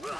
うわ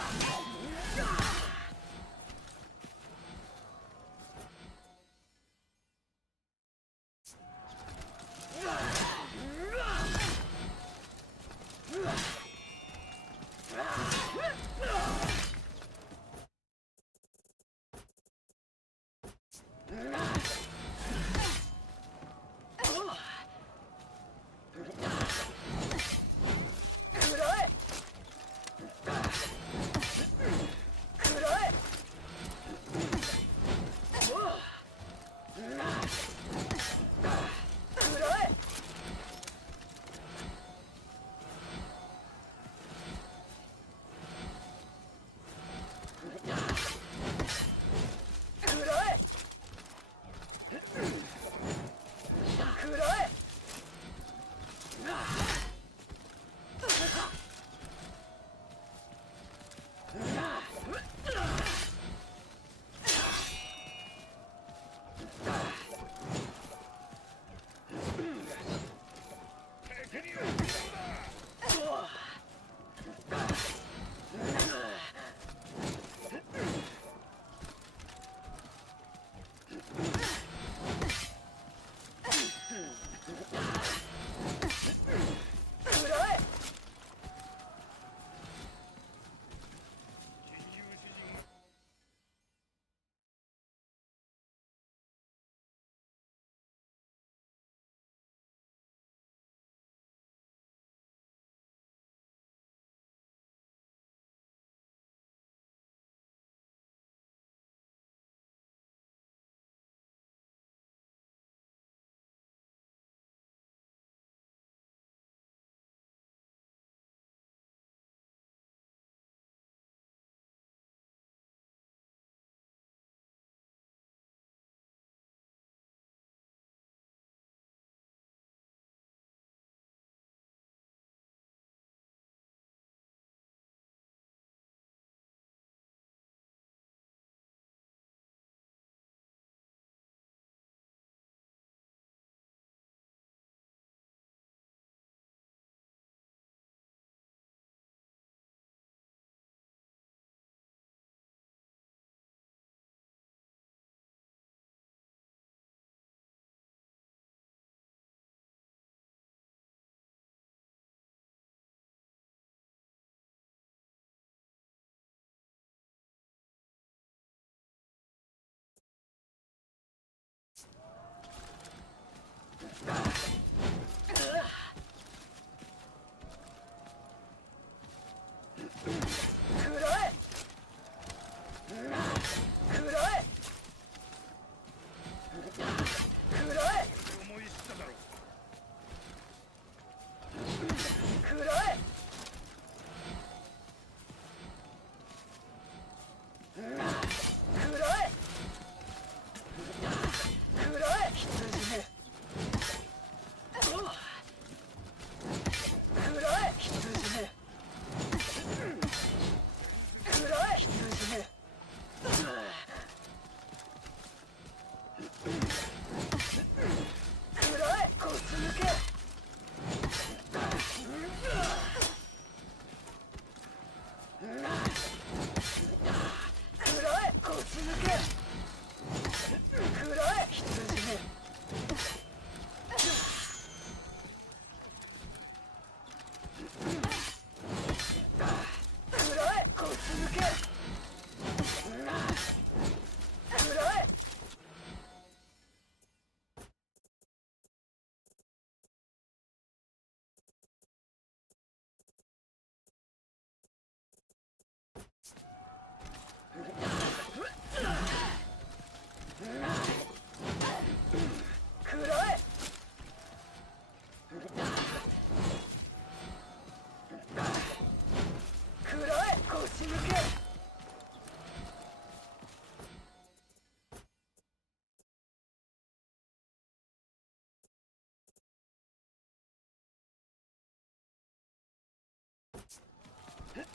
食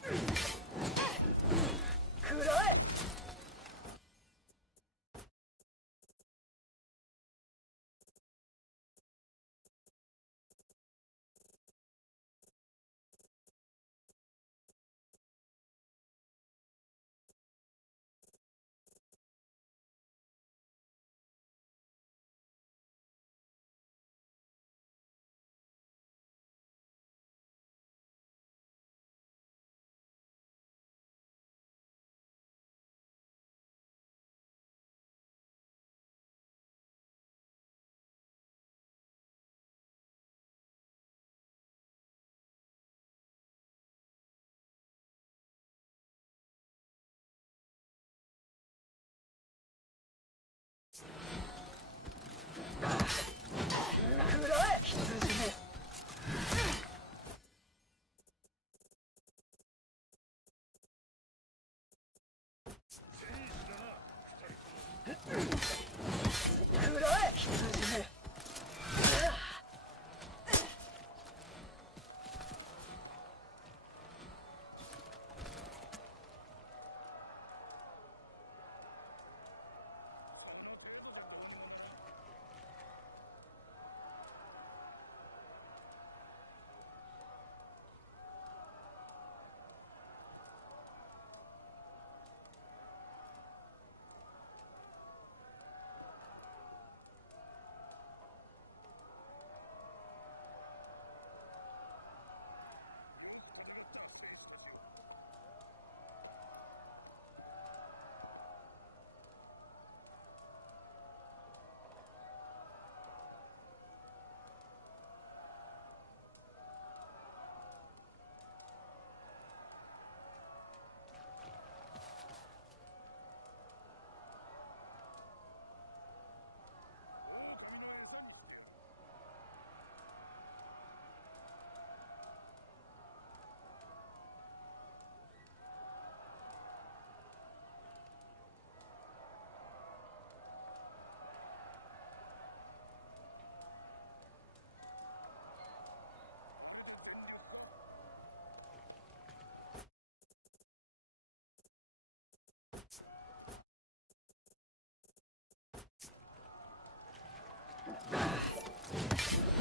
らえ。食らえ羊め。食らえ羊め。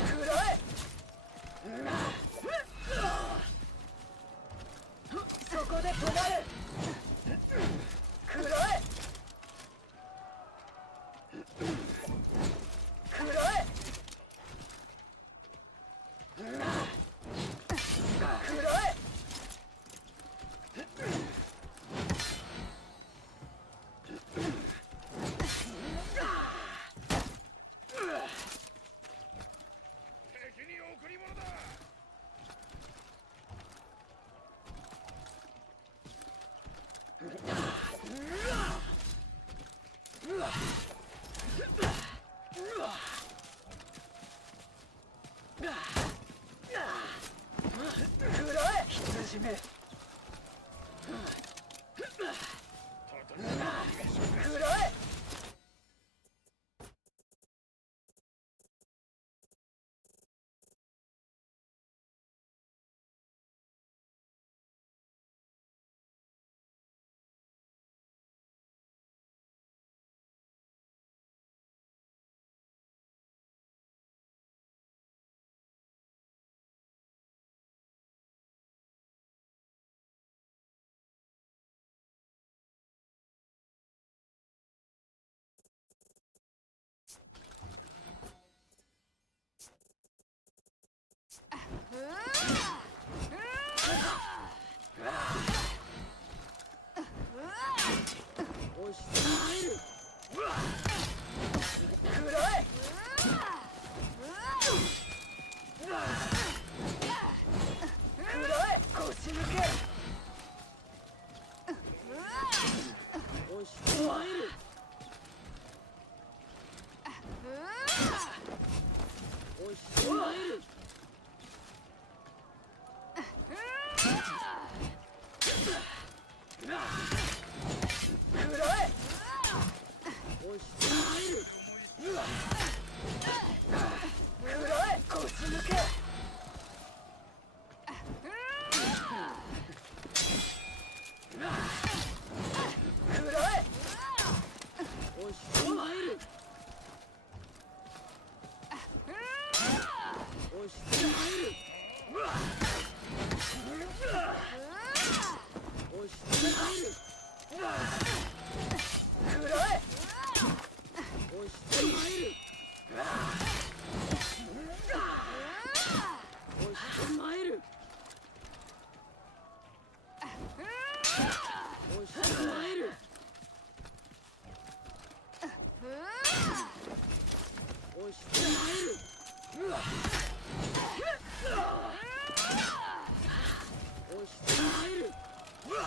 食らえ。そこで止まれ。食らえ。食らえ。食らえ。敵に贈り物だ。食らえ羊め。食らえ。食らえ。食らえ腰抜け。押し込まれる。押し込まれる。食らえ。押し込まれる。食らえ腰抜け。おしえるおしえるうわおしえるうわ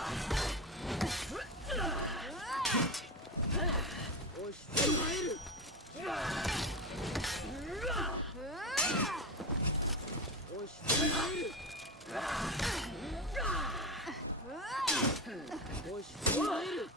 おしえるうわおしえるおしえる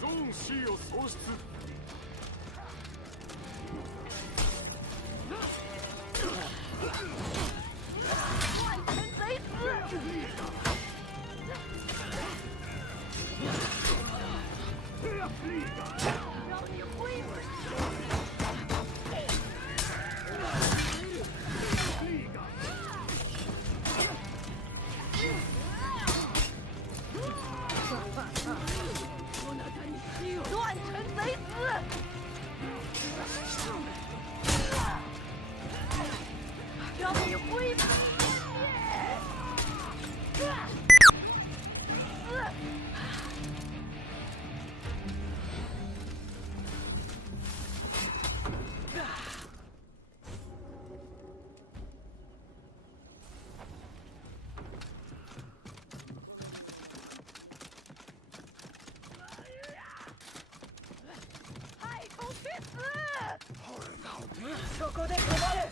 ゾーン C を喪失。そこで止まれ。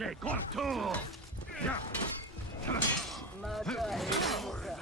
Che corto! また笑顔か。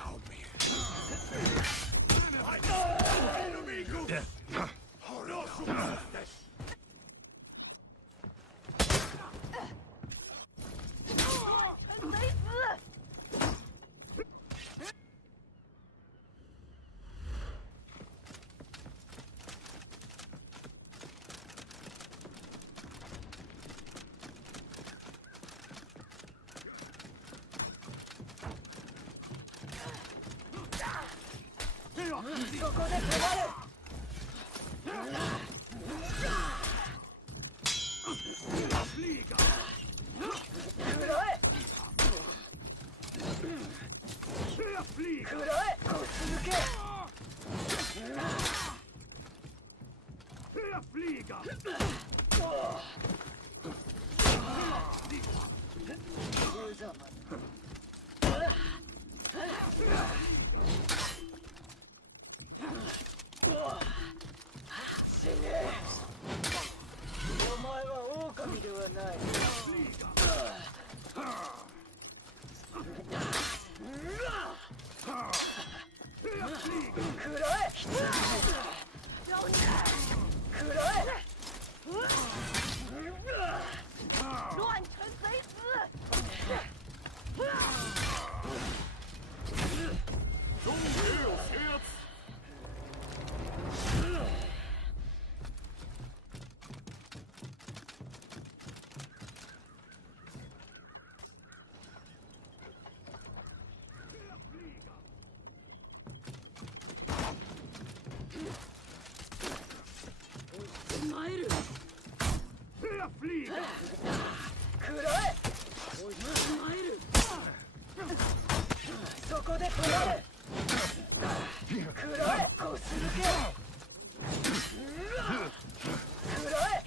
そこで止まれ。お前は狼ではない。そこで止まれ。食らえ、こするけ。食らえ、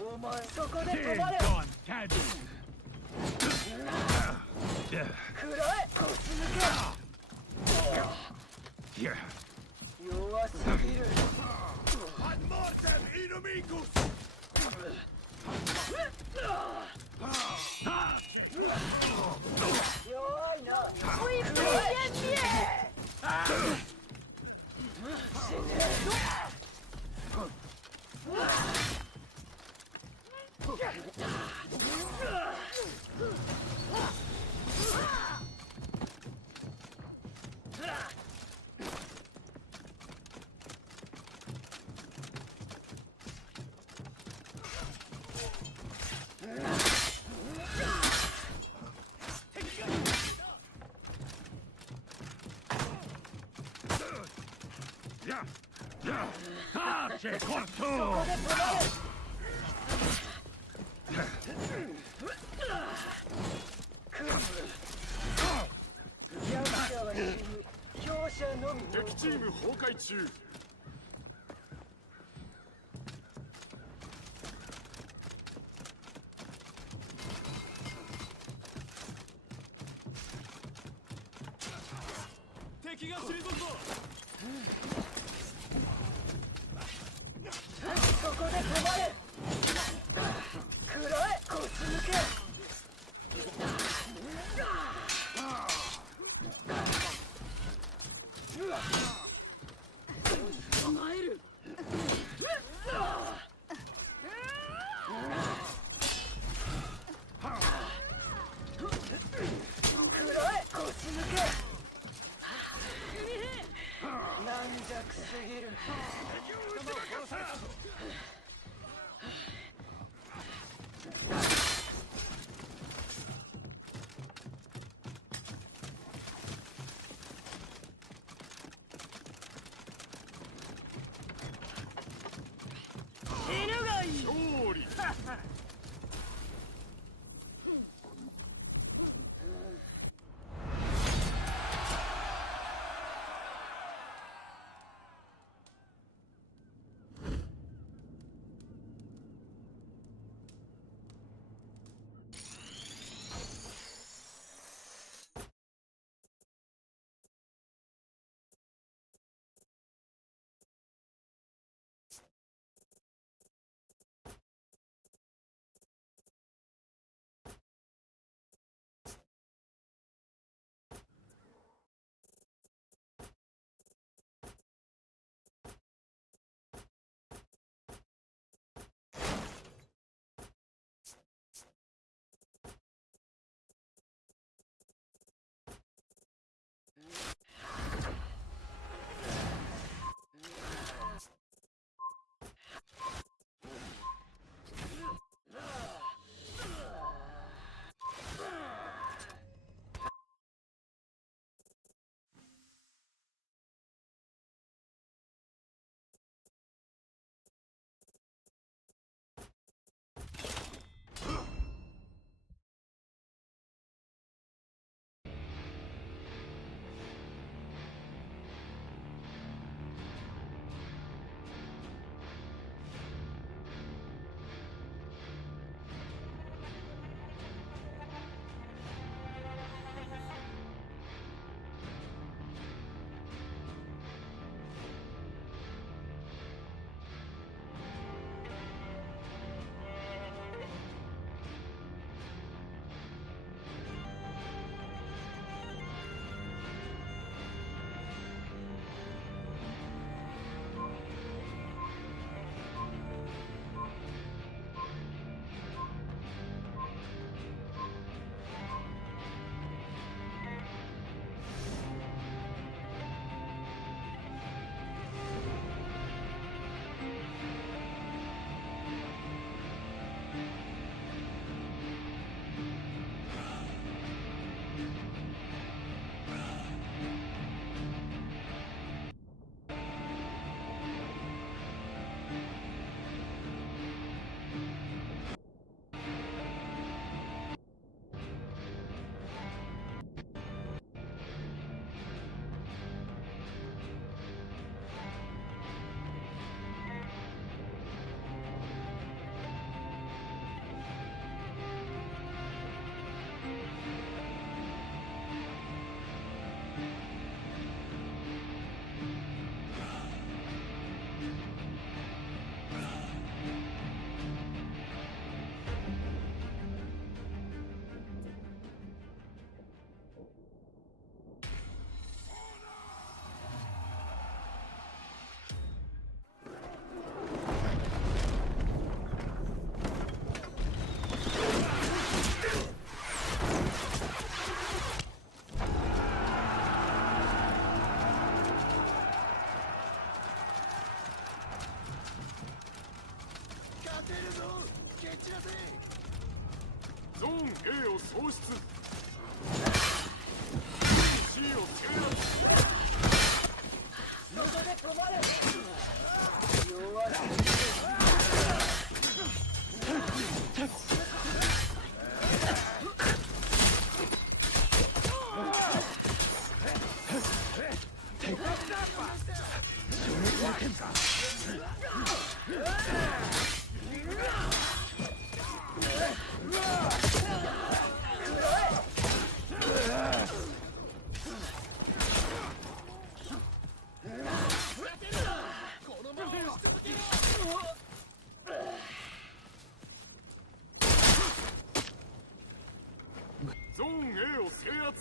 お前そこで止まれ。 Done, Caddy. 食らえ腰抜 Yeah. け。弱すぎる。 Ad mortem inimicus. 弱いな。会被湮灭！死ね。Yeah. Yeah. Ah, c'è そこ corto. で止まれ。勇者は死ぬ。強者のみ。敵チーム崩壊中。敵が退くぞ。そこで止まれ。食らえ腰抜け。捕える！食らえ腰抜け。軟弱すぎる。犬がいい！勝利。ゾーン A を喪失。C を制圧。そこで止まれ。弱い。ゾーン A を制圧。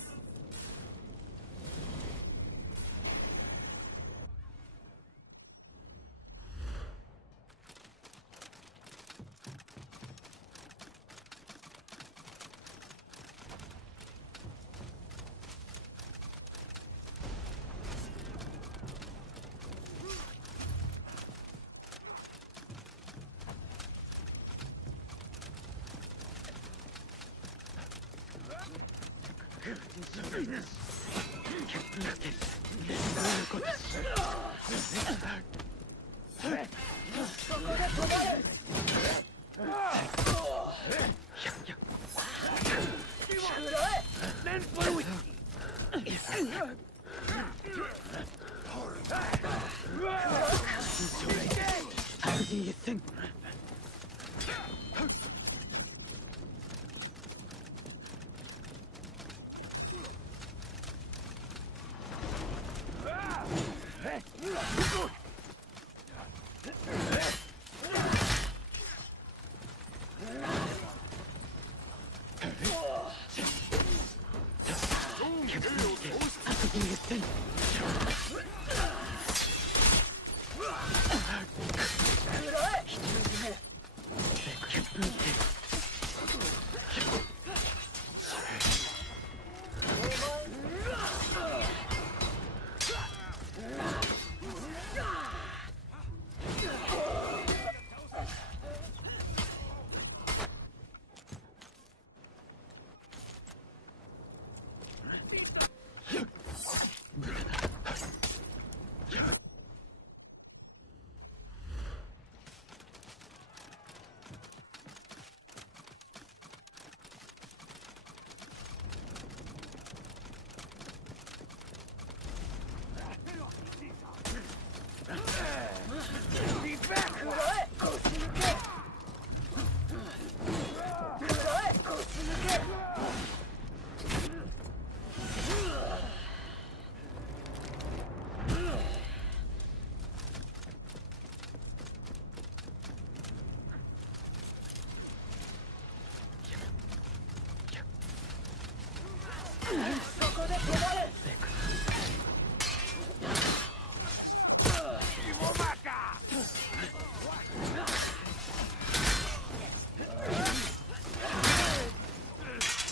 そこで止まれ。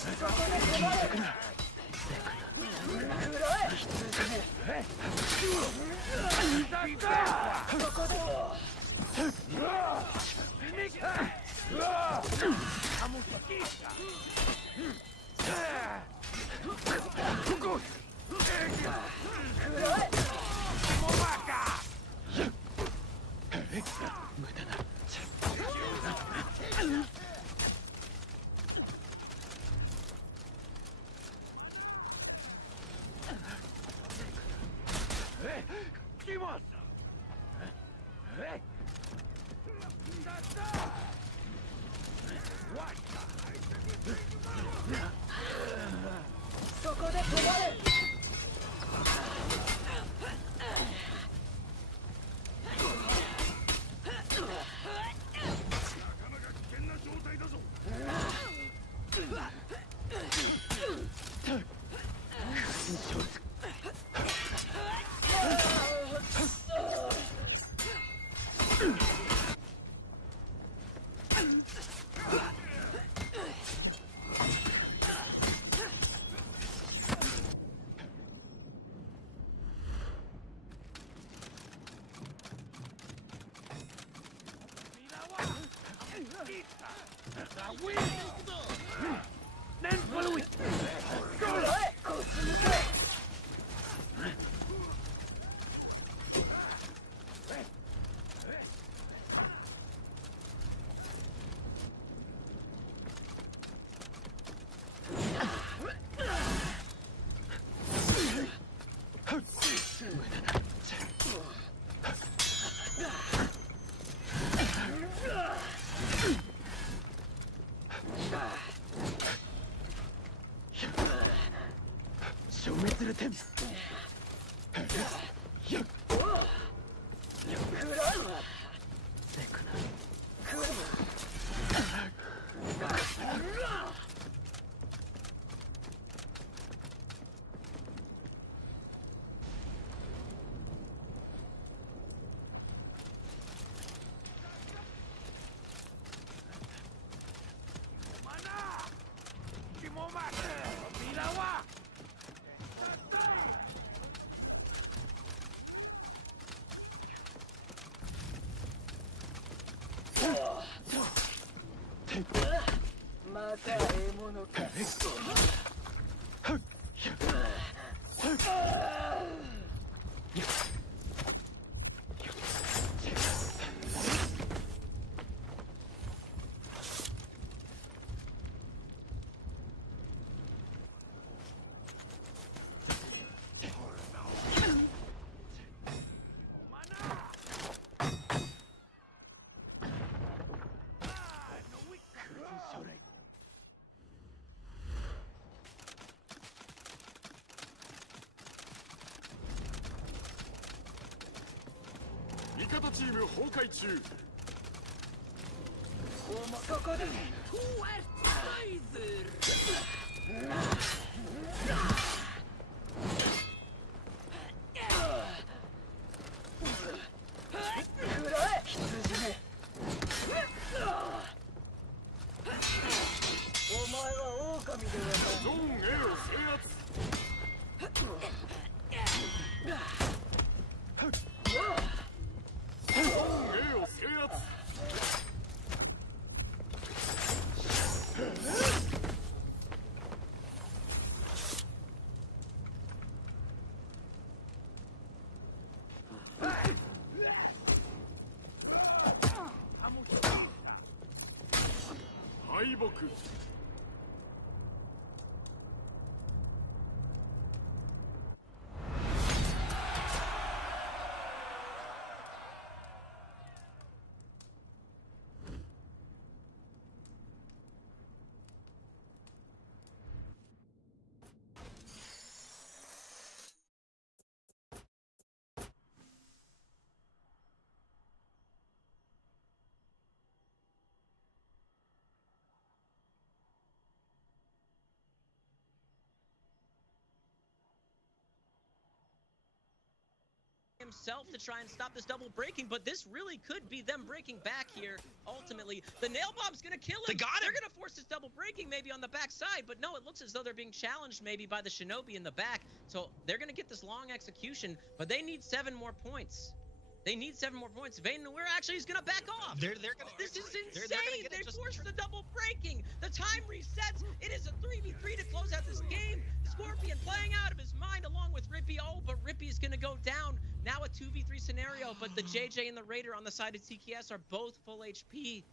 そこで止まれ。そこで止まれ。こす抜け。消滅する点。また獲物か。味方チーム崩壊中。そこで。くらえ、羊め。お前は狼ではない。ゾーン A を制圧。ゾーン A を制圧。敗北。himself to try and stop this double breaking, but this really could be them breaking back here. Ultimately, the nail bomb's gonna kill him. They got him. They're gonna force this double breaking maybe on the back side, but no, it looks as though they're being challenged maybe by the shinobi in the back. So they're gonna get this long execution, but they need 7 more points. They need 7 more points. Vayne Nuir actually is gonna back off. They're gonna. This is they're insane. gonna get They it just forced the double breaking. The time resets. It is a 3v3 to close out this game. Scorpion playing out of his mind along with Rippy. Oh, but Rippy's gonna go down. Now a 2v3 scenario, but the JJ and the Raider on the side of TKS are both full HP.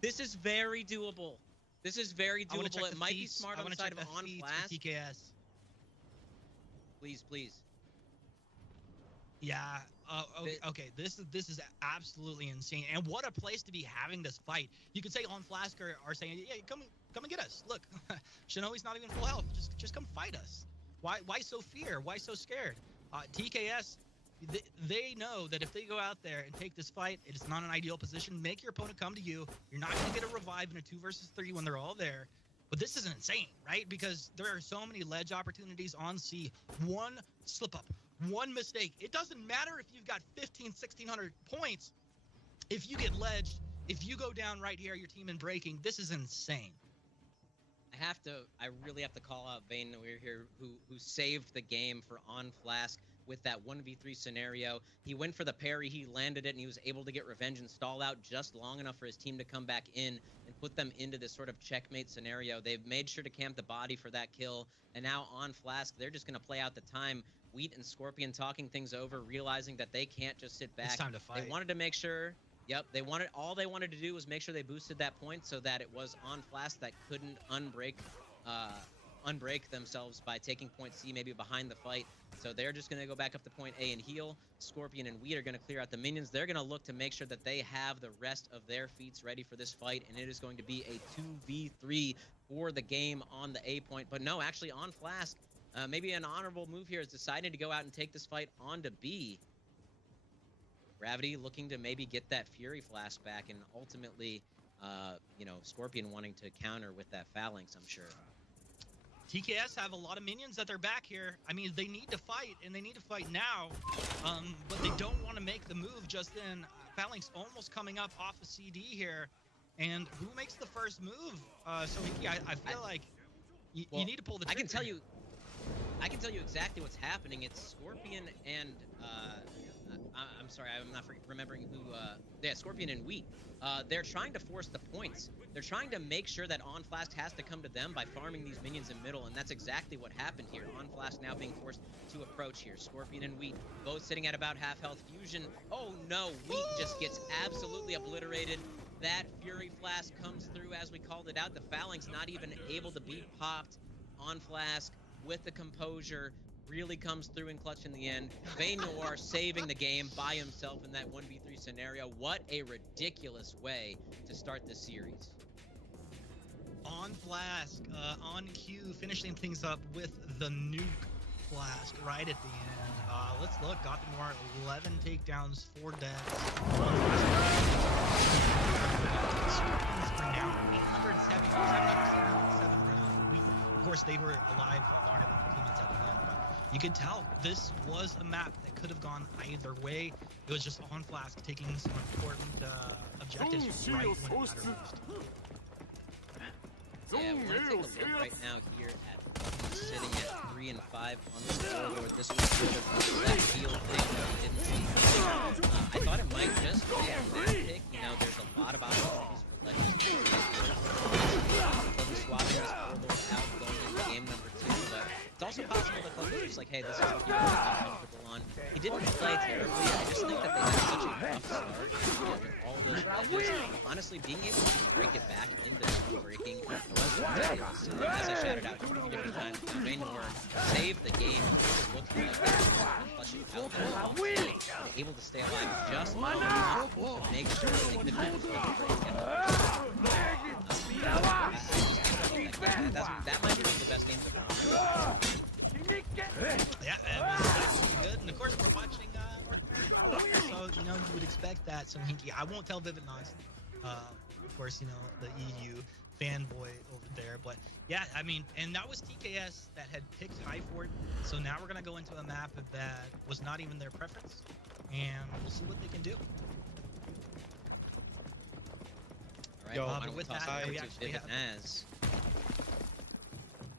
This is very doable. This is very doable. It might be smart on the side of On Flash. TKS. Please, please. Yeah. Okay. This is absolutely insane. And what a place to be having this fight. You could say On Flask are saying, yeah, come and get us. Look, Shinobi's not even full health. Just come fight us. Why so fear? Why so scared? TKS, they know that if they go out there and take this fight, it is not an ideal position. Make your opponent come to you. You're not going to get a revive in a 2 versus 3 when they're all there. But this is insane, right? Because there are so many ledge opportunities on C. One slip up, one mistake. It doesn't matter if you've got 1,600 points. If you get ledged, if you go down right here, your team in breaking, this is insane. I really have to call out Vayne Nuir here, who saved the game for On Flask with that 1v3 scenario. He went for the parry, he landed it, and he was able to get revenge and stall out just long enough for his team to come back in and put them into this sort of checkmate scenario. They've made sure to camp the body for that kill, and now on Flask, they're just going to play out the time. Wheat and Scorpion talking things over, realizing that they can't just sit back. It's time to fight. They wanted to make sure... Yep, all they wanted to do was make sure they boosted that point so that it was on Flask that couldn't unbreak themselves by taking point C maybe behind the fight. So they're just going to go back up to point A and heal. Scorpion and Wheat are going to clear out the minions. They're going to look to make sure that they have the rest of their feats ready for this fight, and it is going to be a 2v3 for the game on the A point. But no, actually on Flask, maybe an honorable move here is deciding to go out and take this fight onto B. Gravity looking to maybe get that Fury Flask back, and ultimately, you know, Scorpion wanting to counter with that Phalanx, I'm sure. TKS have a lot of minions that they're back here. I mean, they need to fight, and they need to fight now, but they don't want to make the move just then. Phalanx almost coming up off a CD here, and who makes the first move? So I feel like you need to pull the trigger. I can tell you exactly what's happening. It's Scorpion and I'm sorry, I'm not remembering who. Yeah, Scorpion and Wheat. They're trying to force the points. They're trying to make sure that On Flask has to come to them by farming these minions in middle, and that's exactly what happened here. On Flask now being forced to approach here. Scorpion and Wheat both sitting at about half health. Fusion. Oh no, Wheat just gets absolutely obliterated. That Fury Flask comes through as we called it out. The Phalanx not even able to be popped. On Flask with the composure really comes through in clutch in the end. Vayne Noir saving the game by himself in that 1v3 scenario. What a ridiculous way to start this series. On Flask, on cue, finishing things up with the nuke Flask right at the end. Let's look. Gotham Noir, 11 takedowns, 4 deaths. Scorpions are now 870, 777 rounds. Of course, they were alive for longer than the teammates at the end, but you could tell this was a map that could have gone either way. It was just On Flask taking some important objectives right when it mattered most. Yeah, we're gonna take a look right now here at sitting at 3 and 5 on the scoreboard. This was sort of a left field thing that we didn't see. I thought it might just be a map pick. You know, there's a lot of opportunities for Legends. Clever swapping this scoreboard out going into game number 2, but it's also possible that Clever was just like, hey, this is what you're comfortable on. He didn't play terribly. I just think that they had such a rough start with all those ledges. Honestly, being able to break it back into breaking was ridiculous. As I shouted out 2 different times, Vayne Noir saved the game. It looked like they were flushing out there, able to stay alive just long enough to make sure that they could finish the break. That might be one of the best games of all time. Yeah, it was good. And of course, we're watching North America, so you know you would expect that. So I won't tell Vivid Nods. Of course, you know the EU fanboy over there. But yeah, I mean, and that was TKS that had picked High Fort. So now we're gonna go into a map that was not even their preference, and we'll see what they can do. All right, but with that, we actually have.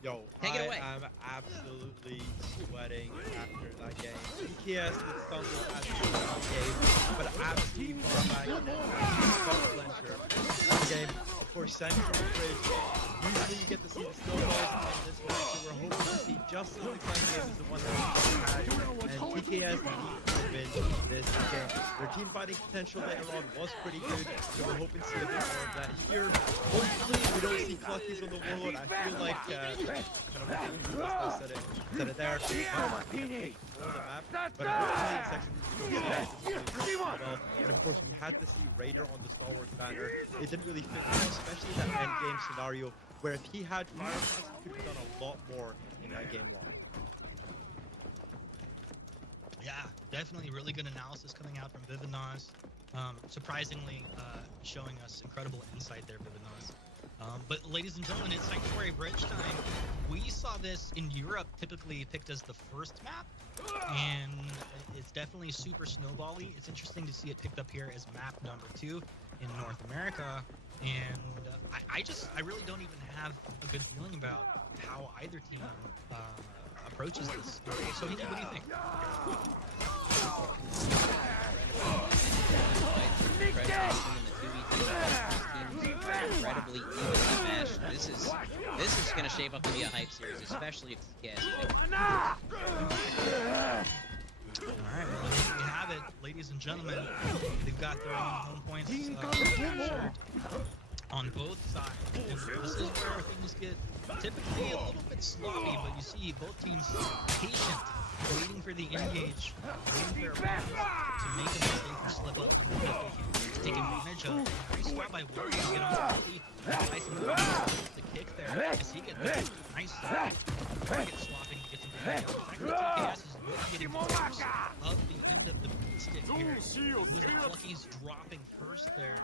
Yo, Take it away. I'm absolutely sweating after that game. TKS did stumble at the end of the game, but absolutely back pleasure. That game, of course, Central Bridge. Usually you get to see the snowballs in this match, so we're hoping to see just as exciting game as the one that we had. And TKS need to win this game. Their team fighting potential later on was pretty good, so we're hoping to see a bit more of that here. Hopefully we don't see Cluckies on the Warlord. I feel like kind of said it there. On the map, but hopefully it's actually well. And of course we had to see Raider on the Star Wars banner. It didn't really fit, especially that end game scenario where if he had Fire Pass, he could have done a lot more in that game 1. Yeah, definitely really good analysis coming out from Vivid Nods. Surprisingly, showing us incredible insight there, Vivid Nods. But ladies and gentlemen, it's Sanctuary Bridge time. We saw this in Europe, typically picked as the first map, and it's definitely super snowbally. It's interesting to see it picked up here as map number 2 in North America, and I really don't even have a good feeling about how either team approaches this. So, what do you think? Incredibly evenly matched. This is going to shape up to be a hype series, especially if TKS. Alright, well, there you have it, ladies and gentlemen. They've got their own home points captured on both sides. And this is where things get typically a little bit sloppy, but you see both teams patient, waiting for the engage, waiting for their opponents to make a mistake or slip up something that they can take advantage of. Nice job by William to get on the nice and the kick there as he gets nice target swapping to get some damage. In fact, TKS is really getting close of the end of the beat stick here. With the Cluckies dropping first there.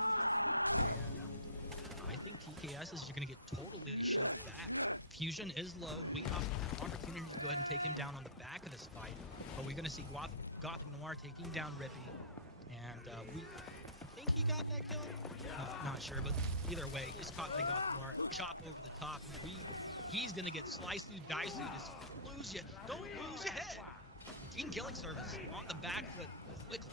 I think TKS is going to get totally shoved back. Fusion is low. We have an opportunity to go ahead and take him down on the back of this fight. But we're going to see Gothic Noir taking down Rippy. And we think he got that kill? Not sure, but either way, he's caught by Gothic Noir. Chop over the top. And he's going to get sliced through, diced through. Just lose you. Don't lose your head. Team killing service on the back foot quickly.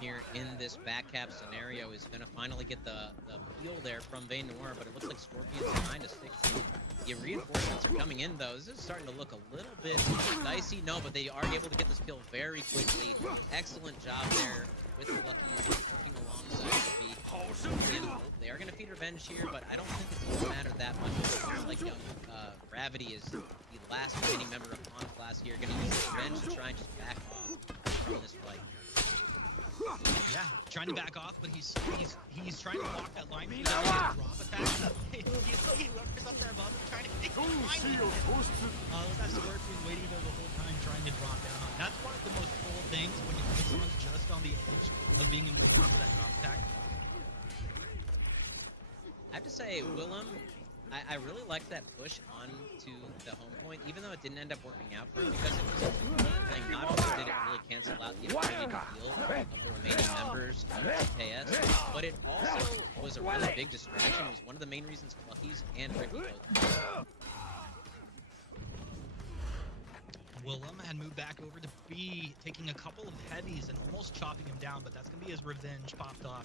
Here in this back cap scenario is going to finally get the peel there from Vayne Noir, but it looks like Scorpion's trying to stick to. The reinforcements are coming in though. This is starting to look a little bit dicey. No, but they are able to get this kill very quickly. Excellent job there with the Luckies working alongside the beat. They are going to feed revenge here, but I don't think it's going to matter that much. It looks like Gravity is the last remaining member of On Class here, going to use the revenge to try and just back off from this fight. Yeah, trying to back off, but he's trying to block that line. He's trying to drop attack. He runners up there above him, trying to find him. That Scorpion waiting there the whole time, trying to drop down. That's one of the most cool things when someone's just on the edge of being able to do that drop attack. I have to say, Willem, I really liked that push onto the home point, even though it didn't end up working out for him, because it was a two-player thing. Not only did it really cancel out the ability to heal of the remaining members of TKS, but it also was a really big distraction. It was one of the main reasons Cluckies and Ricky both. Willem had moved back over to B, taking a couple of heavies and almost chopping him down, but that's going to be his revenge popped off.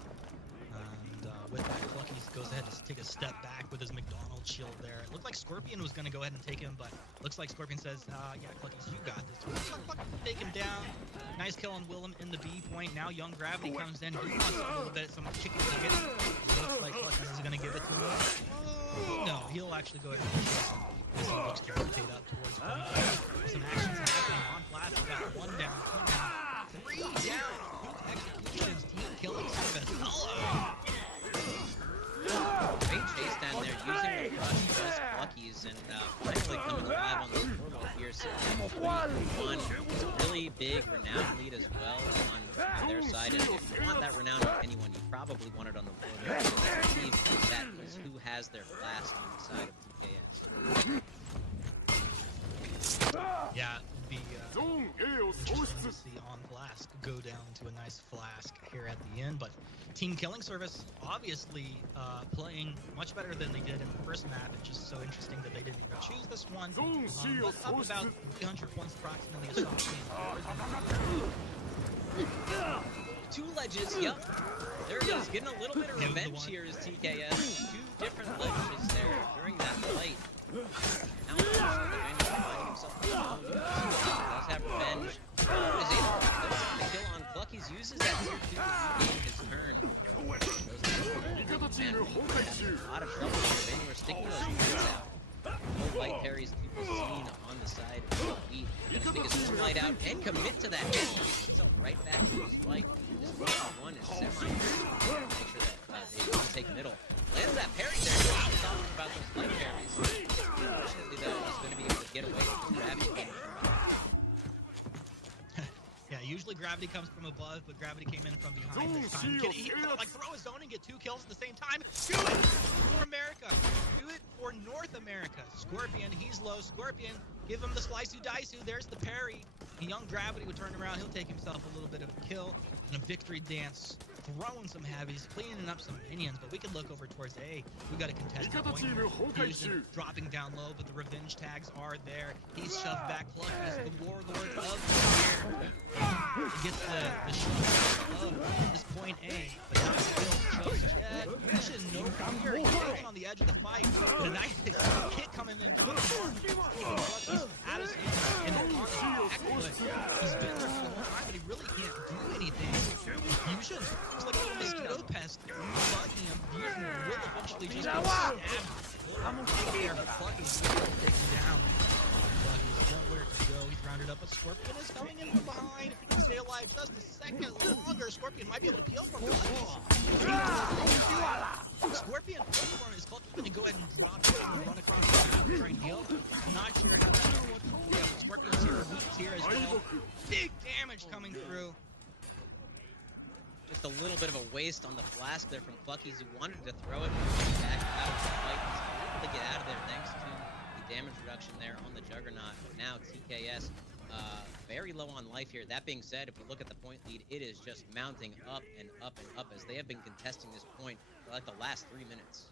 And with that, Cluckies goes ahead to take a step back with his McDonald's shield there. It looked like Scorpion was going to go ahead and take him, but looks like Scorpion says, yeah, Cluckies, you got this. Take him down. Nice kill on Willem in the B point. Now Young Gravity comes in. He wants a little bit, some chicken nuggets. Looks like Cluckies is going to give it to him. No, he'll actually go ahead and show some. He looks to rotate up towards point. Some actions happening on flat. We got 1 down, 2 down, 3 down. Executions, team killing service. Hello. Great chase down there, using the crush just Cluckies, and finally coming alive on the scoreboard here. So 41, really big renown lead as well on their side. And if you want that renown on anyone, you probably want it on the board. That is who has their blast on the side of TKS. Yeah, the on Flask go down to a nice Flask here at the end, but Team Killing Service obviously playing much better than they did in the first map. It's just so interesting that they didn't even choose this one. Up about 300 points approximately. 2 ledges, yep. There it is, getting a little bit of revenge here is TKS. 2 different ledges there during that fight. Now finding himself does have revenge. Is able to kill on Cluckies, uses that tier 2 to regain his turn. Man, a lot of trouble here. We're sticking those points out. No light parries to be seen on the side of the beat. Gonna stick his own light out and commit to that hit. Himself right back to his fight. This one is semi. Make sure that they can take middle. Lands that parry there. I was talking about those light parries. Unfortunately, though, he's going to be able to get away from Gravity. Yeah, usually Gravity comes from above, but Gravity came in from behind this time. Can he like throw his zone and get 2 kills at the same time? Do it for America. Do it for North America. Scorpion, he's low. Scorpion Give him the slice-u dice-u. There's the parry. And Young Gravity would turn around. He'll take himself a little bit of a kill and a victory dance. Throwing some heavies, cleaning up some minions, but we can look over towards A. We got a contested point here. Fusion dropping down low, but the revenge tags are there. He's shoved back. Cluck is the warlord of the year. He gets the shove of this point A, but not still just yet. Fusion, no fear, getting on the edge of the fight. But a nice kick coming in. Clucky's out of stage and on the back foot. He's been there for the whole time, but he really can't do anything. Fusion, it's like a little mosquito pest bugging him. Fusion will eventually just get stabbed. I'm okay there, but Clucky's taken down. Clucky's nowhere to go. He's rounded up, but Scorpion is coming in from behind. If he can stay alive just a second longer, Scorpion might be able to peel from Clucky's. Scorpion platform is Clucky's going to go ahead and drop him and run across the map and try and heal. I'm not sure how that will. Yeah, Scorpion's here, Root's here as well. Big damage coming through. Just a little bit of a waste on the flask there from Clucky's, who wanted to throw it back out of the fight. He's able to get out of there thanks to the damage reduction there on the Juggernaut. But now TKS very low on life here. That being said, if we look at the point lead, it is just mounting up and up and up as they have been contesting this point for like the last 3 minutes.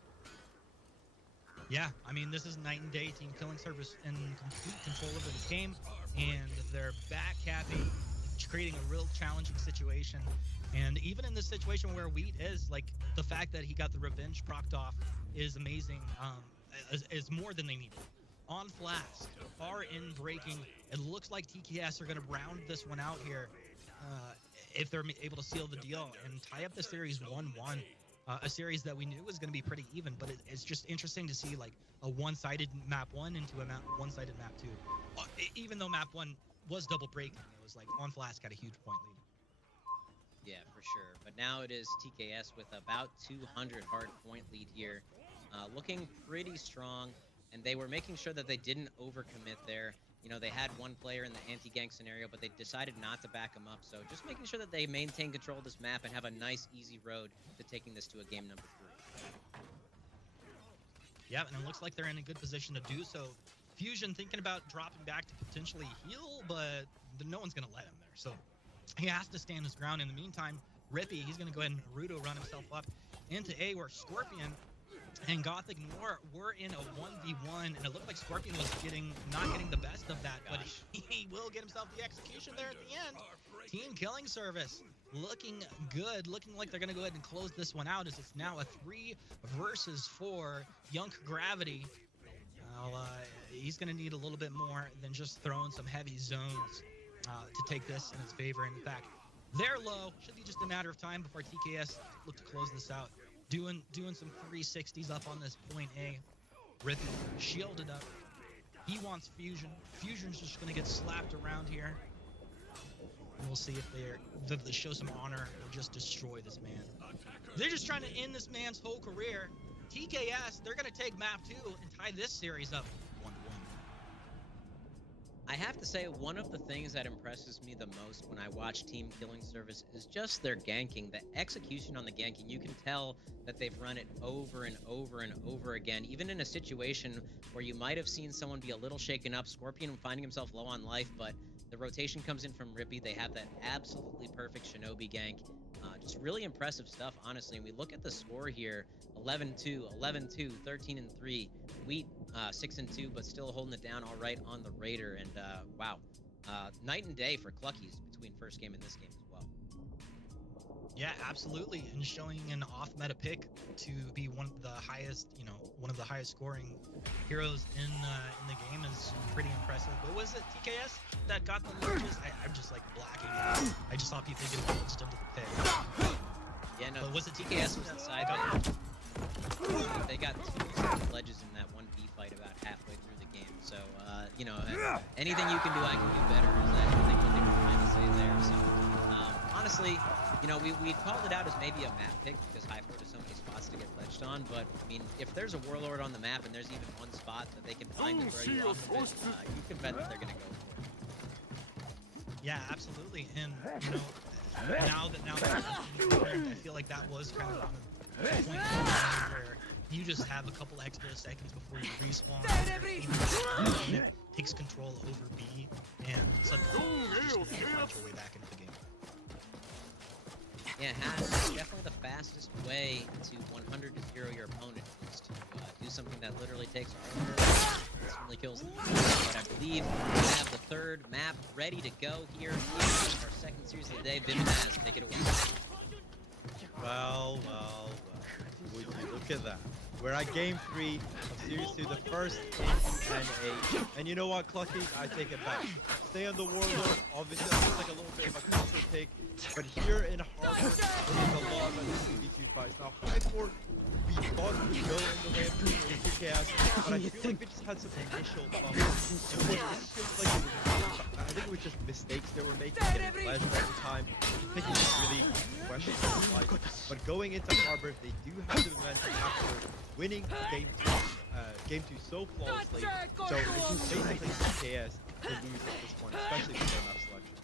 Yeah, I mean, this is night and day. Team Killing Service in complete control over this game, and they're back capping, creating a real challenging situation. And even in this situation where Wheat is, like, the fact that he got the revenge procced off is amazing, is more than they needed. On Flask, far in breaking, it looks like TKS are going to round this one out here if they're able to seal the deal and tie up the series 1-1. A series that we knew was going to be pretty even, but it's just interesting to see, like, a one-sided map 1 into a one-sided map 2. Even though map 1 was double breaking, it was like On Flask had a huge point lead. Yeah, for sure. But now it is TKS with about 200 hard point lead here. Looking pretty strong, and they were making sure that they didn't overcommit there. You know, they had one player in the anti-gank scenario, but they decided not to back him up. So just making sure that they maintain control of this map and have a nice, easy road to taking this to a game number 3. Yeah, and it looks like they're in a good position to do so. Fusion thinking about dropping back to potentially heal, but no one's going to let him there. So he has to stand his ground. In the meantime, Rippy, he's going to go ahead and Naruto run himself up into A, where Scorpion and Gothic Noir were in a 1v1, and it looked like Scorpion was not getting the best of that, but he will get himself the execution there at the end. Team Killing Service looking good, looking like they're going to go ahead and close this one out, as it's now a 3 versus 4. Young Gravity, he's going to need a little bit more than just throwing some heavy zones to take this in his favor. In fact, they're low. Should be just a matter of time before TKS look to close this out. Doing some 360s up on this point A. Rippy shielded up. He wants Fusion. Fusion's just going to get slapped around here. And we'll see if they show some honor or just destroy this man. They're just trying to end this man's whole career. TKS, they're going to take map 2 and tie this series up 1-1. I have to say, one of the things that impresses me the most when I watch Team Killing Service is just their ganking. The execution on the ganking, you can tell that they've run it over and over and over again. Even in a situation where you might have seen someone be a little shaken up, Scorpion finding himself low on life, but the rotation comes in from Rippy. They have that absolutely perfect Shinobi gank. Just really impressive stuff, honestly. And we look at the score here, 11-2, 11-2, 13-3. Wheat 6-2, but still holding it down all right on the Raider. And wow, night and day for Cluckies between first game and this game as well. Yeah, absolutely, and showing an off-meta pick to be one of the highest, one of the highest scoring heroes in the game is pretty impressive. But was it TKS that got the lurches? I'm just like blacking out. I just saw people get lurched into the pit. Yeah, no, but was it TKS was inside. They got 2 ledges in that 1v fight about halfway through the game. So, anything you can do, I can do better. Is that I think what they were trying to say there. So, honestly, we called it out as maybe a map pick because High Fort has so many spots to get ledged on. But I mean, if there's a Warlord on the map and there's even one spot that they can find to throw you off of it, you can bet that they're gonna go for it. Yeah, absolutely. And now that I feel like that was kind of the point where you just have a couple extra seconds before you respawn. takes control over B, and suddenly just find your way back into the game. Yeah, has definitely the fastest way to 100 to 0 your opponent is to do something that literally takes instantly kills them. But I believe we have the third map ready to go here. Our second series of the day. Viminaz, take it away. Well. Would you look at that? We're at game 3 of series 2, the first NA. And you know what, Clucky? I take it back. Stay on the Warlord. Obviously, that looks like a little bit of a counter pick. But here in Harbor, there's a lot of 2v2 fights. Now, High Fort, we thought we would go in the way of 2Ks, but I feel like we just had some initial bumps. I think it was just mistakes they were making, getting ledge all the time, picking really questionable fights. But going into Harbor, they do have the momentum after winning game 2 so flawlessly. So it is basically TKS to lose at this point, especially with their map selection.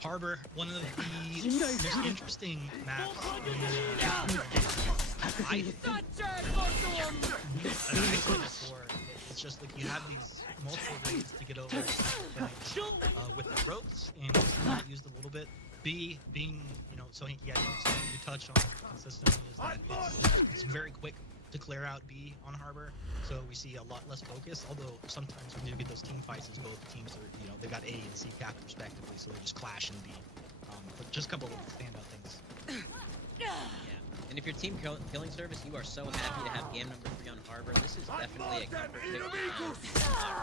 Harbor, one of the most interesting maps in I said before, it's just like you have these multiple ways to get over with the ropes, and we've seen that used a little bit. B being, so you touch on consistently is that it's very quick to clear out B on Harbor, so we see a lot less focus, although sometimes when you get those team fights, as both teams are, they've got A and C cap respectively, so they just clash in B. But just a couple of standout things. Yeah. And if you're team killing service, you are so happy to have game number 3 on Harbor. This is definitely a comfort pick.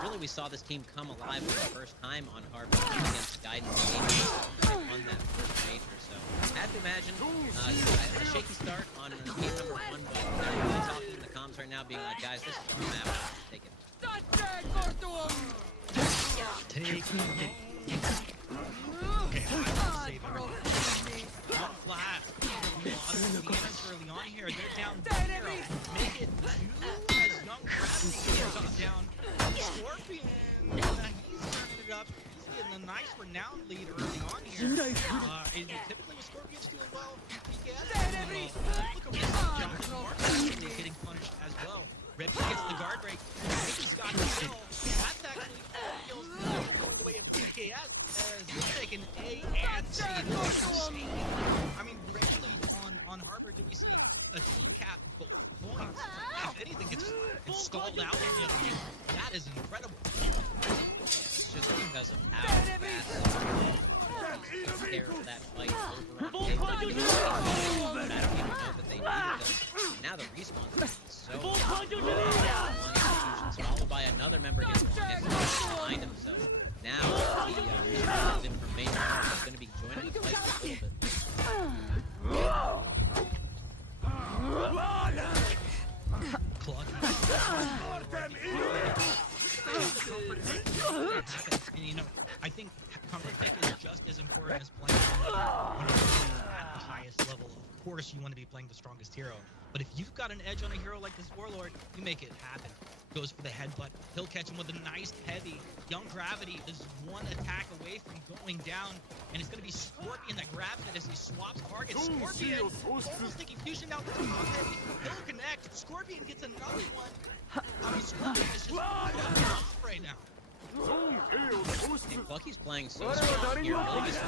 Really, we saw this team come alive for the first time on Harbor against Guidance on that first major. So I have to imagine a shaky start on game number 1, but they're really talking in the comms right now, being like, guys, this is our map. Take it. Take it. Okay, I save everything. On flash. Early on here, they're down 0. Make it 2 as Young Gravity comes down. Scorpion, he's turning it up. He's getting a nice renowned lead early on here. Typically with Scorpion's doing well, PKS doing well. Look over this, Jonathan Martin getting punished as well. Rippy gets the guard break. He's got the kill. That's actually feels going the way of PKS as he's taking A and C. I mean, rarely on Harbor do we see a team cap both points. If anything, it's stalled out in the other game. That is incredible. It's just because of how fast takes care of that fight over on game. I don't even know that they needed them. Now the respawn is so followed by another member gets long behind him. So now the respawn from main is going to be joining the fight for a little bit. And, I think comfort pick is just as important as playing when you're at the highest level. Of course, you want to be playing the strongest hero, but if you've got an edge on a hero like this Warlord, you make it happen. Goes for the headbutt. He'll catch him with a nice heavy. Young Gravity is one attack away from going down, and it's going to be Scorpion that grabs it as he swaps targets. Scorpion almost taking fusion down with the top heavy. He'll connect. Scorpion gets another one. I mean, Scorpion is just off right now. Bucky's playing so strong here, really just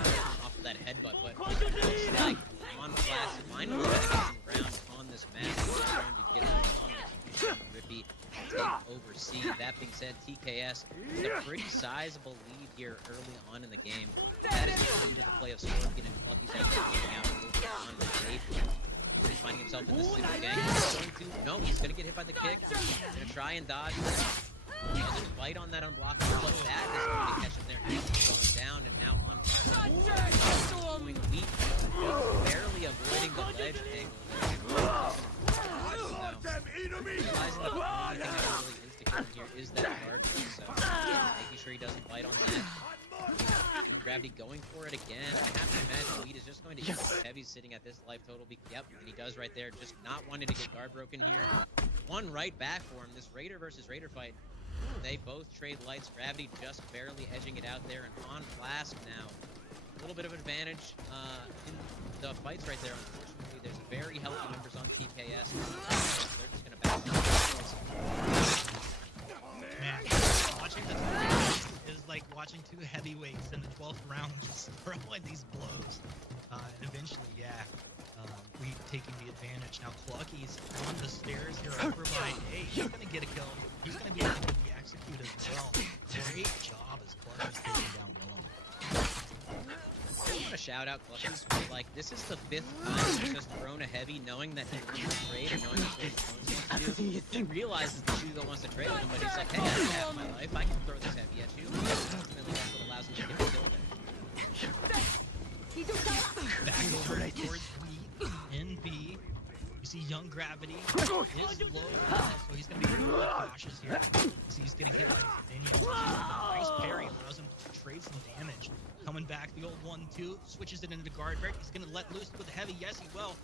off of that headbutt, but it looks like on Flash finally getting some ground on this map. He's trying to get on Rippy take over C. That being said, TKS with a pretty sizable lead here early on in the game. That is due to the play of Scorpion and Bucky's getting out a little bit on the tape. He's finding himself in this super gang. He's going to get hit by the kick. He's going to try and dodge. He doesn't fight on that unblockable, but that is going to catch him there. He's going down, and now on flat. Going weak, barely avoiding the ledge angle. Realizing that the only thing that can really instigate him here is that guard break, so making sure he doesn't fight on that. Gravity going for it again. I have to imagine Weed is just going to get heavy sitting at this life total. Yep, and he does right there. Just not wanting to get guard broken here. One right back for him. This Raider versus Raider fight. They both trade lights. Gravity just barely edging it out there, and on Flask now. A little bit of advantage in the fights right there. Unfortunately, there's very healthy members on TKS. They're just going to back Man, watching the tournament is like watching two heavyweights in the 12th round just throwing these blows. And eventually, yeah, we taking the advantage. Now, Clucky's on the stairs here over by A. He's going to get a kill. He's going to be able to get the execute as well. Great job as Clucky's taking down Willem. I want to shout out Clutches for, like, this is the 5th time he's just thrown a heavy knowing that he wants to trade or knowing that's what his opponent's going to do. He realizes that Shugo wants to trade with him, but he's like, hey, I don't have my life. I can throw this heavy at you. Ultimately, that's what allows him to get the kill there. Back over towards Wheat in B. You see Young Gravity is low, so he's going to be really cautious here. You see he's getting hit by the minions. Nice parry allows him to trade some damage. Coming back, the old 1-2, switches it into guard break. He's going to let loose with a heavy, yes he will.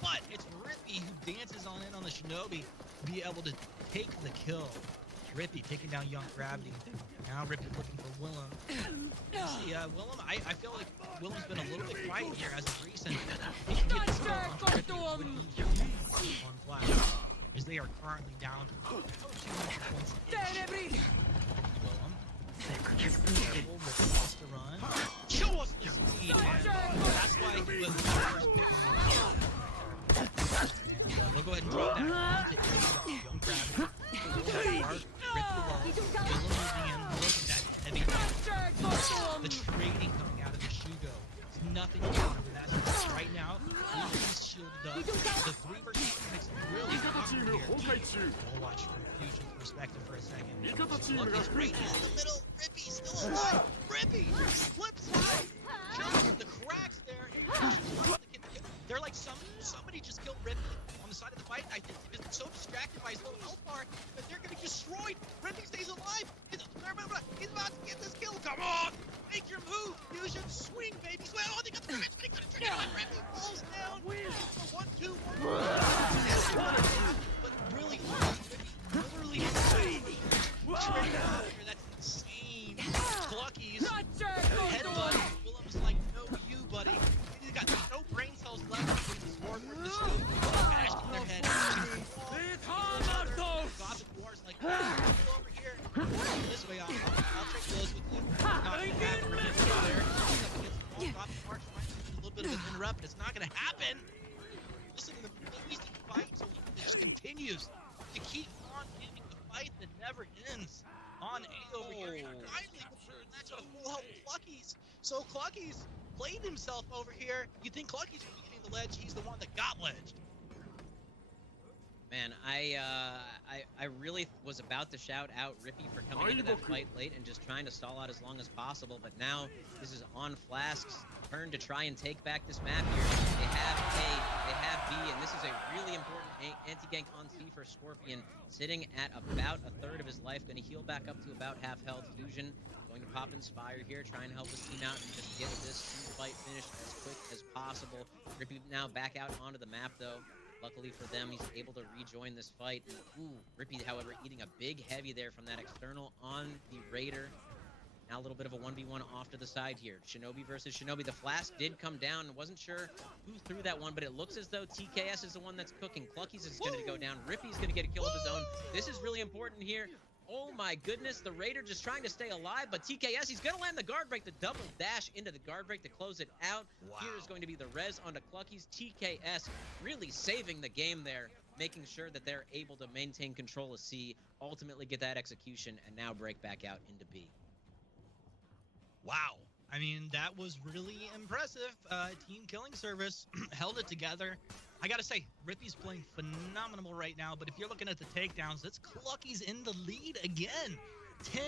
But it's Rippy who dances on in on the Shinobi to be able to take the kill. Rippy taking down Young Gravity. Now Rippy looking for Willem. You see, Willem, I feel like Willem's been a little bit quiet here as of recent. He can get this kill on Rippy, would be huge on Flash, as they are currently down 200 points each. Willem, careful, Rippy wants to run. Show us the speed, man. That's why he was the first pick in the game. And they'll go ahead and drop that one to Young Gravity. The trading coming out of the Shugo. It's nothing to counter that. Right now, he's shielded up. The 3 versus 2 makes it really awkward here. We'll watch from Fusion's perspective for a second. Look, he's right in the middle. Rippy still alive. Rippy flip side. Shows the cracks there. They're like somebody just killed Rippy on the side of the fight. I think he's been so distracted by his low health bar that they're gonna get destroyed. Rippy stays alive. He's about to get this kill. Come on, make your move. Fusion, swing, baby. Swing. Oh, they got the revenge, but he couldn't trigger it. Rippy falls down. 1-2, 1. But really, Rippy literally that's insane. Clucky's headbutt. Willem's like, no, you, buddy. He's got no brain cells left between the sword or the shield. Bashed in their head. Gotham Wars like, come over here. This way, I'll take those with you. Not gonna happen. There. He's up against the wall. Gotham Wars trying to do a little bit of an interrupt, but it's not gonna happen. Listen to the amazing fight, so it just continues to keep on giving the fight that never ends. On A over here, finally converting that to a full health Clucky's. So Clucky's played himself over here. You think Clucky's would be getting the ledge? He's the one that got ledged. Man, I really was about to shout out Rippy for coming into that fight late and just trying to stall out as long as possible, but now this is on Flask's turn to try and take back this map here. They have A, they have B, and this is a really important anti-gank on C for Scorpion, sitting at about a third of his life, going to heal back up to about half health. Fusion going to pop Inspire here, try and help his team out and just get this fight finished as quick as possible. Rippy now back out onto the map though. Luckily for them, he's able to rejoin this fight. Ooh, Rippy, however, eating a big heavy there from that external on the Raider. Now a little bit of a 1v1 off to the side here. Shinobi versus Shinobi. The Flask did come down. Wasn't sure who threw that one, but it looks as though TKS is the one that's cooking. Clucky's is going to go down. Rippy's going to get a kill of his own. This is really important here. Oh my goodness, the Raider just trying to stay alive, but TKS, he's going to land the guard break, the double dash into the guard break to close it out. Wow. Here is going to be the res onto Clucky's. TKS really saving the game there, making sure that they're able to maintain control of C, ultimately get that execution, and now break back out into B. Wow. I mean, that was really impressive. Team killing service held it together. I gotta say, Rippy's playing phenomenal right now, but if you're looking at the takedowns, it's Clucky's in the lead again. 10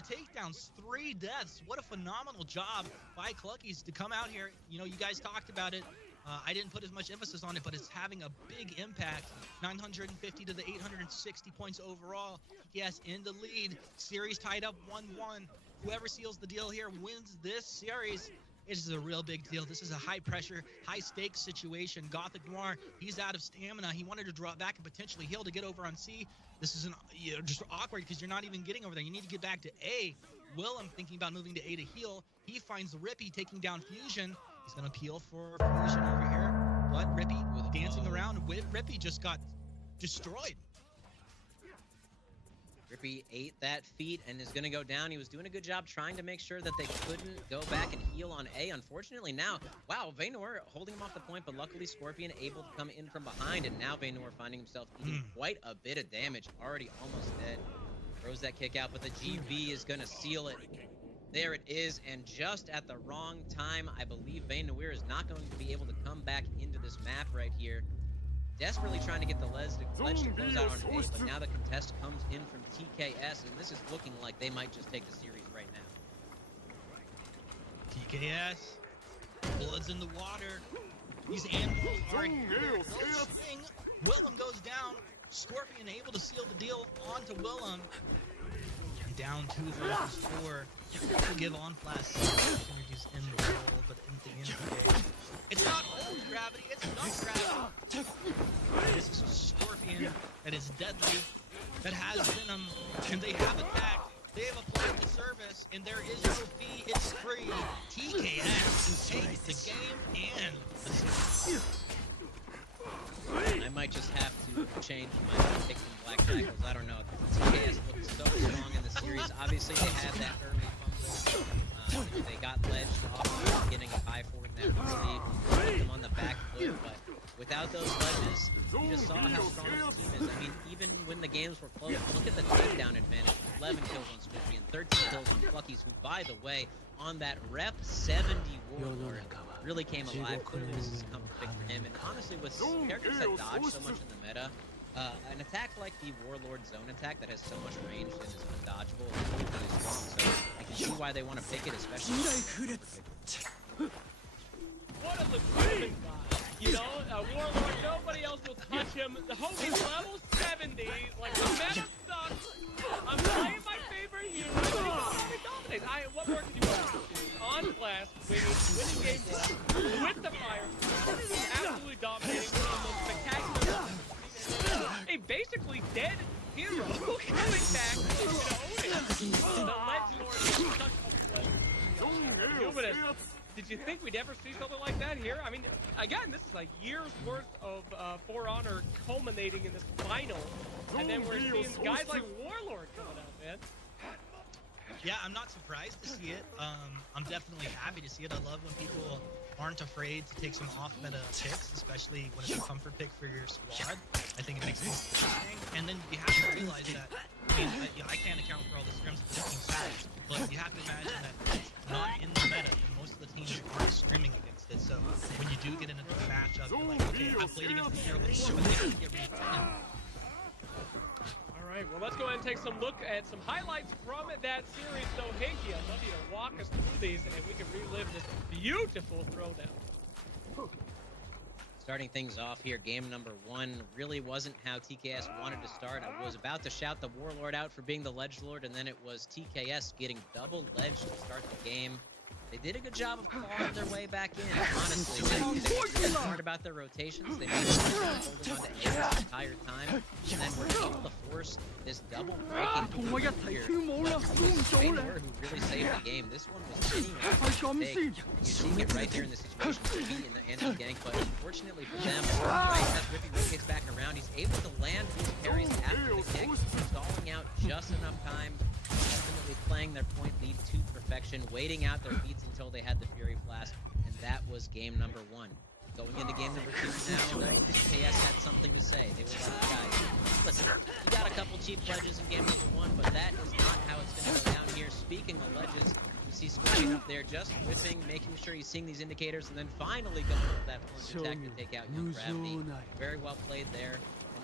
takedowns, 3 deaths. What a phenomenal job by Clucky's to come out here. You know, you guys talked about it. I didn't put as much emphasis on it, but it's having a big impact. 950 to the 860 points overall. Yes, in the lead. Series tied up 1-1. Whoever seals the deal here wins this series. This is a real big deal. This is a high-pressure, high-stakes situation. Gothic Noir, he's out of stamina. He wanted to drop back and potentially heal to get over on C. This is just awkward because you're not even getting over there. You need to get back to A. Willem thinking about moving to A to heal. He finds Rippy taking down Fusion. He's going to peel for Fusion over here. But Rippy dancing around with Rippy just got destroyed. Rippy ate that feat and is going to go down. He was doing a good job trying to make sure that they couldn't go back and heal on A. Unfortunately now, wow, Vaynor holding him off the point, but luckily Scorpion able to come in from behind, and now Vaynor finding himself eating quite a bit of damage, already almost dead. Throws that kick out, but the GB is going to seal it. There it is, and just at the wrong time, I believe Vaynor is not going to be able to come back into this map right here. Desperately trying to get the ledge to close out on A, but now the contest comes in from TKS, and this is looking like they might just take the series right now. TKS, blood's in the water. These animals are here. Willem goes down. Scorpion able to seal the deal onto Willem. And down 2 versus 4. To give on flash opportunities in the roll, but in the end of the game, it's not old gravity, it's not gravity. This is a Scorpion that is deadly, that has venom, and they have attacked. They have applied the service, and there is no fee. It's free. TKS takes the game and the series. I might just have to change my pick from Black Jackals. I don't know. TKS looked so strong in the series. Obviously, they had that early fumble. They got ledged off getting a high forward, and that really put them on the back foot. But without those ledges, you just saw how strong this team is. I mean, even when the games were close, look at the takedown advantage. 11 kills on Scorpion, 13 kills on Pluckies, who, by the way, on that Rep 70 Warlord, really came alive. Clearly, this has come perfect for him. And honestly, with characters that dodge so much in the meta, an attack like the Warlord zone attack that has so much range and is undodgeable is really, really strong. So I can see why they want to pick it, especially. What a legitimate guy. You know, Warlord, nobody else will touch him. The homie's level 70. Like, the meta sucks. I'm playing my favorite hero. He dominates. What more can you want? On blast, winning game 1 with the fire. Absolutely dominating. One of the most spectacular. A basically dead hero coming back to own it. The Ledgelord is such a pleasure. Did you think we'd ever see something like that here? I mean, again, this is like years worth of For Honor culminating in this final, and then we're seeing guys like Warlord coming out, man. Yeah, I'm not surprised to see it. I'm definitely happy to see it. I love when people aren't afraid to take some off-meta picks, especially when it's a comfort pick for your squad. I think it makes things interesting. And then you have to realize that, I mean, I can't account for all the scrims that the team sides, but you have to imagine that it's not in the meta, and most of the teams aren't streaming against it. So when you do get into a matchup, you're like, okay, I've played against this hero before, but they have to get ready for him. All right, well, let's go ahead and take some look at some highlights from that series. So, Hinky, I'd love you to walk us through these, and we can relive this beautiful throwdown. Starting things off here, game number 1 really wasn't how TKS wanted to start. I was about to shout the Warlord out for being the Ledgelord, and then it was TKS getting double ledge to start the game. They did a good job of clawing their way back in, honestly. They were really smart about their rotations. They made sure holding on to A this entire time, and then were able to force this double breaking here. Vaynor, who really saved the game. This one was anyone's mistake. You're seeing it right here in this situation. Rippy in the anti-gank, but unfortunately for them, right as Rippy rotates back around, he's able to land his parries after the kick, stalling out just enough time. Definitely playing their point lead to perfection, waiting out their beats until they had the Fury Blast, and that was game number 1. Going into game number 2 now, though, KS had something to say. They were like, guys, listen, you got a couple cheap ledges in game number 1, but that is not how it's going to go down here. Speaking of ledges, you see Scorpion up there just whipping, making sure he's seeing these indicators, and then finally going for that plunge attack to take out Young Gravity. Very well played there.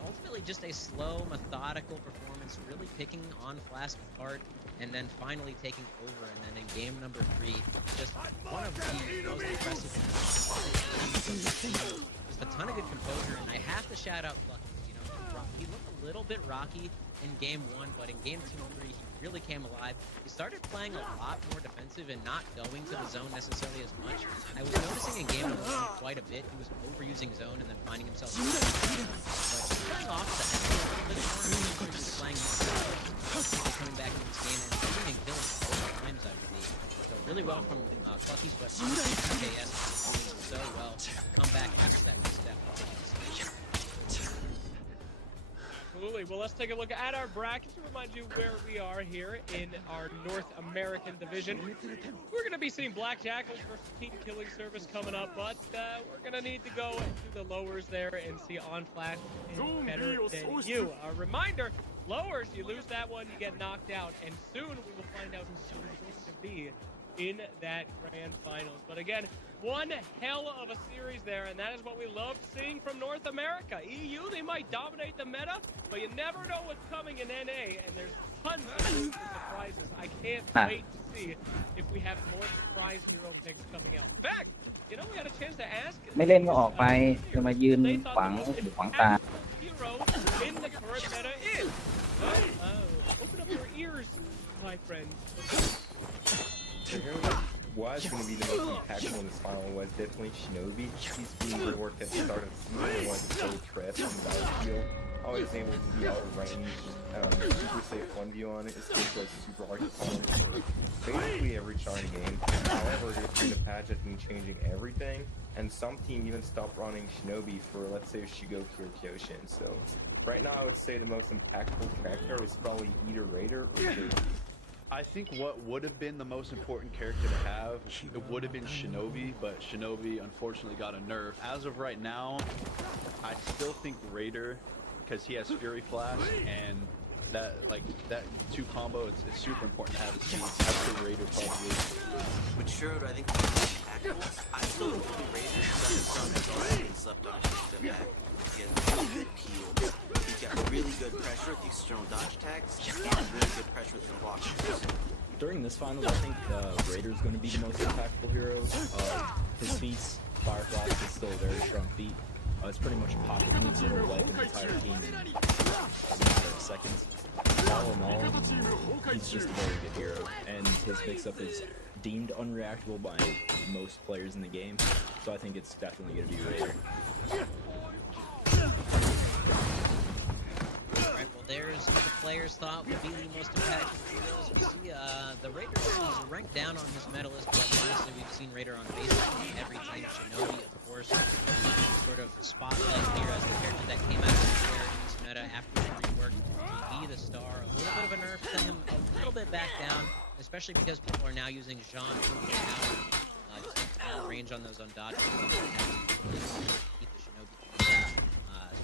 Ultimately just a slow, methodical performance, really picking on Flask apart, and then finally taking over. And then in game number 3, just one of the most impressive just a ton of good composure, and I have to shout out Plucky. You know, he looked a little bit rocky in game 1, but in game 2 and 3, he really came alive. He started playing a lot more defensive and not going to the zone necessarily as much. I was noticing in game 1 quite a bit. He was overusing zone and then finding himself but coming off the head a little bit more. He was playing more coming back into this game and getting kills both times, I believe. So really well from Plucky, but TKS doing so well to come back after that good step. Absolutely. Well, let's take a look at our bracket to remind you where we are here in our North American division. We're going to be seeing Black Jackals versus Team Killing Service coming up, but we're going to need to go into the lowers there and see On Flash is better than you. A reminder, lowers, you lose that one, you get knocked out, and soon we will find out who's going to be in that grand finals. But again, one hell of a series there, and that is what we love seeing from North America. EU, they might dominate the meta, but you never know what's coming in NA, and there's tons of surprises. I can't wait to see if we have more surprise hero picks coming out. In fact, you know, we had a chance to ask ไม่เล่นก็ออกไปจะมายืน they ขวาง thought the หู most ขวางตา impactful hero in the current meta is. Open up your ears, my friends. The hero that was going to be the most impactful in this final was definitely Shinobi. He's being reworked at the start of season 1 to kill Tress and Battlefield. Always able to be out of range, super safe 1v on it. It's just like super hard to call for basically every Shine game. However, there's been a patch that's been changing everything, and some team even stopped running Shinobi for, let's say, Shigoku or Kyoshin. So right now I would say the most impactful character is probably either Raider or JP. I think what would have been the most important character to have, it would have been Shinobi, but Shinobi unfortunately got a nerf. As of right now, I still think Raider, because he has Fury Flash, and that two combo, it's super important to have his team. That's the Raider probably. With Shiro, I think I still think the Raider has already been slept on his step back. He has really good peel. He's got really good pressure with the external dodge attacks, and really good pressure with the blocks. During this finals, I think Raider is going to be the most impactful hero. His feats, Fire Flash is still a very strong feat. It's pretty much a pocket move that will wipe an entire team in a matter of seconds. All in all, he's just a very good hero, and his mix-up is deemed unreactable by most players in the game, so I think it's definitely going to be Raider. Alright, well there's who the players thought would be the most impactful heroes. We see the Raider is ranked down on this meta list, but honestly we've seen Raider on basically every team. Shinobi, of course, sort of spotlight here as the character that came out of this meta after the rework to be the star. A little bit of a nerf, sent him a little bit back down, especially because people are now using Jean power. Just a range on those undodged. Keep the Shinobi as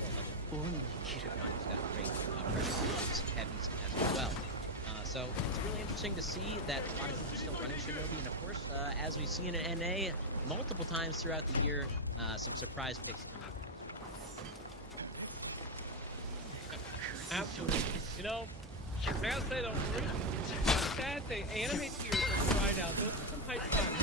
well. He's got great pressure heavies as well. So it's really interesting to see that a lot of people are still running Shinobi, and of course, as we've seen in NA multiple times throughout the year, some surprise picks come out. Absolutely. You know, I gotta say though, sad they animate tears are tried out. Those are some hype times.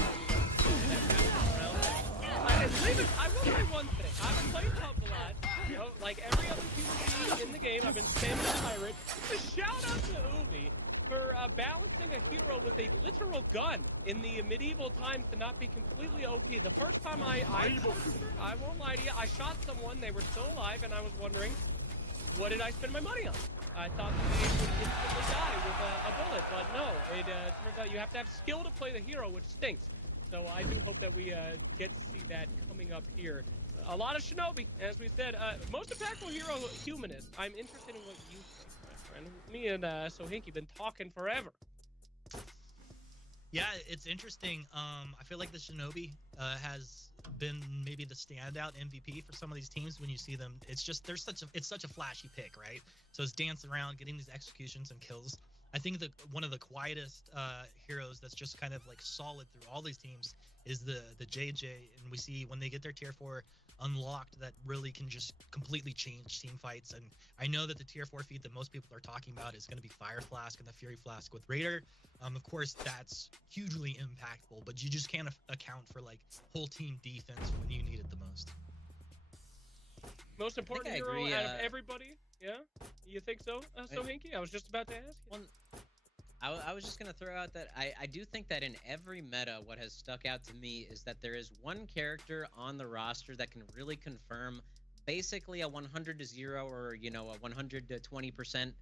I will say one thing. I've been playing Pub a lot. You know, like every other PvP in the game, I've been spamming the pirate. Just shout out to Ubi for balancing a hero with a literal gun in the medieval times to not be completely OP. The first time I won't lie to you, I shot someone, they were still alive, and I was wondering, what did I spend my money on? I thought that they would instantly die with a bullet, but no. It turns out you have to have skill to play the hero, which stinks. So I do hope that we get to see that coming up here. A lot of Shinobi, as we said. Most impactful hero, Humanist. I'm interested in what you think, my friend. Me and Sohinki been talking forever. Yeah, it's interesting. I feel like the Shinobi has been maybe the standout MVP for some of these teams. When you see them, it's just it's such a flashy pick, right? So it's dancing around, getting these executions and kills. I think that one of the quietest heroes that's just kind of like solid through all these teams is the JJ, and we see when they get their tier 4 unlocked, that really can just completely change team fights. And I know that the tier 4 feat that most people are talking about is going to be Fire Flask and the Fury Flask with Raider. Of course, that's hugely impactful, but you just can't account for like whole team defense when you need it the most. Most important hero out of everybody? Yeah? You think so, Sohinki? I was just about to ask you. Well, I was just going to throw out that I do think that in every meta, what has stuck out to me is that there is one character on the roster that can really confirm basically a 100-0 or, you know, a 120%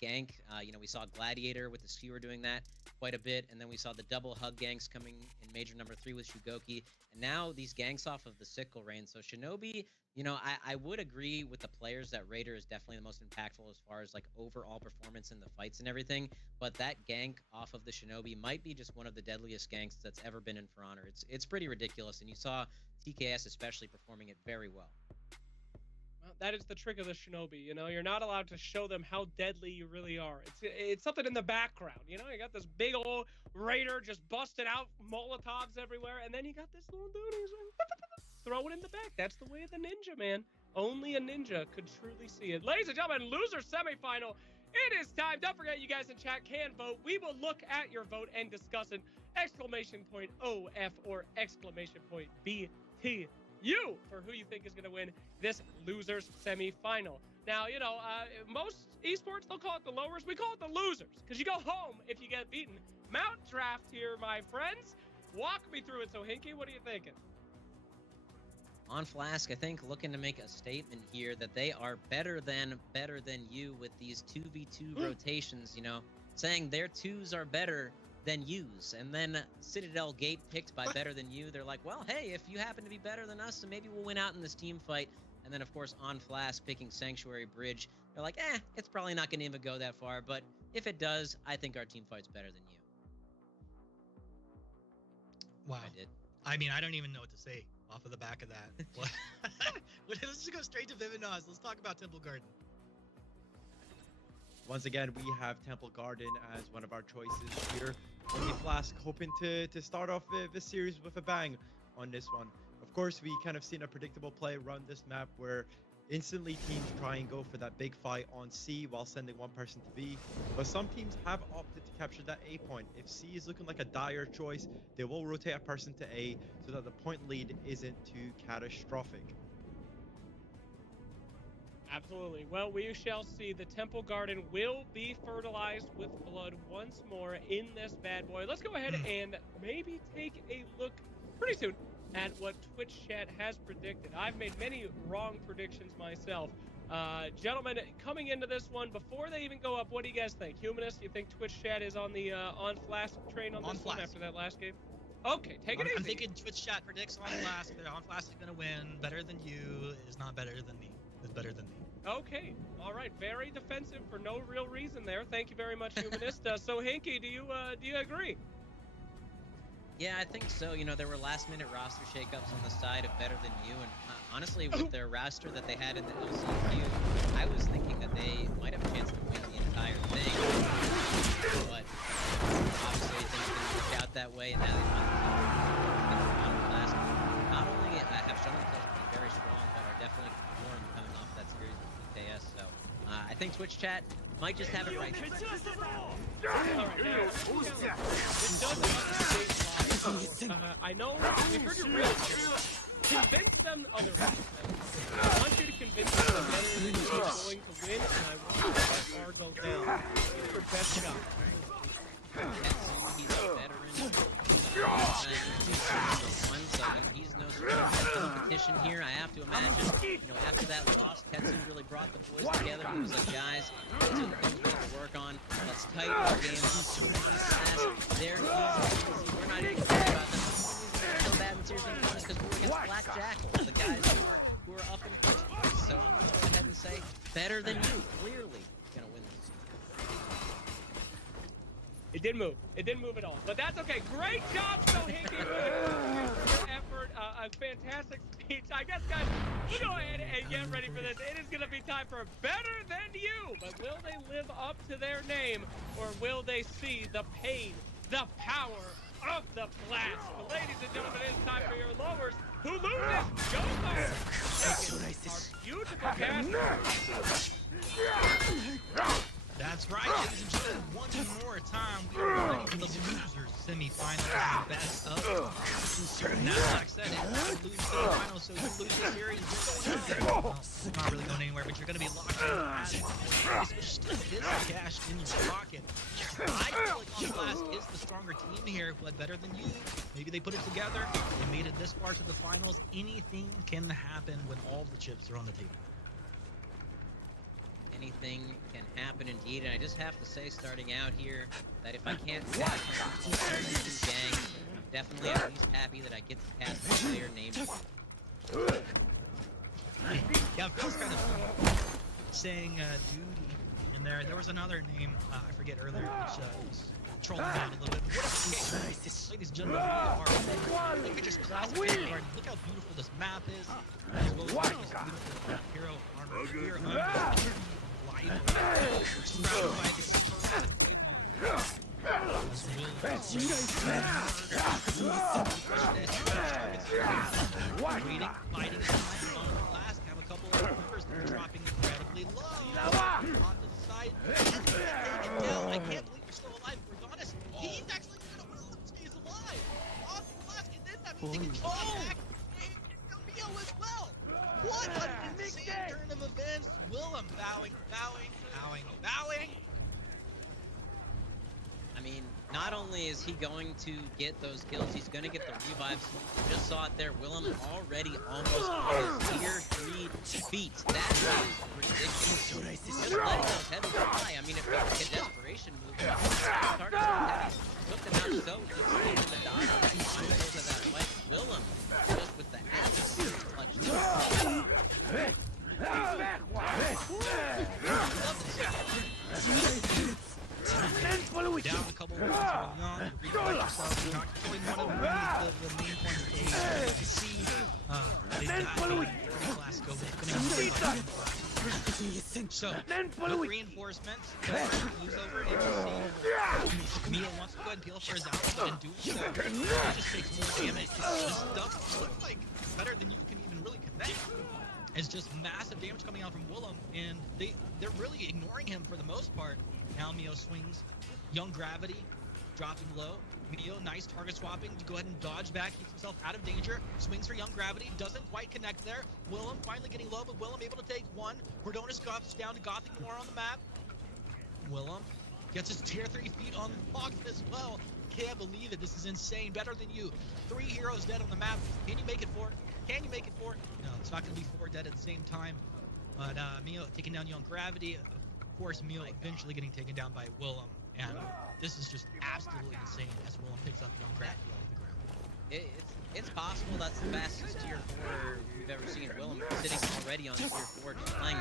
gank. You know, we saw Gladiator with the Skewer doing that quite a bit, and then we saw the double hug ganks coming in Major number 3 with Shugoki, and now these ganks off of the Sickle Rain. So Shinobi, you know, I would agree with the players that Raider is definitely the most impactful as far as like overall performance in the fights and everything, but that gank off of the Shinobi might be just one of the deadliest ganks that's ever been in For Honor. It's pretty ridiculous, and you saw TKS especially performing it very well. Well, that is the trick of the Shinobi. You know, you're not allowed to show them how deadly you really are. It's something in the background. You know, you got this big old Raider just busting out Molotovs everywhere, and then you got this little dude who's like, throw it in the back. That's the way of the ninja, man. Only a ninja could truly see it. Ladies and gentlemen, loser semifinal. It is time. Don't forget, you guys in chat can vote. We will look at your vote and discuss it. Exclamation point OF or exclamation point BTU for who you think is going to win this losers semifinal. Now, you know, most esports, they'll call it the lowers. We call it the losers because you go home if you get beaten. Mount draft here, my friends. Walk me through it. So, Hinky, what are you thinking? On Flask, I think, looking to make a statement here that they are better than you with these 2v2 rotations, you know, saying their 2s are better than yous. And then Citadel Gate picked by better than you. They're like, well, hey, if you happen to be better than us, then maybe we'll win out in this team fight. And then, of course, On Flask picking Sanctuary Bridge. They're like, it's probably not going to even go that far. But if it does, I think our team fight's better than you. Wow. I did. I mean, I don't even know what to say off of the back of that. Let's just go straight to Vivinos. Let's talk about Temple Garden. Once again, we have Temple Garden as one of our choices here. Only Flask hoping to start off the series with a bang on this one. Of course, we kind of seen a predictable play run this map where instantly teams try and go for that big fight on C while sending one person to B. But some teams have opted to capture that A point. If C is looking like a dire choice, they will rotate a person to A so that the point lead isn't too catastrophic. Absolutely. Well, we shall see. The Temple Garden will be fertilized with blood once more in this bad boy. Let's go ahead and maybe take a look pretty soon at what Twitch chat has predicted. I've made many wrong predictions myself. Gentlemen, coming into this one, before they even go up, what do you guys think? Humanist, you think Twitch chat is on the on Flask train on this one after that last game? Okay, take it easy. I'm thinking Twitch chat predicts On Flask. On Flask is going to win. Better than you is not better than me. Is better than me. Okay, all right. Very defensive for no real reason there. Thank you very much, Humanist. So, Hinky, do you agree? Yeah, I think so. You know, there were last-minute roster shakeups on the side of better than you, and honestly, with their roster that they had in the LCQ, I was thinking that they might have a chance to win the entire thing. But obviously, things didn't work out that way, and now they finally on Flask. Not only have shown themselves to be very strong, but are definitely performed coming off that series with TKS. So I think Twitch chat might just have it right. All right, now, this does I know we heard your real convince them otherwise. I want you to convince them that better than you is going to win, and I want you to let R go down. It's your best shot. He's a veteran. So he's no competition here. I have to imagine, you know, after that loss, Tetsu really brought the boys together. He was like, guys, these are the things we have to work on. Let's tighten our game up. There he is. We're not even talking about them. So bad in series because we're against Black Jackals, the guys who are up in first place. So I'm going to go ahead and say, better than you, clearly going to win this. It didn't move. It didn't move at all. But that's okay. Great job, So Hinky, for your effort. A fantastic speech. I guess, guys, we'll go ahead and get ready for this. It is going to be time for Better Than You. But will they live up to their name, or will they see the pain, the power of the blast? But ladies and gentlemen, it is time for your lowers. Who loses? Go for our beautiful cast. That's right, ladies and gentlemen. One more time, we are ready for the losers semifinal best of. Now, like I said, if you lose to the finals, so you lose the series, it's not really going anywhere, but you're going to be locked in which still is cash in your pocket. I feel like OnFlask is the stronger team here, but better than you. Maybe they put it together. They made it this far to the finals. Anything can happen when all the chips are on the table. Anything can happen indeed, and I just have to say, starting out here, that if I can't cast on gang, I'm definitely at least happy that I get to cast a player named. Yeah, it feels kind of funny saying duty in there. There was another name I forget earlier, which was trolling down a little bit. But what if ladies and gentlemen, we are look at just classic Vanguard. Look how beautiful this map is. As well as this beautiful hero armor. We are under surrounded by this perfect waiting, fighting, last have a couple of numbers dropping incredibly low. On the side, I can't believe you're still alive. We're honest. He's actually gonna will stays alive. On the last, and then that means he can come back and Mio as well. What an insane turn of events. Willem bowing. I mean, not only is he going to get those kills, he's going to get the revives. You just saw it there. Willem already almost on his tier 3 feet. That is ridiculous. Just letting those heavies fly. I mean, it felt like a desperation move. Target heavies took them out so easily in the dodge. Of that fight. Willem just with the absolute clutch. Down a couple of points early on, you replay yourself, you're not killing one of the main points to see they got class go so, with reinforcements, moves over into Mio wants to go ahead and peel for his outfit and do so. He just takes more damage. This stuff looks like better than you can even really connect. It's just massive damage coming out from Willem, and they're really ignoring him for the most part. Now Mio swings, Young Gravity, dropping low. Mio, nice target swapping to go ahead and dodge back, keeps himself out of danger. Swings for Young Gravity, doesn't quite connect there. Willem finally getting low, but Willem able to take one. Cordonus drops down to Gothic Noir on the map. Willem gets his tier 3 feet unlocked as well. Can't believe it, this is insane, better than you. 3 heroes dead on the map. Can you make it 4? Can you make it 4? No, it's not gonna be 4 dead at the same time. But Mio taking down Young Gravity. Of course, Mio eventually getting taken down by Willem. And this is just absolutely insane as Willem picks up Young Gravity off the ground. It's possible that's the fastest tier 4 we've ever seen. Willem sitting already on tier 4, just playing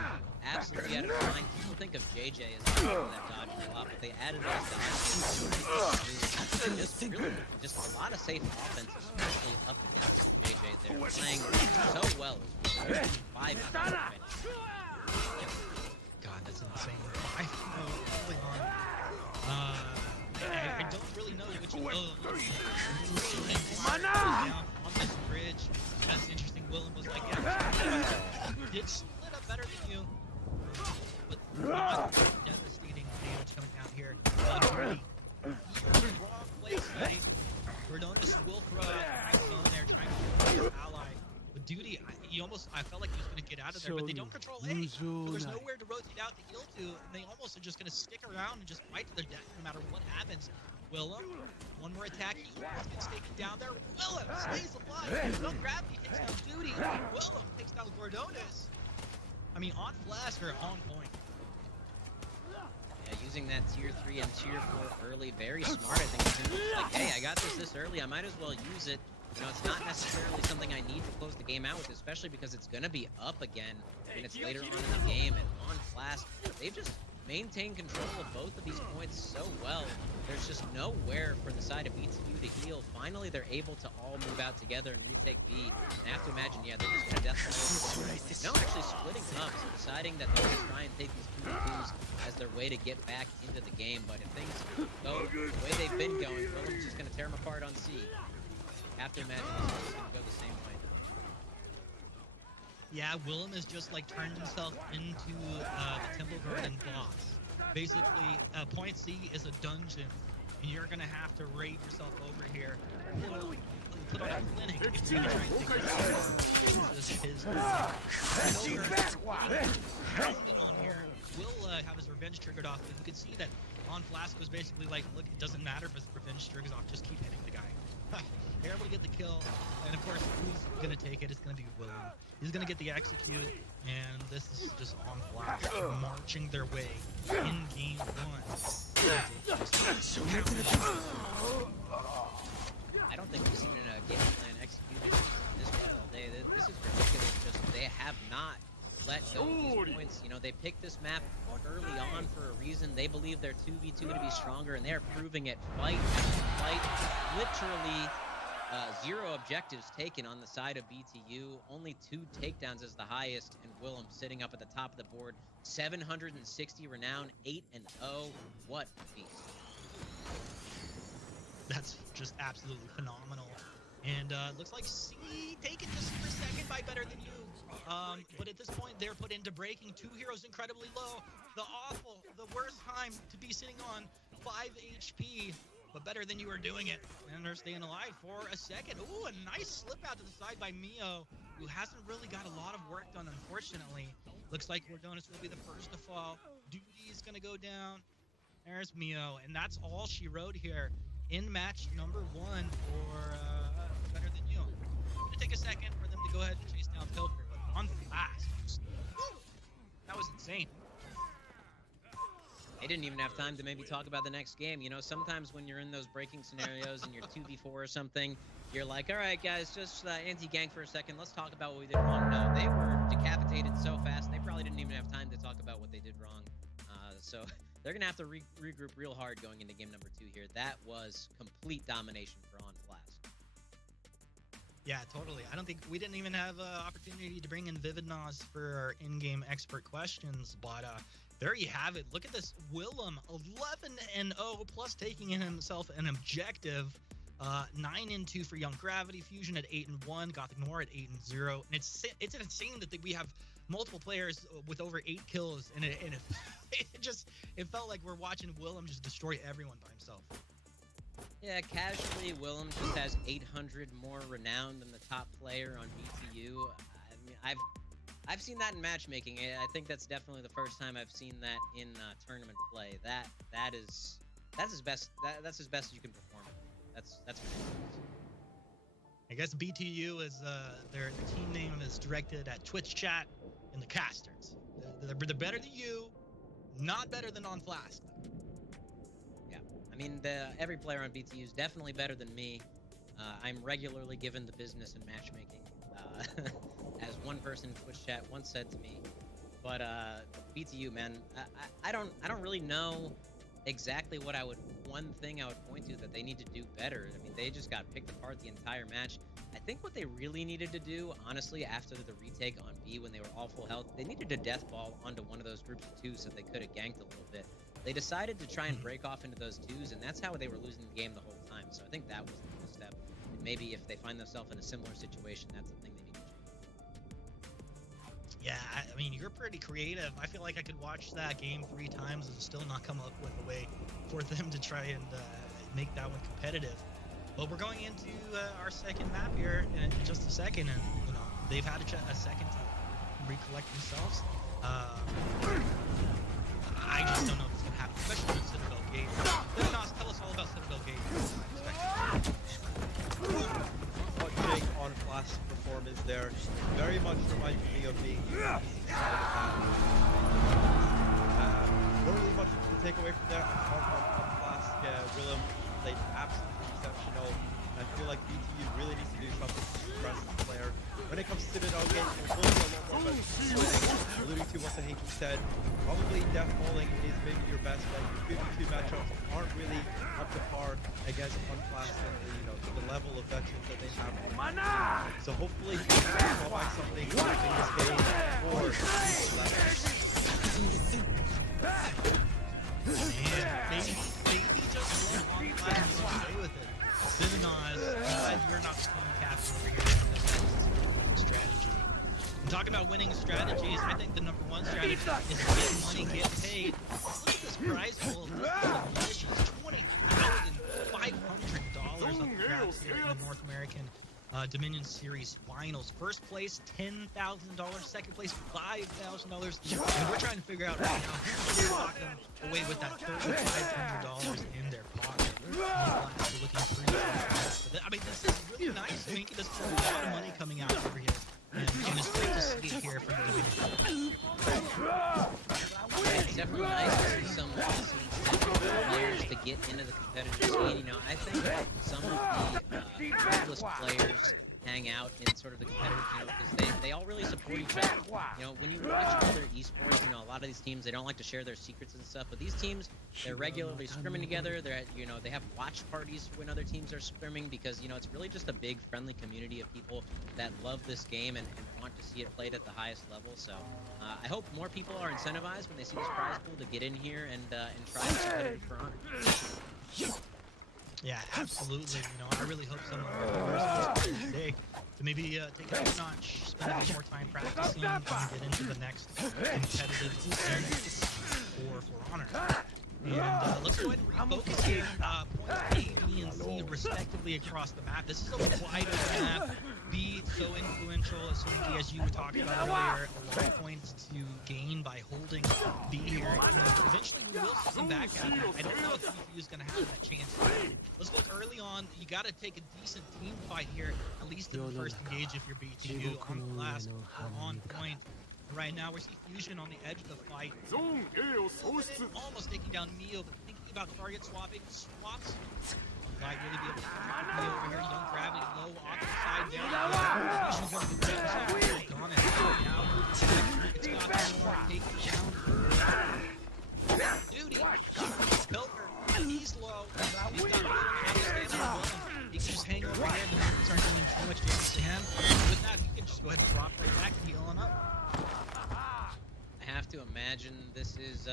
absolutely out of his mind. People think of JJ as the that dodge a lot, but they added those dodges. Just a lot of safe offense, especially up against JJ there. Playing so well as well. 5 God, that's insane. 5 early on. I don't really know which on this bridge. That's interesting. Willem was like, yeah, did split up better than you, but not devastating damage coming out here. Wrong place, buddy. Cordonus will throw out the zone there, trying to kill his ally. But Duty, I felt like he was going to get out of there, but they don't control A. So there's nowhere to rotate out to heal to, and they almost are just going to stick around and just fight to their death no matter what happens. Willem, one more attack, he almost gets taken down there. Willem stays alive. Young Gravity takes down Duty. Willem takes down Cordonus. I mean, OnFlask are on point. Yeah, using that tier 3 and tier 4 early, very smart. I think it's like, hey, I got this early, I might as well use it. You know, it's not necessarily something I need to close the game out with, especially because it's going to be up again and it's later on in the game. And OnFlask, they've just maintained control of both of these points so well. There's just nowhere for the side of BTU to heal. Finally, they're able to all move out together and retake B. And I have to imagine, yeah, they're just going to definitely... No, actually splitting up, so deciding that they're going to try and take these 2v2s as their way to get back into the game. But if things go the way they've been going, Willem's just going to tear them apart on C. Have to imagine this is going to go the same way. Yeah, Willem has just like turned himself into the Temple Garden boss. Basically, Point C is a dungeon, and you're gonna have to raid yourself over here. Put on a clinic if he's gonna try and take his hounded on here. Will have his revenge triggered off, but you can see that on Flask was basically like, look, it doesn't matter if his revenge triggers off, just keep hitting the guy. They're able to get the kill, and of course, who's gonna take it? It's gonna be Willem. He's gonna get the execute, and this is just on Flask marching their way in game 1. I don't think we've seen a game plan executed this well all day. This is ridiculous. Just they have not let go of these points. You know, they picked this map early on for a reason. They believe they're 2v2 to be stronger, and they're proving it fight after fight. Literally, 0 objectives taken on the side of BTU. Only 2 takedowns is the highest, and Willem sitting up at the top of the board. 760 renown, 8-0. What a beast. That's just absolutely phenomenal. And looks like C taken just for a second by Better Than You. But at this point, they're put into breaking. 2 heroes incredibly low. The worst time to be sitting on 5 HP. But Better Than You are doing it. And they're staying alive for a second. Ooh, a nice slip out to the side by Mio, who hasn't really got a lot of work done, unfortunately. Looks like Gordonis will be the first to fall. Duty's gonna go down. There's Mio, and that's all she wrote here in match number 1 for Better Than You. It's gonna take a second for them to go ahead and chase down Pilker, but on Flask. That was insane. They didn't even have time to maybe talk about the next game. You know, sometimes when you're in those breaking scenarios and you're 2v4 or something, you're like, all right, guys, just anti-gank for a second. Let's talk about what we did wrong. No, they were decapitated so fast, they probably didn't even have time to talk about what they did wrong. So they're going to have to regroup real hard going into game number 2 here. That was complete domination for On Flask. Yeah, totally. I don't think we didn't even have an opportunity to bring in Vivid Nas for our in-game expert questions, but there you have it. Look at this. Willem, 11-0, plus taking in himself an objective. 9-2 for Young Gravity, Fusion at 8-1, Gothic Noir at 8-0. And it's insane that we have multiple players with over 8 kills, and it felt like we're watching Willem just destroy everyone by himself. Yeah, casually, Willem just has 800 more renown than the top player on BTU. I mean, I've seen that in matchmaking. I think that's definitely the first time I've seen that in tournament play. That's as best as you can perform. That's ridiculous. I guess BTU is their team name is directed at Twitch chat and the casters. They're better than you, not better than On Flask. Yeah, I mean every player on BTU is definitely better than me. I'm regularly given the business in matchmaking, as one person in Twitch chat once said to me. But BTU, man, I don't really know exactly what one thing I would point to that they need to do better. I mean, they just got picked apart the entire match. I think what they really needed to do, honestly, after the retake on B when they were all full health, they needed to death ball onto one of those groups of 2 so they could have ganked a little bit. They decided to try and break off into those 2s, and that's how they were losing the game the whole time. So I think that was the first step. And maybe if they find themselves in a similar situation, that's the thing they need to change. Yeah, I mean, you're pretty creative. I feel like I could watch that game 3 times and still not come up with a way for them to try and make that one competitive. But we're going into our second map here in just a second, and you know they've had a second to recollect themselves. I just don't know if it's gonna happen, especially with Citadel Gate. Nas, tell us all about Citadel Gate. What Jake On Flask performance there very much reminds me of being not really much to take away from there. On Flask, Willem played absolutely exceptional. I feel like BTU really needs to do something to suppress the player. When it comes to Citadel Gate, it will be a lot more about switching. Alluding to what Hanky said, probably death falling is maybe your best bet. Your 52 matchups aren't really up to par against On Flask and the level of veterans that they have. So hopefully he can provide something in this game for these levels. Maybe just let On Flask get away with it. Vivinaz, you're not the team captain over here. That's winning strategy. I'm talking about winning strategies. I think the number 1 strategy is get money, get paid. Look at this prize pool. This is $20,500 up for grabs here in the North American Dominion Series Finals. First place, $10,000. Second place, $5,000. And we're trying to figure out right now who's going to walk them away with that $3,500 in their pocket. We're looking pretty good. I mean, this is really nice. I mean, there's a lot of money coming out over here. And it's great to see it here from the Dominion. It's definitely nice to see some players to get into the competitive scene. You know, I think some of the coolest players hang out in sort of the competitive scene because they all really support each other. You know, when you watch other esports, you know, a lot of these teams, they don't like to share their secrets and stuff, but these teams, they're regularly scrimming together. They're, you know, they have watch parties when other teams are scrimming because, you know, it's really just a big friendly community of people that love this game and want to see it played at the highest level. So I hope more people are incentivized when they see this prize pool to get in here and try this competitive for honor. Yeah, absolutely. You know, I really hope some of our players today to maybe take it up a notch, spend a bit more time practicing, and get into the next competitive event for honor. And let's go ahead and refocus here. Points A, B, and C respectively across the map. This is a wider map. B, so influential, as you were talking about earlier, a lot of points to gain by holding B here. And eventually we will see some back at that. I don't know if BTU is going to have that chance. Let's look early on. You got to take a decent team fight here, at least in the first engage if you're BTU. On the last, we're on point. Right now, we see Fusion on the edge of the fight. Almost taking down Neo, but thinking about target swapping. Swaps. Might really be able to target Neo over here. Young Gravity low off the side there. Fusion's going to be right on it. Now moving back. It's got more. Taking down. Duty. Pilker. He's low. He's got a little he can just hang over here and start doing too much damage to him. With that, he can just go ahead and drop right back and heal on up. I have to imagine this is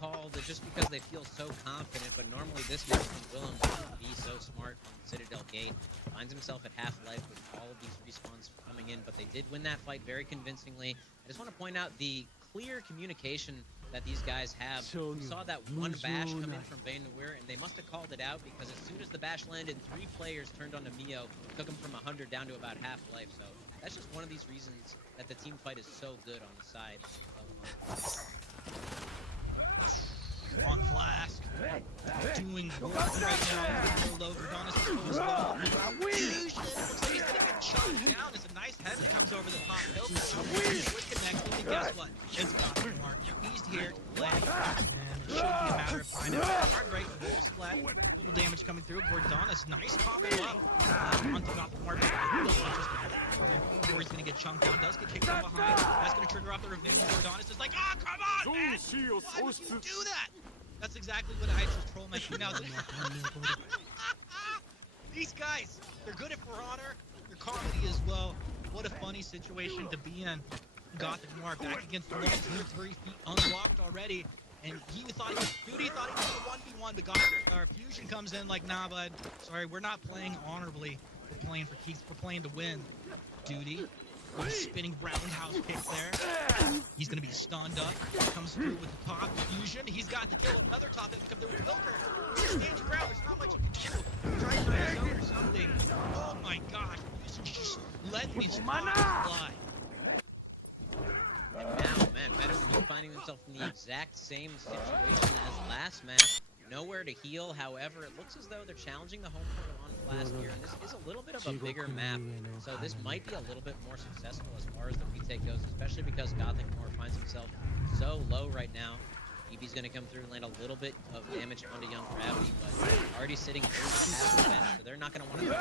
called just because they feel so confident, but normally this man from Willem wouldn't be so smart on Citadel Gate. Finds himself at half-life with all of these respawns coming in, but they did win that fight very convincingly. I just want to point out the clear communication that these guys have. We saw that one bash come in from Vayne Nuir, and they must have called it out because as soon as the bash landed, 3 players turned onto Mio, took him from 100 down to about half-life, so that's just one of these reasons that the team fight is so good on the side of On Flask. Doing work right now. Low Verdonis is full as well. Fusion looks like he's gonna get choked down as a nice head that comes over the top. He'll quick connect, and guess what? It's got more. He's here to play, and it should be a matter of finding hard break, wall splat, little damage coming through. Verdonis, nice combo up. Onto got the mark. He's gonna get chunked down, does get kicked from behind. That's gonna trigger off the revenge. Verdonis is like, oh, come on, man! Why would you do that? That's exactly what I just troll my team out. These guys, they're good at For Honor. They're comedy as well. What a funny situation to be in. Gothic Noir back against 1, 2, 3 feet unblocked already. And he thought Duty thought he was a 1v1, but Gothic Fusion comes in like, nah, bud. Sorry, we're not playing honorably. We're playing for keeps. We're playing to win. Duty. With a spinning roundhouse kick there. He's going to be stunned up. Comes through with the top Fusion. He's got to kill another top hit. Come through with Pilker. He's standing ground. There's not much you can do. Try to do his own or something. Oh my gosh. Fusion just let these fly. And now, man, better than you finding himself in the exact same situation as last match. Nowhere to heal. However, it looks as though they're challenging the home court on Flask here, and this is a little bit of a bigger map, so this might be a little bit more successful as far as the retake goes, especially because Gothic Noir finds himself so low right now. EB's going to come through and land a little bit of damage onto Young Gravity, but already sitting over half the bench, so they're not going to want to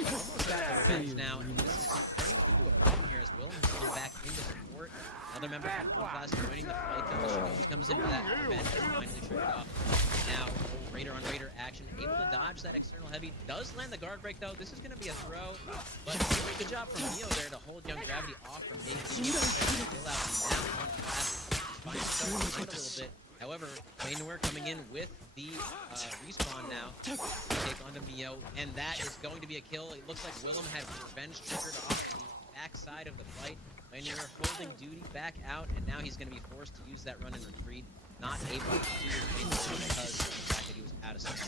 almost got the revenge now, and this is turning into a problem here as Will has come back into support. Another member from One Class joining the fight, though. Shinobi comes in for that revenge, is finally triggered off. Now, Raider on Raider action, able to dodge that external heavy. Does land the guard break, though. This is going to be a throw, but really good job from Neo there to hold Young Gravity off from being able to kill out. Now, One Class finds himself a little bit. However, Vaynor coming in with the respawn now to take onto Mio, and that is going to be a kill. It looks like Willem had revenge triggered off the backside of the fight. Vaynor holding Duty back out, and now he's going to be forced to use that run and retreat. Not able to do it because of the fact that he was out of sync.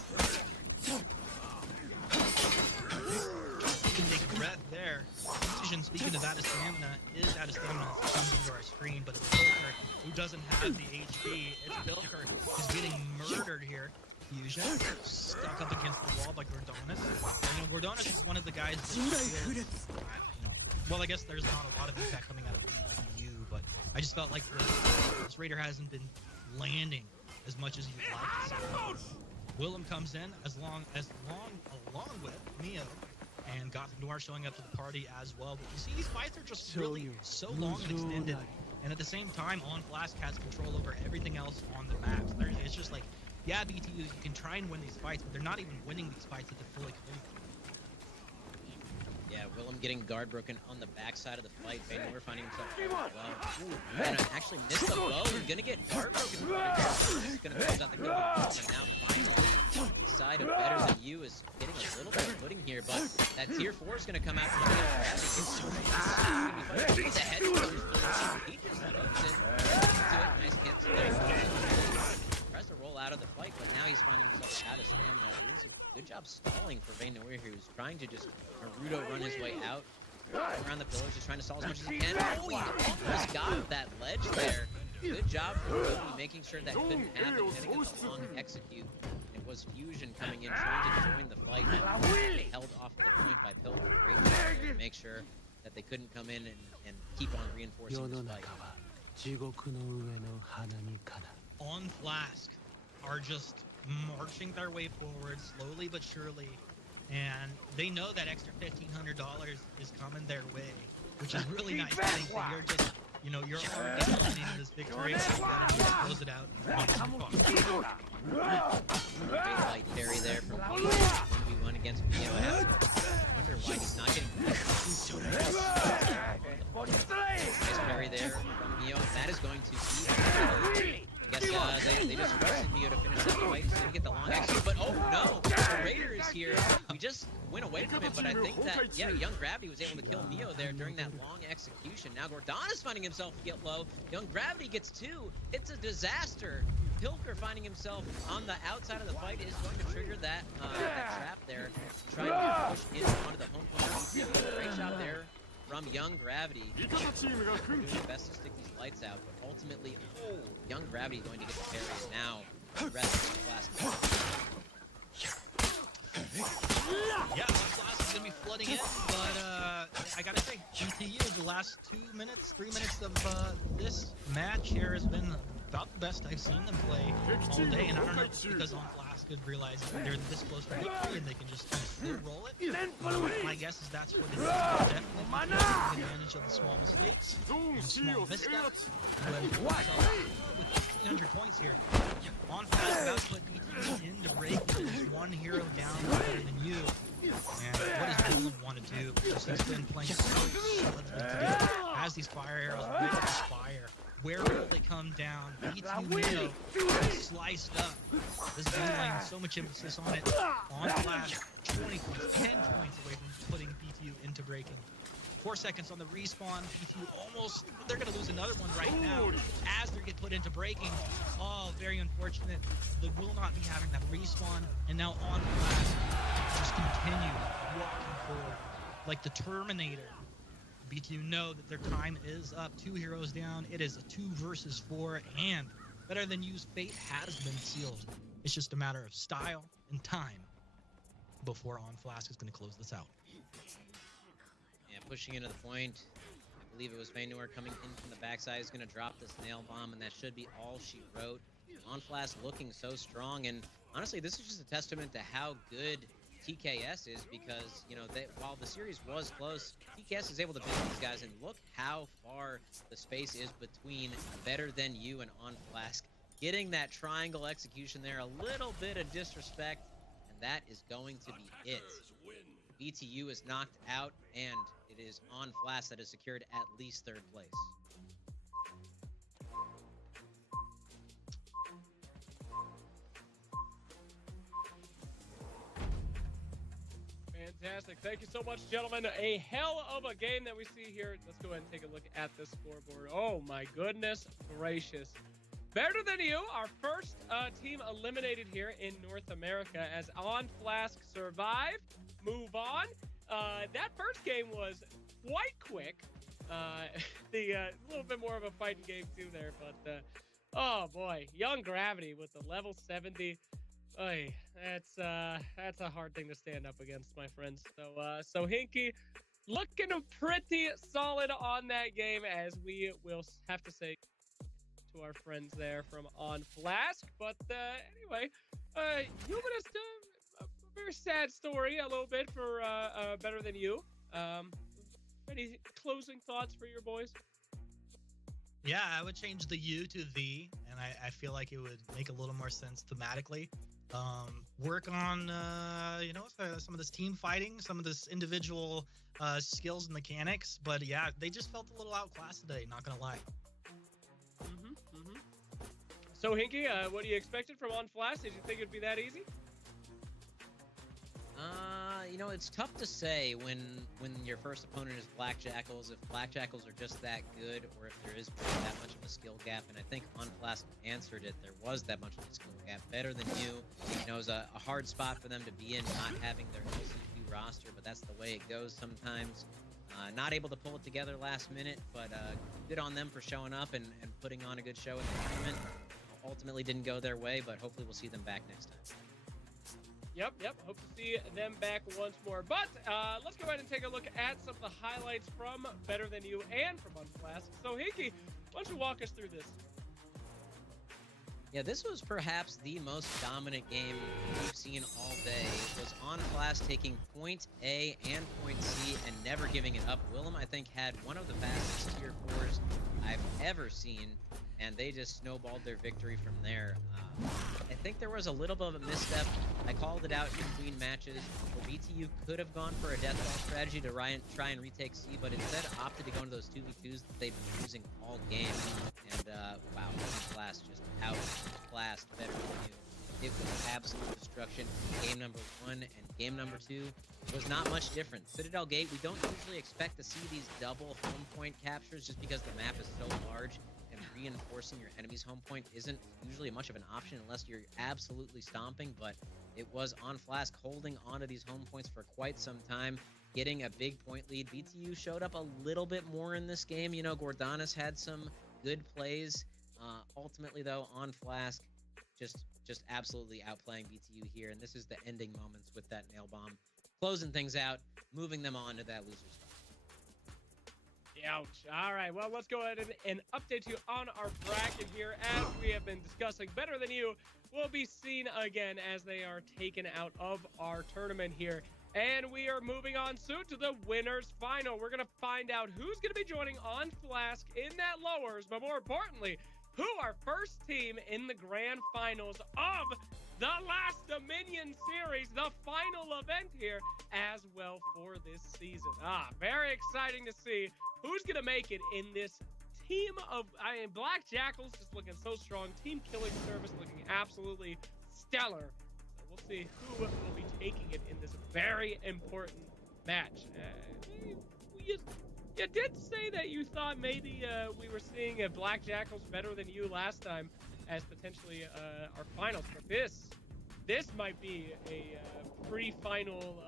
Fusion, speaking of out of stamina, is out of stamina as it comes into our screen, but it's Pilker who doesn't have the HP. It's Pilker who's getting murdered here. Fusion stuck up against the wall by Gordonis. And Gordonis is one of the guys that feels, well, I guess there's not a lot of impact coming out of BTU, but I just felt like this Raider hasn't been landing as much as you'd like to see. Willem comes in along with Mio, and Gotham Noir showing up to the party as well. But you see, these fights are just really so long and extended, and at the same time, On Flask has control over everything else on the map. So it's just like, yeah, BTU, you can try and win these fights, but they're not even winning these fights at the fully complete. Yeah, Willem getting guard broken on the backside of the fight. Baynor finding himself well. Ooh, gonna actually miss the bow. He's gonna get guard broken. He's gonna close out the kill. And now finally, the side of Better Than You is getting a little bit of footing here, but that tier 4 is gonna come out. He's ahead. He just moves it. Nice cancel there. Tries to roll out of the fight, but now he's finding himself out of stamina. It is a good job stalling for Vaynor, who's trying to just Naruto run his way out. Around the pillars, just trying to stall as much as he can. Oh, he almost got that ledge there. Good job for Ruby making sure that couldn't happen, getting a long execute. It was Fusion coming in, trying to join the fight. Held off the point by Pillar. Great job to make sure that they couldn't come in and keep on reinforcing this fight. On Flask are just marching their way forward slowly but surely, and they know that extra $1,500 is coming their way, which is really nice to think that you're just, you're already dominating this victory, so you gotta do is close it out. Big light carry there from 1v1 against Mio. I wonder why he's not getting nice carry there from Mio. That is going to be I guess they just rushed Mio to finish that fight. He's gonna get the long execute, but oh no! The Raider is here. We just went away from it, but I think that, yeah, Young Gravity was able to kill Mio there during that long execution. Now Gordonis finding himself to get low. Young Gravity gets 2. It's a disaster. Pilker finding himself on the outside of the fight is going to trigger that trap there. Trying to push in onto the home point. Great shot there from Young Gravity. Doing their best to stick these lights out, but ultimately, Young Gravity going to get the carry now. The rest of the class. Yeah, Flask is gonna be flooding in, but I gotta say, BTU, the last 3 minutes of this match here has been about the best I've seen them play all day, and I don't know if it's because On Flask has realized they're this close to victory and they can just kind of roll it. My guess is that's what it is. Definitely taking advantage of the small mistakes and small missteps. With 1,500 points here, On Flask about to put BTU into break with just one hero down Better Than You. And what does Willem want to do? Because he's been playing so solidly today. Has these fire arrows ready to fire. Where will they come down? BTU Mio sliced up. This game lane, so much emphasis on it. On Flask, 20 points, 10 points away from putting BTU into breaking. 4 seconds on the respawn. BTU almost, they're going to lose another one right now as they get put into breaking. Oh, very unfortunate. They will not be having that respawn. And now On Flask just continue walking forward like the Terminator. BTU know that their time is up. 2 heroes down. It is a 2 versus 4, and Better Than You's fate has been sealed. It's just a matter of style and time before On Flask is going to close this out. Yeah, pushing into the point. I believe it was Vaynor coming in from the backside. Is going to drop this nail bomb, and that should be all she wrote. On Flask looking so strong, and honestly, this is just a testament to how good TKS is, because while the series was close, TKS is able to beat these guys, and look how far the space is between Better Than You and On Flask. Getting that triangle execution there, a little bit of disrespect, and that is going to be it. BTU is knocked out, and it is On Flask that has secured at least 3rd place. Fantastic. Thank you so much, gentlemen. A hell of a game that we see here. Let's go ahead and take a look at the scoreboard. Oh, my goodness gracious. Better Than You, our first team eliminated here in North America as On Flask survived. Move on. That first game was quite quick. The little bit more of a fighting game too there, but oh boy, Young Gravity with the level 70. Oy, that's a hard thing to stand up against, my friends. So Hinky looking pretty solid on that game, as we will have to say to our friends there from On Flask. But anyway, Humanist, a very sad story a little bit for Better Than You. Any closing thoughts for your boys? Yeah, I would change the U to the, and I feel like it would make a little more sense thematically. Work on, some of this team fighting, some of this individual skills and mechanics. But yeah, they just felt a little outclassed today, not gonna lie. So Hinky, what do you expected from On Flash? Did you think it'd be that easy? It's tough to say when your first opponent is Black Jackals, if Black Jackals are just that good, or if there is that much of a skill gap. And I think Unflask answered it. There was that much of a skill gap. Better Than You, it was a hard spot for them to be in, not having their LCQ roster, but that's the way it goes sometimes. Not able to pull it together last minute, but good on them for showing up and putting on a good show in the tournament. Ultimately didn't go their way, but hopefully we'll see them back next time. Yep. Hope to see them back once more. But let's go ahead and take a look at some of the highlights from Better Than You and from Unflask. So, Hinky, why don't you walk us through this? Yeah, this was perhaps the most dominant game we've seen all day. It was Unflask taking point A and point C and never giving it up. Willem, I think, had one of the fastest tier 4s I've ever seen, and they just snowballed their victory from there. I think there was a little bit of a misstep. I called it out in between matches where BTU could have gone for a deathball strategy to try and retake C, but instead opted to go into those 2v2s that they've been using all game. And wow, Blast just outclassed Better Than You. It was absolute destruction. Game number 1 and game number 2 was not much different. Citadel Gate, we don't usually expect to see these double home point captures just because the map is so large, and reinforcing your enemy's home point isn't usually much of an option unless you're absolutely stomping. But it was On Flask holding onto these home points for quite some time, getting a big point lead. BTU showed up a little bit more in this game. Gordonis had some good plays. Ultimately, though, On Flask just absolutely outplaying BTU here, and this is the ending moments with that nail bomb, closing things out, moving them on to that loser spot. Ouch. All right, well, let's go ahead and update you on our bracket here. As we have been discussing, Better Than You will be seen again as they are taken out of our tournament here. And we are moving on soon to the winners final. We're going to find out who's going to be joining On Flask in that lowers, but more importantly, who our first team in the grand finals of the last Dominion series, the final event here as well for this season. Very exciting to see who's going to make it in this team of, Black Jackals just looking so strong. Team Killing Service looking absolutely stellar. So we'll see who will be taking it in this very important match. You did say that you thought maybe we were seeing a Black Jackals Better Than You last time as potentially our finals, but this might be a pre-final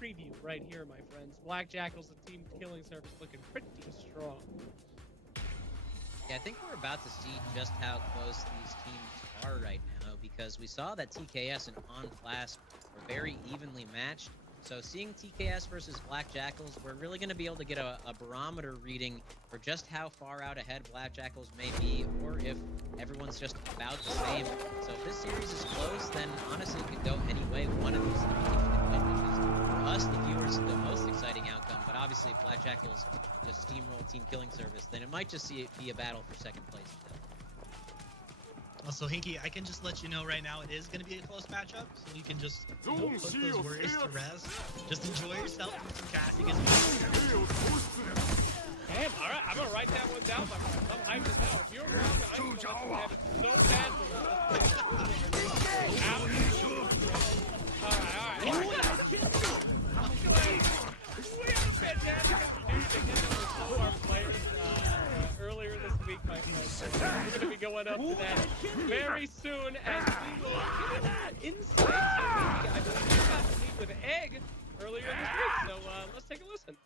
preview right here, my friends. Black Jackals and Team Killing Service looking pretty strong. Yeah, I think we're about to see just how close these teams are right now, because we saw that TKS and On Flask were very evenly matched. So seeing TKS versus Black Jackals, we're really going to be able to get a barometer reading for just how far out ahead Black Jackals may be, or if everyone's just about the same. So if this series is close, then honestly it could go any way. One of these three teams could win, which is, for us, the viewers, the most exciting outcome. But obviously if Black Jackals just steamroll Team Killing Service, then it might just be a battle for second place. Also, Hinky, I can just let you know right now it is going to be a close matchup, so you can just put those worries to rest. Just enjoy yourself with some casting as well. Damn, all right, I'm going to write that one down, my friend. I'm hyped as hell. If you're around, I'm going to have it so bad for that. All right. We have a fantastic opportunity to get to show our players earlier this week, my friends. We're going to be going up to that very soon as we will get that insight. I believe we got to meet with Egg earlier this week, so let's take a listen.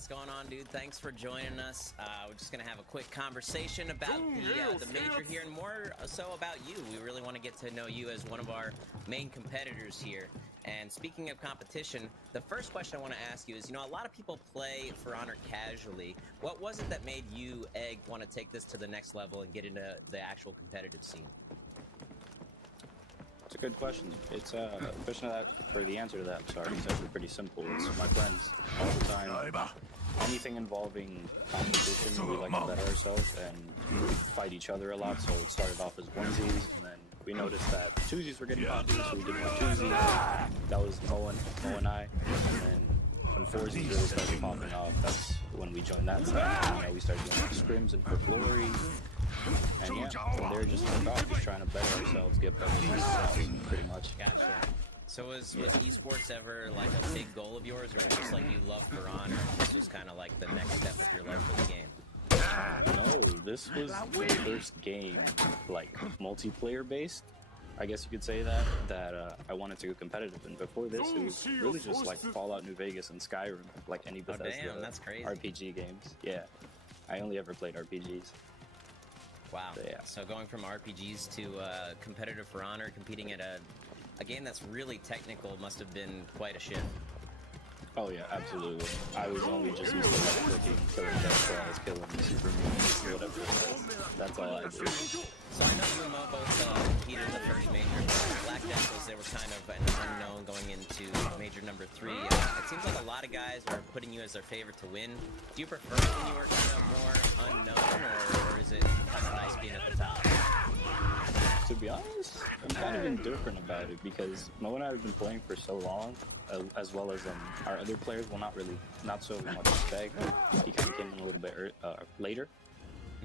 what's going on, dude? Thanks for joining us. We're just gonna have a quick conversation about the major here, and more so about you. We really want to get to know you as one of our main competitors here. And speaking of competition, the first question I want to ask you is, you know, a lot of people play For Honor casually. What was it that made you, Egg, want to take this to the next level and get into the actual competitive scene? It's a good question. It's a question of that, for the answer to that, sorry, it's actually pretty simple. It's my friends all the time. Anything involving competition, we like to better ourselves and fight each other a lot. So it started off as onesies, and then we noticed that twosies were getting popular, so we did one twosie. That was Mo and I. And then when foursies really started popping off, that's when we joined that side. And, you know, we started doing scrims and For Glory. And yeah, from there just took off, just trying to better ourselves, get better ourselves, pretty much. Gotcha. So was esports ever like a big goal of yours, or was it just like you love For Honor and this was kind of like the next step of your life for the game? No, this was the first game, like multiplayer based, I guess you could say that I wanted to go competitive. And before this, it was really just like Fallout New Vegas and Skyrim, like any Bethesda that's crazy. RPG games. Yeah, I only ever played RPGs. Wow. So going from RPGs to competitive For Honor, competing at a game that's really technical must have been quite a shift. Oh yeah, absolutely. I was only just used to like clicking, killing death flies, killing super mutants, whatever it was. That's all I did. So I know you and Mo both competed in the first major. Black Jackals, they were kind of an unknown going into major number 3. It seems like a lot of guys are putting you as their favorite to win. Do you prefer when you were kind of more unknown, or is it kind of nice being at the top? To be honest, I'm kind of indifferent about it because Mo and I have been playing for so long, as well as our other players. Well, not so much Spec. He kind of came in a little bit later.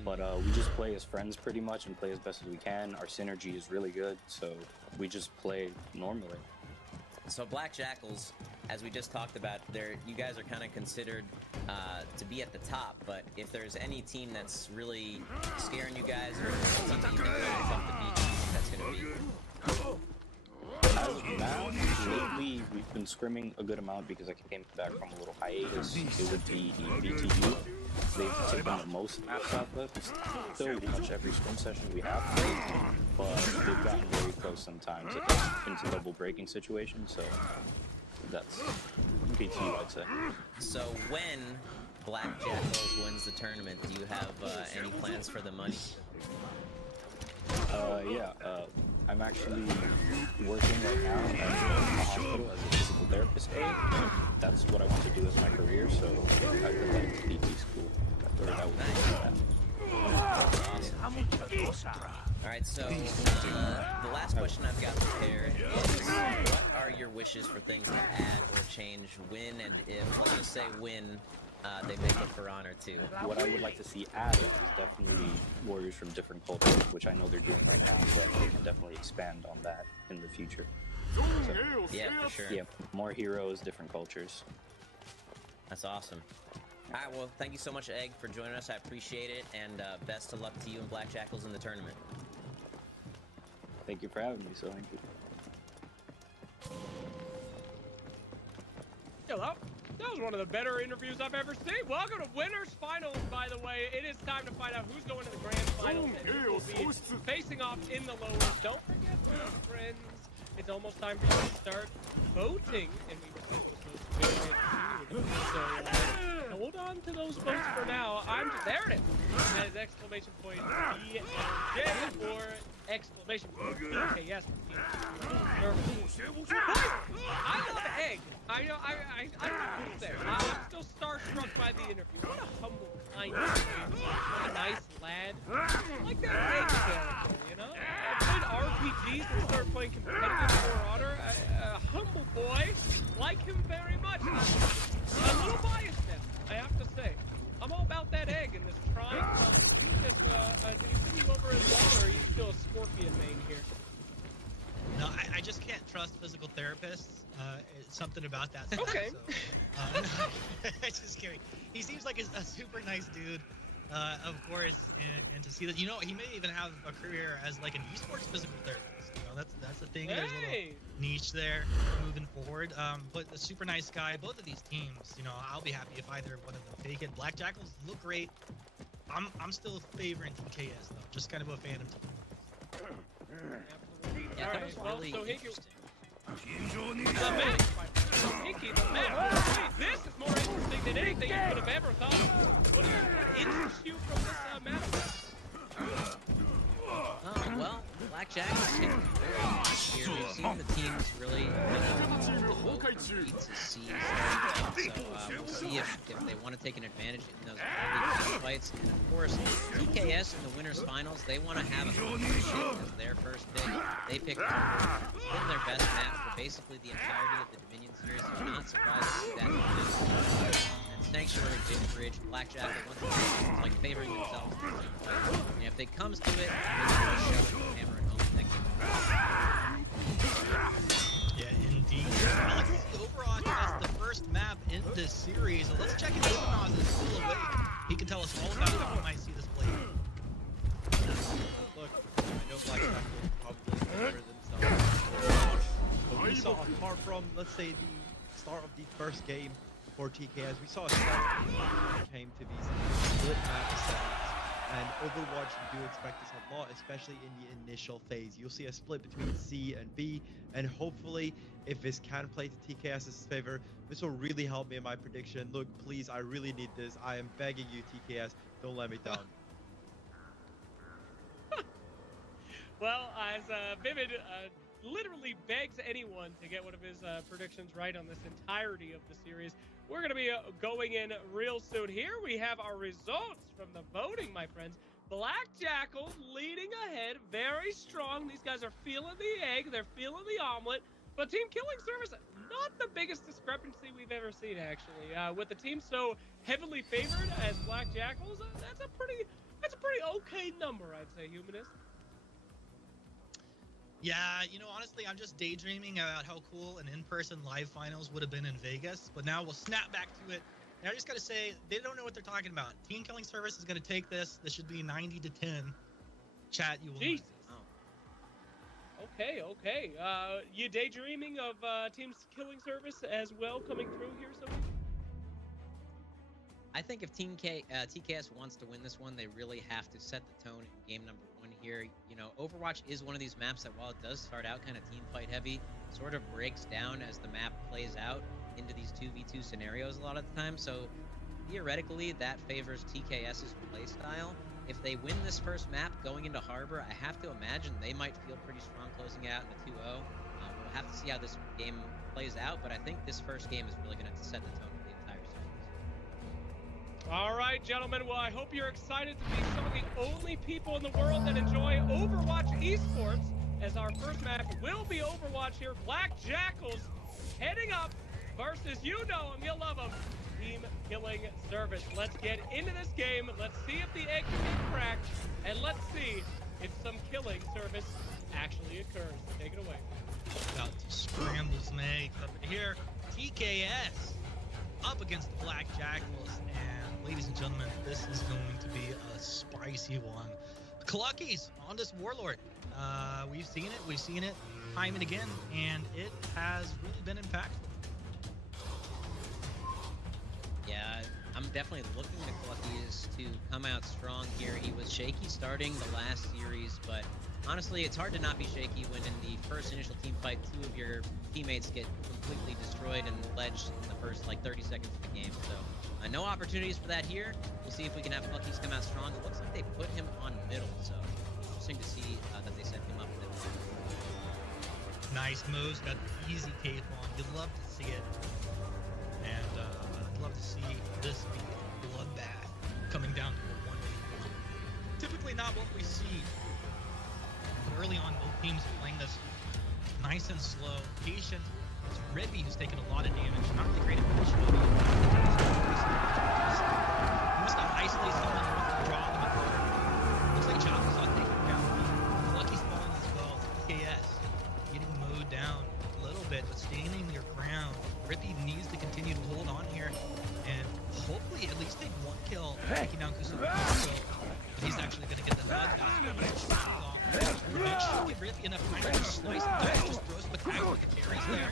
But we just play as friends pretty much and play as best as we can. Our synergy is really good, so we just play normally. So Black Jackals, as we just talked about, you guys are kind of considered to be at the top, but if there's any team that's really scaring you guys, or a team that you think is tough to beat, that's going to be? As of now, lately we've been scrimming a good amount because I came back from a little hiatus. It would be BTU. They've taken the most maps out of us. Still, pretty much every scrim session we have played, but they've gotten very close sometimes into double breaking situations, so that's BTU, I'd say. So when Black Jackals wins the tournament, do you have any plans for the money? I'm actually working right now at a hospital as a physical therapist aide. That's what I want to do as my career, so I could like to PT school. I would do that. Alright, so the last question I've got prepared is, what are your wishes for things to add or change when and if, let's just say when, they make it For Honor too? What I would like to see added is definitely warriors from different cultures, which I know they're doing right now, but they can definitely expand on that in the future. So, yeah, for sure. Yeah, more heroes, different cultures. That's awesome. Alright, well, thank you so much, Egg, for joining us. I appreciate it, and best of luck to you and Black Jackals in the tournament. Thank you for having me, so thank you. Hello. That was one of the better interviews I've ever seen. Welcome to Winners Finals, by the way. It is time to find out who's going to the Grand Finals and who will be facing off in the lowers. Don't forget, friends, it's almost time for you to start voting, and we will see those votes very soon. So hold on to those votes for now. There it is. That is exclamation point BJ or exclamation point BKS. I love Egg. I know, I don't know who's there. I'm still starstruck by the interview. What a humble, kind man. What a nice lad. I like that Egg character, you know? I played RPGs and started playing competitive For Honor. A humble boy. Like him very much. I'm a little biased now, I have to say. I'm all about that Egg in this trying time. Did he put you over as well, or are you still a Scorpion main here? No, I just can't trust physical therapists. It's something about that. Okay. So, just kidding. He seems like a super nice dude, of course, and to see that, you know, he may even have a career as like an esports physical therapist. You know, that's the thing. There's a little niche there moving forward. But a super nice guy. Both of these teams, you know, I'll be happy if either one of them take it. Black Jackals look great. I'm still favoring TKS though. Just kind of a fan of TKS. Yeah, that was really interesting. The map, Hinky, the map. This is more interesting than anything you could have ever thought. What interests you from this map? Well, Black Jackals hit very much here. We've seen the teams really beat to see. So we'll see if they want to take an advantage in those early fights. And of course, TKS in the winners finals, they want to have a competition as their first pick. They picked one of their best maps for basically the entirety of the Dominion series. So I'm not surprised to see that. And Sanctuary, Bridge, Black Jackal, once again, like favoring themselves. And if it comes to it, they're going to show it with hammer and home that game. Yeah, indeed. Well, let's see Overwatch as the first map in this series. So let's check if Illuminaz is still awake. He can tell us all about how we might see this play. Look, I know Black Jackal probably favor themselves. But we saw, apart from, let's say, the start of the first game for TKS, we saw a start when it came to these split map settings. And Overwatch, we do expect this a lot, especially in the initial phase. You'll see a split between C and B, and hopefully, if this can play to TKS's favor, this will really help me in my prediction. Look, please, I really need this. I am begging you, TKS, don't let me down. Well, as Vivid literally begs anyone to get one of his predictions right on this entirety of the series, we're going to be going in real soon. Here we have our results from the voting, my friends. Black Jackals leading ahead, very strong. These guys are feeling the egg, they're feeling the omelet. But Team Killing Service, not the biggest discrepancy we've ever seen, actually. With the team so heavily favored as Black Jackals, that's a pretty okay number, I'd say, Humanist. Yeah, you know, honestly, I'm just daydreaming about how cool an in-person live finals would have been in Vegas, but now we'll snap back to it. And I just gotta say, they don't know what they're talking about. Team Killing Service is gonna take this. This should be 90-10. Chat, you will. Jesus. Okay. You daydreaming of Team Killing Service as well coming through here, somewhere? I think if TKS wants to win this one, they really have to set the tone in game number 1 here. You know, Overwatch is one of these maps that, while it does start out kind of team fight heavy, sort of breaks down as the map plays out into these 2v2 scenarios a lot of the time. So theoretically, that favors TKS's play style. If they win this first map going into Harbor, I have to imagine they might feel pretty strong closing out in a 2-0. We'll have to see how this game plays out, but I think this first game is really going to set the tone for the entire series. All right, gentlemen. Well, I hope you're excited to be some of the only people in the world that enjoy Overwatch esports, as our first map will be Overwatch here. Black Jackals heading up versus, you know him, you'll love him, Team Killing Service. Let's get into this game. Let's see if the egg can be cracked, and let's see if some killing service actually occurs. Take it away. About to scramble some eggs up in here. TKS up against the Black Jackals, and ladies and gentlemen, this is going to be a spicy one. Cluckies on this Warlord. We've seen it time and again, and it has really been impactful. Yeah, I'm definitely looking to Cluckies to come out strong here. He was shaky starting the last series, but honestly, it's hard to not be shaky when in the first initial team fight, 2 of your teammates get completely destroyed and ledged in the first, 30 seconds of the game. So, no opportunities for that here. We'll see if we can have Cluckies come out strong. It looks like they put him on middle, so interesting to see that they set him up middle. Nice moves, got the easy cape on. You'd love to see it. And I'd love to see this be a bloodbath coming down to a 1v1. Typically not what we see. But early on, both teams are playing this nice and slow, patient. It's Ribby who's taking a lot of damage. Not really great at finishing Shinobi. He wants to isolate someone and wants to draw them at the looks like Chopper's not taking him down. Lucky's falling as well. TKS getting mowed down a little bit, but standing their ground. Rippy needs to continue to hold on here and hopefully at least take 1 kill, taking down Kusuma. He's actually going to get the HUD. Eventually, Rippy enough time to just slice and dice, just throws the back with the carries there.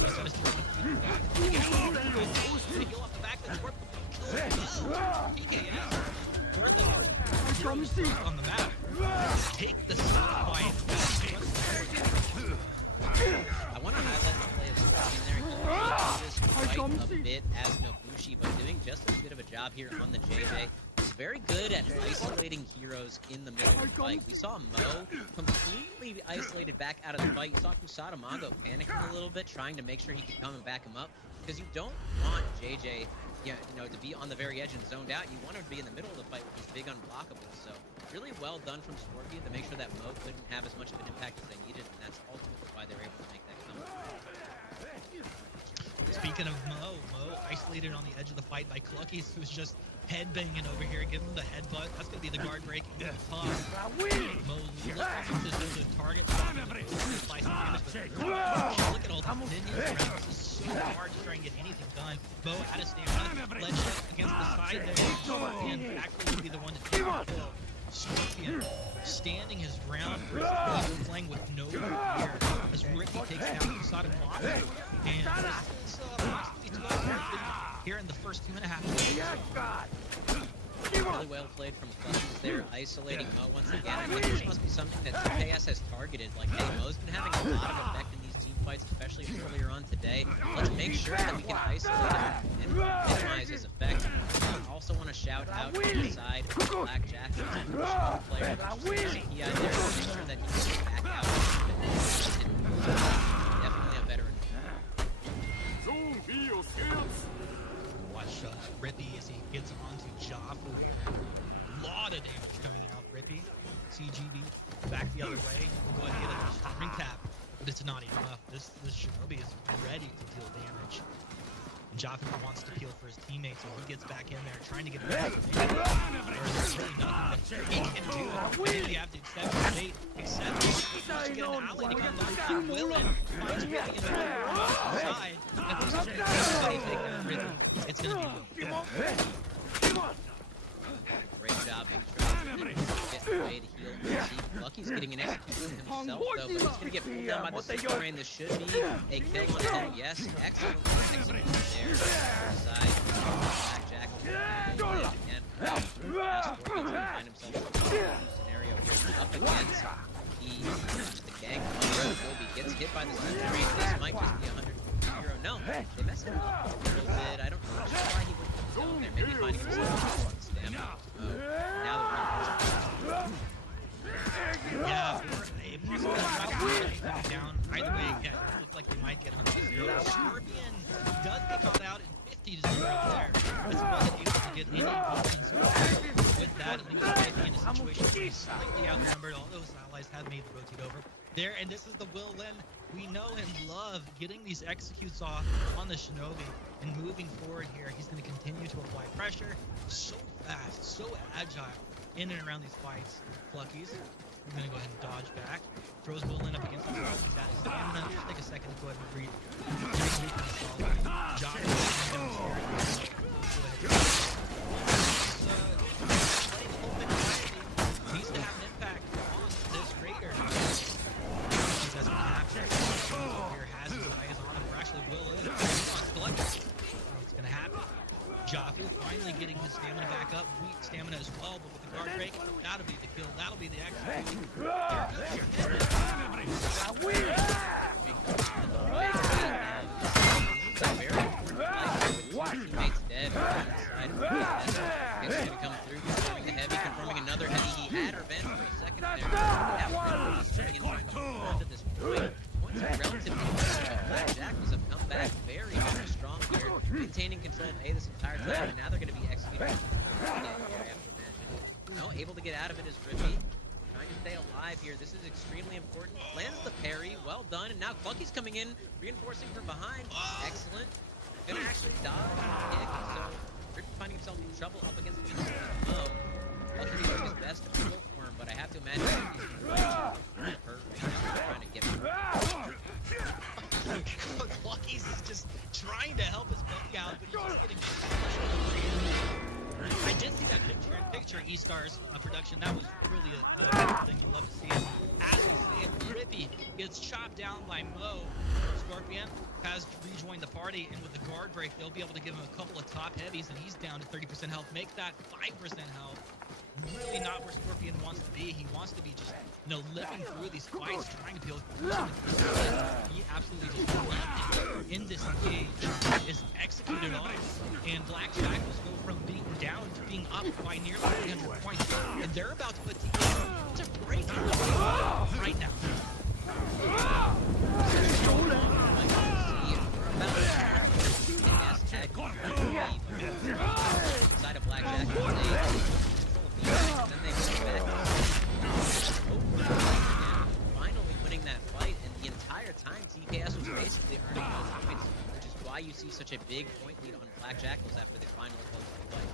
Just gonna steal the back. He gets the heal off the back, that's worth the PKS. We're the first heroes on the map. Take the stop fight. I want to highlight the play of Scorpion there. He this fight a bit as Nobushi, but doing just as good of a job here on the JJ. He's very good at isolating heroes in the middle of the fight. We saw Mo completely isolated back out of the fight. You saw Kusada Mago panicking a little bit, trying to make sure he could come and back him up, because you don't want JJ to be on the very edge and zoned out. You want him to be in the middle of the fight with these big unblockables. So really well done from Scorpion to make sure that Mo couldn't have as much of an impact as they needed, and that's ultimately why they were able to make that comeback. Speaking of Mo isolated on the edge of the fight by Cluckies, who's just headbanging over here, giving him the headbutt. That's going to be the guard break in the top. Mo looking to target slice damage, but look at all the minions around. This is so hard to try and get anything done. Mo out of stamina, ledge against the side there, and actually would be the one to take the kill. Scorpion standing his ground for his team, playing with no fear as Ricky takes down Kusada Mago. And this is approximately 2 hours here in the first 2.5 minutes. Really well played from Cluckies there, isolating Mo once again. I think this must be something that TKS has targeted. Like, hey, Mo's been having a lot of effect in these team fights, especially earlier on today. Let's make sure that we can isolate him and minimize his effect. I also want to shout out to the side Blackjack, who's a strong player. He out there to make sure that he can get back out. Definitely a veteran. Watch Rippy as he gets onto Jaffu here. A lot of damage coming out. Rippy, CGB, back the other way. We'll go ahead and get a storming tap, but it's not enough. This Shinobi is ready to deal damage. Jaffu wants to peel for his teammates, so he gets back in there trying to get back. There's really nothing that he can do. Maybe you have to accept the fate, accept it. To get an ally to come on, Willen finds Rippy in the side. And who's going to take Rippy? It's going to be Will. Great job, making sure to get away to heal. Lucky's getting an execution himself, though, but he's going to get pulled down by the Super Train. This should be a kill on him. Yes, excellent execution there. Side, Blackjack. Again. Now Scorpion's going to find himself in a scenario here. Up against the gang. Kobe gets hit by the Super Train. This might just be 100 hero. No, they messed him up a little bit. I don't know why he wouldn't go down there. Maybe finding himself on stamina. Now yeah, down. Either way, yeah, it looks like they might get him. Scorpion does get caught out in 50-0 there, but he wasn't able to get any options with that. It leaves Rippy in a situation where he's slightly outnumbered. All those allies have made the rotate over there, and this is the Will Lin we know and love, getting these executes off on the Shinobi and moving forward here. He's going to continue to apply pressure. So fast, so agile in and around these fights. Cluckies, we're going to go ahead and dodge back. Throws Willin up against the wall. He's got his stamina. Just take a second to go ahead and breathe. John needs to have an impact on this Raider. He doesn't have to. Here has his eyes on him. We're actually Willin. It's going to happen. Jaffu finally getting his stamina back up. Weak stamina as well, but with the guard break, that'll be the kill. That'll be the execute. Teammates dead on the side. It's going to come through, confirming the heavy, confirming another heavy. He had revenge for a second there. Now he's turning into to this point. Points are relatively good. Blackjack was a comeback very, very strong here, maintaining control of A this entire time, and now they're going to be executing. No, able to get out of it is Rippy. Trying to stay alive here. This is extremely important. Lands the parry. Well done. And now Clucky's coming in, reinforcing from behind. Excellent. Gonna actually dodge the kick. So Rippy finding himself in trouble up against the Mo. Clucky's doing his best to feel for him, but I have to imagine he's hurt right now. Trying to get him. Clucky's is just trying to help his buddy out, but he's just getting I did see that picture, E-Stars production. That was really a good thing. You love to see it. As we see it, Rippy gets chopped down by Mo. Scorpion has rejoined the party, and with the guard break, they'll be able to give him a couple of top heavies, and he's down to 30% health. Make that 5% health. Really not where Scorpion wants to be. He wants to be just, living through these fights, trying to build. He absolutely just relentless in this engage is executed on, and Black Jackals go from being down to being up by nearly 300 points, and they're about to put TKS to break right now. Side of Black Jackals, then they move back. Finally winning that fight, and the entire time TKS was basically earning those points, which is why you see such a big point lead on Black Jackals after they finally close the fight.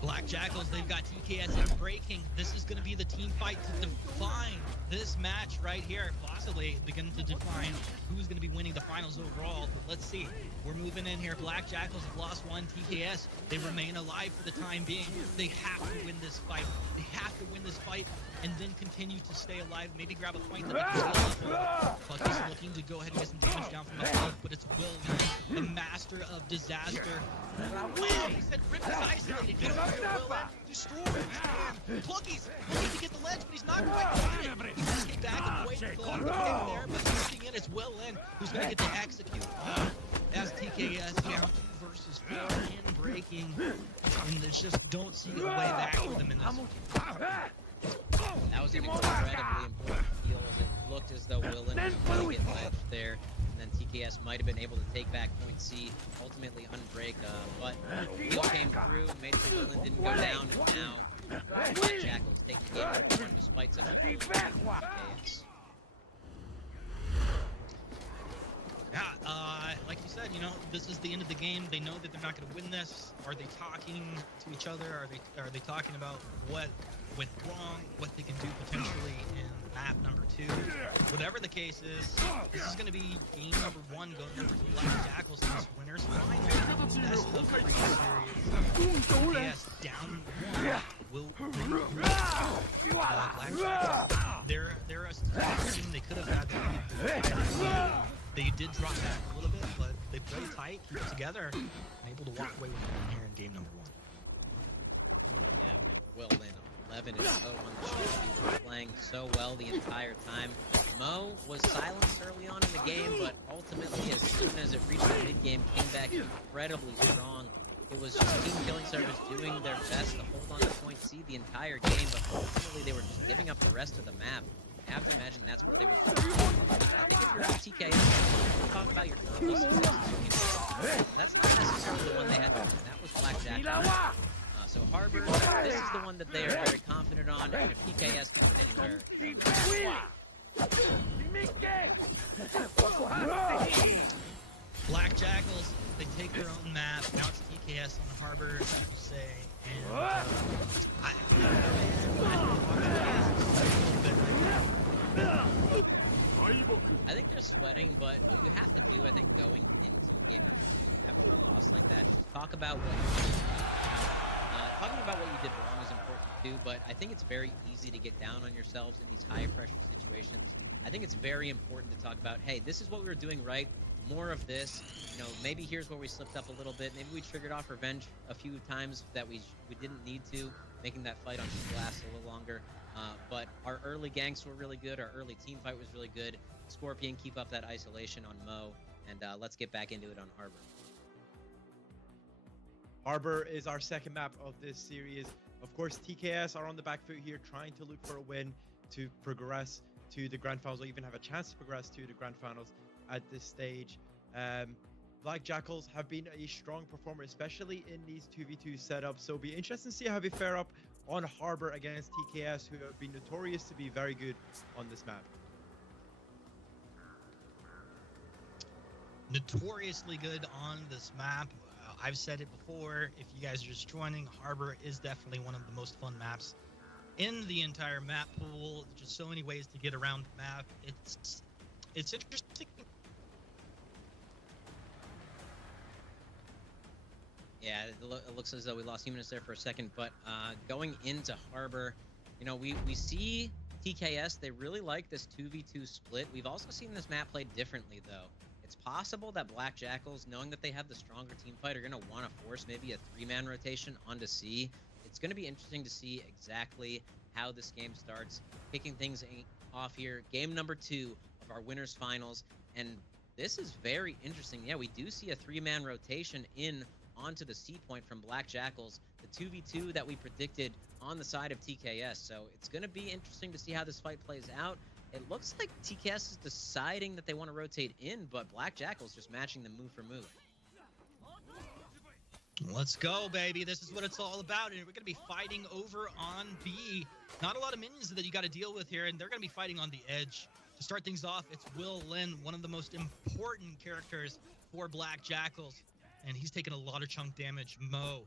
Black Jackals, they've got TKS in breaking. This is going to be the team fight to define this match right here. Possibly begin to define who's going to be winning the finals overall. But let's see. We're moving in here. Black Jackals have lost one. TKS, they remain alive for the time being. They have to win this fight. They have to win this fight and then continue to stay alive. Maybe grab a point that they can steal up. Plucky's looking to go ahead and get some damage down from the top, but it's Will, the master of disaster. Wow, he said Rip is isolated. Get over here, Will. Destroy. Plucky's looking to get the ledge, but he's not going to get it. He's going to stay back and wait for the pick there, but pushing in, it's Will in who's going to get to execute. As TKS down 2 versus 4 in breaking, and they just don't see a way back for them in this. That was an incredibly important heal, as it looked as though Willen was going to get ledged there, and then TKS might have been able to take back point C, ultimately unbreak, but heal came through, made sure Willen didn't go down, and now Black Jackals taking the game number 1 despite such a good TKS. Yeah, like you said, this is the end of the game. They know that they're not going to win this. Are they talking to each other? Are they talking about what went wrong, what they can do potentially in map number 2? Whatever the case is, this is going to be game number 1 going over to Black Jackals in this winners final. That's the free series. Yes, down 1 will Black Jackals. They're a team. They could have had the lead. They did drop back a little bit, but they played tight, keep it together, and able to walk away with it here in game number 1. Yeah, Will in 11-0 on the shoot. He was playing so well the entire time. Mo was silenced early on in the game, but ultimately, as soon as it reached the mid-game, came back incredibly strong. It was just Team Killing Service doing their best to hold on to point C the entire game, but ultimately they were just giving up the rest of the map. I have to imagine that's where they went. I think if you're on TKS, talk about your early successes. That's not necessarily the one they had to win. That was Black Jackals. So Harbor, this is the one that they are very confident on, and if TKS can get anywhere, Black Jackals, they take their own map. Now it's TKS on Harbor, as you say, and I think they're sweating, but what you have to do, I think, going into game number 2 after a loss like that, talk about what talking about what you did wrong is important too, but I think it's very easy to get down on yourselves in these high pressure situations. I think it's very important to talk about, hey, this is what we were doing right, more of this, maybe here's where we slipped up a little bit, maybe we triggered off revenge a few times that we didn't need to, making that fight on just last a little longer, but our early ganks were really good, our early team fight was really good. Scorpion, keep up that isolation on Mo, and let's get back into it on Harbor. Harbor is our second map of this series. Of course, TKS are on the back foot here, trying to look for a win to progress to the grand finals, or even have a chance to progress to the grand finals at this stage. Black Jackals have been a strong performer, especially in these 2v2 setups, so it'll be interesting to see how they fare up on Harbor against TKS, who have been notorious to be very good on this map. Notoriously good on this map. I've said it before, if you guys are just joining, Harbor is definitely one of the most fun maps in the entire map pool. Just so many ways to get around the map. It's interesting. Yeah, it looks as though we lost Humanist there for a second, but going into Harbor, you know, we see TKS, they really like this 2v2 split. We've also seen this map played differently, though. It's possible that Black Jackals, knowing that they have the stronger team fight, are going to want to force maybe a 3-man rotation onto C. It's going to be interesting to see exactly how this game starts, kicking things off here. Game number 2 of our winners finals, and this is very interesting. Yeah, we do see a 3-man rotation in onto the C point from Black Jackals, the 2v2 that we predicted on the side of TKS. So it's going to be interesting to see how this fight plays out. It looks like TKS is deciding that they want to rotate in, but Black Jackals just matching them move for move. Let's go, baby. This is what it's all about. And we're going to be fighting over on B. Not a lot of minions that you got to deal with here, and they're going to be fighting on the edge. To start things off, it's Will Lin, one of the most important characters for Black Jackals. And he's taking a lot of chunk damage. Mo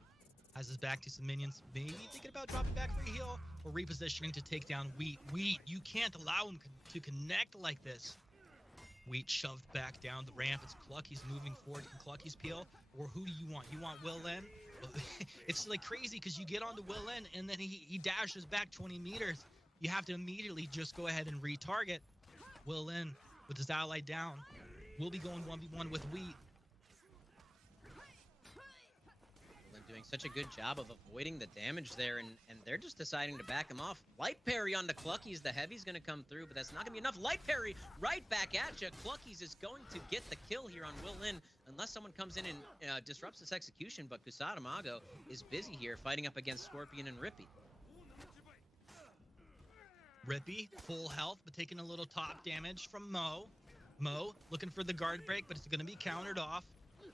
has his back to some minions. Maybe thinking about dropping back for a heal or repositioning to take down Wheat. Wheat, you can't allow him to connect like this. Wheat shoved back down the ramp. It's Clucky's moving forward. Can Clucky's peel? Or who do you want? You want Will Lin? It's like crazy because you get onto Will Lin and then he dashes back 20 meters. You have to immediately just go ahead and retarget. Will Lin with his ally down. We'll be going 1v1 with Wheat. Doing such a good job of avoiding the damage there, and they're just deciding to back him off. Light parry on the Cluckies. The heavy's going to come through, but that's not going to be enough. Light parry right back at you. Cluckies is going to get the kill here on Will Lin, unless someone comes in and disrupts this execution, but Kusada Mago is busy here fighting up against Scorpion and Rippy. Rippy, full health, but taking a little top damage from Mo. Mo looking for the guard break, but it's going to be countered off.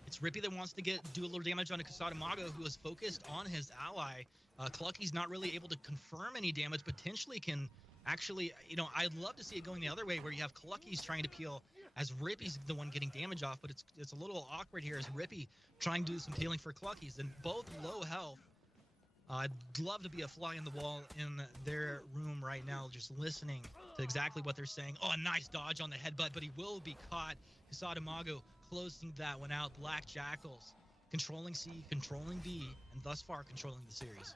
It's Rippy that wants to do a little damage on Kusada Mago, who is focused on his ally. Clucky's not really able to confirm any damage, potentially can actually, you know, I'd love to see it going the other way where you have Clucky's trying to peel as Rippy's the one getting damage off, but it's a little awkward here as Rippy trying to do some peeling for Clucky's, and both low health. I'd love to be a fly in the wall in their room right now, just listening to exactly what they're saying. Oh, a nice dodge on the headbutt, but he will be caught. Kusada Mago closing that one out. Black Jackals controlling C, controlling B, and thus far controlling the series.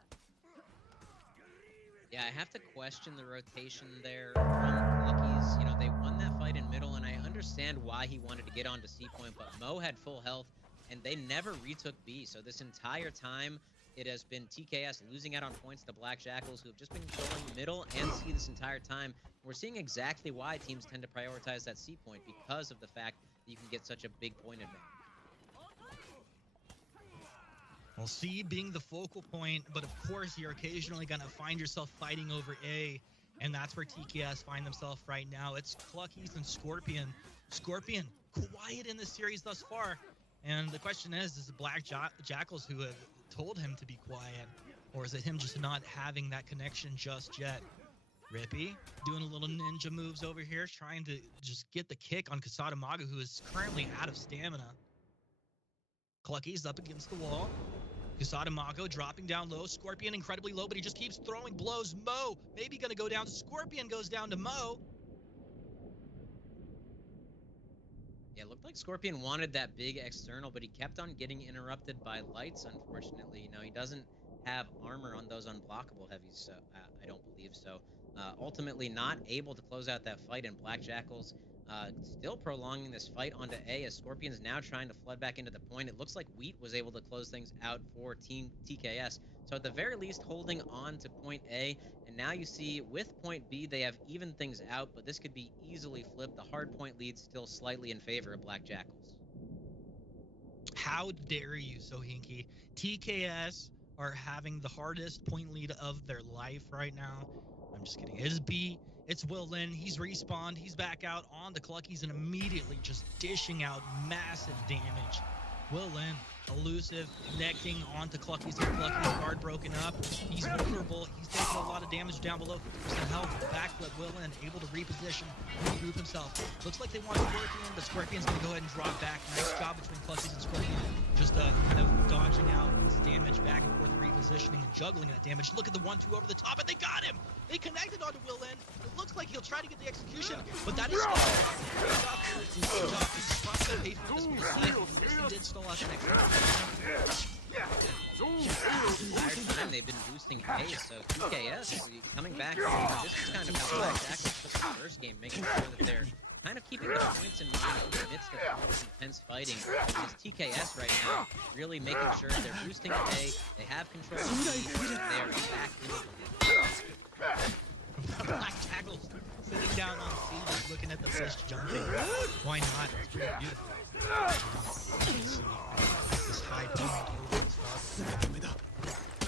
Yeah, I have to question the rotation there from Cluckies. You know, they won that fight in middle, and I understand why he wanted to get onto C point, but Mo had full health, and they never retook B. So this entire time, it has been TKS losing out on points to Black Jackals, who have just been controlling middle and C this entire time. We're seeing exactly why teams tend to prioritize that C point, because of the fact that you can get such a big point advantage. Well, C being the focal point, but of course you're occasionally going to find yourself fighting over A, and that's where TKS find themselves right now. It's Cluckies and Scorpion. Scorpion, quiet in this series thus far, and the question is it Black Jackals who have told him to be quiet, or is it him just not having that connection just yet? Rippy doing a little ninja moves over here, trying to just get the kick on Kusada Mago, who is currently out of stamina. Clucky's up against the wall. Kusada Mago dropping down low. Scorpion incredibly low, but he just keeps throwing blows. Mo maybe going to go down. Scorpion goes down to Mo. Yeah, it looked like Scorpion wanted that big external, but he kept on getting interrupted by lights, unfortunately. You know, he doesn't have armor on those unblockable heavies, so I don't believe so. Ultimately not able to close out that fight, and Black Jackals still prolonging this fight onto A as Scorpion's now trying to flood back into the point. It looks like Wheat was able to close things out for Team TKS. So at the very least, holding on to point A, and now you see with point B, they have evened things out, but this could be easily flipped. The hard point lead still slightly in favor of Black Jackals. How dare you, Sohinki? TKS are having the hardest point lead of their life right now. I'm just kidding. It is B. It's Will Lin. He's respawned. He's back out on the Cluckies and immediately just dishing out massive damage. Will Lin, elusive, connecting onto Cluckies. Cluckies guard broken up. He's vulnerable. He's taking a lot of damage down below 50% health. Backflip. Will Lin able to reposition, regroup himself. Looks like they want Scorpion, but Scorpion's going to go ahead and drop back. Nice job between Cluckies and Scorpion. Just kind of dodging out his damage back and forth, repositioning and juggling that damage. Look at the 1-2 over the top, and they got him! They connected onto Will Lin. It looks like he'll try to get the execution, but that is still he did stall out the next. entire time they've been boosting pace, so TKS coming back. This is kind of how Black Jackals took the first game, making sure that they're kind of keeping their points in mind in the midst of all this intense fighting. It's TKS right now, really making sure they're boosting A, they have control of B, and they are back in the Black Jackals sitting down on C, just looking at the fish jumping. Why not? It's pretty beautiful. This high point over this dog.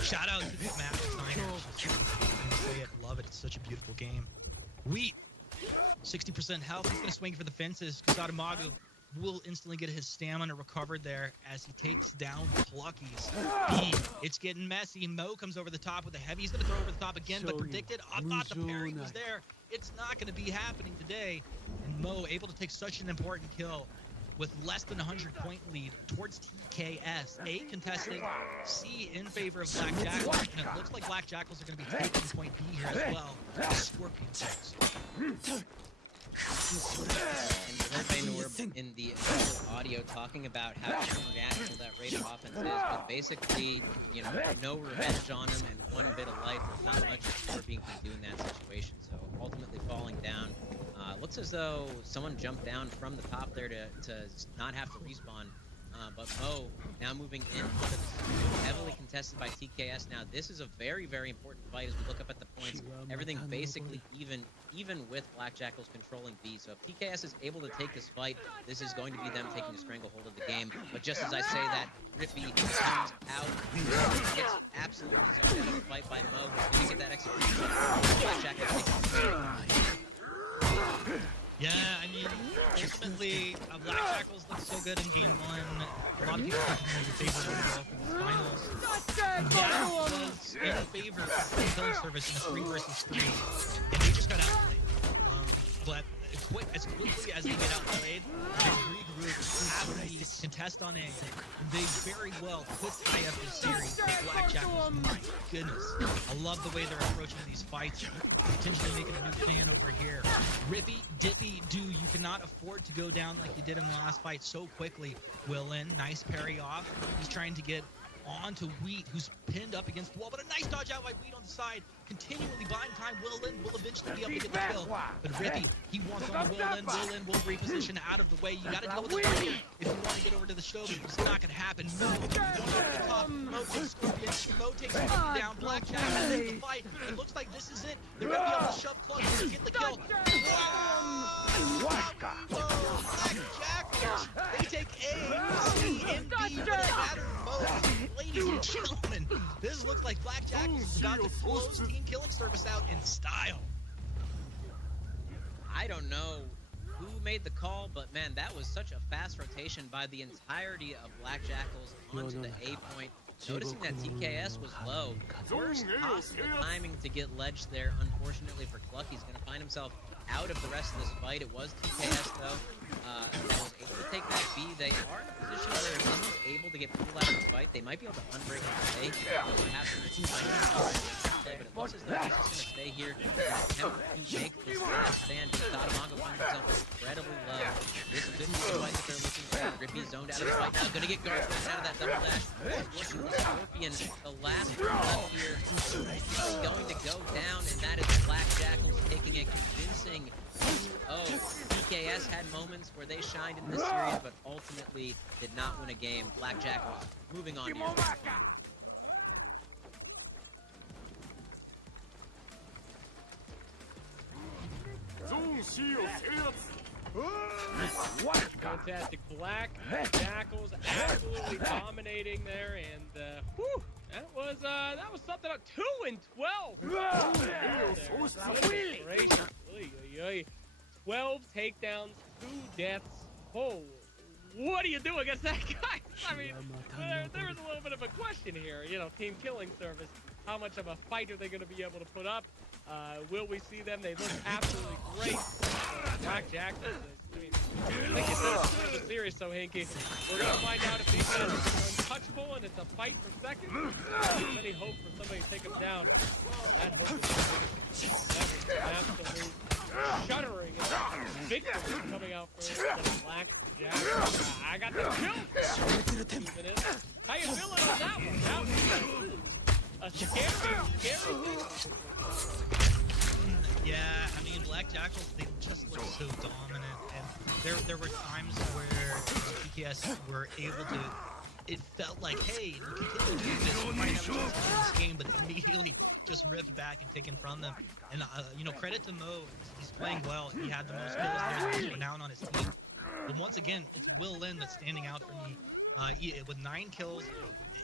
Shout out to the map designers. Say it, love it. It's such a beautiful game. Wheat, 60% health. He's gonna swing for the fences. Kusatamagu will instantly get his stamina recovered there as he takes down Pluckies. It's getting messy. Mo comes over the top with a heavy. He's gonna throw over the top again, but predicted. I thought the parry was there. It's not gonna be happening today. And Mo able to take such an important kill with less than 100-point lead towards TKS. A contested, C in favor of Black Jackals, and it looks like Black Jackals are going to be taking point B here as well. The Scorpion Six. And you heard Baynor in the initial audio talking about how reactionary that Raider offense is, but basically, you know, no revenge on him and one bit of life. There's not much Scorpion can do in that situation. So ultimately falling down. Looks as though someone jumped down from the top there to not have to respawn. But Mo now moving in, heavily contested by TKS. Now this is a very, very important fight as we look up at the points. Everything basically even with Black Jackals controlling B. So if TKS is able to take this fight, this is going to be them taking a stranglehold of the game. But just as I say that, Rippy comes out, gets absolutely zoned out of the fight by Mo. Didn't get that execution. Black Jackals taking Yeah, I mean, ultimately, Black Jackals looked so good in game one. A lot of people think they're in favor overall for the finals. That was in favor of the killing service in a 3 versus 3, and they just got outplayed. But as quickly as they get outplayed, they regroup, have the contest on A, and they very well could tie up this series with Black Jackals. My goodness, I love the way they're approaching these fights, potentially making a new fan over here. Rippy, Dippy, you cannot afford to go down like you did in the last fight so quickly. Willin, nice parry off. He's trying to get on to Wheat, who's pinned up against the wall, but a nice dodge out by Wheat on the side, continually buying time. Willin will eventually be able to get the kill, but Rippy, he wants on to Willin. Willin will reposition out of the way. You gotta deal with the Rippy if you want to get over to the Shinobi. It's not gonna happen. Mo, going over the top. Mo takes Scorpion. Mo takes Scorpion down. Black Jackals wins the fight. It looks like this is it. They're gonna be able to shove Clutch to get the kill. Black Jackals, they take A, C, and B, but it matters most. Ladies and gentlemen, this looks like Black Jackals is about to close Team Killing Service out in style. I don't know who made the call, but man, that was such a fast rotation by the entirety of Black Jackals onto the A point. Noticing that TKS was low. Worst possible timing to get ledged there, unfortunately for Cluck. He's going to find himself out of the rest of this fight. It was TKS, though, that was able to take that B. They are in a position where if someone's able to get pulled out of the fight, they might be able to unbreak the A. Have some but it looks as though he's just going to stay here and attempt to make this last stand. Kusatamagu finds himself incredibly low. This could be the fight that they're looking for. Rippy is zoned out of the fight now. Going to get guard out of that double dash. Unfortunately, Scorpion, the last one left here, is going to go down, and that is Black Jackals taking a convincing 2-0. TKS had moments where they shined in this series, but ultimately did not win a game. Black Jackals moving on here. Fantastic. Black Jackals absolutely dominating there, and whew, that was something. 2 and 12. 12 takedowns, 2 deaths. Oh, what do you do against that guy? I mean, there was a little bit of a question here. You know, Team Killing Service. How much of a fight are they going to be able to put up? Will we see them? They look absolutely great. Black Jackals. I mean, I think it's the series, so Hinky. We're going to find out if these guys are untouchable and it's a fight for second. If there's any hope for somebody to take them down, that hope is absolute shuddering victory coming out for the Black Jackals. I got the kill. How you feeling on that scary thing. Yeah, I mean, Black Jackals, they just look so dominant, and there were times where PKS were able to, it felt like, hey, we continue to do this, we might have a chance to win this game, but immediately just ripped back and taken from them. And, you know, credit to Mo, he's playing well, he had the most kills, there's the most renown on his team. But once again, it's Will Lin that's standing out for me. With 9 kills,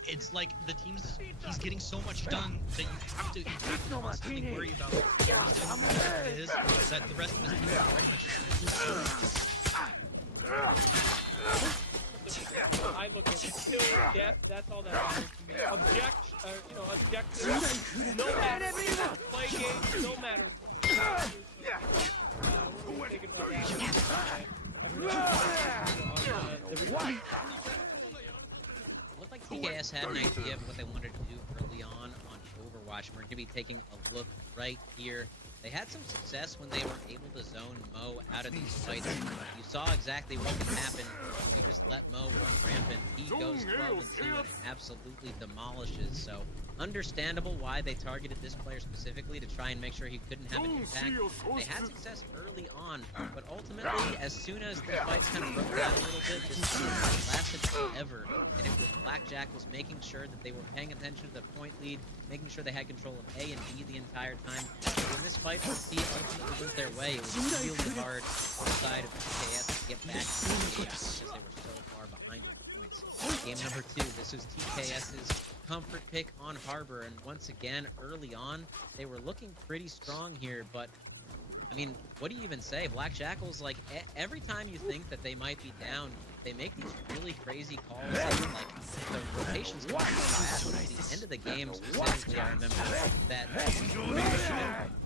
it's like the team's, he's getting so much done that you have to constantly worry about what it is, that the rest of his team is pretty much. I look at kill, death, that's all that matters to me. Objective, no matter. Play games, no matter. What are we thinking about that? Looked like TKS had an idea of what they wanted to do early on Overwatch. We're going to be taking a look right here. They had some success when they were able to zone Mo out of these fights. You saw exactly what can happen if you just let Mo run rampant. He goes 12-2 and absolutely demolishes. So understandable why they targeted this player specifically to try and make sure he couldn't have an impact. They had success early on, but ultimately, as soon as the fights kind of broke down a little bit, this lasted forever. And it was Blackjack was making sure that they were paying attention to the point lead, making sure they had control of A and B the entire time. When this fight with C ultimately went their way, it was really hard on the side of TKS to get back to the game because they were so far behind with points. Game number 2, this was TKS's comfort pick on Harbor, and once again, early on, they were looking pretty strong here, but I mean, what do you even say? Black Jackals, like, every time you think that they might be down, they make these really crazy calls, and, like, the rotations go fast. At the end of the game, specifically, I remember that,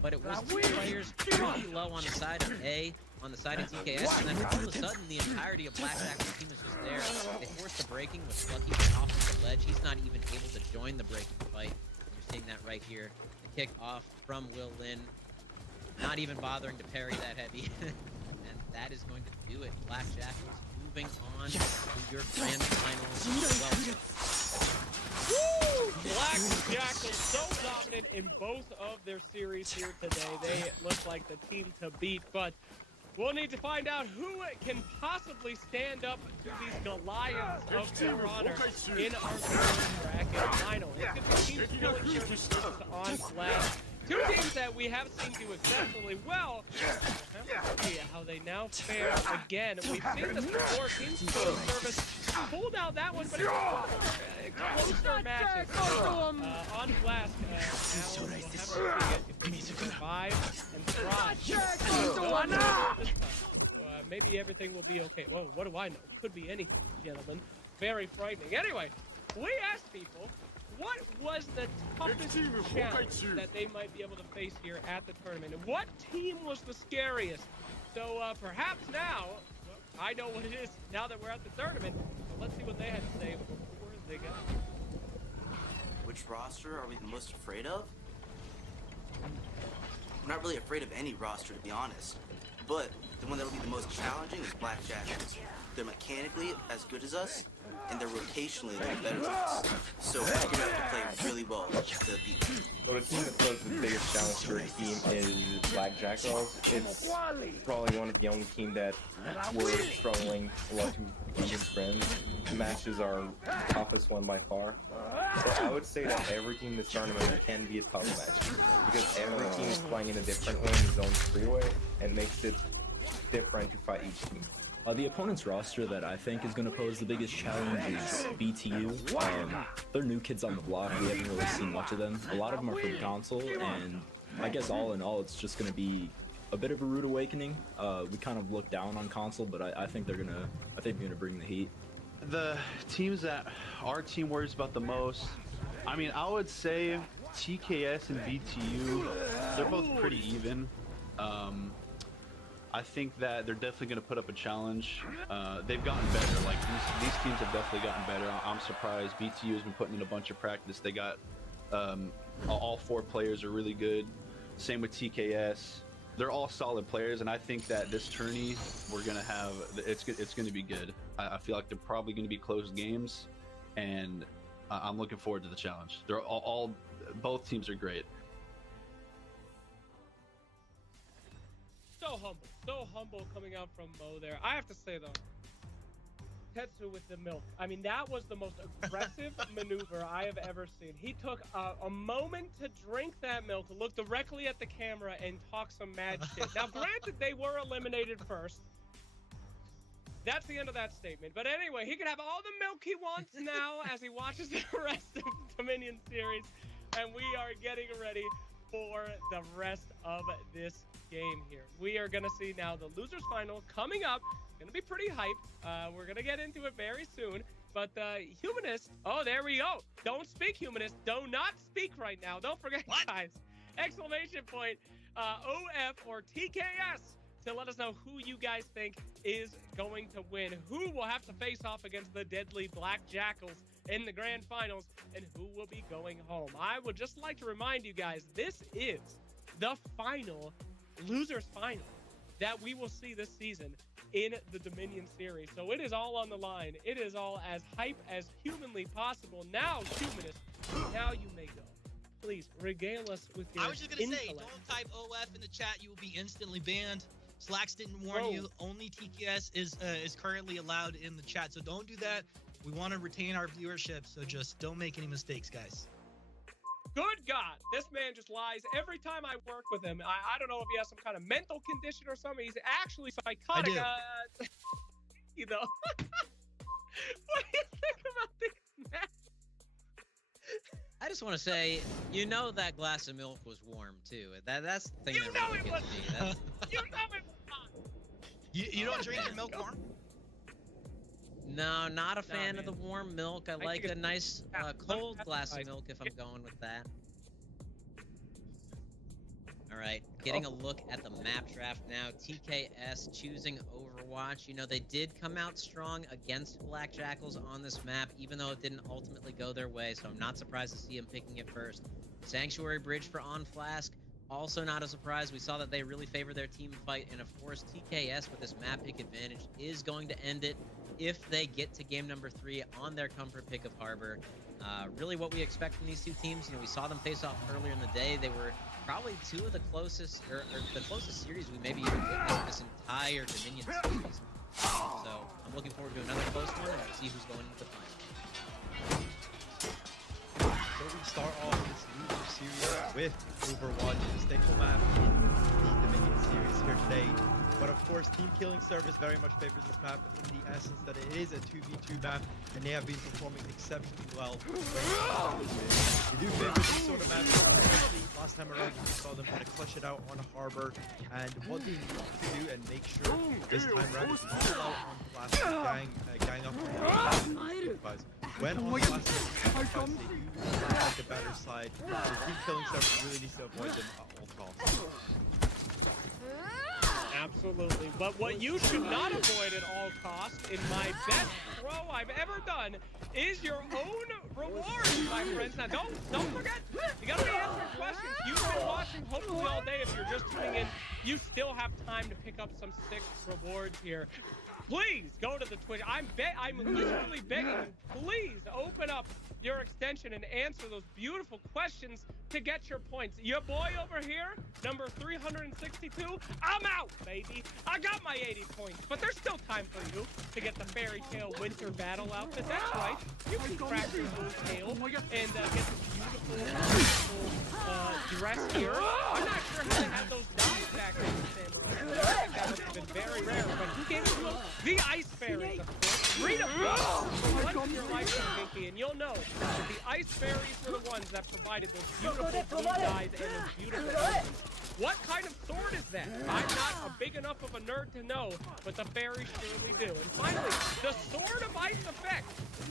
but it was 2 players pretty low on the side of A, on the side of TKS, and then all of a sudden, the entirety of Black Jackals' team is just there. They forced the breaking with Lucky off of the ledge. He's not even able to join the breaking fight. You're seeing that right here. The kick off from Will Lin. Not even bothering to parry that heavy. And that is going to do it. Black Jackals moving on to your grand finals. Woo! Black Jackals so dominant in both of their series here today. They look like the team to beat, but we'll need to find out who can possibly stand up to these Goliaths of For Honor in our bracket final. It's going to be Team Killing Show versus On Flash. 2 teams that we have seen do exceptionally well. See how they now fare again. We've seen this before. Team Field Service pulled out that one, but it was closer matches. On Flask, now we'll have to see if we can survive and thrive. Maybe everything will be okay. Whoa, what do I know? Could be anything, gentlemen. Very frightening. Anyway, we asked people, what was the toughest challenge that they might be able to face here at the tournament? And what team was the scariest? So perhaps now, well, I know what it is now that we're at the tournament. So let's see what they had to say before they got. Which roster are we the most afraid of? I'm not really afraid of any roster, to be honest. But the one that will be the most challenging is Black Jackals. They're mechanically as good as us, and they're rotationally better than us. So we're going to have to play really well to beat them. Well, the team that poses the biggest challenge for a team is Black Jackals. It's probably one of the only team that we're struggling a lot to become good friends. The matches are the toughest one by far. So I would say that every team in this tournament can be a tough match, because every team is playing in a different way in its own freeway, and makes it different to fight each team. The opponent's roster that I think is going to pose the biggest challenge is BTU. They're new kids on the block. We haven't really seen much of them. A lot of them are from console, and I guess all in all, it's just going to be a bit of a rude awakening. We kind of look down on console, but I think they're gonna bring the heat. The teams that our team worries about the most, I mean, I would say TKS and BTU, they're both pretty even. I think that they're definitely going to put up a challenge. They've gotten better. Like, these teams have definitely gotten better. I'm surprised. BTU has been putting in a bunch of practice. They got all 4 players are really good. Same with TKS. They're all solid players, and I think that this tourney we're going to have, it's going to be good. I feel like they're probably going to be close games, and I'm looking forward to the challenge. They're all both teams are great. So humble coming out from Mo there. I have to say though, Tetsu with the milk. I mean, that was the most aggressive maneuver I have ever seen. He took a moment to drink that milk, look directly at the camera, and talk some mad shit. Now, granted, they were eliminated first. That's the end of that statement. But anyway, he can have all the milk he wants now as he watches the rest of Dominion Series. And we are getting ready for the rest of this game here. We are going to see now the losers final coming up. Going to be pretty hype. We're going to get into it very soon. But Humanist, oh, there we go. Don't speak, Humanist. Do not speak right now. Don't forget, guys. Exclamation point, OF or TKS to let us know who you guys think is going to win. Who will have to face off against the deadly Black Jackals in the grand finals, and who will be going home. I would just like to remind you guys, this is the final, losers final, that we will see this season in the Dominion Series. So it is all on the line. It is all as hype as humanly possible. Now, Humanist, now you may go. Please regale us with your I was just gonna say, intellect. don't type OF in the chat. You will be instantly banned. Slacks didn't warn you. Only TKS is currently allowed in the chat, so don't do that. We want to retain our viewership, so just don't make any mistakes, guys. Good God, this man just lies every time I work with him. I don't know if he has some kind of mental condition or something. He's actually psychotic. You know. What do you think about this, man? I just want to say, you know that glass of milk was warm too. That's the thing that really gets me. That's... You know it was not. You don't drink your milk warm? No, not a fan of the warm milk. I like a nice cold glass of milk if I'm going with that. All right, getting a look at the map draft now. TKS choosing Overwatch. You know, they did come out strong against Black Jackals on this map, even though it didn't ultimately go their way, so I'm not surprised to see them picking it first. Sanctuary Bridge for On Flask. Also not a surprise. We saw that they really favor their team fight, and of course TKS with this map pick advantage is going to end it if they get to game number 3 on their comfort pick of Harbor. Really what we expect from these two teams. You know, we saw them face off earlier in the day. They were probably two of the closest, or the closest series we maybe even witnessed this entire Dominion series. So I'm looking forward to another close one, and we'll see who's going into the final. So we start off this loser series with Overwatch, the staple map in the Dominion series here today. But of course, Team Killing Service very much favors this map in the essence that it is a 2v2 map, and they have been performing exceptionally well. They do favor this sort of map. Last time around, we saw them kind of clutch it out on Harbor, and what they need to do and make sure this time around is not allow on Flash gang up on the guys. When on Flash they do like the better side, so Team Killing Service really needs to avoid them at all costs. Absolutely. But what you should not avoid at all costs, in my best throw I've ever done, is your own reward, my friends. Now, don't forget, you gotta be answering questions. You've been watching hopefully all day. If you're just tuning in, you still have time to pick up some sick rewards here. Please go to the Twitch. I'm literally begging you, please open up your extension and answer those beautiful questions to get your points. Your boy over here, number 362, I'm out, baby. I got my 80 points, but there's still time for you to get the Fairy Tale Winter Battle outfit. That's right. You can crack your own tail and get the beautiful dress here. I'm not sure how they had those dyes back in the Samurai. I think that must have been very rare, but who gave it to them? The Ice Fairies, of course. Read them once in your lifetime, Pinky, and you'll know that the Ice Fairies were the ones that provided those beautiful blue dyes and those beautiful weapons. What kind of sword is that? I'm not big enough of a nerd to know, but the fairies surely do. And finally, the Sword of Ice effect.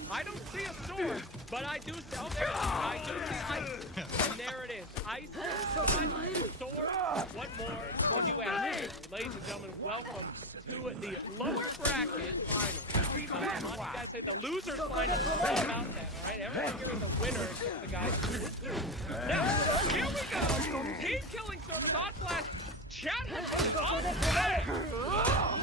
I don't see a sword, but I do see, oh, there it is. I do see ice. And there it is. Ice, sword, what more can you ask? Ladies and gentlemen, welcome to the lower bracket final. You guys say the losers final is all about that, all right? Everyone here is a winner except the guys who lose. Now, here we go. Team Killing Service on Flash. Chat has been on fire.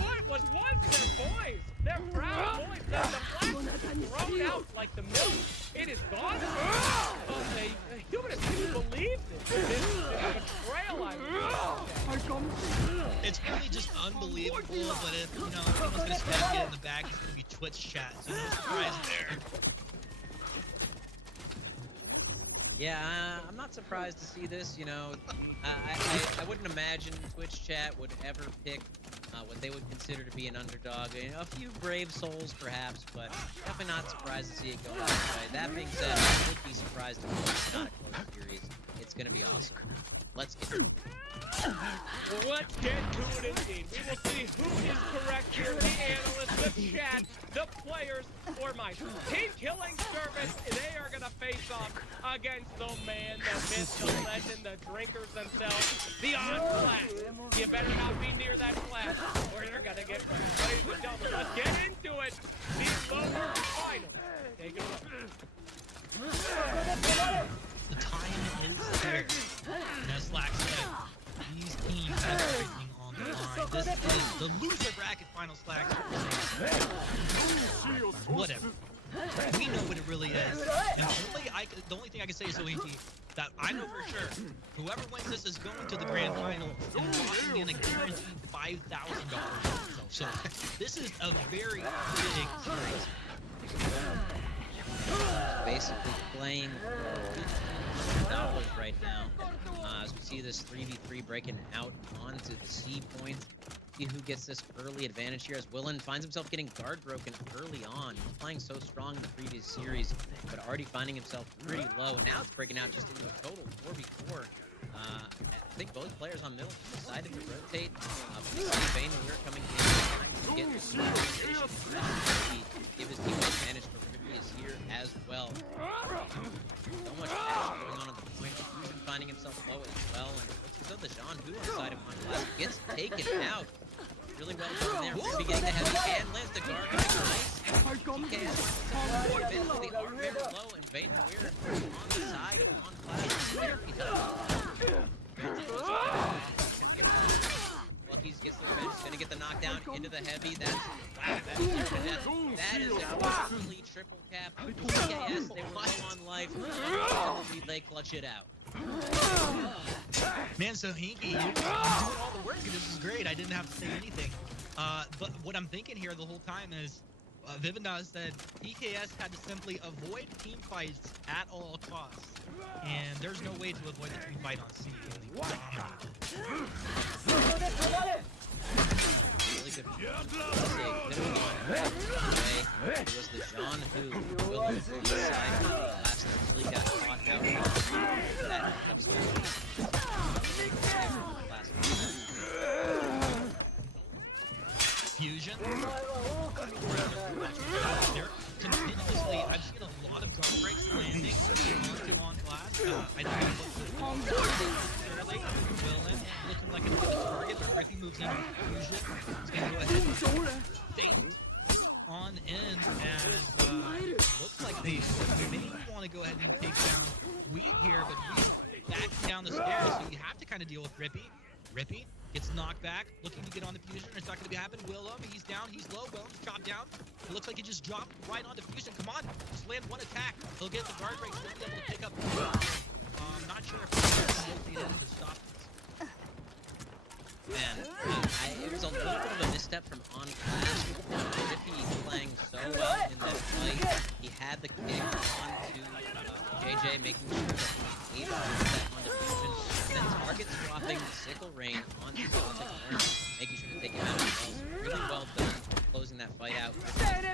What was once their boys? Their proud boys. The Flash thrown out like the milk. It is gone. Oh, Humanist betrayal, I It's really just unbelievable, but if, you know, if anyone's gonna spam get in the back, it's gonna be Twitch chat, so no surprise there. Yeah, I'm not surprised to see this. You know, I wouldn't imagine Twitch chat would ever pick what they would consider to be an underdog. You know, a few brave souls, perhaps, but definitely not surprised to see it go that way. That being said, I would be surprised if it's not a close series. It's gonna be awesome. Let's get to it. Let's get to it indeed. We will see who is correct here, the analysts, the chat, the players, or my team killing service. They are going to face off against the man, the myth, the legend, the drinkers themselves, the on flash. You better not be near that flash, or you're going to get burned. Ladies and gentlemen, let's get into it. The lower final. Take it away. The time is there. And as Slack said, these teams have everything on the line. This is the loser bracket final, Slack. Whatever. We know what it really is. And the only thing I can say is, Soinki, that I know for sure, whoever wins this is going to the grand final and walking in a guaranteed $5,000. So this is a very big series. Basically playing dollars right now. As we see this 3v3 breaking out onto the C point. See who gets this early advantage here as Willen finds himself getting guard broken early on. He was playing so strong in the previous series, but already finding himself pretty low. And now it's breaking out just into a total 4v4. I think both players on middle decided to rotate. We see Vayne and we're coming in time to get this rotation. Give his team an advantage, but Rippy is here as well. So much action going on at the point. Fusion finding himself low as well. And looks as though the Jean Hu on the side of Monflash gets taken out. Really well done there. Rippy getting the heavy and lands the guard. Nice. TKS the arm very low, and Vayne and we're on the side of Monflash. Lucky's gets the revenge, he's gonna get the knockdown into the heavy. That is a complete triple cap. TKS, they were low on life. They clutch it out. Man, so Hinky, you're doing all the work, and this is great. I didn't have to say anything. But what I'm thinking here the whole time is, Vivendaz said PKS had to simply avoid team fights at all costs. And there's no way to avoid the team fight on C. Really good. It was the Jean Hu will decide last time really got caught out that Fusion. They're continuously, I've seen a lot of guard breaks landing onto on class. I don't know what's Willen looking like a target, but Rippy moves in on Fusion. He's going to go ahead and feint on in as looks like they may want to go ahead and take down Wheat here, but Wheat backing down the stairs, so you have to kind of deal with Rippy. Rippy gets knocked back, looking to get on the Fusion. It's not going to happen. Willem, he's down, he's low. Willem's chopped down. It looks like he just dropped right onto Fusion. Come on, just land one attack. He'll get the guard breaks. He'll be able to pick up. Not sure if he's able to stop this. Man, it was a little bit of a misstep from on class. Rippy playing so well in that fight. He had the kick onto JJ, making sure that he was able to put that onto Fusion. Then target swapping the sickle rain onto Celtic Orange, making sure to take him out as well. So really well done, closing that fight out. So either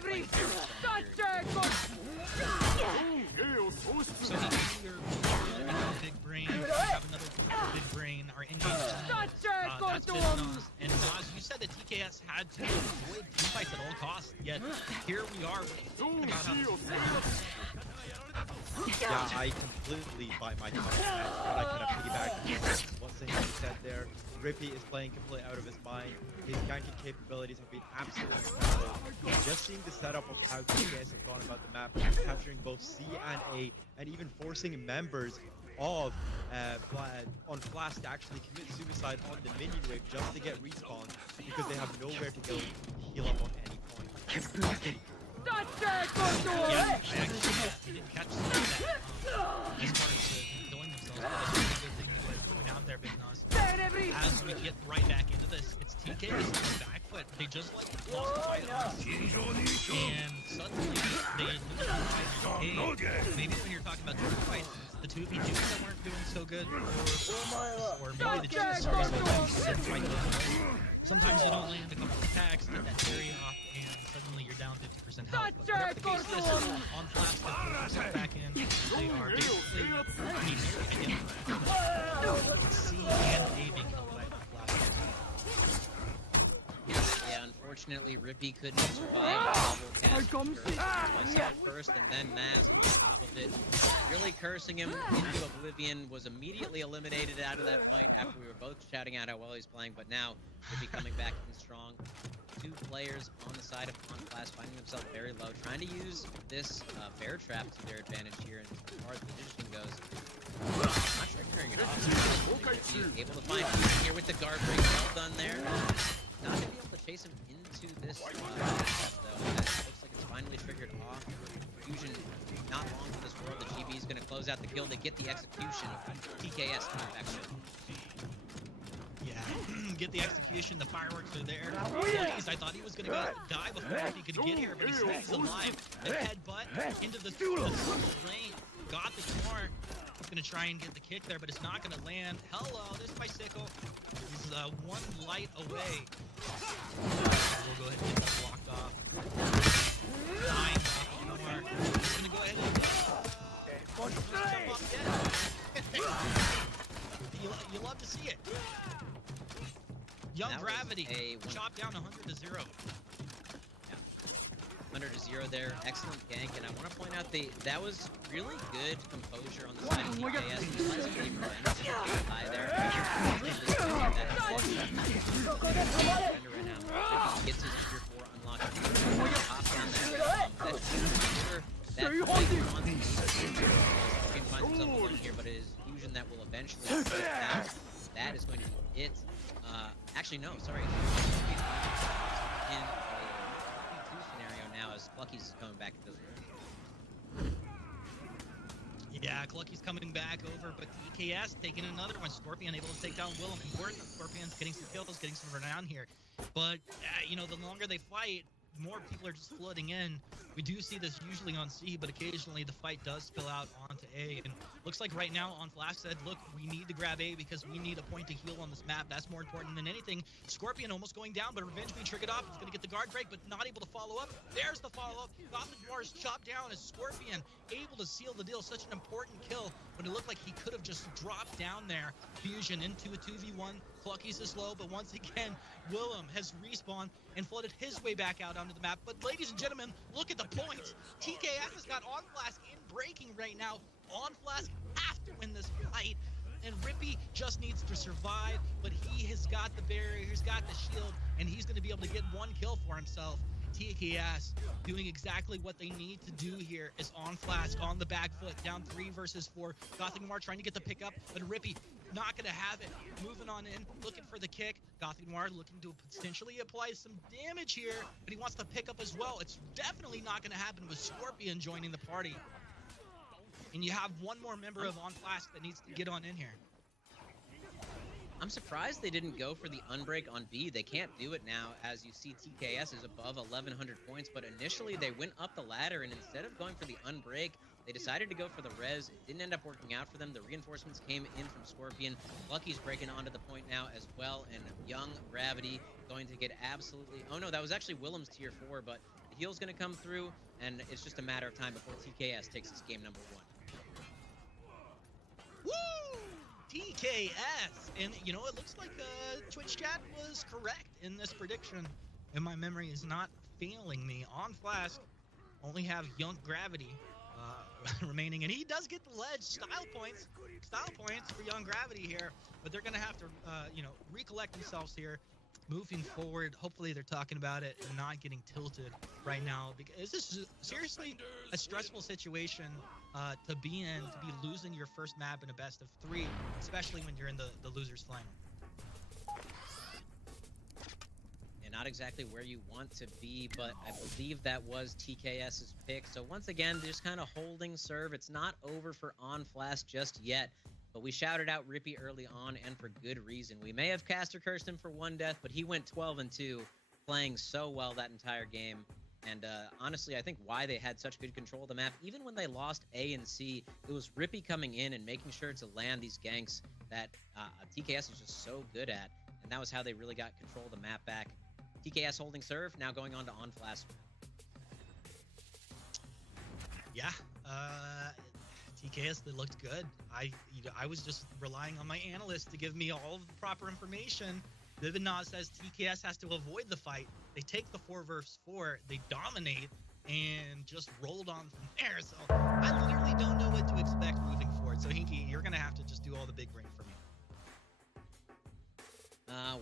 big brain, we have another big brain, our engaged. That's Vivendaz. And Naz, you said that TKS had to avoid team fights at all costs, yet here we are. Yeah, I completely bite my tongue. But I kind of piggyback what Sahin said there. Rippy is playing completely out of his mind. His ganking capabilities have been absolutely incredible. Just seeing the setup of how TKS has gone about the map, capturing both C and A, and even forcing members of on Flash to actually commit suicide on the minion wave just to get respawn because they have nowhere to go to heal up on any point. Yeah, I actually didn't catch that as far as killing themselves, but that's really good we get right back into this. It's TK on the back foot. They just like lost the fight on C, and suddenly they lose the fight. Maybe when you're talking about two fights, the 2v2s that weren't doing so good, or maybe the just started to fight them. Sometimes you don't land a couple of attacks, get that carry off, and suddenly you're down 50% health. But whatever the case is, on flash, get back in. They are basically, C and A being killed by flash. Yeah, unfortunately, Rippy couldn't survive the double cast myself first, and then Maz on top of it, really cursing him into oblivion, was immediately eliminated out of that fight after we were both shouting out how well he's playing, but now Rippy coming back in strong. Two players on the side of OnFlash finding themselves very low, trying to use this bear trap to their advantage here, and as far as the position goes, not triggering it off. Able to find Fusion here with the guard break, well done there. Not going to be able to chase him into this trap, though. That looks like it's finally triggered off. Fusion, not long for this world. The GB is going to close out the kill. They get the execution. TKS coming back soon. Yeah, get the execution. The fireworks are there. Please, I thought he was going to die before he could get here, but he's alive. The headbutt into the lane. Got the corner. He's going to try and get the kick there, but it's not going to land. Hello, this bicycle. He's one light away. We'll go ahead and get that blocked off. Nine, more. He's going to go ahead and jump off again. You love to see it. Young Gravity, chopped down 100 to 0. 100 to 0 there, excellent gank, and I want to point out that was really good composure on the side of TKS. High there. Gets his tier 4 unlocked. Hop down that finds himself alone here, but it is Fusion that will eventually put it down. That is going to be it. Actually, no, sorry. In as Clucky's coming back to this room. Yeah, Clucky's coming back over, but EKS taking another one. Scorpion able to take down Willem. Important that Scorpion's getting some kills, getting some renown here. But, you know, the longer they fight, more people are just flooding in. We do see this usually on C, but occasionally the fight does spill out onto A. And looks like right now on Flash said, look, we need to grab A because we need a point to heal on this map. That's more important than anything. Scorpion almost going down, but Revenge being triggered off. He's going to get the guard break, but not able to follow up. There's the follow-up. Gothic War is chopped down as Scorpion able to seal the deal. Such an important kill when it looked like he could have just dropped down there. Fusion into a 2v1. Clucky's is low, but once again, Willem has respawned and flooded his way back out onto the map. But ladies and gentlemen, look at the points. TKS has got OnFlask in breaking right now. OnFlask have to win this fight, and Rippy just needs to survive, but he has got the barrier, he's got the shield, and he's going to be able to get one kill for himself. TKS doing exactly what they need to do here is OnFlask on the back foot, down 3 versus 4. Gothic Noir trying to get the pickup, but Rippy not going to have it. Moving on in, looking for the kick. Gothic Noir looking to potentially apply some damage here, but he wants to pick up as well. It's definitely not going to happen with Scorpion joining the party. And you have one more member of OnFlask that needs to get on in here. I'm surprised they didn't go for the unbreak on B. They can't do it now, as you see TKS is above 1,100 points, but initially they went up the ladder, and instead of going for the unbreak, they decided to go for the res. It didn't end up working out for them. The reinforcements came in from Scorpion. Lucky's breaking onto the point now as well, and Young Gravity going to get absolutely... Oh no, that was actually Willem's tier 4, but the heal's going to come through, and it's just a matter of time before TKS takes this game number 1. Woo! TKS! And, you know, it looks like Twitch chat was correct in this prediction, and my memory is not failing me. OnFlask only have Young Gravity remaining, and he does get the ledge style points for Young Gravity here, but they're gonna have to you know, recollect themselves here moving forward. Hopefully they're talking about it and not getting tilted right now, because this is seriously a stressful situation to be in, to be losing your first map in a best of 3, especially when you're in the losers final. Not exactly where you want to be, but I believe that was TKS's pick. So once again, they're just kind of holding serve. It's not over for OnFlask just yet. but we shouted out Rippy early on, and for good reason. We may have caster cursed him for 1 death, but he went 12-2, playing so well that entire game. And honestly, I think why they had such good control of the map, even when they lost A and C, it was Rippy coming in and making sure to land these ganks that TKS is just so good at. And that was how they really got control of the map back. TKS holding serve, now going on to on-flash. Yeah, TKS, they looked good. I was just relying on my analyst to give me all of the proper information. Vividnaz says TKS has to avoid the fight. They take the 4 versus 4, they dominate, and just rolled on from there. So I literally don't know what to expect moving forward. So Hinky, you're gonna have to just do all the big brain for me.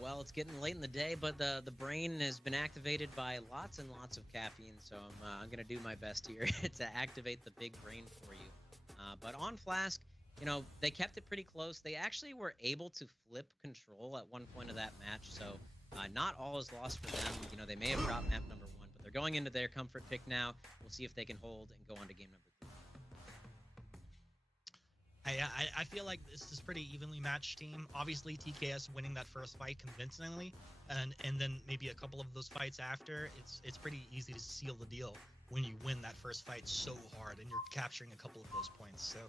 Well, it's getting late in the day, but the brain has been activated by lots and lots of caffeine, so I'm gonna do my best here to activate the big brain for you. But on Flask, you know, they kept it pretty close. They actually were able to flip control at one point of that match, so not all is lost for them. You know, they may have dropped map number 1, but they're going into their comfort pick now. We'll see if they can hold and go on to game number 3. I feel like this is pretty evenly matched team. Obviously, TKS winning that first fight convincingly, and then maybe a couple of those fights after, it's pretty easy to seal the deal when you win that first fight so hard and you're capturing a couple of those points. So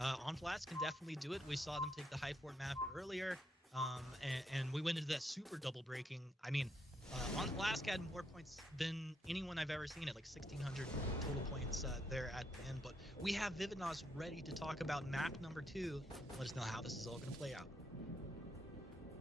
on Flask can definitely do it. We saw them take the High Fort map earlier, and we went into that super double breaking. I mean, on Flask had more points than anyone I've ever seen at like 1,600 total points there at the end. But we have Vividnaz ready to talk about map number 2. Let us know how this is all going to play out.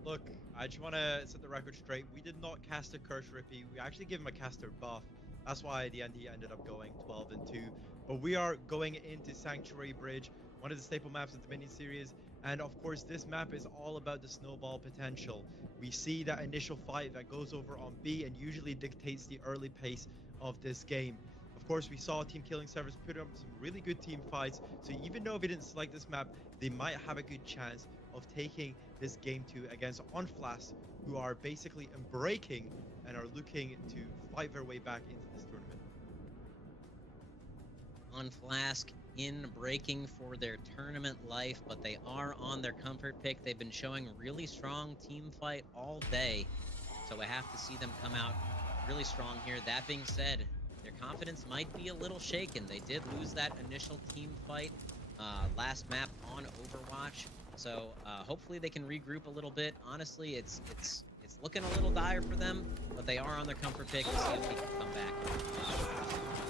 Look, I just want to set the record straight. We did not caster curse Rippy. We actually gave him a caster buff. That's why at the end he ended up going 12-2. But we are going into Sanctuary Bridge, one of the staple maps of the Dominion series. And of course, this map is all about the snowball potential. We see that initial fight that goes over on B and usually dictates the early pace of this game. Of course, we saw Team Killing Servers put up some really good team fights. So even though they didn't select this map, they might have a good chance of taking this game 2 against Onflask, who are basically breaking and are looking to fight their way back into this tournament. On Flask in breaking for their tournament life, but they are on their comfort pick. They've been showing really strong team fight all day, so I have to see them come out really strong here. That being said, their confidence might be a little shaken. They did lose that initial team fight last map on Overwatch, so hopefully they can regroup a little bit. Honestly, it's looking a little dire for them, but they are on their comfort pick. We'll see if they can come back.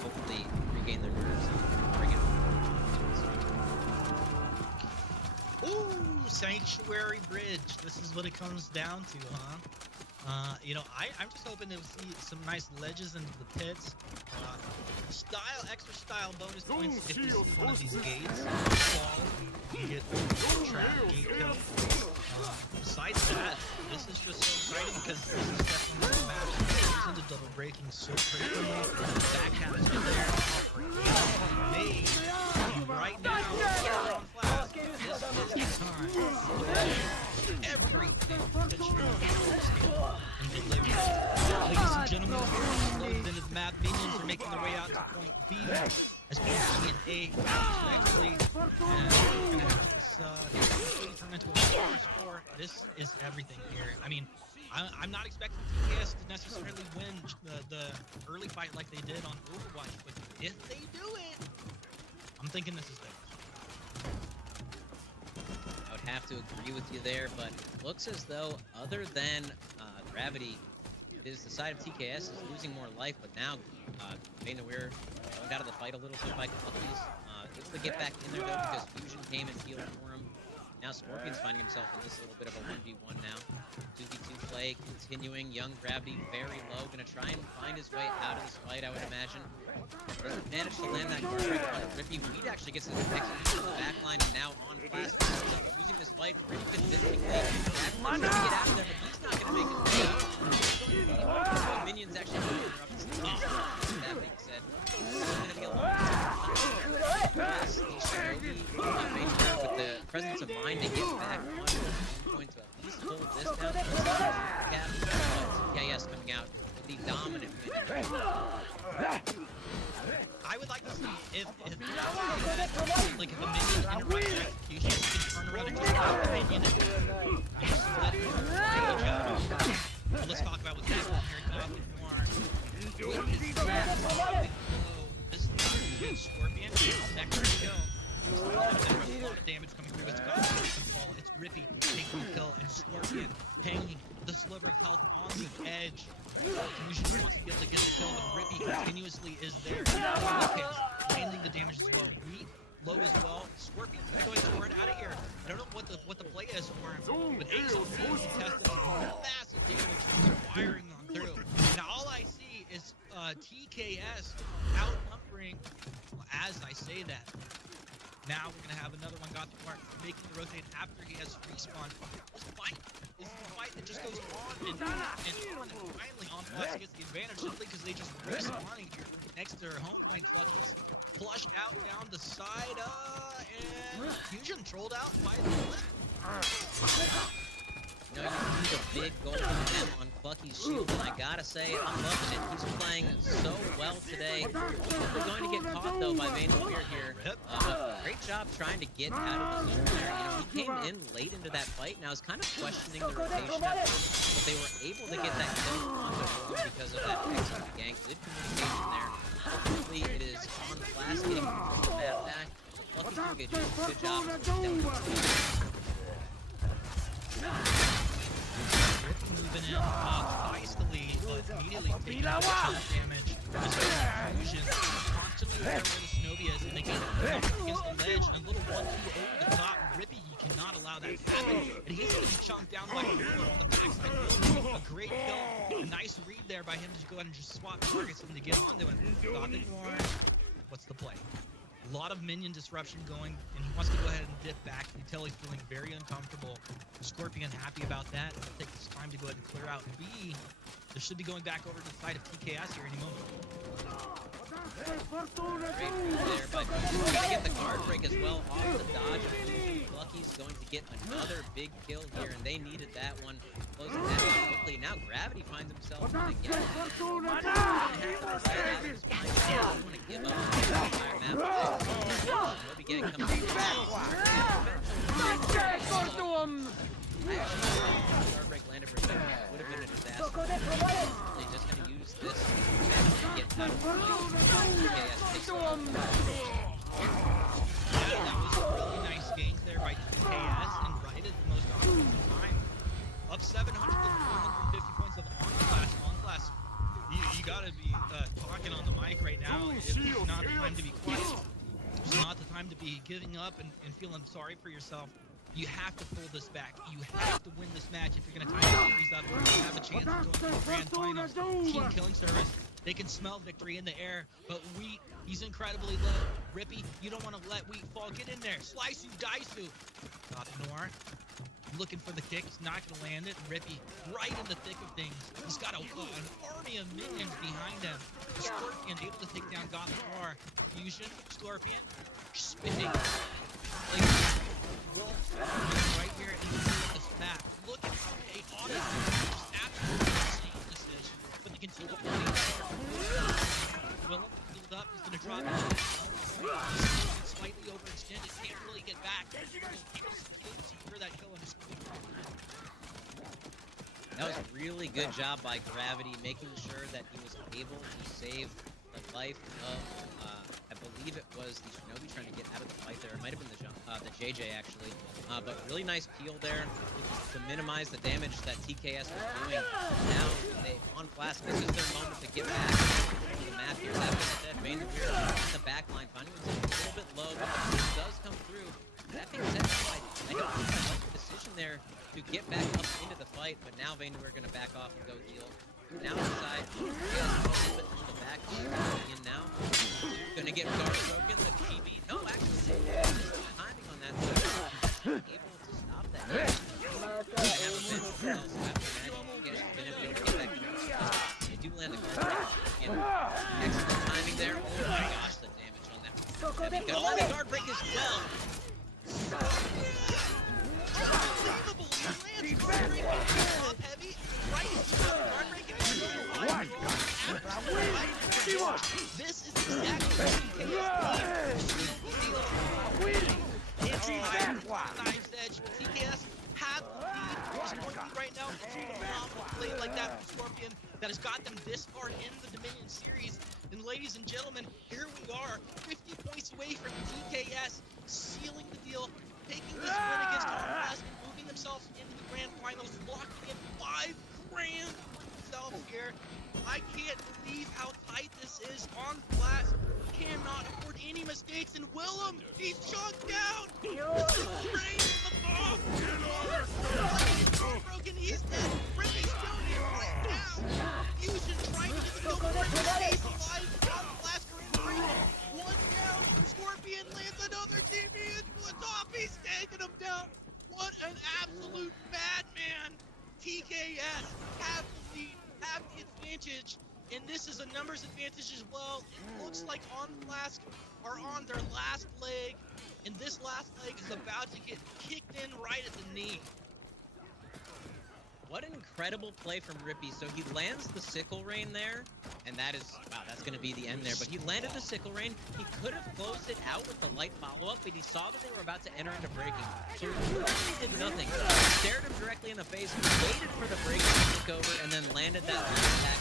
Hopefully regain their nerves and bring it. Ooh, Sanctuary Bridge. This is what it comes down to, huh? You know, I'm just hoping to see some nice ledges into the pits. Extra style bonus points if you see one of these gates fall, you get trap gate kill. Besides that, this is just so exciting because this is definitely a match that goes into double breaking so frequently. Backcaps are there. Made right now on Flask. This is the time. Everything that you're and deliver. Ladies and gentlemen, loaded into the map. Minions are making their way out to point B. As point B and A respectively. And we're gonna have this turn into a 4-4. This is everything here. I mean, I'm not expecting TKS to necessarily win the early fight like they did on Overwatch, but if they do it, I'm thinking this is theirs. I would have to agree with you there, but looks as though other than Gravity, it is the side of TKS is losing more life, but now Bane Weir going out of the fight a little bit by Cookies. Able to get back in there though because Fusion came and healed for him. Now Scorpion's finding himself in this little bit of a 1v1 now. 2v2 play continuing. Young Gravity very low. Gonna try and find his way out of this fight, I would imagine. Doesn't manage to land that guard break on Rippy. Weed actually gets his execution in the back line and now on Flask. Losing this fight pretty convincingly. Gravity trying to get out of there, but he's not gonna make his way out. Minions actually interrupt his team. That being said, it's gonna be a long time. Yes, with the presence of mind to get back on, going to at least hold this down. TKS coming out with the dominant win. I would would like to see if like if a minion interrupts your execution, you can turn around and just kill the minion and let it rage out. Let's talk about what's happening here. Goblin Noir. This is good Scorpion. Back to go. A lot of damage coming through. It's got fall. It's Rippy taking the kill, and Scorpion hanging the sliver of health on the edge. Fusion wants to be able to get the kill, but Rippy continuously is there. Landing the damage as well. Wheat low as well. Scorpion's gonna go ahead and score it out of here. I don't know what the play is for him, but Ace is tested massive damage firing on through. Now all I see is TKS outnumbering. Well, as I say that. Now we're gonna have another one got the mark, making the rotate after he has respawn. This fight is the fight that just goes on and finally on plus gets the advantage simply because they just respawning here next to their home playing clutches. Flushed out down the side, and Fusion trolled out by the left. You know, you see the big golden gem on Clucky's shield, and I gotta say, I'm loving it. He's playing so well today. We're going to get caught, though, by Vainweir here. Great job trying to get out of the zone there. You know, he came in late into that fight, and I was kind of questioning the rotation at first, but they were able to get that kill on the board because of that excellent gank. Good communication there. Hopefully, it is on Flask getting the map back. Clucky's doing a good job. Moving in feistily, but immediately taking a ton of damage. Fusion constantly there where the Shinobi is, and they get against the ledge, and a little 1-2 over the top. Rippy, you cannot allow that to happen, and he's going to be chunked down by Hero on the backside. A great kill, a nice read there by him to go ahead and just swap targets and to get onto him. Goblin Noir, what's the play? A lot of minion disruption going, and he wants to go ahead and dip back. You can tell he's feeling very uncomfortable. Scorpion happy about that. It'll take this time to go ahead and clear out B. This should be going back over to the side of TKS here any moment. Great move there, but he's going to get the guard break as well off the dodge of Fusion. Lucky's going to get another big kill here, and they needed that one. Closing that out quickly. Now Gravity finds himself in the game. He doesn't want to give up on the entire map. Shinobi getting coming through. Guard break landed for a second. Would have been a disaster. They're just going to use this to get out of the Yeah, that was a really nice gank there by TKS, and right at the most optimal time. Up 700 to 450 points of on class. You gotta be talking on the mic right now. It's not the time to be quiet. It's not the time to be giving up and feeling sorry for yourself. You have to pull this back. You have to win this match if you're going to tie the series up. You're going to have a chance of going to the grand finals. Team killing service. They can smell victory in the air, but Wheat, he's incredibly low. Rippy, you don't want to let Wheat fall. Get in there. Slice you, dice you. Noir looking for the kick. He's not going to land it. Rippy right in the thick of things. He's got an army of minions behind him. Scorpion able to take down Noir. Fusion, Scorpion, spinning. Right here in this map. Look at how chaotic just absolutely insane this is. But they continue to play. Willem build up, he's gonna drop it. Slightly overextended, can't really get back. Secure that kill and just That was a really good job by Gravity, making sure that he was able to save the life of, I believe it was the Shinobi trying to get out of the fight there. It might have been the JJ actually, but really nice peel there to minimize the damage that TKS was doing. Now they on Flask. This is their moment to get back to the map here. That being said, Vainweir in the back line, finding himself a little bit low, but the does come through. That being said, I don't think I like the decision there to get back up into the fight, but now Vainweir going to back off and go heal. Now inside, he has a little bit on the back. In now, gonna get guard broken. The PB. No, actually, the timing on that. Able to stop that. They do land the guard break. Excellent timing there. Oh my gosh, the damage on that. They got the guard break as well. Up heavy, right guard break. This is exactly what right now. Seeing a phenomenal play like that from Scorpion that has got them this far in the Dominion series. And ladies and gentlemen, here we are, 50 points away from TKS, sealing the deal, taking this win against OnFlask and moving themselves into the grand finals, locking in $5 grand for themselves here. I can't believe how tight this is. OnFlask cannot afford any mistakes, and Willem, he's shot down. Rain in the bomb. He's broken. He's dead. Rippy's still here right now. Fusion trying to get the kill. He's alive. OnFlask are in freedom. One down. Scorpion lands another TV into a top. He's taking him down. What an absolute madman. TKS have the lead, have the advantage. And this is a numbers advantage as well. It looks like OnFlask are on their last leg, and this last leg is about to get kicked in right at the knee. What an incredible play from Rippy. So he lands the Sickle Rain there, and that is, wow, that's going to be the end there. But he landed the Sickle Rain. He could have closed it out with the light follow-up, but he saw that they were about to enter into breaking. So he really did nothing. He stared him directly in the face, waited for the break to kick over, and then landed that last attack.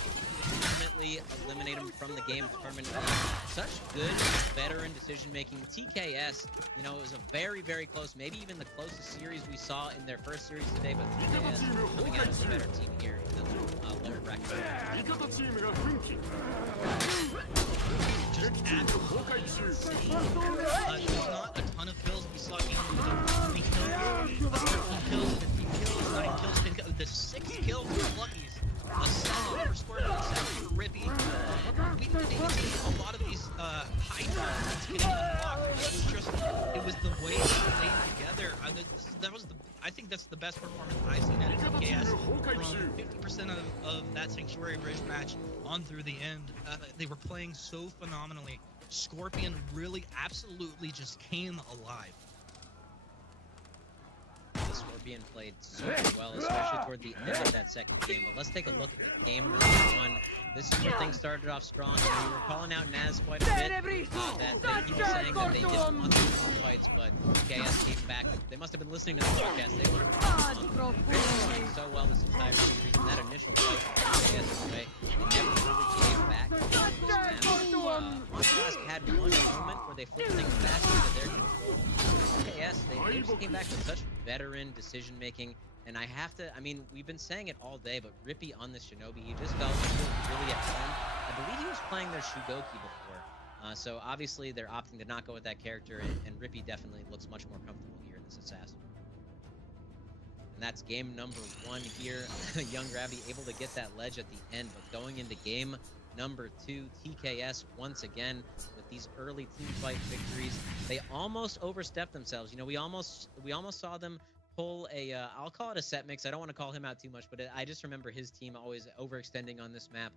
Ultimately eliminate him from the game permanently. Such good veteran decision-making. TKS, you know, it was a very, very close, maybe even the closest series we saw in their first series today, but TKS coming out as a better team here in the lower bracket. Just absolutely there's not a ton of kills. We saw game 3 kills, 13 kills, 15 kills, 9 kills, 10 kills. The 6 kills for Luckies. A 7 for Scorpion, 7 for Rippy. We've been able to see a lot of these high drops getting unlocked. It was the way they played together. I think that's the best performance I've seen out of TKS. From 50% of that Sanctuary Bridge match on through the end, they were playing so phenomenally. Scorpion really absolutely just came alive. Scorpion played super well, especially toward the end of that second game. But let's take a look at the game number 1. This is where things started off strong. We were calling out Naz quite a bit. That people saying that they didn't want these fights, but KS came back. They must have been listening to the podcast. They would have been playing so well this entire series. And that initial fight KS away, they never really gave back. OnFlask had one moment where they flipped things back into their control. KS, they just came back with such veteran decision making, and I mean, we've been saying it all day, but Rippy on this Shinobi, he just felt really at home. I believe he was playing their Shugoki before, so obviously they're opting to not go with that character, and Rippy definitely looks much more comfortable here in this assassin. And that's game number 1 here. Young Gravity able to get that ledge at the end, but going into game number 2, TKS once again with these early team fight victories. They almost overstepped themselves. You know, we almost saw them pull a I'll call it a set mix. I don't want to call him out too much, but I just remember his team always overextending on this map.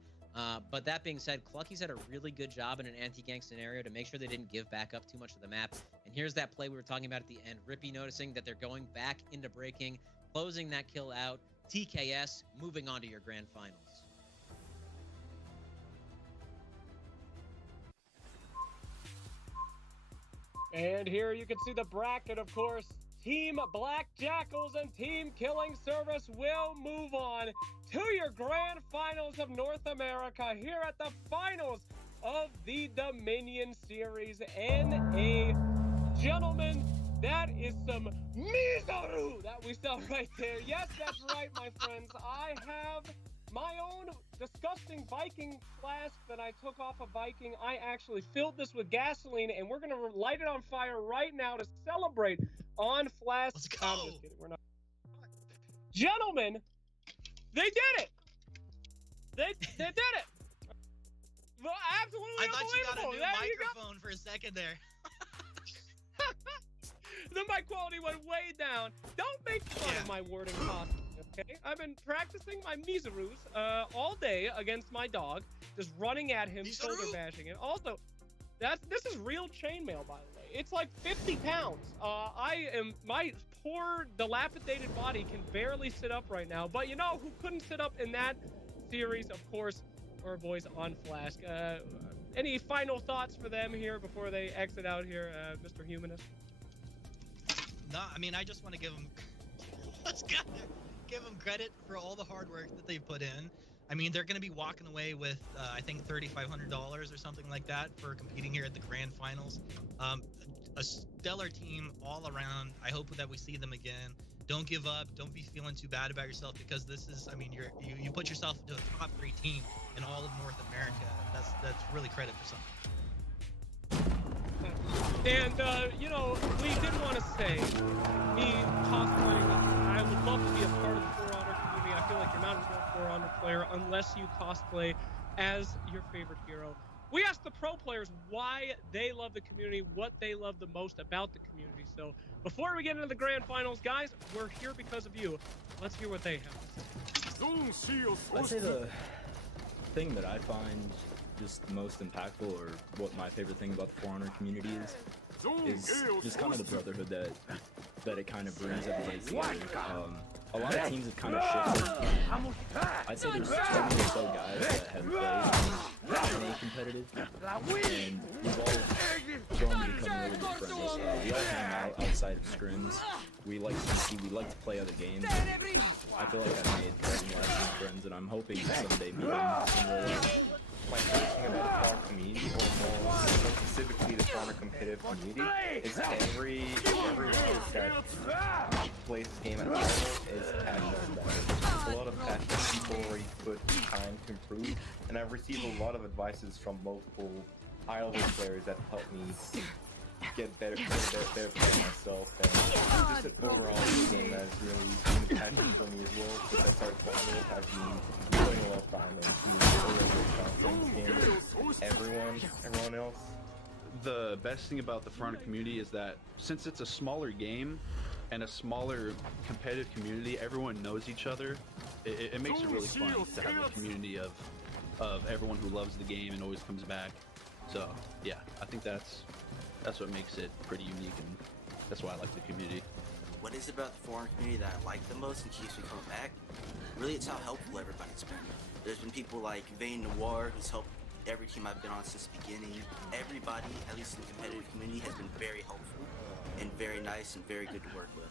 But that being said, Clucky's had a really good job in an anti-gank scenario to make sure they didn't give back up too much of the map. And here's that play we were talking about at the end. Rippy noticing that they're going back into breaking, closing that kill out. TKS moving on to your grand finals. And here you can see the bracket, of course. Team Black Jackals and Team Killing Service will move on to your grand finals of North America here at the finals of the Dominion Series. NA. Gentlemen, that is some miseru that we saw right there. Yes, that's right, my friends. I have my own disgusting Viking flask that I took off a Viking. I actually filled this with gasoline, and we're going to light it on fire right now to celebrate OnFlask. Let's go. I'm just kidding. We're not. Gentlemen, they did it. They did it. Well, absolutely I thought you got a new there microphone for a second there. The mic quality went way down. Don't make fun of my wording costume, okay? I've been practicing my miserus all day against my dog, just running at him, shoulder bashing it. Also, this is real chainmail, by the way. It's like 50 pounds. My poor, dilapidated body can barely sit up right now. But you know who couldn't sit up in that series? Of course, our boys OnFlask. Any final thoughts for them here before they exit out here, Mr. Humanist? No, I mean, I just want to give them, give them credit for all the hard work that they put in. I mean, they're going to be walking away with, I think, $3,500 or something like that for competing here at the grand finals. A stellar team all around. I hope that we see them again. Don't give up. Don't be feeling too bad about yourself, because this is, I mean, you put yourself into a top 3 team in all of North America. That's really credit for something. And, you know, we did want to say, me cosplaying, I would love to be a part of the For Honor community. I feel like you're not a real For Honor player unless you cosplay as your favorite hero. We asked the pro players why they love the community, what they love the most about the community. So before we get into the grand finals, guys, we're here because of you. Let's hear what they have to say. I'd say the thing that I find just the most impactful, or what my favorite thing about the For Honor community is just kind of the brotherhood that it kind of brings everybody together. A lot of teams have kind of shifted. I'd say there's 20 or so guys that have played in competitive, and we've all grown to become really good friends. We all hang out outside of scrims. We like to play other games. I feel like I've made lasting friends, and I'm hoping to someday meet them in real life. My favorite thing about the For Honor community, or more specifically the For Honor competitive community, is everyone that plays this game at the level is passionate about it. There's a lot of passionate people already put time to improve, and I've received a lot of advices from multiple high-level players that help me get better for myself, and just overall the game has really been a passion for me as well. Since I started playing it, I've been putting a lot of time into everyone else. The best thing about the For Honor community is that since it's a smaller game and a smaller competitive community, everyone knows each other. It makes it really fun to have a community of everyone who loves the game and always comes back. So yeah, I think that's what makes it pretty unique, and that's why I like the community. What is it about the For Honor community that I like the most and keeps me coming back? Really, it's how helpful everybody's been. There's been people like Vayne Noir, who's helped every team I've been on since the beginning. Everybody, at least in the competitive community, has been very helpful and very nice and very good to work with.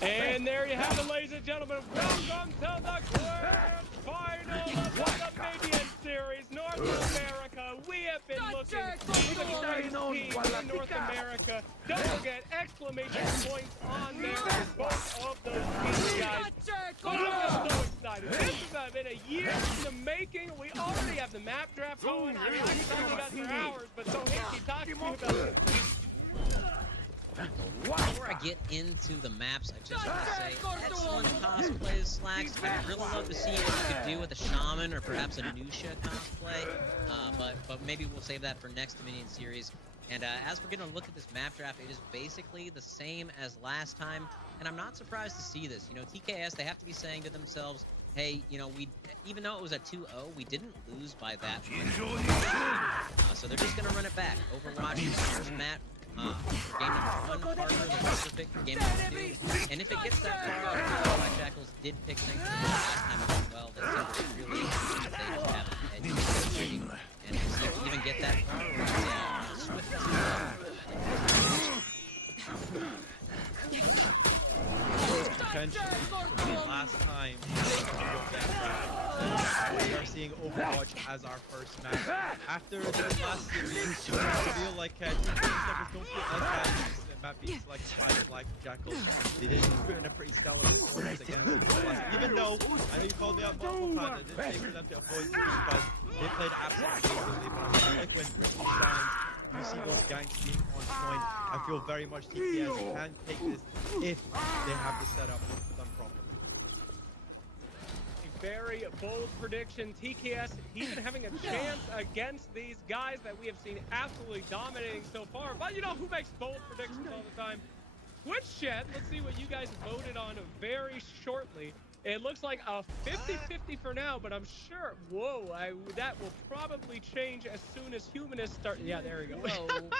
And there you have it, ladies and gentlemen. Welcome to the grand final of the Dominion Series, North America. We have been looking for the greatest team in North America. Don't forget, exclamation points on there for both of those teams, guys. But I'm just so excited. This has been a year in the making. We already have the map draft going. I mean, I can talk about it for hours, but so keep talking to me about it. Before I get into the maps, I just want to say, excellent cosplays, Slacks. I'd really love to see what you could do with a Shaman or perhaps a Nusha cosplay, but maybe we'll save that for next Dominion series. And as we're going to look at this map draft, it is basically the same as last time, and I'm not surprised to see this. You know, TKS, they have to be saying to themselves, hey, you know, even though it was a 2-0, we didn't lose by that much. So they're just going to run it back. Overwatch is the first map. For game number 1, Parker, the first pick for game number 2. And if it gets that far, Black Jackals did pick Sanctuary last time as well. That seems really interesting that they just have an edge. And to see if we even get that far, we're Swift potentially last time we are seeing Overwatch as our first match. After the last series, I feel like teams that don't feel as bad as the map being selected by the Black Jackals. They did put in a pretty stellar performance against us. Even though, I know you called me out multiple times, I did say for them to avoid this because they played absolutely brilliantly, but I feel like when Ricky shines, you see those ganks being on point. I feel very much TPS can take this if they have the setup done properly. A very bold prediction. TKS, even having a chance against these guys that we have seen absolutely dominating so far. But you know who makes bold predictions all the time? Twitch chat. Let's see what you guys voted on very shortly. It looks like a 50-50 for now, but I'm sure, that will probably change as soon as humanists start. Yeah, there we go. Whoa.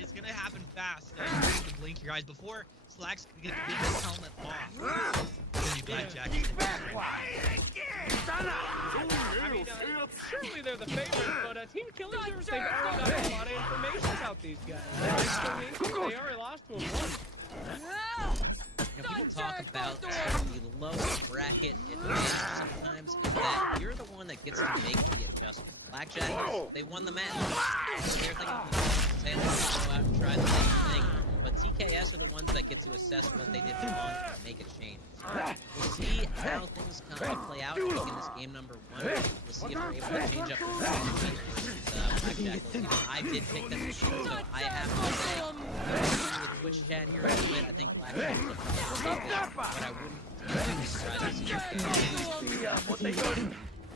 It's gonna happen fast. You can blink your eyes before Slacks can get his helmet off. gonna be Blackjack. I mean, surely they're the favorites, but Team Killing Service, they've already got a lot of information about these guys. They already lost to them once. You know, people talk about the lowest bracket advantage sometimes, is that you're the one that gets to make the adjustment. Blackjack, they won the match. So they're thinking, say, let's go out and try the same thing. But TKS are the ones that get to assess what they did wrong and make a change. We'll see how things kind of play out in this game number 1. We'll see if they're able to change up versus Blackjack. You know, I did pick them to shoot, so I have to say, with Twitch chat here a little bit, I think Blackjack will probably take it, but I wouldn't be surprised to see if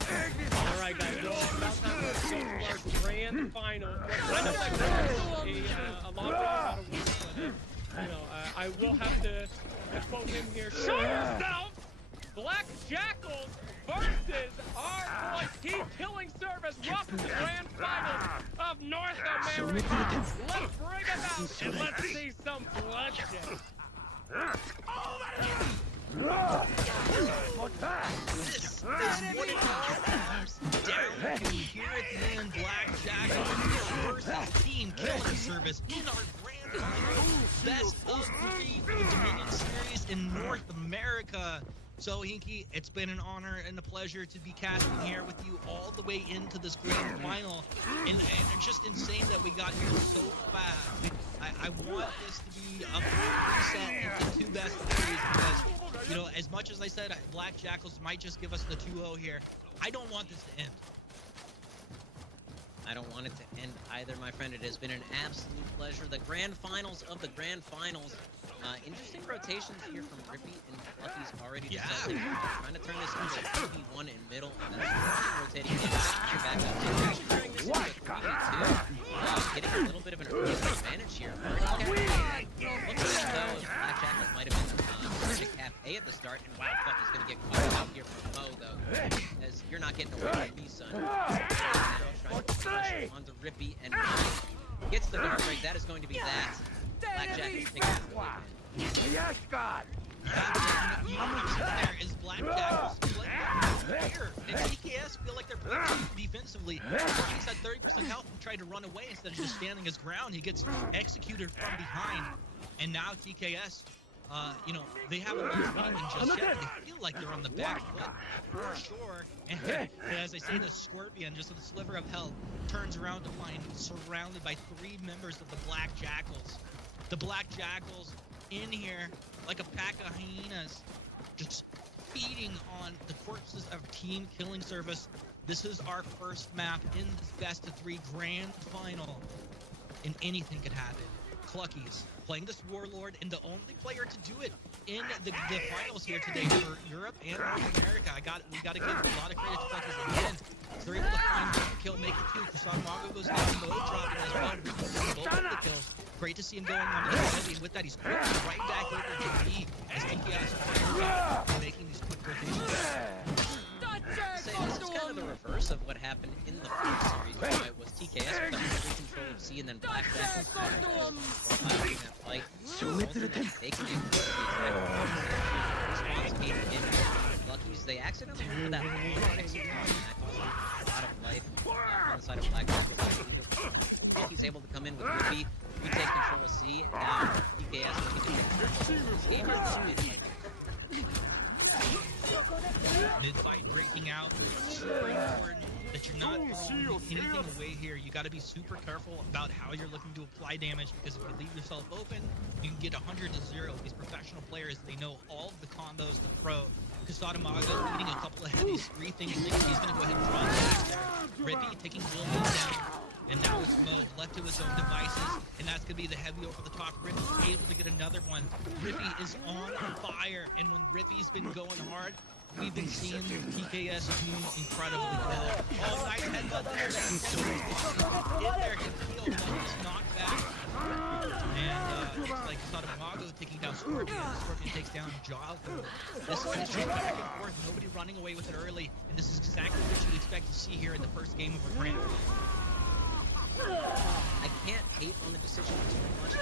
Alright guys, well, about time to go to our grand final. I know that a lot about a week, but you know, I will have to quote him here. Show yourself! Black Jackals versus our boy Team Killing Service. Welcome to the grand finals of North America. Let's bring it out and let's see some bloodshed. This is what it comes down to here at the end. Blackjack versus Team Killing Service in our grand final best of 3 Dominion Series in North America. So, Hinky, it's been an honor and a pleasure to be casting here with you all the way into this grand final. And it's just insane that we got here so fast. I want this to be a full reset into 2 best of 3s because, you know, as much as I said Black Jackals might just give us the 2-0 here, I don't want this to end. I don't want it to end either, my friend. It has been an absolute pleasure. The grand finals of the grand finals. Interesting rotations here from Rippy and Lucky's already decided. Trying to turn this into a 3v1 in middle, and then rotating it back up. Actually turning this into a 3v2. Getting a little bit of an early advantage here. Looks as though Blackjack might have been trying to cap A at the start, and wow, Lucky's going to get caught out here from Mo, though. As you're not getting away from me, son. Now trying to push onto Rippy, and gets the guard break. That is going to be that. Blackjack is taking it away. Yes, God! You there is Blackjack here. And TKS feel like they're playing defensively. He's at 30% health and tried to run away instead of just standing his ground. He gets executed from behind. And now TKS, you know, they haven't moved on just yet. They feel like they're on the back foot for sure. And as I say, the Scorpion, just with a sliver of health, turns around to find surrounded by 3 members of the Black Jackals. The Black Jackals in here like a pack of hyenas, just feeding on the corpses of Team Killing Service. This is our first map in this best of 3 grand final, and anything could happen. Cluckies playing this Warlord, and the only player to do it in the finals here today for Europe and North America. We gotta give a lot of credit to Cluckies again. They're able to find one kill, make it 2. Kasamago goes down, Mo dropping as well, both of the kills. Great to see him going on the heavy, and with that he's quick right back over to B as TKS is making these quick rotations. This is kind of the reverse of what happened in the first series. It was TKS with the complete control of C, and then Blackjack was in that fight. They can do response came in. Luckies, they accidentally put that long execute, and that caused a lot of life on the side of Blackjack. He's able to come in with Rippy, retake control of C, and now TKS looking to control this game is the mid-fight. Mid-fight breaking out. Super important that you're not throwing anything away here. You got to be super careful about how you're looking to apply damage, because if you leave yourself open, you can get 100 to 0. These professional players, they know all of the combos to throw. Kasamago leading a couple of heavies, rethinking things. He's going to go ahead and draw the there. Rippy taking Will down. And now it's Mo left to his own devices, and that's going to be the heavy over the top. Rippy's able to get another one. Rippy is on fire, and when Rippy's been going hard, we've been seeing TKS doing incredibly well. Oh, nice headbutt there. In there, can feel just knocked back. And it's like Kasamago taking down Scorpion. Scorpion takes down Joggo. This one is just back and forth, nobody running away with it early, and this is exactly what you expect to see here in the first game of a grand. I can't hate on the decision too much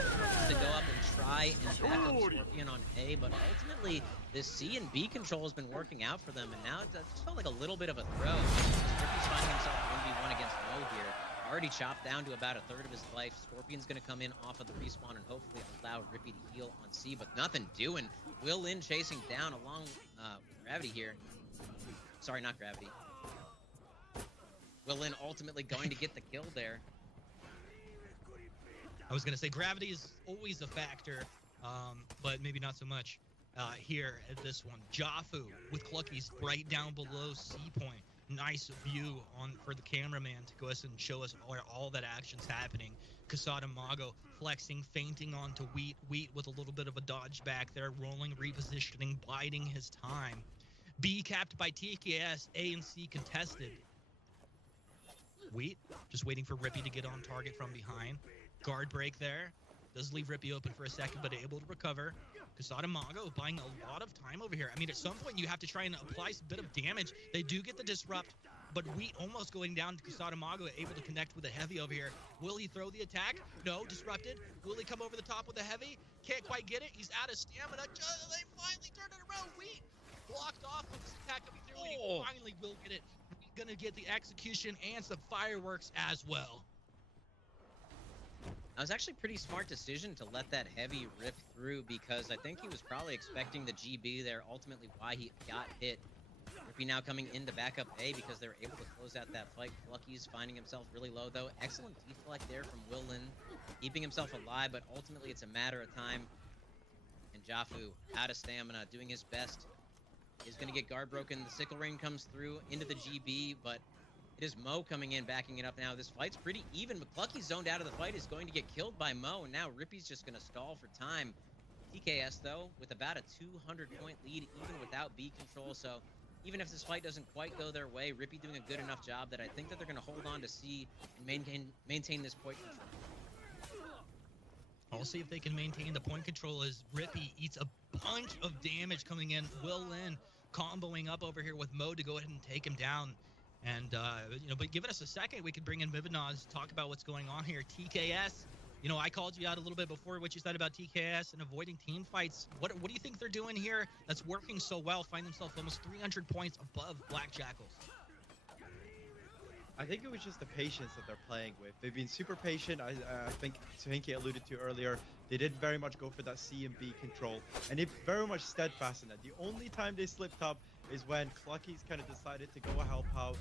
to go up and try and back up Scorpion on A, but ultimately this C and B control has been working out for them, and now it just felt like a little bit of a throw. Scorpion's finding himself 1v1 against Mo here. Already chopped down to about a third of his life. Scorpion's going to come in off of the respawn and hopefully allow Rippy to heal on C, but nothing doing. Will Lin chasing down along Gravity here. Sorry, not Gravity. Will Lin ultimately going to get the kill there. I was going to say Gravity is always a factor, but maybe not so much here at this one. Jafu with Clucky's right down below C point. Nice view on for the cameraman to go us and show us where all that action's happening. Kasada Mago flexing, fainting onto Wheat. Wheat with a little bit of a dodge back there, rolling, repositioning, biding his time. B capped by TKS, A and C contested. Wheat just waiting for Rippy to get on target from behind. Guard break there. Does leave Rippy open for a second, but able to recover. Kasada Mago buying a lot of time over here. I mean, at some point you have to try and apply a bit of damage. They do get the disrupt, but Wheat almost going down to Kasada Mago, able to connect with a heavy over here. Will he throw the attack? No, disrupted. Will he come over the top with a heavy? Can't quite get it. He's out of stamina. They finally turned it around. Wheat blocked off with this attack coming through, and he finally will get it. Wheat gonna get the execution and some fireworks as well. That was actually a pretty smart decision to let that heavy rip through, because I think he was probably expecting the GB there, ultimately why he got hit. Rippy now coming into backup A because they were able to close out that fight. Lucky's finding himself really low though. Excellent deflect there from Will Lin, keeping himself alive, but ultimately it's a matter of time. And Jafu, out of stamina, doing his best. Is going to get guard broken. The sickle ring comes through into the GB, but it is Mo coming in, backing it up now. This fight's pretty even. McClucky zoned out of the fight, is going to get killed by Mo, and now Rippy's just going to stall for time. TKS, though, with about a 200-point lead, even without B control, so even if this fight doesn't quite go their way, Rippy doing a good enough job that I think that they're going to hold on to C and maintain this point control. I'll see if they can maintain the point control as Rippy eats a bunch of damage coming in. Will Lin comboing up over here with Mo to go ahead and take him down. And, you know, but give us a second, we could bring in Vivinaz, talk about what's going on here. TKS, you know, I called you out a little bit before what you said about TKS and avoiding team fights. What do you think they're doing here that's working so well, find themselves almost 300 points above Black Jackals? I think it was just the patience that they're playing with. They've been super patient. I think Hinky alluded to earlier. They didn't very much go for that C and B control, and they're very much steadfast in it. The only time they slipped up is when Clucky's kind of decided to go help out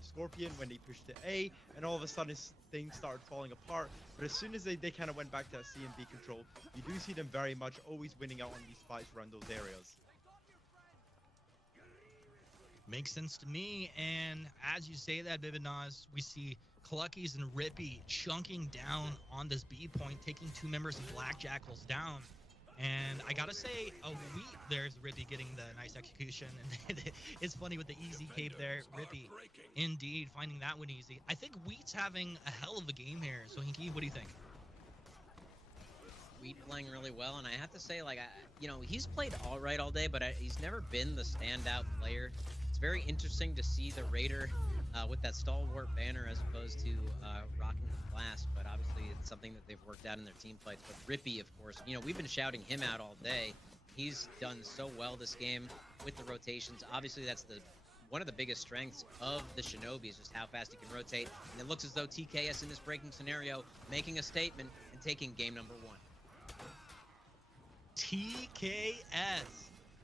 Scorpion when they pushed to A, and all of a sudden things started falling apart. But as soon as they kind of went back to that C and B control, you do see them very much always winning out on these fights around those areas. Makes sense to me, and as you say that, Vivinaz, we see Cluckies and Rippy chunking down on this B point, taking two members of Black Jackals down. And I gotta say, Wheat, there's Rippy getting the nice execution, and it's funny with the easy cape there. Rippy, indeed, finding that one easy. I think Wheat's having a hell of a game here. So Hinky, what do you think? Wheat playing really well, and I have to say, like, you know, he's played all right all day, but he's never been the standout player. It's very interesting to see the Raider with that stalwart banner as opposed to rocking the blast, but obviously it's something that they've worked out in their team fights. But Rippy, of course, you know, we've been shouting him out all day. He's done so well this game with the rotations. Obviously, that's one of the biggest strengths of the Shinobi is just how fast he can rotate. And it looks as though TKS in this breaking scenario making a statement and taking game number 1. TKS,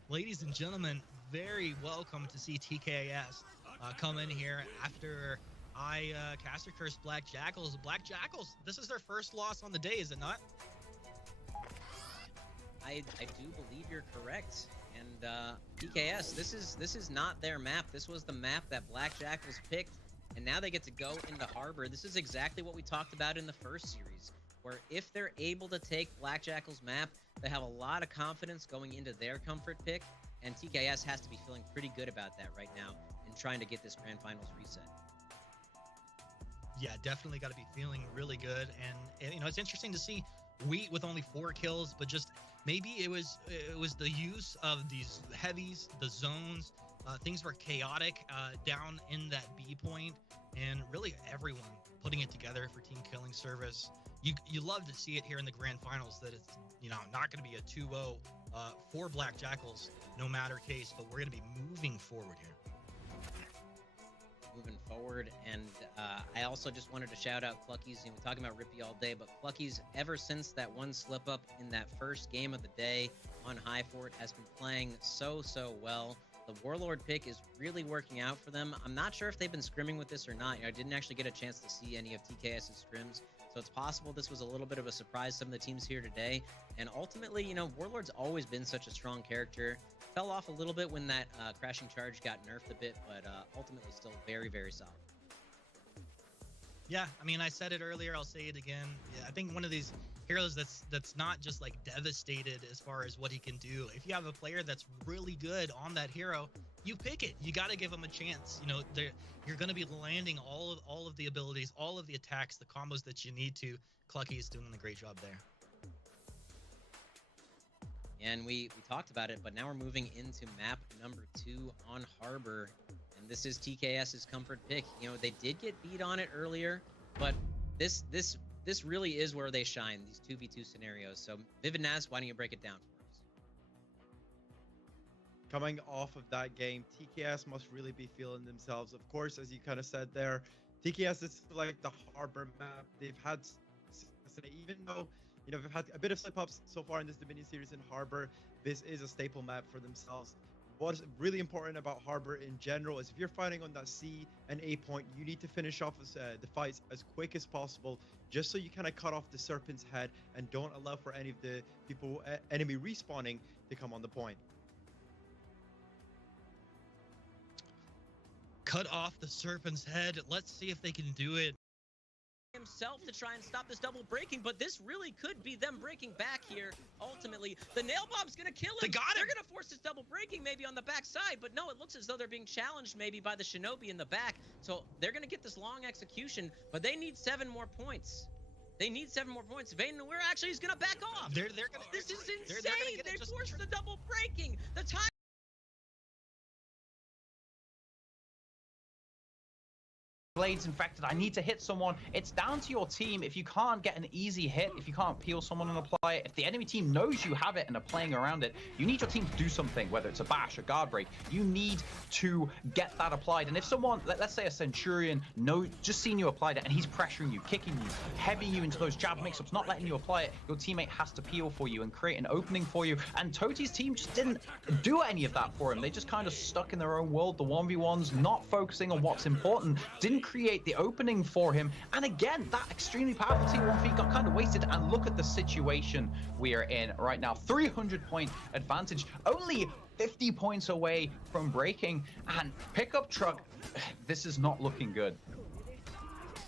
ladies and gentlemen, very welcome to see TKS come in here after I caster curse Black Jackals. Black Jackals, this is their first loss on the day, is it not? I do believe you're correct. And TKS, this is not their map. This was the map that Black Jackals picked, and now they get to go into Harbor. This is exactly what we talked about in the first series, where if they're able to take Black Jackals' map, they have a lot of confidence going into their comfort pick, and TKS has to be feeling pretty good about that right now and trying to get this Grand Finals reset. Yeah, definitely got to be feeling really good. And, you know, it's interesting to see Wheat with only 4 kills, but just maybe it was the use of these heavies, the zones. Things were chaotic down in that B point, and really everyone putting it together for Team Killing Service. You love to see it here in the grand finals that it's not going to be a 2-0 for Black Jackals, no matter case, but we're going to be moving forward here. Moving forward, and I also just wanted to shout out Cluckies. We're talking about Rippy all day, but Cluckies, ever since that one slip up in that first game of the day on High Fort, has been playing so well. The Warlord pick is really working out for them. I'm not sure if they've been scrimming with this or not. I didn't actually get a chance to see any of TKS's scrims, so it's possible this was a little bit of a surprise to some of the teams here today. And ultimately, Warlord's always been such a strong character. Fell off a little bit when that crashing charge got nerfed a bit, but ultimately still very solid. Yeah, I mean, I said it earlier, I'll say it again. Yeah, I think one of these heroes that's not just like devastated as far as what he can do. If you have a player that's really good on that hero, you pick it. You got to give him a chance. You're going to be landing all of the abilities, all of the attacks, the combos that you need to. Clucky is doing a great job there. And we talked about it, but now we're moving into map number 2 on Harbor. And this is TKS's comfort pick. They did get beat on it earlier, but this really is where they shine, these 2v2 scenarios. So Vivid Naz, why don't you break it down for us? Coming off of that game, TKS must really be feeling themselves. Of course, as you kind of said there, TKS is like the Harbor map. They've had, even though they've had a bit of slip-ups so far in this Dominion series in Harbor, this is a staple map for themselves. What's really important about Harbor in general is if you're fighting on that C and A point, you need to finish off the fights as quick as possible, just so you kind of cut off the Serpent's head and don't allow for any of the enemy respawning to come on the point. Cut off the Serpent's head. Let's see if they can do it. Himself to try and stop this double breaking, but this really could be them breaking back here. Ultimately, the nail bomb's gonna kill him. They're gonna force this double breaking maybe on the back side, but no, it looks as though they're being challenged maybe by the Shinobi in the back. So they're gonna get this long execution, but they need 7 more points. They need 7 more points. Vaden Weir actually is gonna back off. They're gonna. This is insane. They forced the double breaking. The time. Blades infected, I need to hit someone. It's down to your team. If you can't get an easy hit, if you can't peel someone and apply it, if the enemy team knows you have it and are playing around it, you need your team to do something, whether it's a bash, a guard break. You need to get that applied. And if someone, let's say a Centurion, just seen you applied it and he's pressuring you, kicking you, heavying you into those jab mix-ups, not letting you apply it, your teammate has to peel for you and create an opening for you. And Toti's team just didn't do any of that for him. They just kind of stuck in their own world, the 1v1s, not focusing on what's important, didn't create the opening for him, and again that extremely powerful T1 feed got kind of wasted. And look at the situation we are in right now. 300-point advantage, only 50 points away from breaking, and pickup truck, this is not looking good.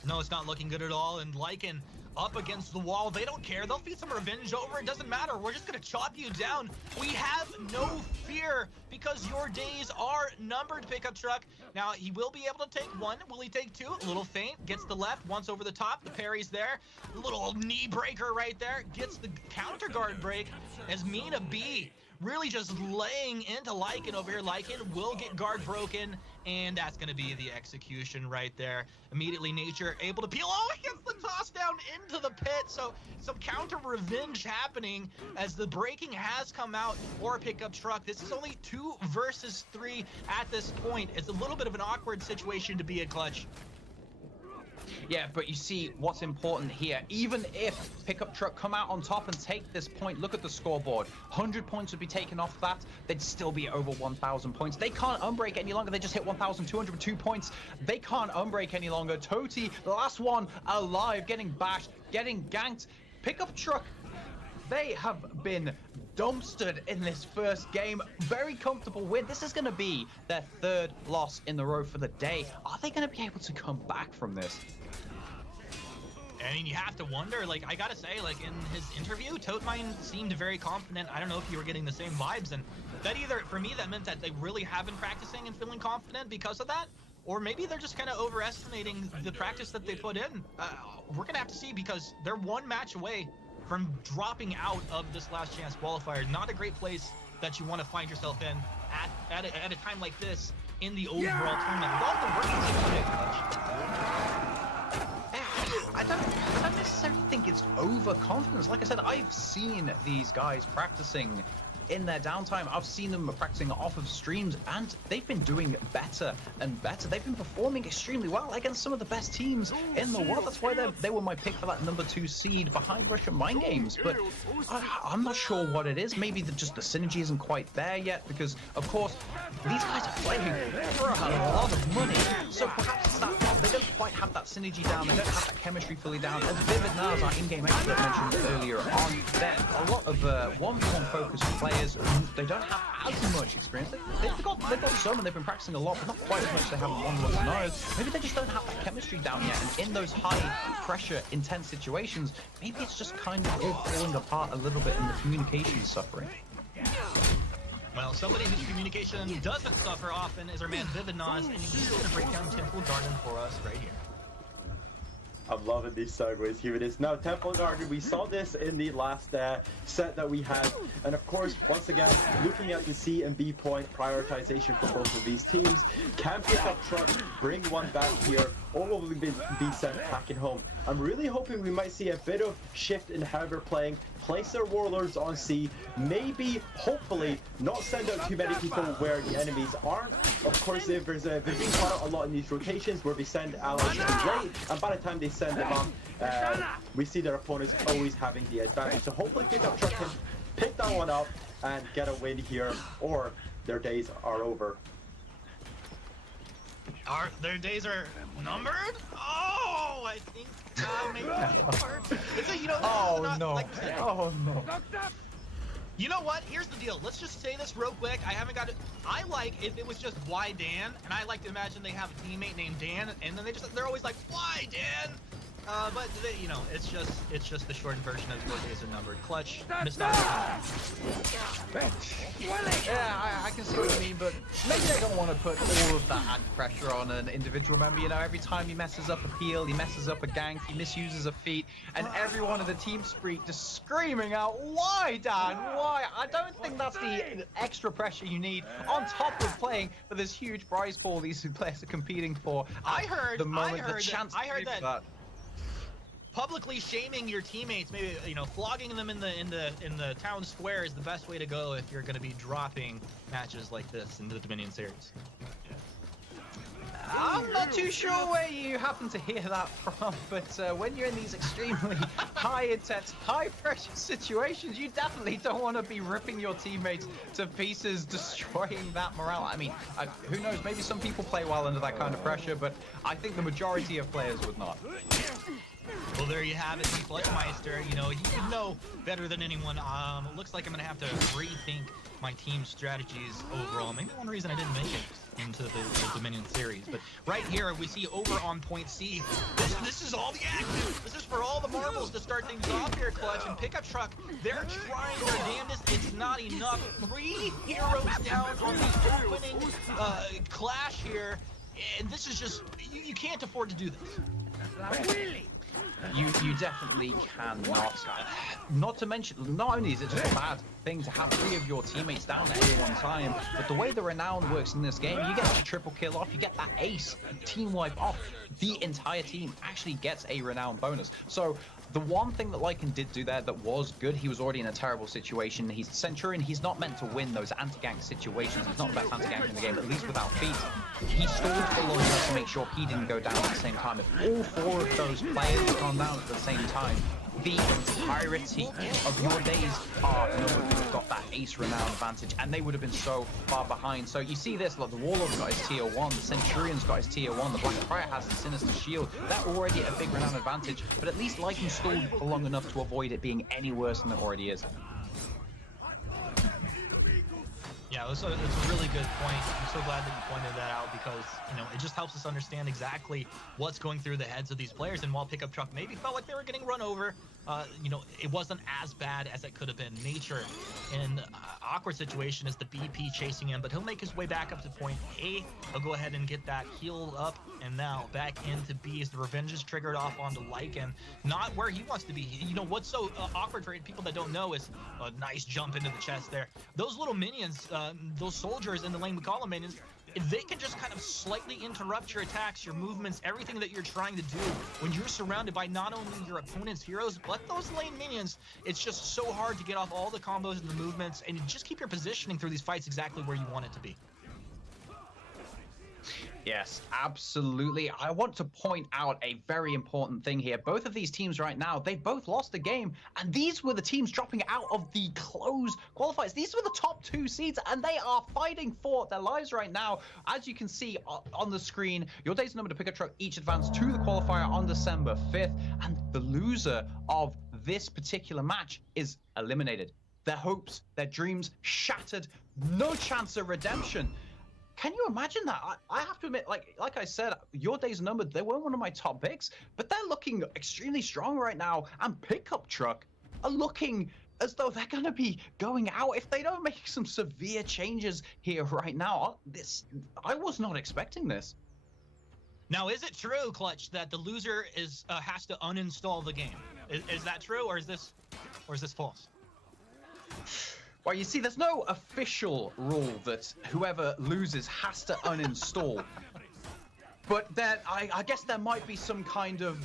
No, it's not looking good at all. And Lycan up against the wall. They don't care. They'll feed some revenge over. It doesn't matter. We're just going to chop you down. We have no fear because your days are numbered, pickup truck. Now, he will be able to take 1. Will he take 2? A little feint. Gets the left. Once over the top. The parry's there. Little knee breaker right there. Gets the counter guard break as Mina B really just laying into Lycan over here. Lycan will get guard broken, and that's going to be the execution right there. Immediately Nature able to peel. Oh, he gets the toss down into the pit. So some counter revenge happening as the breaking has come out for pickup truck. This is only 2 versus 3 at this point. It's a little bit of an awkward situation to be a clutch. Yeah, but you see what's important here. Even if pickup truck come out on top and take this point, look at the scoreboard. 100 points would be taken off that. They'd still be over 1,000 points. They can't unbreak any longer. They just hit 1,202 points. They can't unbreak any longer. Toti, the last one alive, getting bashed, getting ganked. Pickup truck, they have been dumpstered in this first game. Very comfortable win. This is going to be their 3rd loss in the row for the day. Are they going to be able to come back from this? I mean, you have to wonder, like, I gotta say, like, in his interview, Totemine seemed very confident. I don't know if you were getting the same vibes, and that either, for me, that meant that they really have been practicing and feeling confident because of that, or maybe they're just kind of overestimating the practice that they put in. We're gonna have to see, because they're 1 match away from dropping out of this last chance qualifier. Not a great place that you want to find yourself in at a time like this in the overall tournament. With all the work that you did, I don't necessarily think it's overconfidence. Like I said, I've seen these guys practicing in their downtime. I've seen them practicing off of streams, and they've been doing better and better. They've been performing extremely well against some of the best teams in the world. That's why they were my pick for that #2 seed behind Russian Mind Games. But I'm not sure what it is. Maybe just the synergy isn't quite there yet, because of course these guys are playing for a lot of money. So perhaps it's that they don't quite have that synergy down. They don't have that chemistry fully down. As Vivid Naz, our in-game expert, mentioned earlier on, they're a lot of 1v1 focused players. They don't have as much experience. They've got some, and they've been practicing a lot, but not quite as much as they have in 1v1 scenarios. Maybe they just don't have that chemistry down yet, and in those high pressure, intense situations, maybe it's just kind of all falling apart a little bit, and the communication is suffering. Well, somebody whose communication doesn't suffer often is our man Vivid Naz, and he's going to break down Temple Garden for us right here. I'm loving these segues. Here it is. Now, Temple Garden, we saw this in the last set that we had. And of course, once again, looking at the C and B point prioritization for both of these teams. Can pick up truck, bring one back here, or will we be sent packing home? I'm really hoping we might see a bit of shift in how they're playing. Place their warlords on C, maybe, hopefully, not send out too many people where the enemies aren't. Of course, if there's been quite a lot in these rotations where they send allies too late, and by the time they send them up, we see their opponents always having the advantage. So hopefully pick up truck and pick that one up and get a win here, or their days are over. Their days are numbered? Oh, I think maybe You know what? Here's the deal. Let's just say this real quick. I like if it was just why Dan, and I like to imagine they have a teammate named Dan, and then they're always like, why Dan? But it's just the shortened version of your days are numbered. Clutch, missed out. Yeah, I can see what you mean, but maybe they don't want to put all of that added pressure on an individual member. Every time he messes up a peel, he messes up a gank, he misuses a feat, and everyone in the team spree just screaming out, why, Dan? Why? I don't think that's the extra pressure you need on top of playing for this huge prize pool these players are competing for. I heard that publicly shaming your teammates, maybe flogging them in the town square is the best way to go if you're going to be dropping matches like this in the Dominion series. I'm not too sure where you happen to hear that from, but when you're in these extremely high intense, high pressure situations, you definitely don't want to be ripping your teammates to pieces, destroying that morale. I mean, who knows, maybe some people play well under that kind of pressure, but I think the majority of players would not. Well, there you have it, the Clutchmeister. You know better than anyone. It looks like I'm gonna have to rethink my team's strategies overall. Maybe one reason I didn't make it into the Dominion series. But right here, we see over on point C. This is all the action. This is for all the marbles to start things off here, Clutch. And Pickup Truck, they're trying their damnedest. It's not enough. 3 heroes down on the opening clash here. And this is just, you can't afford to do this. You definitely cannot. Not to mention, not only is it just a bad thing to have 3 of your teammates down at any one time, but the way the renown works in this game, you get a triple kill off, you get that ace, team wipe off, the entire team actually gets a renown bonus. So the one thing that Lycan did do there that was good, he was already in a terrible situation. He's Centurion, he's not meant to win those anti-gank situations. He's not the best anti-gank in the game, at least without feet. He stalled for long enough to make sure he didn't go down at the same time. If all 4 of those players had gone down at the same time, the entirety of your days are numbered. You've got that ace renown advantage, and they would have been so far behind. So you see this, like the Warlord's got his tier 1, the Centurion's got his tier 1, the Black Friar has the Sinister Shield. They're already at a big renown advantage, but at least Lycan stalled for long enough to avoid it being any worse than it already is. Yeah, it's a really good point. I'm so glad that you pointed that out, because it just helps us understand exactly what's going through the heads of these players. And while Pickup Truck maybe felt like they were getting run over, it wasn't as bad as it could have been. Nature in awkward situation is the BP chasing him, but he'll make his way back up to point A. He'll go ahead and get that healed up, and now back into B as the revenge is triggered off onto Lycan. Not where he wants to be. What's so awkward for people that don't know is a nice jump into the chest there. Those little minions, those soldiers in the lane, we call them minions, they can just kind of slightly interrupt your attacks, your movements, everything that you're trying to do when you're surrounded by not only your opponent's heroes, but those lane minions. It's just so hard to get off all the combos and the movements, and just keep your positioning through these fights exactly where you want it to be. Yes, absolutely. I want to point out a very important thing here. Both of these teams right now, they both lost a game, and these were the teams dropping out of the closed qualifiers. These were the top 2 seeds, and they are fighting for their lives right now. As you can see on the screen, your days number to pick a truck each advanced to the qualifier on December 5th, and the loser of this particular match is eliminated. Their hopes, their dreams shattered. No chance of redemption. Can you imagine that? I have to admit, like I said, your days numbered. They weren't one of my top picks, but they're looking extremely strong right now. And Pickup Truck are looking as though they're going to be going out if they don't make some severe changes here right now. I was not expecting this. Now, is it true, Clutch, that the loser has to uninstall the game? Is that true, or is this false? Well, you see, there's no official rule that whoever loses has to uninstall. But then I guess there might be some kind of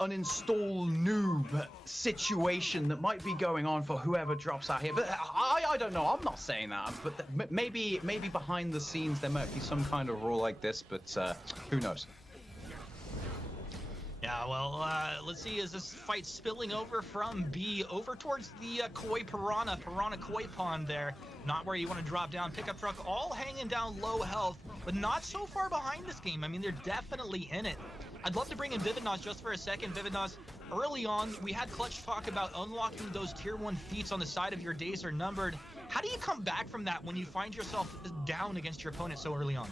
uninstall noob situation that might be going on for whoever drops out here. But I don't know. I'm not saying that. But maybe behind the scenes there might be some kind of rule like this. But who knows? Yeah, well, let's see, is this fight spilling over from B over towards the Koi Piranha Koi Pond there? Not where you want to drop down. Pickup Truck all hanging down low health, but not so far behind this game. I mean, they're definitely in it. I'd love to bring in Vividnos just for a second. Vividnos, early on, we had Clutch talk about unlocking those tier 1 feats on the side of your days are numbered. How do you come back from that when you find yourself down against your opponent so early on?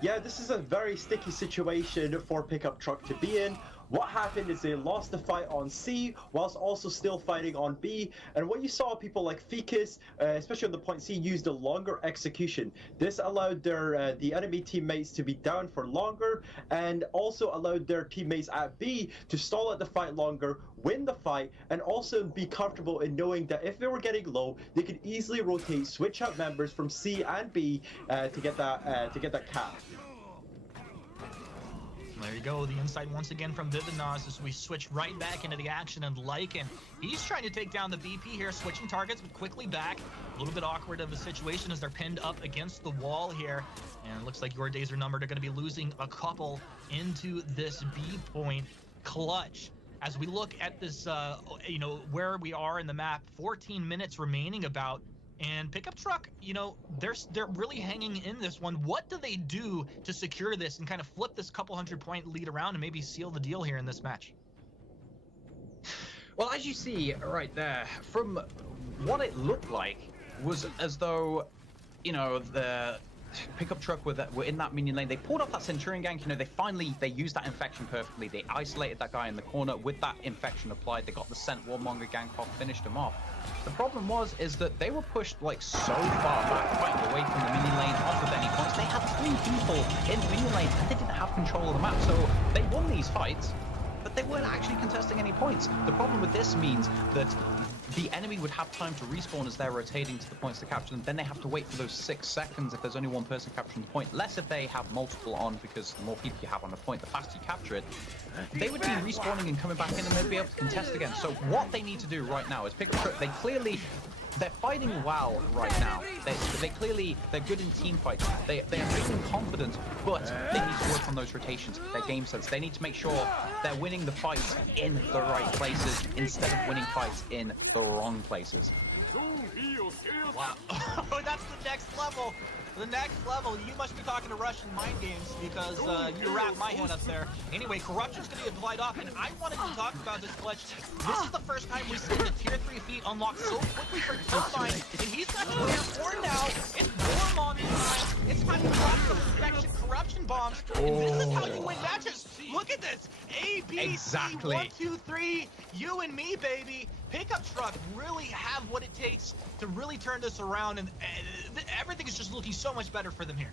Yeah, this is a very sticky situation for Pickup Truck to be in. What happened is they lost the fight on C whilst also still fighting on B. And what you saw, people like Ficus, especially on the point C, used a longer execution. This allowed the enemy teammates to be down for longer, and also allowed their teammates at B to stall at the fight longer, win the fight, and also be comfortable in knowing that if they were getting low, they could easily rotate, switch out members from C and B to get that cap. There you go, the insight once again from Vividnos as we switch right back into the action, and Lycan, he's trying to take down the BP here, switching targets, but quickly back. A little bit awkward of a situation as they're pinned up against the wall here, and it looks like your days are numbered. They're going to be losing a couple into this B point. Clutch, as we look at this, where we are in the map, 14 minutes remaining about. And Pickup Truck, they're really hanging in this one. What do they do to secure this and kind of flip this couple 100-point lead around and maybe seal the deal here in this match? Well, as you see right there, from what it looked like was as though, the Pickup Truck were in that minion lane. They pulled off that Centurion gank. They used that infection perfectly. They isolated that guy in the corner with that infection applied. They got the Scent Warmonger gank off, finished him off. The problem is that they were pushed so far back, fighting away from the minion lane off of any points. They had 3 people in the minion lane and they didn't have control of the map. So they won these fights, but they weren't actually contesting any points. The problem with this means that the enemy would have time to respawn as they're rotating to the points to capture them. Then they have to wait for those 6 seconds if there's only one person capturing the point. Less if they have multiple on, because the more people you have on a point, the faster you capture it. They would be respawning and coming back in, and they'd be able to contest again. So what they need to do right now is pick up. They're fighting well right now. They're good in team fights. They are feeling confident, but they need to work on those rotations, their game sense. They need to make sure they're winning the fights in the right places instead of winning fights in the wrong places. Wow. That's the next level. The next level. You must be talking to Russian mind games because you wrapped my head up there. Anyway, corruption's going to be applied off, and I wanted to talk about this, Clutch. This is the first time we've seen the tier 3 feat unlock so quickly for Turbine, and he's got to tier 4 now. It's Warmon this time. It's time to drop some infection corruption bombs, and this is how you win matches. Look at this. A, B, Exactly. C, 1, 2, 3. You and me, baby. Pickup truck really have what it takes to really turn this around, and everything is just looking so much better for them here.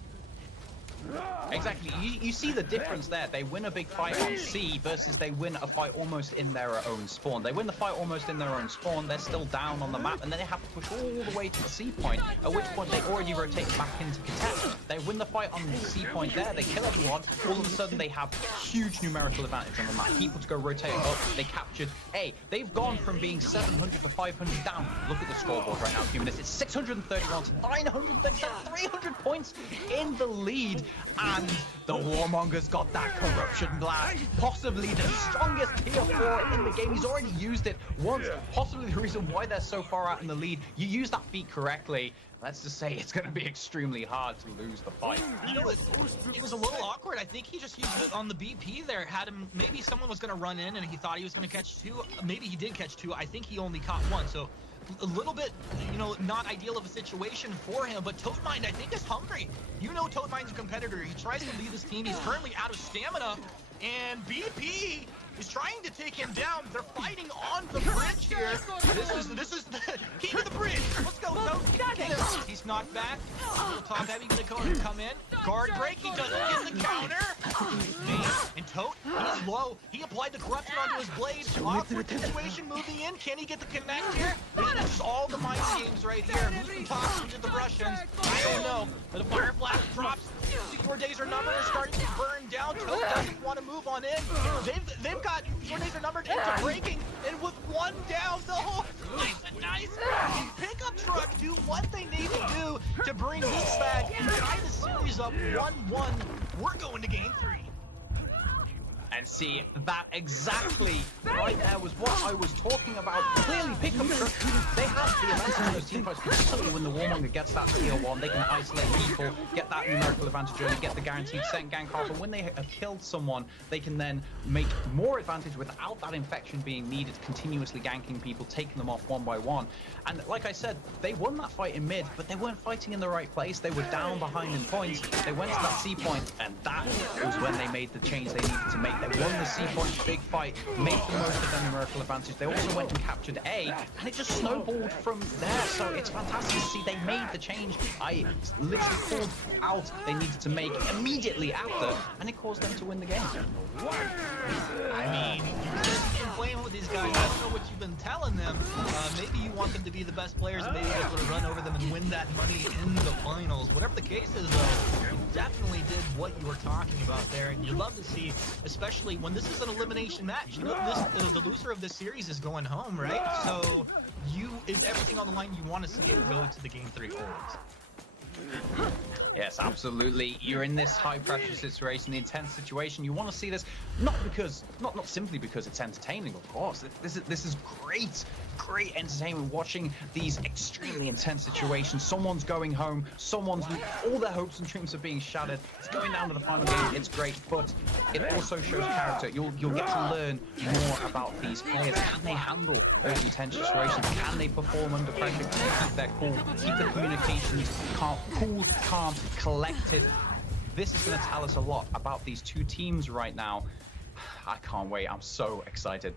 Exactly. You see the difference there. They win a big fight on C versus they win a fight almost in their own spawn. They win the fight almost in their own spawn. They're still down on the map, and then they have to push all the way to the C point, at which point they already rotate back into contest. They win the fight on the C point there. They kill everyone. All of a sudden, they have huge numerical advantage on the map. People to go rotate up. They captured A. They've gone from being 700 to 500 down. Look at the scoreboard right now, Humanist. It's 631 to 937, 300 points in the lead. And the Warmonger's got that corruption blast, possibly the strongest tier 4 in the game. He's already used it once, possibly the reason why they're so far out in the lead. You use that feat correctly, let's just say it's going to be extremely hard to lose the fight. You know, it was a little awkward. I think he just used it on the BP there. Had him, maybe someone was going to run in and he thought he was going to catch 2. Maybe he did catch 2. I think he only caught 1. So a little bit, you know, not ideal of a situation for him, but Toadmind, I think, is hungry. You know Toadmind's a competitor. He tries to lead his team. He's currently out of stamina, and BP is trying to take him down. They're fighting on the bridge here. This is the key to the bridge. Let's go, Toad. Get him. He's knocked back. Top heavy gonna come in. Guard break. He doesn't get the counter. And Toad, he's low. He applied the corruption onto his blade. Awkward situation moving in. Can he get the connect here? This is all the mind games right here. Who's the top? Who's the Russians? I don't know. But the fire blast drops. Your days are numbered. They're starting to burn down. Toad doesn't want to move on in. They've got your days are numbered into breaking, and with 1 down, the whole nice pickup truck do what they need to do to bring this back and tie the series up 1-1. We're going to game 3. And see, that exactly right there was what I was talking about. Clearly, pickup truck, they have the advantage in those team fights, particularly when the Warmonger gets that tier 1, they can isolate people, get that numerical advantage early, get the guaranteed second gank off, and when they have killed someone, they can then make more advantage without that infection being needed, continuously ganking people, taking them off one by one. And like I said, they won that fight in mid, but they weren't fighting in the right place. They were down behind in points. They went to that C point, and that was when they made the change they needed to make. They won the C point, big fight, made the most of their numerical advantage. They also went and captured A, and it just snowballed from there. So it's fantastic to see they made the change I literally called out they needed to make immediately after, and it caused them to win the game. I mean, you've been playing with these guys. I don't know what you've been telling them. Maybe you want them to be the best players and maybe be able to run over them and win that money in the finals. Whatever the case is, though, you definitely did what you were talking about there, and you love to see, especially when this is an elimination match. You know, the loser of this series is going home, right? So, is everything on the line? You want to see it go to the game 3 always. Yes, absolutely. You're in this high-pressure situation, the intense situation. You want to see this, not simply because it's entertaining, of course. This is great entertainment. Watching these extremely intense situations. Someone's going home. All their hopes and dreams are being shattered. It's going down to the final game. It's great, but it also shows character. You'll get to learn more about these players. Can they handle those intense situations? Can they perform under pressure? Can they keep their cool? Keep the communications cool, calm, collected. This is going to tell us a lot about these two teams right now. I can't wait. I'm so excited.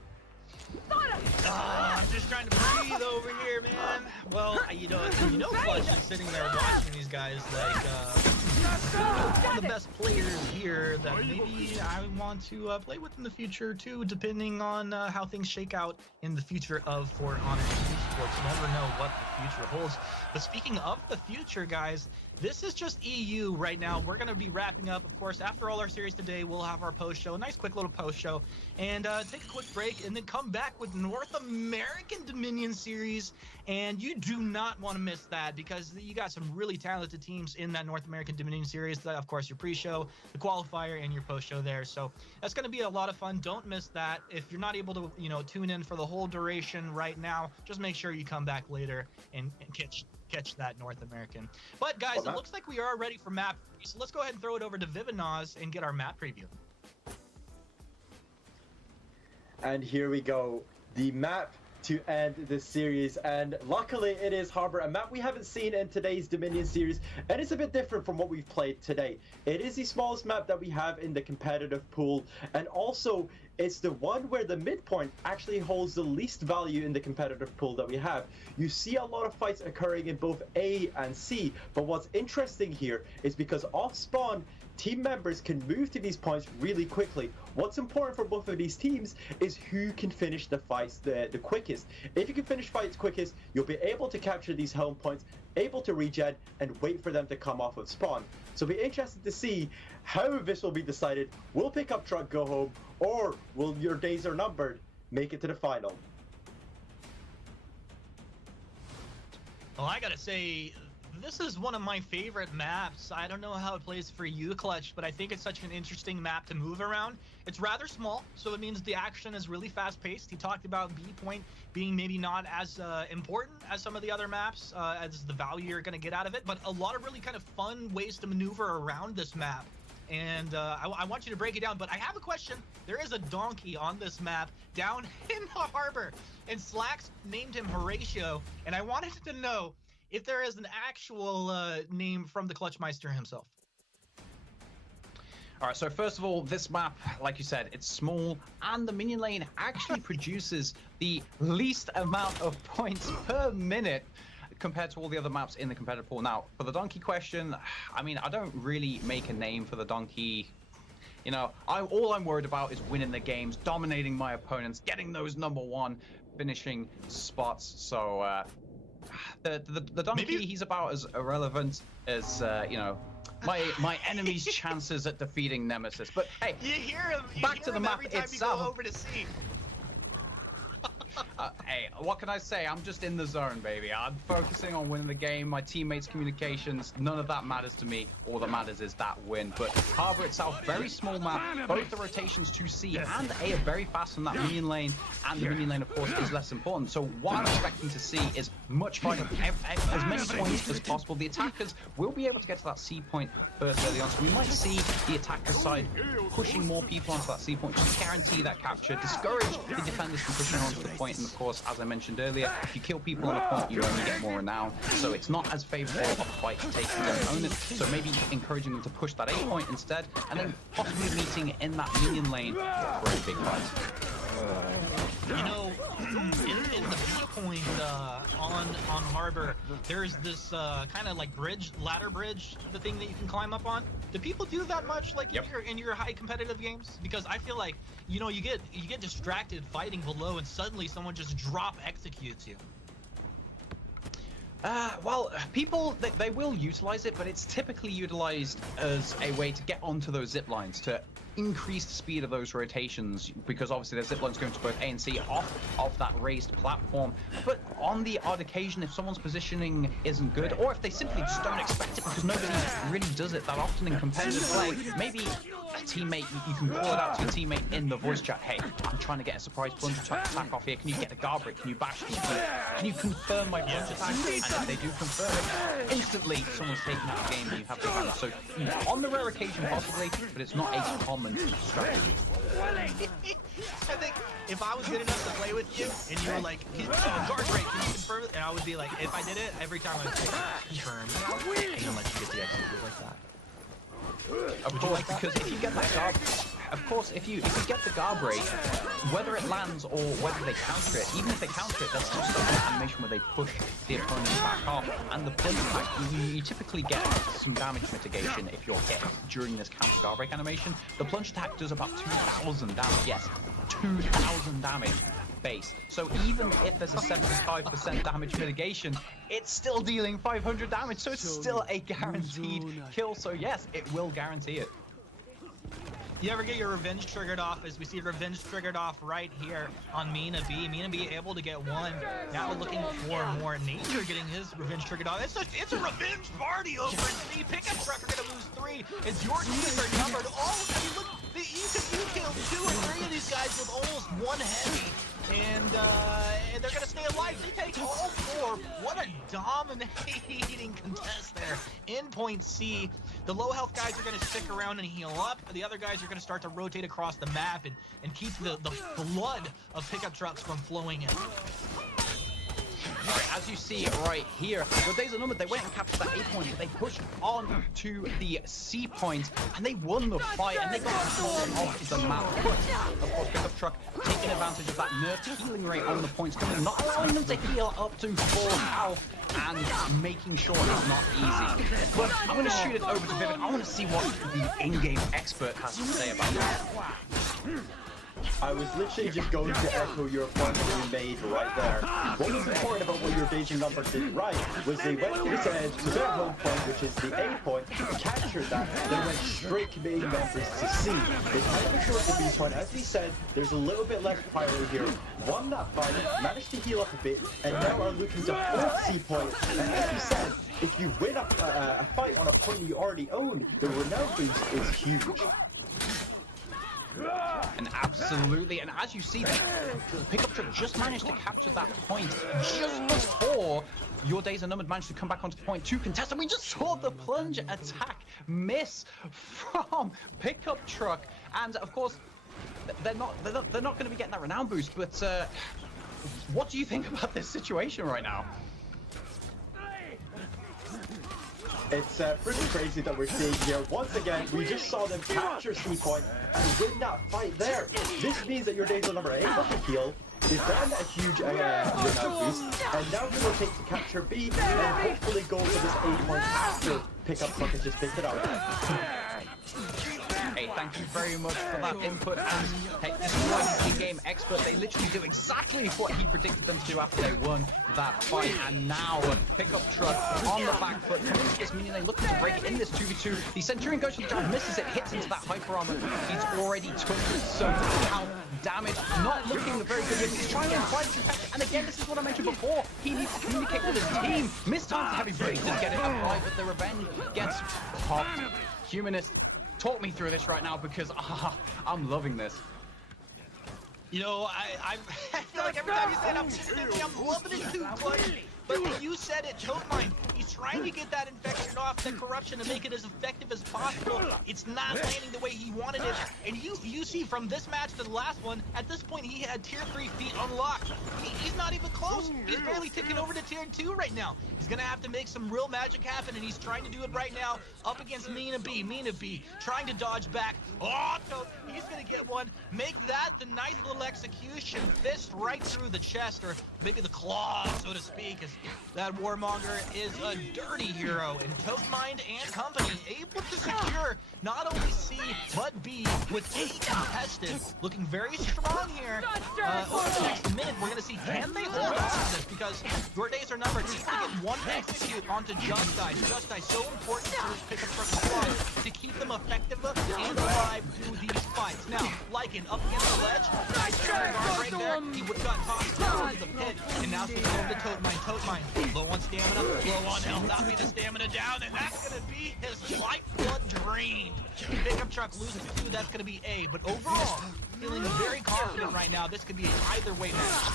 I'm just trying to breathe over here, man. Well, you know, Clutch is sitting there watching these guys like one of the best players here that maybe I want to play with in the future too, depending on how things shake out in the future of For Honor Esports. You never know what the future holds. But speaking of the future, guys, this is just EU right now. We're going to be wrapping up, of course, after all our series today. We'll have our post show, a nice quick little post show, and take a quick break and then come back with North American Dominion series. And you do not want to miss that because you got some really talented teams in that North American Dominion series. Of course, your pre-show, the qualifier, and your post-show there. So that's going to be a lot of fun. Don't miss that. If you're not able to, tune in for the whole duration right now, just make sure you come back later and catch that North American. But guys, it looks like we are ready for map. So let's go ahead and throw it over to Vivinaz and get our map preview. And here we go. The map to end this series. And luckily it is Harbor, a map we haven't seen in today's Dominion series, and it's a bit different from what we've played today. It is the smallest map that we have in the competitive pool, and also it's the one where the midpoint actually holds the least value in the competitive pool that we have. You see a lot of fights occurring in both A and C, but what's interesting here is because off spawn, team members can move to these points really quickly. What's important for both of these teams is who can finish the fights the quickest. If you can finish fights quickest, you'll be able to capture these home points, able to regen, and wait for them to come off of spawn. So be interested to see how this will be decided. Will pick up truck, go home, or will your days are numbered make it to the final? Well, I gotta say, this is one of my favorite maps. I don't know how it plays for you, Clutch, but I think it's such an interesting map to move around. It's rather small, so it means the action is really fast-paced. He talked about B point being maybe not as important as some of the other maps, as the value you're going to get out of it, but a lot of really kind of fun ways to maneuver around this map. And I want you to break it down, but I have a question. There is a donkey on this map down in the harbor, and Slacks named him Horatio, and I wanted to know if there is an actual name from the Clutchmeister himself. All right, so first of all, this map, like you said, it's small, and the minion lane actually produces the least amount of points per minute compared to all the other maps in the competitive pool. Now, for the donkey question, I mean, I don't really make a name for the donkey. You know, all I'm worried about is winning the games, dominating my opponents, getting those #1 finishing spots. So, the donkey, maybe he's about as irrelevant as you know, my enemy's chances at defeating Nemesis. But hey, you hear him. Back to the map every time itself. You go over to see. Hey, what can I say? I'm just in the zone, baby. I'm focusing on winning the game. My teammates' communications, none of that matters to me. All that matters is that win. But Harbor itself, very small map. Both the rotations to C and A are very fast on that minion lane, and the minion lane, of course, is less important. So what I'm expecting to see is much fighting, as many points as possible. The attackers will be able to get to that C point first early on, so we might see the attacker side pushing more people onto that C point, just guarantee that capture, discourage the defenders from pushing onto the point. And of course, as I mentioned earlier, if you kill people on a point, you only get more renown. So it's not as favorable of a fight to take their opponent. So maybe encouraging them to push that A point instead, and then possibly meeting in that minion lane for a big fight. You know, in the viewpoint on Harbor, there's this kind of like ladder bridge, the thing that you can climb up on. Do people do that much, like in your high competitive games? Because I feel like, you know, you get distracted fighting below, and suddenly someone just executes you. Well, people, they will utilize it, but it's typically utilized as a way to get onto those zip lines, to increase the speed of those rotations, because obviously there's zip lines going to both A and C off of that raised platform. But on the odd occasion, if someone's positioning isn't good, or if they simply just don't expect it because nobody really does it that often in competitive play, maybe a teammate, you can call it out to your teammate in the voice chat, hey, I'm trying to get a surprise plunge attack off here, can you get the guard break, can you bash, can you confirm my plunge attack? And if they do confirm it, instantly someone's taken out the game and you have to advantage. So on the rare occasion possibly, but it's not a common strategy. I think if I was good enough to play with you and you were like, guard break, can you confirm it? And I would be like, if I did it, every time I would say, confirm. I don't let you get the execute like that. Of course, because if you get that guard, of course, if you get the guard break, whether it lands or whether they counter it, even if they counter it, there's still an animation where they push the opponent back off, and the plunge attack, you typically get some damage mitigation if you're hit during this counter guard break animation. The plunge attack does about 2,000 damage. Yes, 2,000 damage base. So even if there's a 75% damage mitigation, it's still dealing 500 damage, so it's still a guaranteed kill. So yes, it will guarantee it. You ever get your revenge triggered off? As we see revenge triggered off right here on Mina B. Mina B able to get one. Now we're looking for more. Nature getting his revenge triggered off. It's a revenge party over in C. Pickup truck are gonna lose 3. It's your teams are numbered. Oh, you look, you killed 2 or 3 of these guys with almost 1 heavy. And they're gonna stay alive. They take all four. What a dominating contest there in point C. The low health guys are gonna stick around and heal up. The other guys are gonna start to rotate across the map and keep the blood of pickup trucks from flowing in. All right, as you see right here, your days are numbered. They went and captured that A point. They pushed on to the C point, and they won the fight, and they got control of the map. But, of course, Pickup Truck taking advantage of that nerfed healing rate on the points coming, not allowing them to heal up to full health, and making sure it's not easy. But I'm going to shoot it over to Vivid. I want to see what the in-game expert has to say about that. I was literally just going to echo your point that you made right there. What was important about what your Beijing number did right was they went to this edge to their home point, which is the A point, captured that, then went straight to main members to C. They kind of short the B point. As we said, there's a little bit less priority here. Won that fight, managed to heal up a bit, and now are looking to hold C point. And as we said, if you win a fight on a point you already own, the renown boost is huge. And absolutely, and as you see, the Pickup Truck just managed to capture that point just before Your Days Are Numbered managed to come back onto point 2 contest, and we just saw the plunge attack miss from Pickup Truck. And of course, they're not going to be getting that renown boost. But what do you think about this situation right now? It's pretty crazy that we're seeing here. Once again, we just saw them capture C point and win that fight there. This means that Your Days Are Numbered are able to heal. They've gotten a huge renown boost, and now they will take to capture B and hopefully go for this A point after Pickup Truck has just picked it up. Hey, thank you very much for that input. And hey, this is why he's in-game expert. They literally do exactly what he predicted them to do after they won that fight. And now, Pickup Truck on the back foot, coming into this minion lane, looking to break it in this 2v2. The Centurion goes for the jump, misses it, hits into that hyper armor. He's already took some health damage, not looking very good. He's trying to apply this infection. And again, this is what I mentioned before. He needs to communicate with his team. Missed time to heavy break, doesn't get it applied, but the revenge gets popped. Humanist, talk me through this right now, because I'm loving this. You know, I feel like every time you say it, I'm loving it too, Clutch. But you said it, Toadmine. He's trying to get that infection off, the corruption, to make it as effective as possible. It's not landing the way he wanted it. And you see from this match to the last one, at this point he had tier 3 feet unlocked. He's not even close. He's barely ticking over to tier 2 right now. He's gonna have to make some real magic happen, and he's trying to do it right now up against Mina B, trying to dodge back. Oh, Toad, he's gonna get one. Make that the nice little execution, fist right through the chest, or maybe the claw, so to speak, as that Warmonger is a dirty hero. And Toadmind and company able to secure not only C, but B, with 8 contested. Looking very strong here. Over the next minute, we're gonna see, can they hold on to this? Because Your Days Are Numbered. He's gonna get one execute onto Just Guy. Just Guy so important to this Pickup Truck squad to keep them effective and alive through these fights. Now, Lycan up against the ledge. Nice guard right there. He would have got tossed down to the pit. And now switching over to Toadmine. Toadmine, low on stamina, low on health. That'll be the stamina down, and that's gonna be his lifeblood drained. Pickup Truck loses 2, that's gonna be A. But overall, feeling very confident right now. This could be an either way match.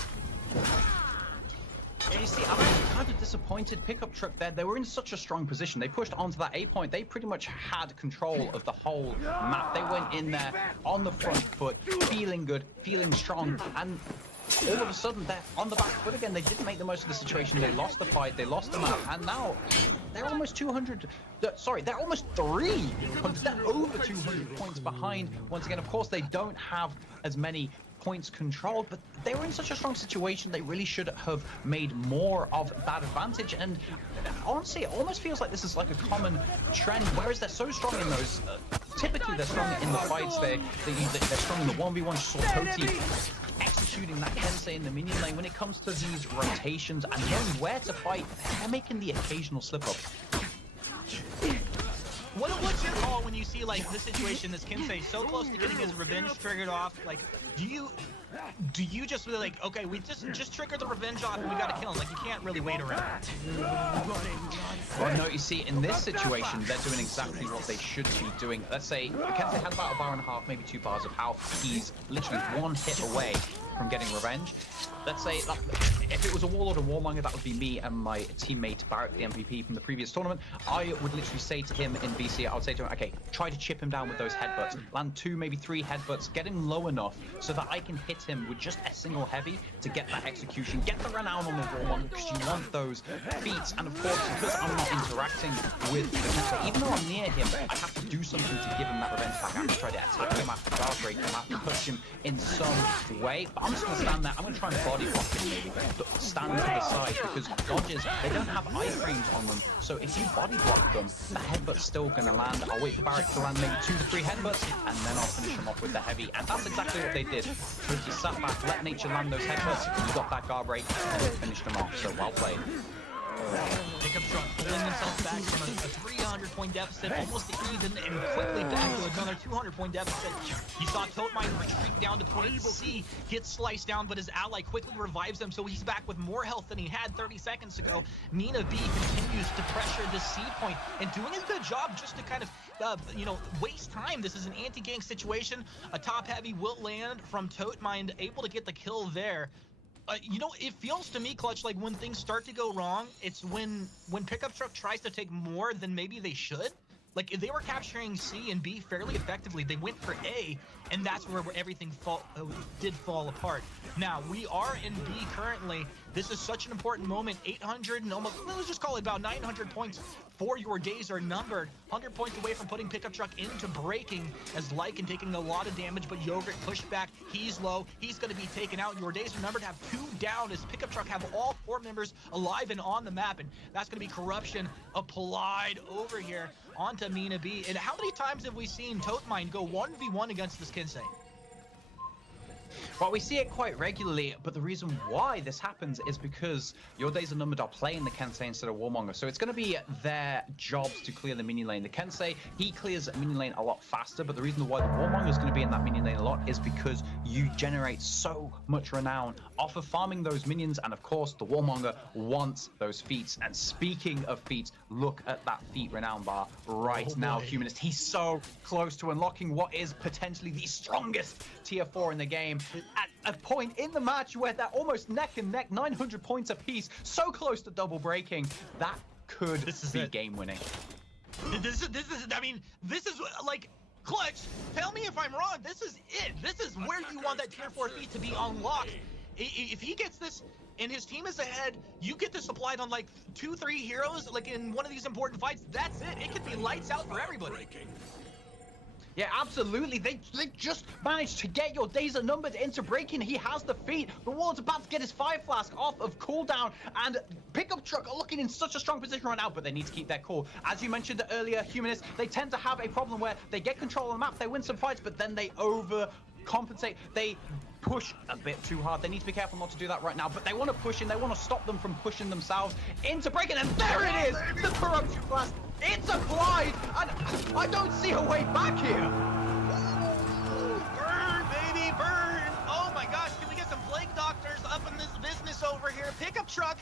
And you see, I'm kind of disappointed. Pickup Truck there, they were in such a strong position. They pushed onto that A point. They pretty much had control of the whole map. They went in there on the front foot, feeling good, feeling strong, and all of a sudden they're on the back foot again. They didn't make the most of the situation. They lost the fight, they lost the map, and now they're almost 200. Sorry, they're almost 300. They're over 200 points behind. Once again, of course, they don't have as many points controlled, but they were in such a strong situation. They really should have made more of that advantage. And honestly, it almost feels like this is like a common trend, whereas they're so strong in those typically they're strong in the fights. They're strong in the 1v1. Saw Toti executing that Kensei in the minion lane. When it comes to these rotations and knowing where to fight, they're making the occasional slip up. What's your call when you see like this situation, this Kensei so close to getting his revenge triggered off? Like, do you just really like, okay, we just triggered the revenge off and we gotta kill him? Like, you can't really wait around. Well, no, you see, in this situation, they're doing exactly what they should be doing. Let's say Kensei had about a bar and a half, maybe 2 bars of health. He's literally 1 hit away from getting revenge. Let's say, like, if it was a Warlord or Warmonger, that would be me and my teammate Barrett, the MVP from the previous tournament. I would literally say to him in BC, I would say to him, okay, try to chip him down with those headbutts. Land 2, maybe 3 headbutts, get him low enough so that I can hit him with just a single heavy to get that execution, get the renown on the Warmonger, because you want those feats. And of course, because I'm not interacting with the Kensei, even though I'm near him, I have to do something to give him that revenge back. I have to try to attack him, I have to guard break him, I have to push him in some way. But I'm just going to stand there. I'm going to try and body block him maybe, but stand to the side, because dodges, they don't have iframes on them. So if you body block them, the headbutt's still going to land. I'll wait for Barrett to land maybe 2 to 3 headbutts, and then I'll finish him off with the heavy. And that's exactly what they did. Ricky sat back, let nature land those headbutts, you got that guard break, and finished them off. So well played. Pickup Truck pulling themselves back from a 300-point deficit, almost to even, and quickly back to another 200-point deficit. You saw Totemine retreat down to point C, get sliced down, but his ally quickly revives him, so he's back with more health than he had 30 seconds ago. Mina B continues to pressure the C point, and doing a good job just to kind of, waste time. This is an anti-gank situation. A top heavy will land from Totemine, able to get the kill there. It feels to me, Clutch, like when things start to go wrong, it's when Pickup Truck tries to take more than maybe they should. Like, if they were capturing C and B fairly effectively, they went for A, and that's where everything did fall apart. Now, we are in B currently. This is such an important moment. 800 and almost, let's just call it about 900 points for your days are numbered. 100 points away from putting Pickup Truck into breaking, as Lycan taking a lot of damage, but Yogurt pushed back. He's low. He's going to be taken out. Your days are numbered, have 2 down, as Pickup Truck have all 4 members alive and on the map, and that's going to be corruption applied over here onto Mina B. And how many times have we seen Totemine go 1v1 against this Kensei? Well, we see it quite regularly, but the reason why this happens is because Your Days Are Numbered are playing the Kensei instead of Warmonger. So it's going to be their jobs to clear the mini lane. The Kensei, he clears mini lane a lot faster, but the reason why the Warmonger is going to be in that mini lane a lot is because you generate so much renown off of farming those minions, and of course, the Warmonger wants those feats. And speaking of feats, look at that feat renown bar right now, Humanist. He's so close to unlocking what is potentially the strongest tier 4 in the game. At a point in the match where they're almost neck and neck, 900 points apiece, so close to double breaking, that could be game winning. This is like, Clutch, tell me if I'm wrong. This is it. This is where you want that tier 4 feat to be unlocked. If he gets this and his team is ahead, you get this applied on like 2-3 heroes, like in one of these important fights. That's it. It could be lights out for everybody. Yeah, absolutely. They just managed to get Your Days Are Numbered into breaking. He has the feat. The Warlord's about to get his Fire Flask off of cooldown, and Pickup Truck are looking in such a strong position right now, but they need to keep their cool. As you mentioned earlier, Humanist, they tend to have a problem where they get control of the map, they win some fights, but then they overcompensate. They push a bit too hard. They need to be careful not to do that right now, but they want to push in. They want to stop them from pushing themselves into breaking, and there it is! The Corruption Blast! It's applied, and I don't see a way back here. Burn, baby, burn! Oh my gosh, can we get some Plague Doctors up in this business over here? Pickup Truck,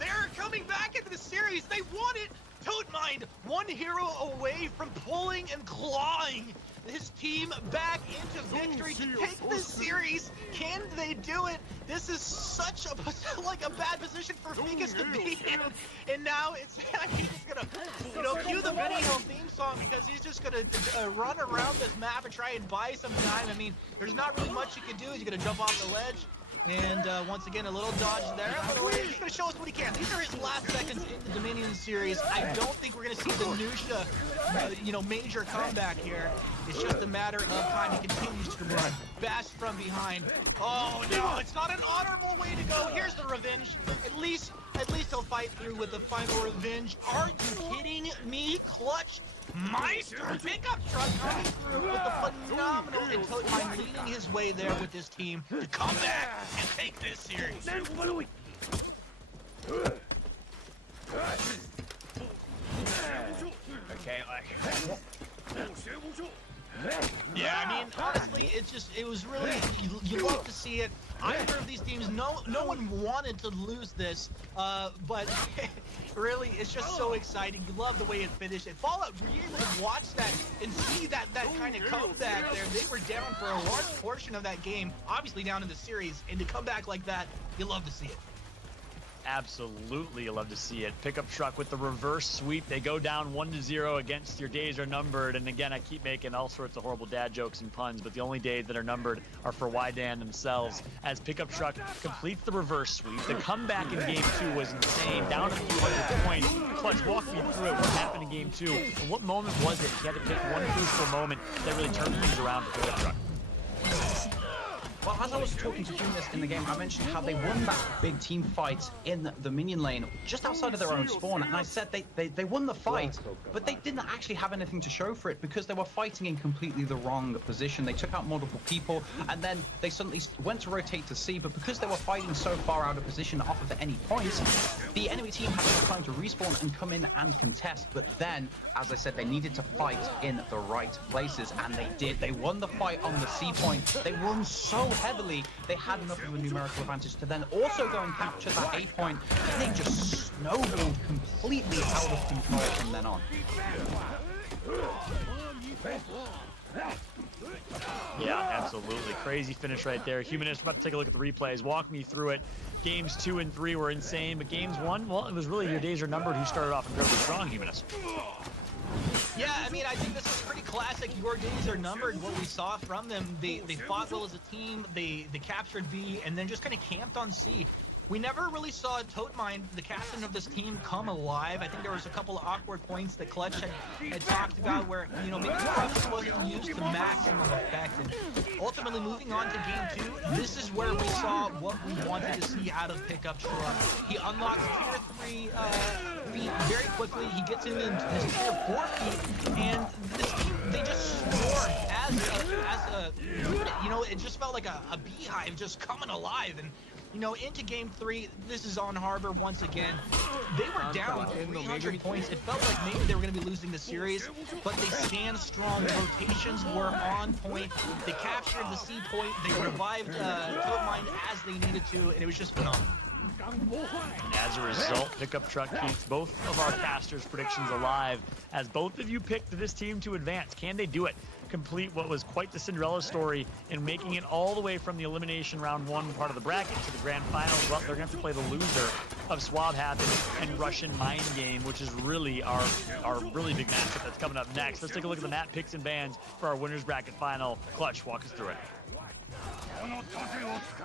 they're coming back into the series. They want it. Totemine, 1 hero away from pulling and clawing his team back into victory to take this series. Can they do it? This is such a bad position for Vegas to be in. And now he's gonna, cue the video theme song, because he's just gonna run around this map and try and buy some time. I mean, there's not really much you can do. He's gonna jump off the ledge. And once again, a little dodge there. But he's going to show us what he can. These are his last seconds in the Dominion series. I don't think we're going to see the Nusha, major comeback here. It's just a matter of time. He continues to run. Bash from behind. Oh, no, it's not an honorable way to go. Here's the revenge. At least he'll fight through with the final revenge. Are you kidding me? Clutch Meister Pickup Truck coming through with the phenomenal and Totemine leading his way there with his team to come back and take this series. Okay, yeah, I mean, honestly, it was really, you love to see it. either of these teams, no one wanted to lose this, but really, it's just so exciting. You love the way it finished. And Fallout, were you able to watch that and see that kind of comeback there? They were down for a large portion of that game, obviously down in the series, and to come back like that, you love to see it. Absolutely, you love to see it. Pickup truck with the reverse sweep. They go down 1-0 against your days are numbered. And again, I keep making all sorts of horrible dad jokes and puns, but the only days that are numbered are for Wydan themselves. As Pickup truck completes the reverse sweep, the comeback in game 2 was insane. Down a few hundred points. Clutch, walk me through it. What happened in game 2? And what moment was it? He had to pick one crucial moment that really turned things around for Pickup truck. Well, as I was talking to Humanist in the game, I mentioned how they won that big team fight in the minion lane just outside of their own spawn, and I said they won the fight, but they didn't actually have anything to show for it because they were fighting in completely the wrong position. They took out multiple people, and then they suddenly went to rotate to C, but because they were fighting so far out of position off of any points, the enemy team had enough time to respawn and come in and contest. But then, as I said, they needed to fight in the right places, and they did. They won the fight on the C point. They won so heavily, they had enough of a numerical advantage to then also go and capture that A point, and they just snowballed completely out of control from then on. Yeah, absolutely. Crazy finish right there. Humanist, about to take a look at the replays. Walk me through it. Games 2 and 3 were insane, but games 1, well, it was really your days are numbered who started off incredibly strong, Humanist. Yeah, I mean, I think this is pretty classic. Your days are numbered. What we saw from them, they fought well as a team. They captured B and then just kind of camped on C. We never really saw Totemind, the captain of this team, come alive. I think there was a couple of awkward points that Clutch had talked about where, you know, maybe Clutch wasn't used to maximum effect. And ultimately, moving on to game 2, this is where we saw what we wanted to see out of Pickup Truck. He unlocks tier 3 feet very quickly. He gets into his tier 4 feet, and this team, they just swarmed as a unit. You know, it just felt like a beehive just coming alive. And you know, into game 3, this is on Harbor once again. They were down 300 points. It felt like maybe they were going to be losing the series, but they stand strong. The rotations were on point. They captured the C point. They revived Totemind as they needed to, and it was just phenomenal. And as a result, Pickup Truck keeps both of our casters' predictions alive, as both of you picked this team to advance. Can they do it? Complete what was quite the Cinderella story in making it all the way from the elimination round 1 part of the bracket to the grand finals. Well, they're going to have to play the loser of Swab Happen and Russian Mind Game, which is really our really big matchup that's coming up next. Let's take a look at the map picks and bans for our winners bracket final. Clutch, walk us through it.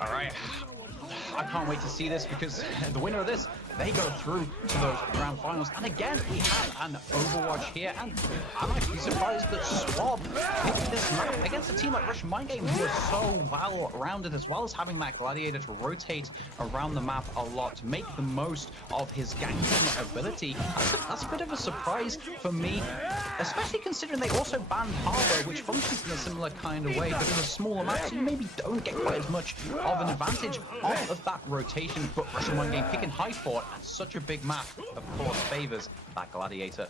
All right. I can't wait to see this because the winner of this, they go through to those grand finals. And again, we have an Overwatch here, and I'm actually surprised that Swab picked this map against a team like Russian Mind Game, who are so well-rounded, as well as having that Gladiator to rotate around the map a lot, to make the most of his ganking ability. That's a bit of a surprise for me, especially considering they also banned Harbor, which functions in a similar kind of way, but in a smaller map, so you maybe don't get quite as much of an advantage off of that rotation. But Russian Mind Game picking High Fort, and such a big map, of course, favors that Gladiator.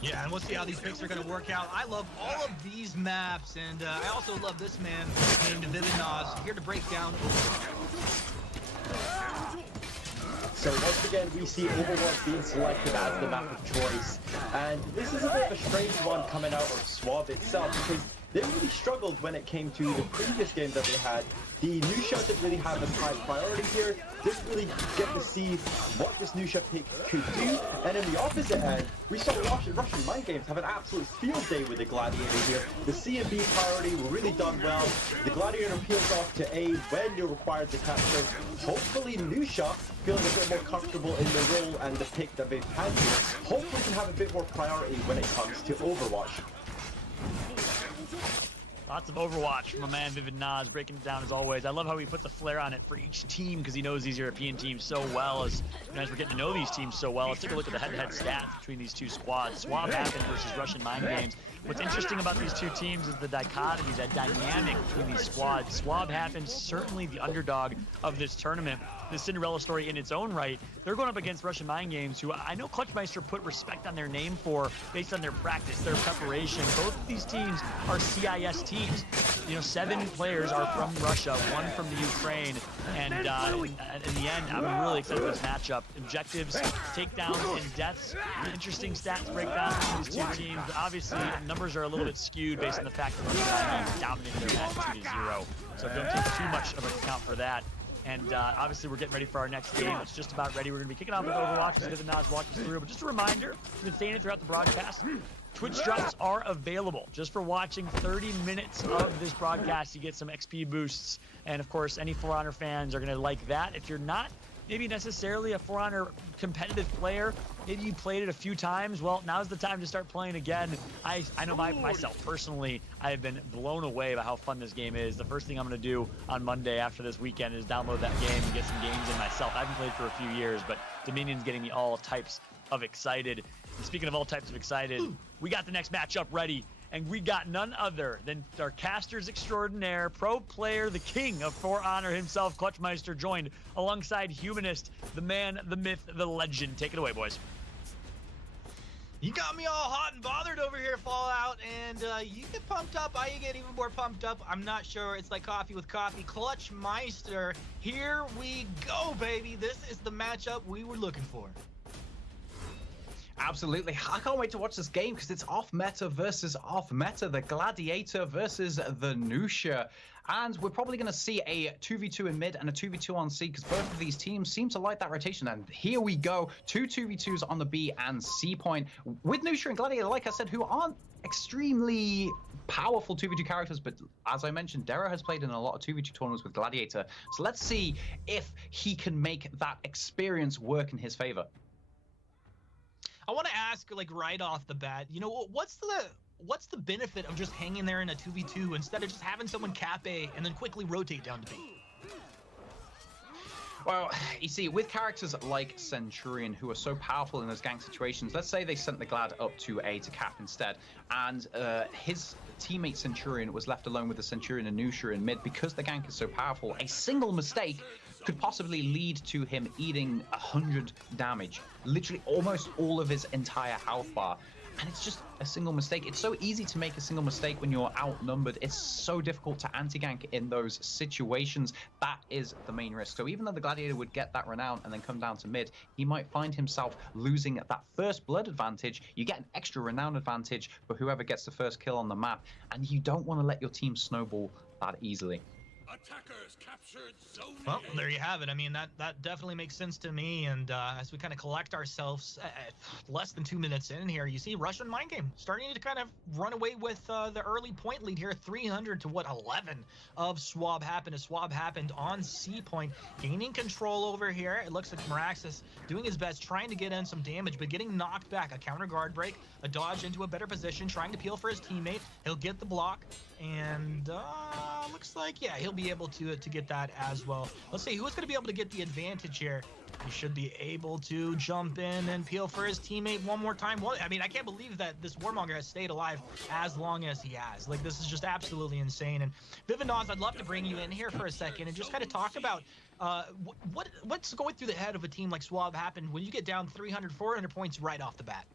Yeah, and we'll see how these picks are going to work out. I love all of these maps, and I also love this man named Vivid Nas, here to break down So once again, we see Overwatch being selected as the map of choice. And this is a bit of a strange one coming out of Swab itself, because they really struggled when it came to the previous games that they had. The new shot didn't really have a high priority here, didn't really get to see what this new shot pick could do. And in the opposite end, we saw Russian Mind Games have an absolute field day with the Gladiator here. The C and B priority were really done well. The Gladiator peels off to A when you're required to capture. Hopefully new shot feeling a bit more comfortable in the role and the pick that they've had here. Hopefully can have a bit more priority when it comes to Overwatch. Lots of Overwatch from my man Vivid Nas, breaking it down as always. I love how he put the flair on it for each team because he knows these European teams so well. As we're getting to know these teams so well, let's take a look at the head-to-head stats between these two squads. Swab Happen versus Russian Mind Games. What's interesting about these two teams is the dichotomy, that dynamic between these squads. Swab Happen certainly the underdog of this tournament. the Cinderella story in its own right. They're going up against Russian Mind Games, who I know Clutchmeister put respect on their name for based on their practice, their preparation. Both of these teams are CIS teams. You know, 7 players are from Russia, 1 from the Ukraine, and in the end, I'm really excited for this matchup. Objectives, takedowns, and deaths. Interesting stats breakdown from these two teams. But obviously, numbers are a little bit skewed based on the fact that Russian Mind dominated their match 2-0. So don't take too much of an account for that. And obviously, we're getting ready for our next game. It's just about ready. We're going to be kicking off with Overwatch. Let's get the Nas walk us through. But just a reminder, we've been saying it throughout the broadcast, Twitch drops are available. Just for watching 30 minutes of this broadcast, you get some XP boosts. And of course, any For Honor fans are going to like that. If you're not maybe necessarily a For Honor competitive player, maybe you played it a few times, well, now's the time to start playing again. I know myself personally, I have been blown away by how fun this game is. The first thing I'm going to do on Monday after this weekend is download that game and get some games in myself. I haven't played for a few years, but Dominion's getting me all types of excited. And speaking of all types of excited, we got the next matchup ready. And we got none other than our casters extraordinaire, pro player, the king of For Honor himself, Clutchmeister, joined alongside Humanist, the man, the myth, the legend. Take it away, boys. You got me all hot and bothered over here, Fallout, and you get pumped up, I get even more pumped up. I'm not sure, it's like coffee with coffee. Clutchmeister, here we go, baby. This is the matchup we were looking for. Absolutely. I can't wait to watch this game because it's off meta versus off meta, the Gladiator versus the Nusha. And we're probably going to see a 2v2 in mid and a 2v2 on C because both of these teams seem to like that rotation. And here we go, 2 2v2s on the B and C point with Nusha and Gladiator, like I said, who aren't extremely powerful 2v2 characters, but as I mentioned, Dero has played in a lot of 2v2 tournaments with Gladiator. So let's see if he can make that experience work in his favor. I want to ask, like, right off the bat, you know, what's the benefit of just hanging there in a 2v2 instead of just having someone cap A and then quickly rotate down to B? Well, you see, with characters like Centurion, who are so powerful in those gank situations, let's say they sent the Glad up to A to cap instead, and his teammate Centurion was left alone with the Centurion and Nusha in mid. Because the gank is so powerful, a single mistake could possibly lead to him eating 100 damage, literally almost all of his entire health bar. And it's just a single mistake. It's so easy to make a single mistake when you're outnumbered. It's so difficult to anti-gank in those situations. That is the main risk. So even though the Gladiator would get that renown and then come down to mid, he might find himself losing that first blood advantage. You get an extra renown advantage for whoever gets the first kill on the map, and you don't want to let your team snowball that easily. Attackers captured zone. Well, there you have it. I mean, that definitely makes sense to me. And as we kind of collect ourselves less than 2 minutes in here, you see Russian Mind Game starting to kind of run away with the early point lead here, 300 to 11 of Swab happened. As Swab happened on C point, gaining control over here. It looks like Meraxis doing his best, trying to get in some damage, but getting knocked back. A counter guard break, a dodge into a better position, trying to peel for his teammate. He'll get the block, and looks like, yeah, he'll be able to get that as well. Let's see who's going to be able to get the advantage here. He should be able to jump in and peel for his teammate one more time. Well, I mean, I can't believe that this Warmonger has stayed alive as long as he has. Like, this is just absolutely insane. And Vivinaz, I'd love to bring you in here for a second and just kind of talk about what's going through the head of a team like Swab happened when you get down 300, 400 points right off the bat.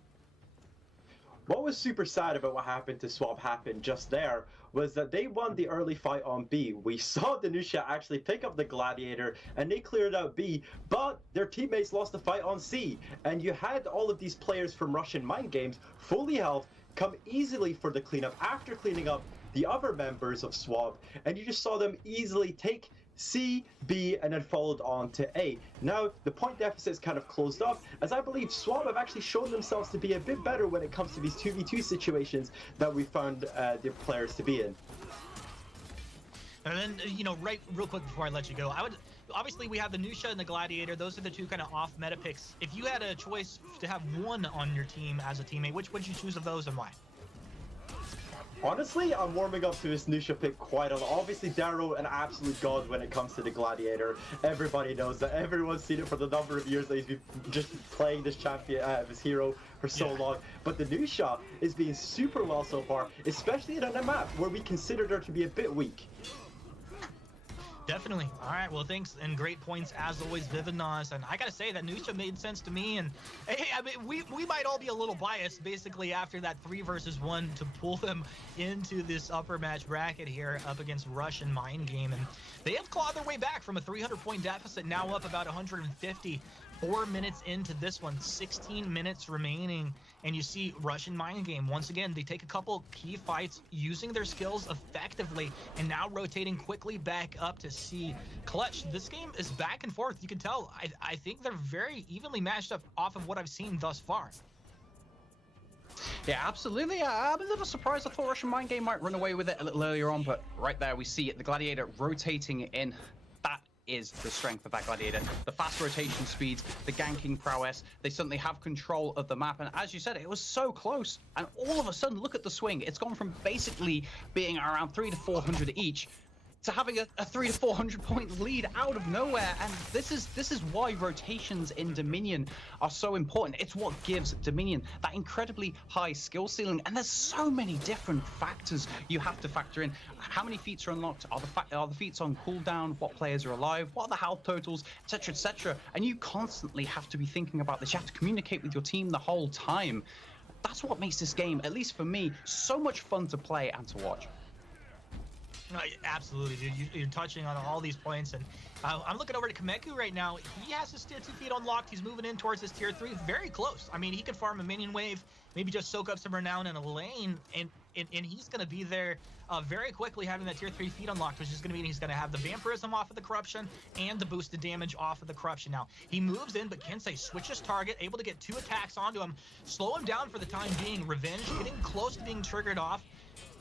What was super sad about what happened to Swab happened just there was that they won the early fight on B. We saw the Nusha actually pick up the Gladiator and they cleared out B, but their teammates lost the fight on C. And you had all of these players from Russian Mind Games, fully health, come easily for the cleanup after cleaning up the other members of Swab, and you just saw them easily take C, B, and then followed on to A. Now, the point deficit is kind of closed off, as I believe Swab have actually shown themselves to be a bit better when it comes to these 2v2 situations that we found their players to be in. And then, you know, real quick before I let you go, obviously we have the Nusha and the Gladiator. Those are the two kind of off meta picks. If you had a choice to have one on your team as a teammate, which would you choose of those and why? Honestly, I'm warming up to this Nusha pick quite a lot. Obviously, Dero, an absolute god when it comes to the Gladiator. Everybody knows that. Everyone's seen it for the number of years that he's been just playing this champion, this hero for so long. But the Nusha is being super well so far, especially on a map where we considered her to be a bit weak. Definitely. All right, well, thanks and great points as always, Vivinos. And I gotta say that Nusha made sense to me. And hey, I mean, we might all be a little biased basically after that 3 versus 1 to pull them into this upper match bracket here up against Russian Mind Game. And they have clawed their way back from a 300-point deficit, now up about 150. 4 minutes into this one, 16 minutes remaining, and you see Russian Mind Game. Once again, they take a couple key fights using their skills effectively, and now rotating quickly back up to C. Clutch, this game is back and forth. You can tell, I think they're very evenly matched up off of what I've seen thus far. Yeah, absolutely. I'm a little surprised. I thought Russian Mind Game might run away with it a little earlier on, but right there we see it, the Gladiator rotating in. That is the strength of that Gladiator. The fast rotation speeds, the ganking prowess, they suddenly have control of the map. And as you said, it was so close. And all of a sudden, look at the swing. It's gone from basically being around 300 to 400 each to having a 300 to 400 point lead out of nowhere. And this is why rotations in Dominion are so important. It's what gives Dominion that incredibly high skill ceiling. And there's so many different factors you have to factor in. How many feats are unlocked? Are the feats on cooldown? What players are alive? What are the health totals? Etc. etc. And you constantly have to be thinking about this. You have to communicate with your team the whole time. That's what makes this game, at least for me, so much fun to play and to watch. Absolutely, dude. You're touching on all these points, and I'm looking over to Kameku right now. He has his tier 2 feet unlocked. He's moving in towards his tier 3, very close. I mean, he could farm a minion wave, maybe just soak up some renown in a lane, and he's going to be there very quickly, having that tier 3 feet unlocked, which is going to mean he's going to have the vampirism off of the corruption and the boosted damage off of the corruption. Now, he moves in, but Kensei switches target, able to get 2 attacks onto him, slow him down for the time being. Revenge getting close to being triggered off.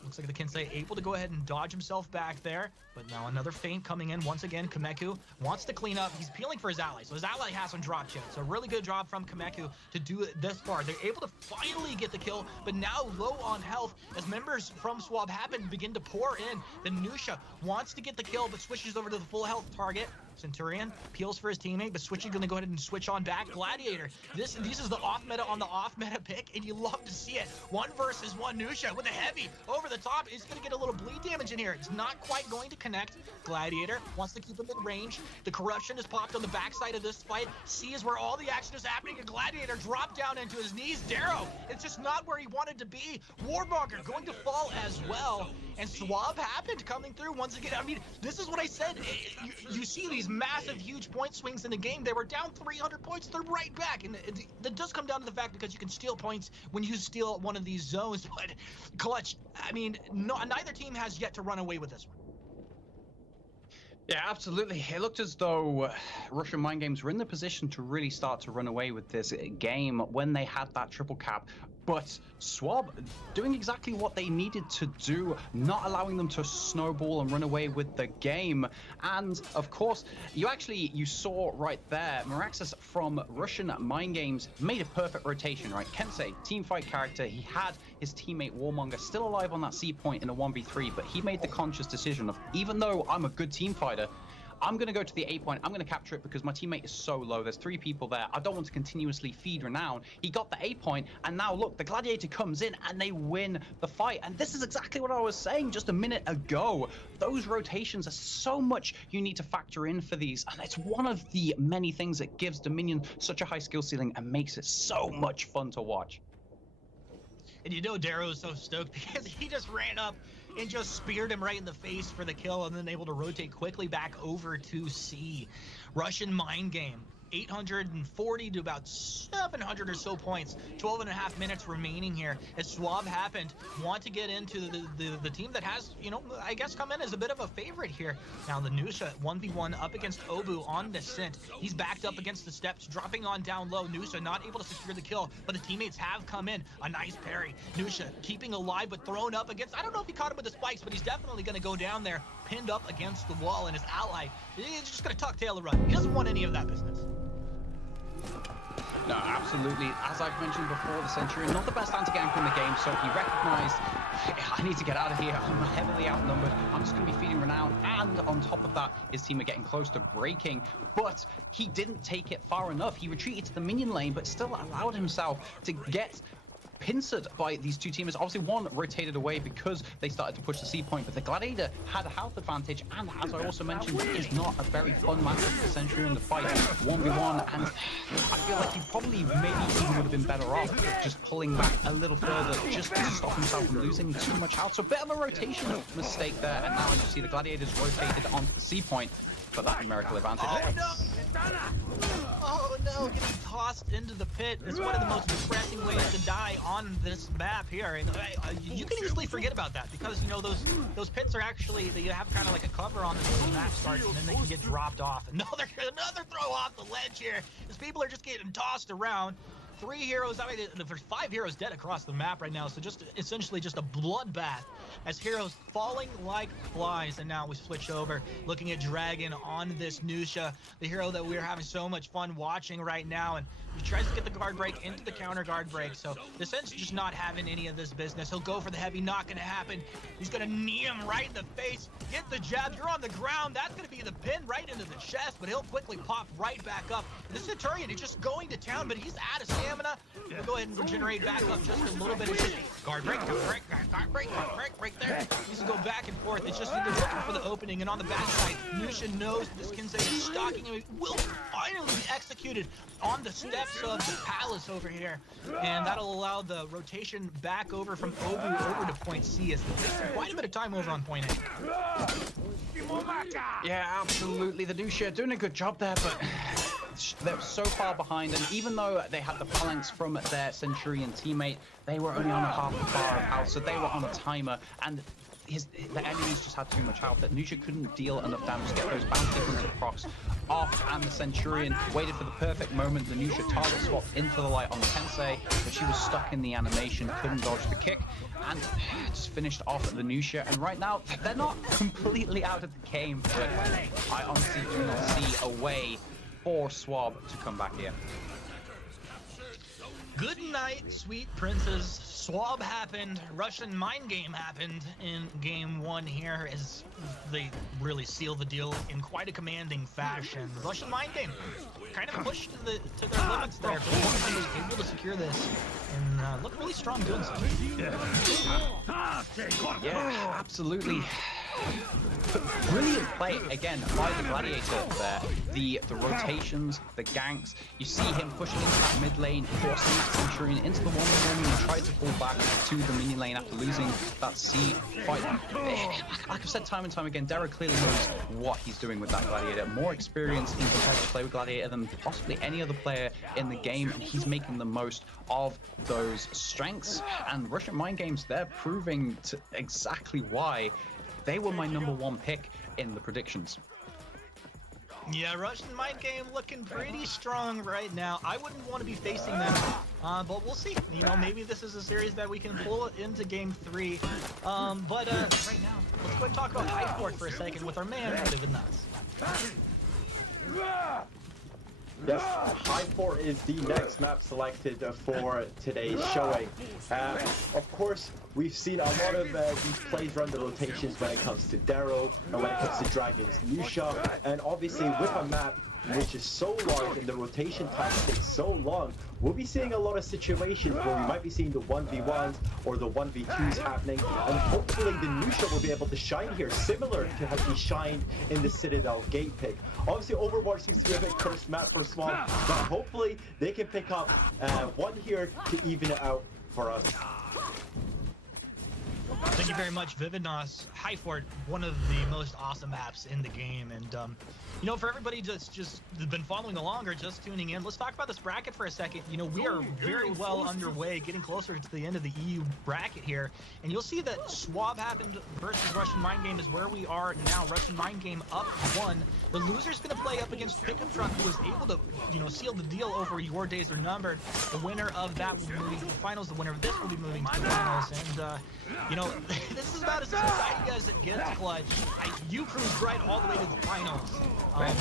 Looks like the Kensei able to go ahead and dodge himself back there, but now another feint coming in. Once again, Kameku wants to clean up. He's peeling for his ally, so his ally has some drop chip. So really good job from Kameku to do it this far. They're able to finally get the kill, but now low on health as members from Swab Happen begin to pour in. The Nusha wants to get the kill, but switches over to the full health target. Centurion peels for his teammate, but Switchy's gonna go ahead and switch on back. Gladiator, this is the off meta on the off meta pick, and you love to see it. 1 versus 1 Nusha with a heavy over the top. Is gonna get a little bleed damage in here. It's not quite going to connect. Gladiator wants to keep him in range. The corruption is popped on the backside of this fight. C is where all the action is happening, and Gladiator dropped down into his knees. Darrow, it's just not where he wanted to be. Warmonger going to fall as well, and Swab happened coming through once again. I mean, this is what I said. You see these massive, huge point swings in the game. They were down 300 points. They're right back. And that does come down to the fact because you can steal points when you steal one of these zones. But Clutch, I mean, neither team has yet to run away with this one. Yeah, absolutely. It looked as though Russian Mind Games were in the position to really start to run away with this game when they had that triple cap. But Swab doing exactly what they needed to do, not allowing them to snowball and run away with the game. And of course, you saw right there, Meraxis from Russian Mind Games made a perfect rotation, right? Kensei, teamfight character, he had his teammate Warmonger still alive on that C point in a 1v3, but he made the conscious decision of, even though I'm a good team fighter, I'm going to go to the A point. I'm going to capture it because my teammate is so low. There's 3 people there. I don't want to continuously feed renown. He got the A point, and now look, the Gladiator comes in and they win the fight. And this is exactly what I was saying just a minute ago. Those rotations are so much you need to factor in for these. And it's one of the many things that gives Dominion such a high skill ceiling and makes it so much fun to watch. And you know Darrow is so stoked because he just ran up and just speared him right in the face for the kill, and then able to rotate quickly back over to C. Russian Mind Game, 840 to about 700 or so points. 12.5 minutes remaining here as Swab happened. Want to get into the team that has, you know, I guess come in as a bit of a favorite here. Now the Nusha 1v1 up against Obu on descent. He's backed up against the steps, dropping on down low. Nusha not able to secure the kill, but the teammates have come in. A nice parry. Nusha keeping alive, but thrown up against, I don't know if he caught him with the spikes, but he's definitely going to go down there, pinned up against the wall, and his ally, he's just going to tuck tail and run. He doesn't want any of that business. No, absolutely. As I've mentioned before, the Centurion, not the best anti-gank in the game, so he recognized, I need to get out of here. I'm heavily outnumbered. I'm just going to be feeding renown. And on top of that, his team are getting close to breaking. But he didn't take it far enough. He retreated to the minion lane, but still allowed himself to get pincered by these two teamers. Obviously, one rotated away because they started to push the C point, but the Gladiator had a health advantage, and as I also mentioned, is not a very fun matchup for the Century in the fight. 1v1, and I feel like he probably maybe even would have been better off just pulling back a little further just to stop himself from losing too much health. So a bit of a rotation mistake there, and now as you see, the Gladiators rotated onto the C point for that numerical advantage. Oh no! Oh no! Getting tossed into the pit is one of the most depressing ways to die on this map here. And you can easily forget about that because you know those pits are actually you have kind of like a cover on them when the match starts, and then they can get dropped off. Another throw off the ledge here. As people are just getting tossed around. 3 heroes, I mean, there's 5 heroes dead across the map right now, so just essentially just a bloodbath as heroes falling like flies. And now we switch over, looking at Dragon on this Nusha, the hero that we're having so much fun watching right now, and he tries to get the guard break into the counter guard break, so the Sense just not having any of this business. He'll go for the heavy, not gonna happen. He's gonna knee him right in the face, get the jab, you're on the ground, that's gonna be the pin right into the chest, but he'll quickly pop right back up. This Centurion is just going to town, but he's out of stamina. We'll go ahead and regenerate back up just a little bit. It's just guard break, right there. Needs to go back and forth. It's just they're looking for the opening, and on the backside, Nusha knows this Kinsei is stalking him. It will finally be executed on the steps of the palace over here, and that'll allow the rotation back over from Obu over to point C, as there's quite a bit of time over on point A. Yeah, absolutely. The Nusha doing a good job there, but they're so far behind, and even though they had the phalanx from their Centurion teammate, they were only on a half a bar of health, so they were on a timer, and the enemies just had too much health that Nusha couldn't deal enough damage to get those bounty into the procs off, and the Centurion waited for the perfect moment. The Nusha target swapped into the light on Tensei, but she was stuck in the animation, couldn't dodge the kick, and just finished off the Nusha. And right now, they're not completely out of the game, but I honestly do not see a way for Swab to come back here. Good night, sweet princes. Swab happened. Russian mind game happened in game 1 here as they really seal the deal in quite a commanding fashion. Russian mind game kind of pushed to their limits there, but one was able to secure this and look really strong doing so. Yeah, absolutely. Brilliant play again by the Gladiator there. The rotations, the ganks. You see him pushing into that mid lane, forcing that Centurion into the 1v1 and tried to pull back to the minion lane after losing that C fight. Like I've said time and time again, Derek clearly knows what he's doing with that Gladiator. More experience in competitive play with Gladiator than possibly any other player in the game, and he's making the most of those strengths. And Russian Mind Games, they're proving exactly why they were my #1 pick in the predictions. Yeah, Russian Mind Game looking pretty strong right now. I wouldn't want to be facing them, but we'll see. You know, maybe this is a series that we can pull into game 3. But right now, let's go ahead and talk about High Fort for a second with our man, Vivid Nuts. Yes, High Fort is the next map selected for today's showing. Of course, we've seen a lot of these plays run the rotations when it comes to Darrow and when it comes to Dragon's Nusha, and obviously with a map which is so large and the rotation time takes so long, we'll be seeing a lot of situations where we might be seeing the 1v1s or the 1v2s happening, and hopefully the Nusha will be able to shine here, similar to how he shined in the Citadel gate pick. Obviously, Overwatch seems to be a bit cursed map for Swamp, but hopefully they can pick up one here to even it out for us. Thank you very much, Vivid Nos. High Fort, one of the most awesome maps in the game, and you know, for everybody just been following along or just tuning in, let's talk about this bracket for a second. You know, we are very well underway, getting closer to the end of the EU bracket here, and you'll see that Swab happened versus Russian Mind Game is where we are now. Russian Mind Game up 1. The loser's going to play up against Pickup Truck, who was able to, you know, seal the deal over Your Days Are Numbered. The winner of that will be moving to the finals. The winner of this will be moving to the finals, and you know, this is about as exciting as it gets, Clutch. You cruised right all the way to the finals. But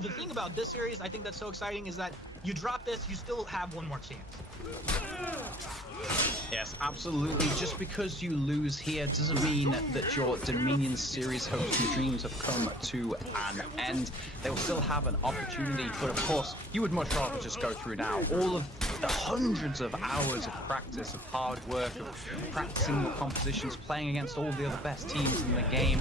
the thing about this series, I think that's so exciting, is that you drop this, you still have one more chance. Yes, absolutely. Just because you lose here doesn't mean that your Dominion series hopes and dreams have come to an end. They will still have an opportunity, but of course, you would much rather just go through now. All of the hundreds of hours of practice, of hard work, of practicing your compositions, playing against all the other best teams in the game,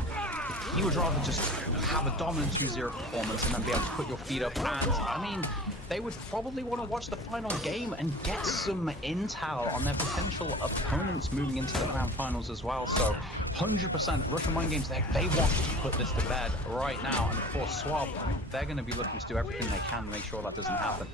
you would rather just have a dominant 2-0 performance and then be able to put your feet up. And I mean, they would probably want to watch the final game and get some intel on their potential opponents moving into the grand finals as well. So 100% Russian Mind Games, they want to put this to bed right now. And of course, Swab, they're going to be looking to do everything they can to make sure that doesn't happen.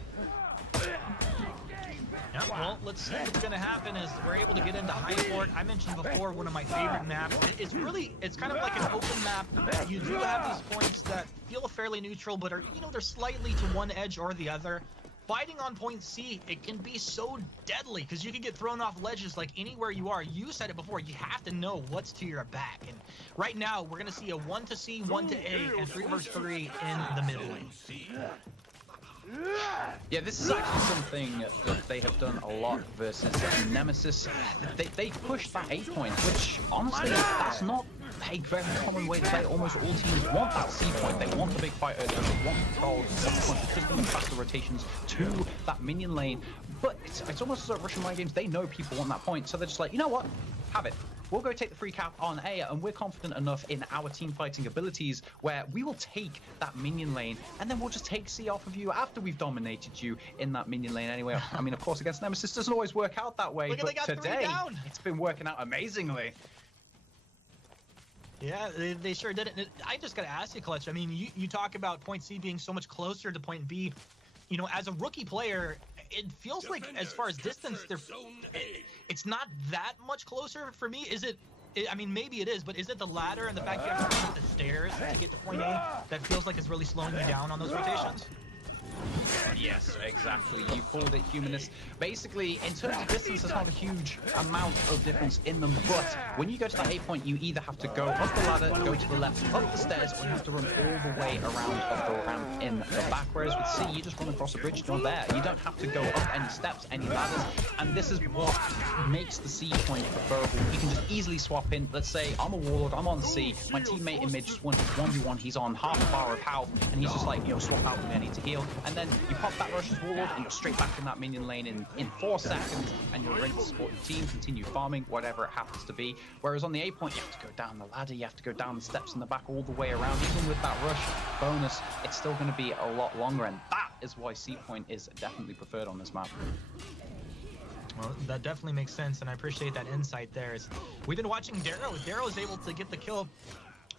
Yeah, well, let's see what's going to happen as we're able to get into High Fort. I mentioned before, one of my favorite maps. It's kind of like an open map. You do have these points that feel fairly neutral, but are, you know, they're slightly to one edge or the other. Fighting on point C, it can be so deadly because you can get thrown off ledges like anywhere you are. You said it before, you have to know what's to your back. And right now, we're going to see a 1 to C, 1 to A, and 3 versus 3 in the mid lane. Yeah, this is actually something that they have done a lot versus Nemesis. They pushed that 8 point, which honestly, that's not a very common way to play. Almost all teams want that C point. They want the big fight early. They want control of the point because they want faster rotations to that minion lane. But it's almost as though Russian Mind Games, they know people want that point, so they're just like, you know what? Have it. We'll go take the free cap on A, and we're confident enough in our team fighting abilities where we will take that minion lane, and then we'll just take C off of you after we've dominated you in that minion lane anyway. I mean, of course, against Nemesis doesn't always work out that way, but today it's been working out amazingly. Yeah, they sure did it. I just got to ask you, Clutch. I mean, you talk about point C being so much closer to point B. You know, as a rookie player, it feels like as far as distance, it's not that much closer for me. Is it? I mean, maybe it is, but is it the ladder and the fact you have to climb the stairs to get to point A that feels like it's really slowing you down on those rotations? Yes, exactly. You called it, Humanist. Basically, in terms of distance, there's not a huge amount of difference in them, but when you go to that 8 point, you either have to go up the ladder, go to the left, up the stairs, or you have to run all the way around up the ramp in the back. Whereas with C, you just run across a bridge, you're there. You don't have to go up any steps, any ladders, and this is what makes the C point preferable. You can just easily swap in. Let's say I'm a Warlord, I'm on C, my teammate in mid just wants 1v1, he's on half a bar of health, and he's just like, you know, swap out with me, I need to heal. And then you pop that rush as Warlord, and you're straight back in that minion lane in 4 seconds, and you're ready to support your team, continue farming, whatever it happens to be. Whereas on the A point, you have to go down the ladder, you have to go down the steps in the back all the way around. Even with that rush bonus, it's still going to be a lot longer, and that is why C point is definitely preferred on this map. Well, that definitely makes sense, and I appreciate that insight there. We've been watching Darrow. Darrow is able to get the kill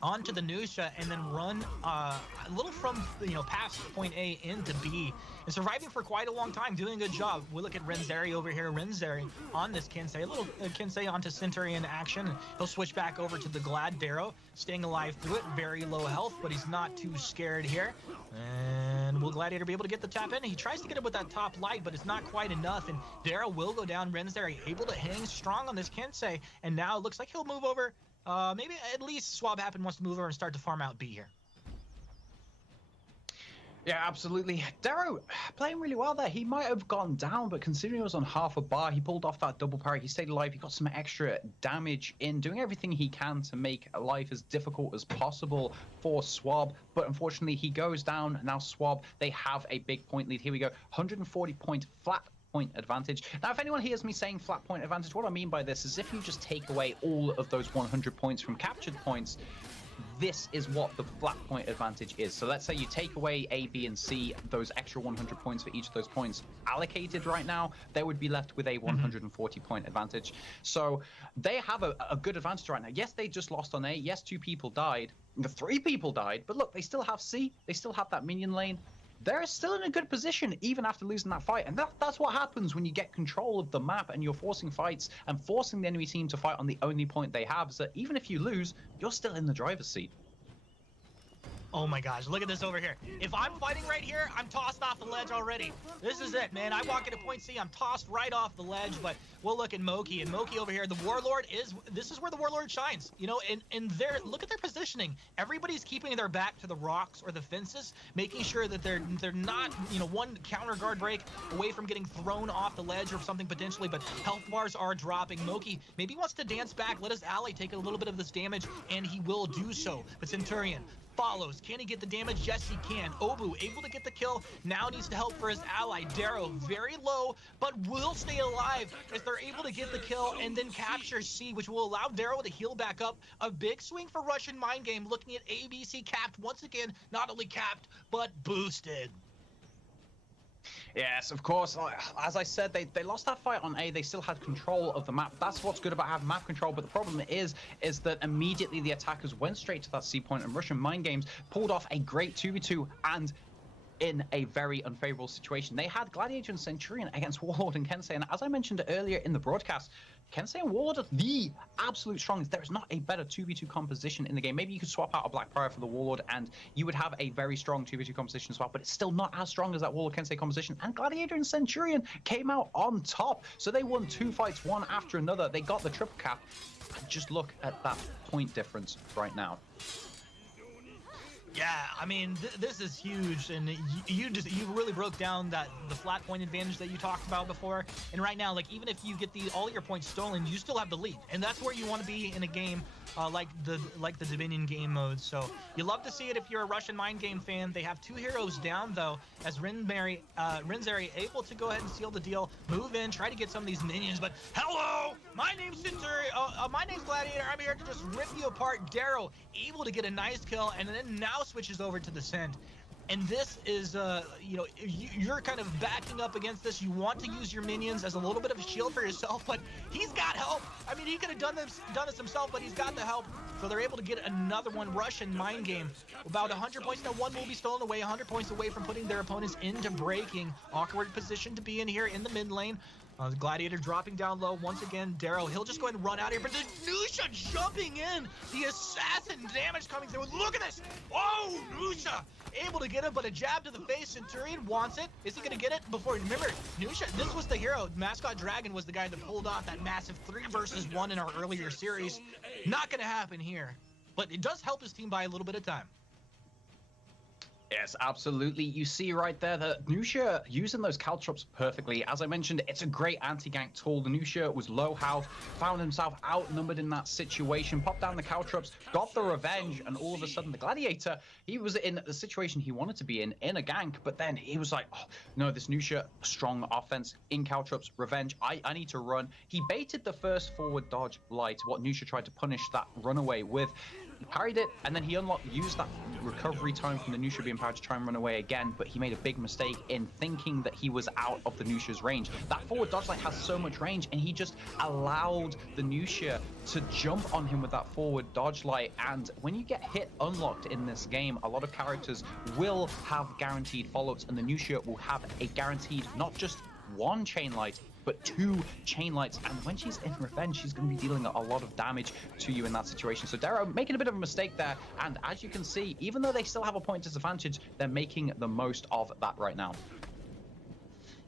onto the Nusha and then run a little from, you know, past point A into B and surviving for quite a long time, doing a good job. We look at Renzeri over here. Renzeri on this Kinsei, a little Kinsei onto Centurion action. He'll switch back over to the Glad. Darrow staying alive through it, very low health, but he's not too scared here. And will Gladiator be able to get the tap in? He tries to get it with that top light, but it's not quite enough, and Darrow will go down. Renzeri able to hang strong on this Kinsei, and now it looks like he'll move over. Maybe at least Swab Happen wants to move over and start to farm out B here. Yeah, absolutely. Darrow playing really well there. He might have gone down, but considering he was on half a bar, he pulled off that double parry. He stayed alive. He got some extra damage in, doing everything he can to make life as difficult as possible for Swab. But unfortunately, he goes down. Now Swab, they have a big point lead. Here we go. 140 point flat point advantage. Now, if anyone hears me saying flat point advantage, what I mean by this is if you just take away all of those 100 points from captured points, this is what the flat point advantage is. So let's say you take away A, B, and C, those extra 100 points for each of those points allocated right now, they would be left with a 140 point advantage. So they have a good advantage right now. Yes, they just lost on A. Yes, 2 people died. 3 people died. But look, they still have C. They still have that minion lane. They're still in a good position even after losing that fight, and that's what happens when you get control of the map and you're forcing fights and forcing the enemy team to fight on the only point they have, so even if you lose, you're still in the driver's seat. Oh my gosh, look at this over here. If I'm fighting right here, I'm tossed off the ledge already. This is it, man. I walk into point C, I'm tossed right off the ledge, but we'll look at Moki. And Moki over here, the Warlord this is where the Warlord shines. You know, and look at their positioning. Everybody's keeping their back to the rocks or the fences, making sure that they're not, you know, one counter guard break away from getting thrown off the ledge or something potentially, but health bars are dropping. Moki maybe wants to dance back, let his ally take a little bit of this damage, and he will do so. But Centurion follows. Can he get the damage? Yes, he can. Obu able to get the kill. Now needs to help for his ally. Darrow very low, but will stay alive as they're able to get the kill and then capture C, which will allow Darrow to heal back up. A big swing for Russian Mind Game, looking at ABC capped once again. Not only capped, but boosted. Yes, of course. As I said, they lost that fight on A. They still had control of the map. That's what's good about having map control. But the problem is that immediately the attackers went straight to that C point, and Russian Mind Games pulled off a great 2v2 and in a very unfavorable situation. They had Gladiator and Centurion against Warlord and Kensei, and as I mentioned earlier in the broadcast, Kensei and Warlord are the absolute strongest. There is not a better 2v2 composition in the game. Maybe you could swap out a Black Prior for the Warlord and you would have a very strong 2v2 composition as well, but it's still not as strong as that Warlord Kensei composition. And Gladiator and Centurion came out on top. So they won 2 fights, one after another. They got the triple cap. And just look at that point difference right now. Yeah, I mean, this is huge, and you really broke down the flat point advantage that you talked about before. And right now, like, even if you get all your points stolen, you still have the lead, and that's where you want to be in a game like the Dominion game mode. So you love to see it if you're a Russian Mind Game fan. They have 2 heroes down though, as Rinzeri able to go ahead and seal the deal, move in, try to get some of these minions. But hello, my name's Centurion. My name's Gladiator. I'm here to just rip you apart. Darrow able to get a nice kill, and then now switches over to the Scent. And this is, you know, you're kind of backing up against this. You want to use your minions as a little bit of a shield for yourself, but he's got help. I mean, he could have done this himself, but he's got the help. So they're able to get another one. Russian Mind Game, about 100 points. Now one will be stolen away, 100 points away from putting their opponents into breaking. Awkward position to be in here in the mid lane. The Gladiator dropping down low once again. Darrow, he'll just go ahead and run out here, but the Nusha jumping in. The assassin damage coming through. Look at this. Oh, Nusha able to get him, but a jab to the face. Centurion wants it. Is he going to get it before? Remember, Nusha, this was the hero. Mascot Dragon was the guy that pulled off that massive 3 versus 1 in our earlier series. Not going to happen here, but it does help his team by a little bit of time. Yes, absolutely. You see right there that Nusha using those caltrops perfectly. As I mentioned, it's a great anti-gank tool. The Nusha was low health, found himself outnumbered in that situation, popped down the caltrops, got the revenge, and all of a sudden the Gladiator, he was in the situation he wanted to be in a gank, but then he was like, oh, no, this Nusha, strong offense, in caltrops, revenge, I need to run. He baited the first forward dodge light, what Nusha tried to punish that runaway with. He parried it, and then he used that recovery time from the Nusha being powered to try and run away again, but he made a big mistake in thinking that he was out of the Nusha's range. That forward dodge light has so much range, and he just allowed the Nusha to jump on him with that forward dodge light. And when you get hit unlocked in this game, a lot of characters will have guaranteed follow-ups, and the Nusha will have a guaranteed, not just 1 chain light, but 2 chain lights, and when she's in revenge, she's going to be dealing a lot of damage to you in that situation. So Darrow making a bit of a mistake there, and as you can see, even though they still have a point disadvantage, they're making the most of that right now.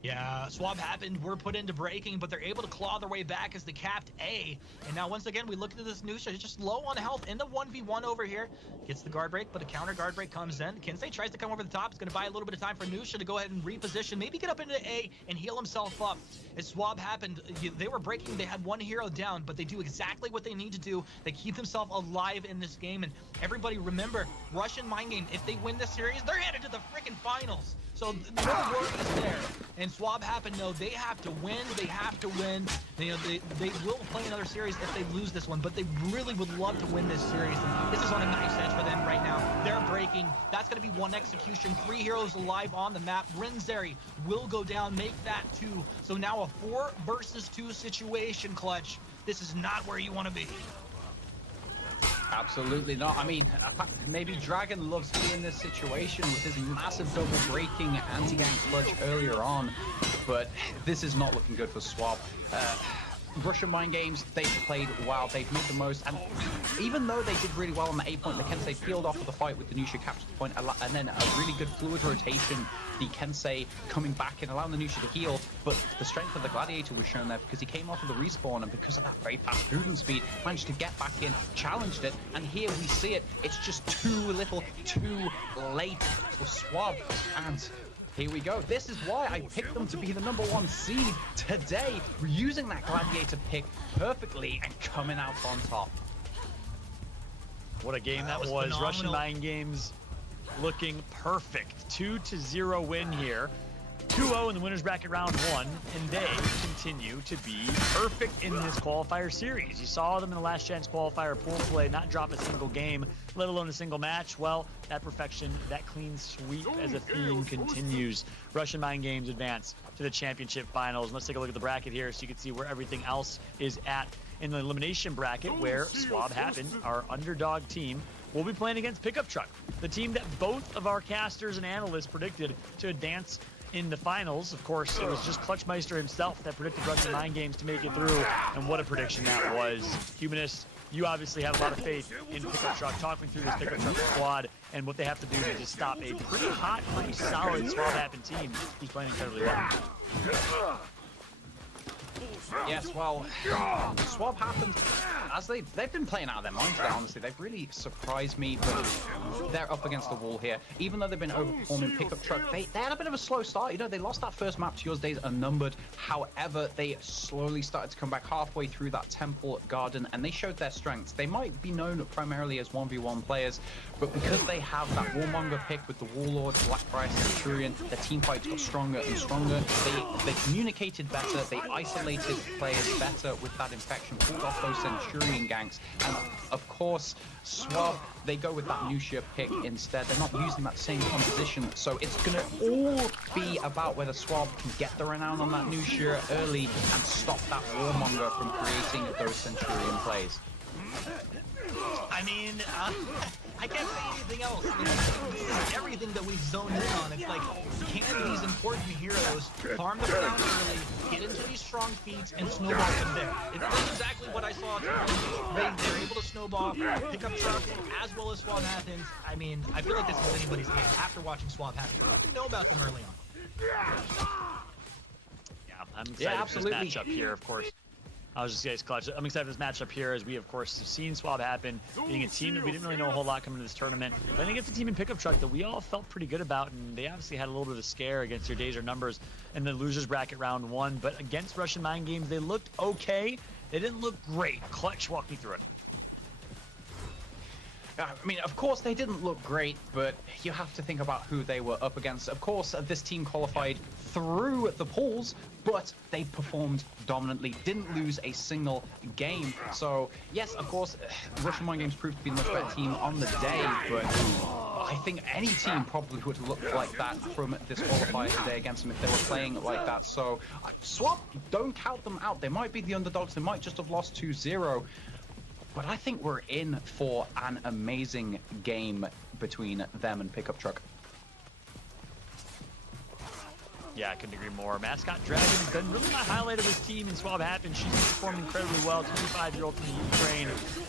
Yeah, swap happened. We're put into breaking, but they're able to claw their way back as they capped A. And now once again, we look at this Nusha. He's just low on health in the 1v1 over here. Gets the guard break, but a counter guard break comes in. Kensei tries to come over the top. It's going to buy a little bit of time for Nusha to go ahead and reposition, maybe get up into A and heal himself up. As swap happened, they were breaking. They had 1 hero down, but they do exactly what they need to do. They keep themselves alive in this game. And everybody remember, Russian Mind Game, if they win this series, they're headed to the freaking finals. So no worries there. And swap happened, no, they have to win. They have to win. You know, they will play another series if they lose this one, but they really would love to win this series. And this is on a knife's edge for them right now. They're breaking. That's going to be 1 execution. 3 heroes alive on the map. Rinzeri will go down, make that 2. So now a 4 versus 2 situation, Clutch. This is not where you want to be. Absolutely not. I mean, maybe Dragon loves to be in this situation with his massive double breaking anti-gank clutch earlier on, but this is not looking good for Swab. Russian Mind Games, they've played well, they've made the most, and even though they did really well on the A point, the Kensei peeled off of the fight with the Nusha captured the point, and then a really good fluid rotation, the Kensei coming back and allowing the Nusha to heal, but the strength of the Gladiator was shown there because he came off of the respawn, and because of that very fast movement speed, managed to get back in, challenged it, and here we see it, it's just too little, too late for Swab, and here we go. This is why I picked them to be the #1 seed today, using that Gladiator pick perfectly and coming out on top. What a game that was. phenomenal. Russian Mind Games looking perfect. 2-0 win here. 2-0 in the winner's bracket round 1, and they continue to be perfect in this qualifier series. You saw them in the last chance qualifier pool play, not drop a single game, let alone a single match. Well, that perfection, that clean sweep as a theme continues. Russian Mind Games advance to the championship finals. Let's take a look at the bracket here so you can see where everything else is at in the elimination bracket, where Swab Happen, our underdog team, will be playing against Pickup Truck, the team that both of our casters and analysts predicted to advance in the finals. Of course, it was just Clutchmeister himself that predicted Russian Mind Games to make it through, and what a prediction that was. Humanist, you obviously have a lot of faith in Pickup Truck. Talk me through this Pickup Truck squad and what they have to do to just stop a pretty hot, pretty solid Swab Happen team who's playing incredibly well. Yes, well, Swab Happens, as they've been playing out of their minds there, honestly. They've really surprised me, but they're up against the wall here. Even though they've been overperforming Pickup Truck, they had a bit of a slow start. You know, they lost that first map to Yours Days Unnumbered. However, they slowly started to come back halfway through that Temple Garden, and they showed their strengths. They might be known primarily as 1v1 players, but because they have that Warmonger pick with the Warlord, Blackbriar, Centurion, their team fights got stronger and stronger. They communicated better, they isolated players better with that infection, pulled off those Centurion ganks, and of course, Swab, they go with that Nucia pick instead. They're not using that same composition, so it's gonna all be about whether Swab can get the renown on that Nucia early and stop that Warmonger from creating those Centurion plays. I mean, I can't say anything else. I mean, this is everything that we've zoned in on. It's like, can these important heroes farm the ground early, get into these strong feats, and snowball from there? That's exactly what I saw. They're able to snowball, pick up Truck, as well as Swab Happens. I mean, I feel like this is anybody's game after watching Swab Happens. What do you know about them early on? Yeah, I'm excited for this matchup here, of course. I was just guys clutch. I'm excited for this matchup here, as we of course have seen Swab Happen being a team that we didn't really know a whole lot coming to this tournament. But I think it's a team in Pickup Truck that we all felt pretty good about, and they obviously had a little bit of a scare against Your Days or Numbers in the losers bracket round 1. But against Russian Mind Games, they looked okay. They didn't look great. Clutch, walk me through it. I mean, of course, they didn't look great, but you have to think about who they were up against. Of course, this team qualified through the pools, but they performed dominantly, didn't lose a single game. So, yes, of course, Russian Mind Games proved to be the much better team on the day, but I think any team probably would look like that from this qualifier today against them if they were playing like that. So, Swab, don't count them out. They might be the underdogs. They might just have lost 2-0. But I think we're in for an amazing game between them and Pickup Truck. Yeah, I couldn't agree more. Mascot Dragon has been really my highlight of this team in Swab Happen. She's performed incredibly well. 25-year-old from the Ukraine,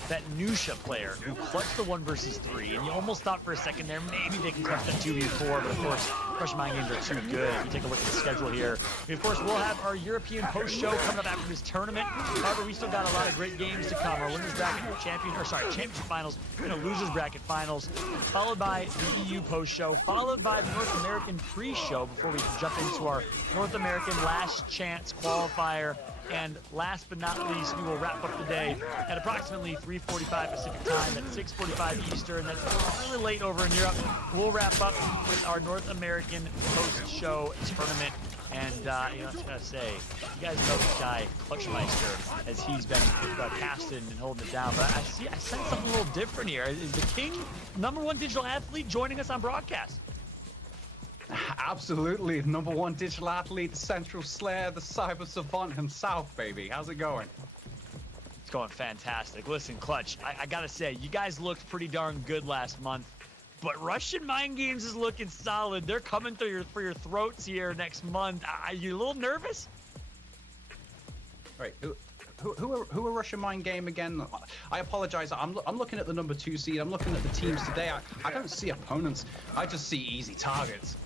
that Nucia player who clutched the 1 versus 3. And you almost thought for a second there, maybe they can clutch that 2v4, but of course, Russian Mind Games are too good. If you take a look at the schedule here, we, of course, we'll have our European post-show coming up after this tournament. However, we still got a lot of great games to come. Our winners bracket championship finals, and a losers bracket finals, followed by the EU post-show, followed by the North American pre-show before we jump into our North American last chance qualifier. And last but not least, we will wrap up the day at approximately 3:45 Pacific time, at 6:45 Eastern. That's really late over in Europe. We'll wrap up with our North American post-show tournament. And, you know, I was going to say, you guys know this guy, Clutchmeister, as he's been casting and holding it down. But I sense something a little different here. Is the King, #1 digital athlete, joining us on broadcast? Absolutely, #1 digital athlete, the Central Slayer, the Cyber Savant himself, baby. How's it going? It's going fantastic. Listen, Clutch, I gotta say, you guys looked pretty darn good last month, but Russian Mind Games is looking solid. They're coming through for your throats here next month. Are you a little nervous? All right, who are Russian Mind Game again? I apologize. I'm looking at the #2 seed. I'm looking at the teams today. I don't see opponents. I just see easy targets.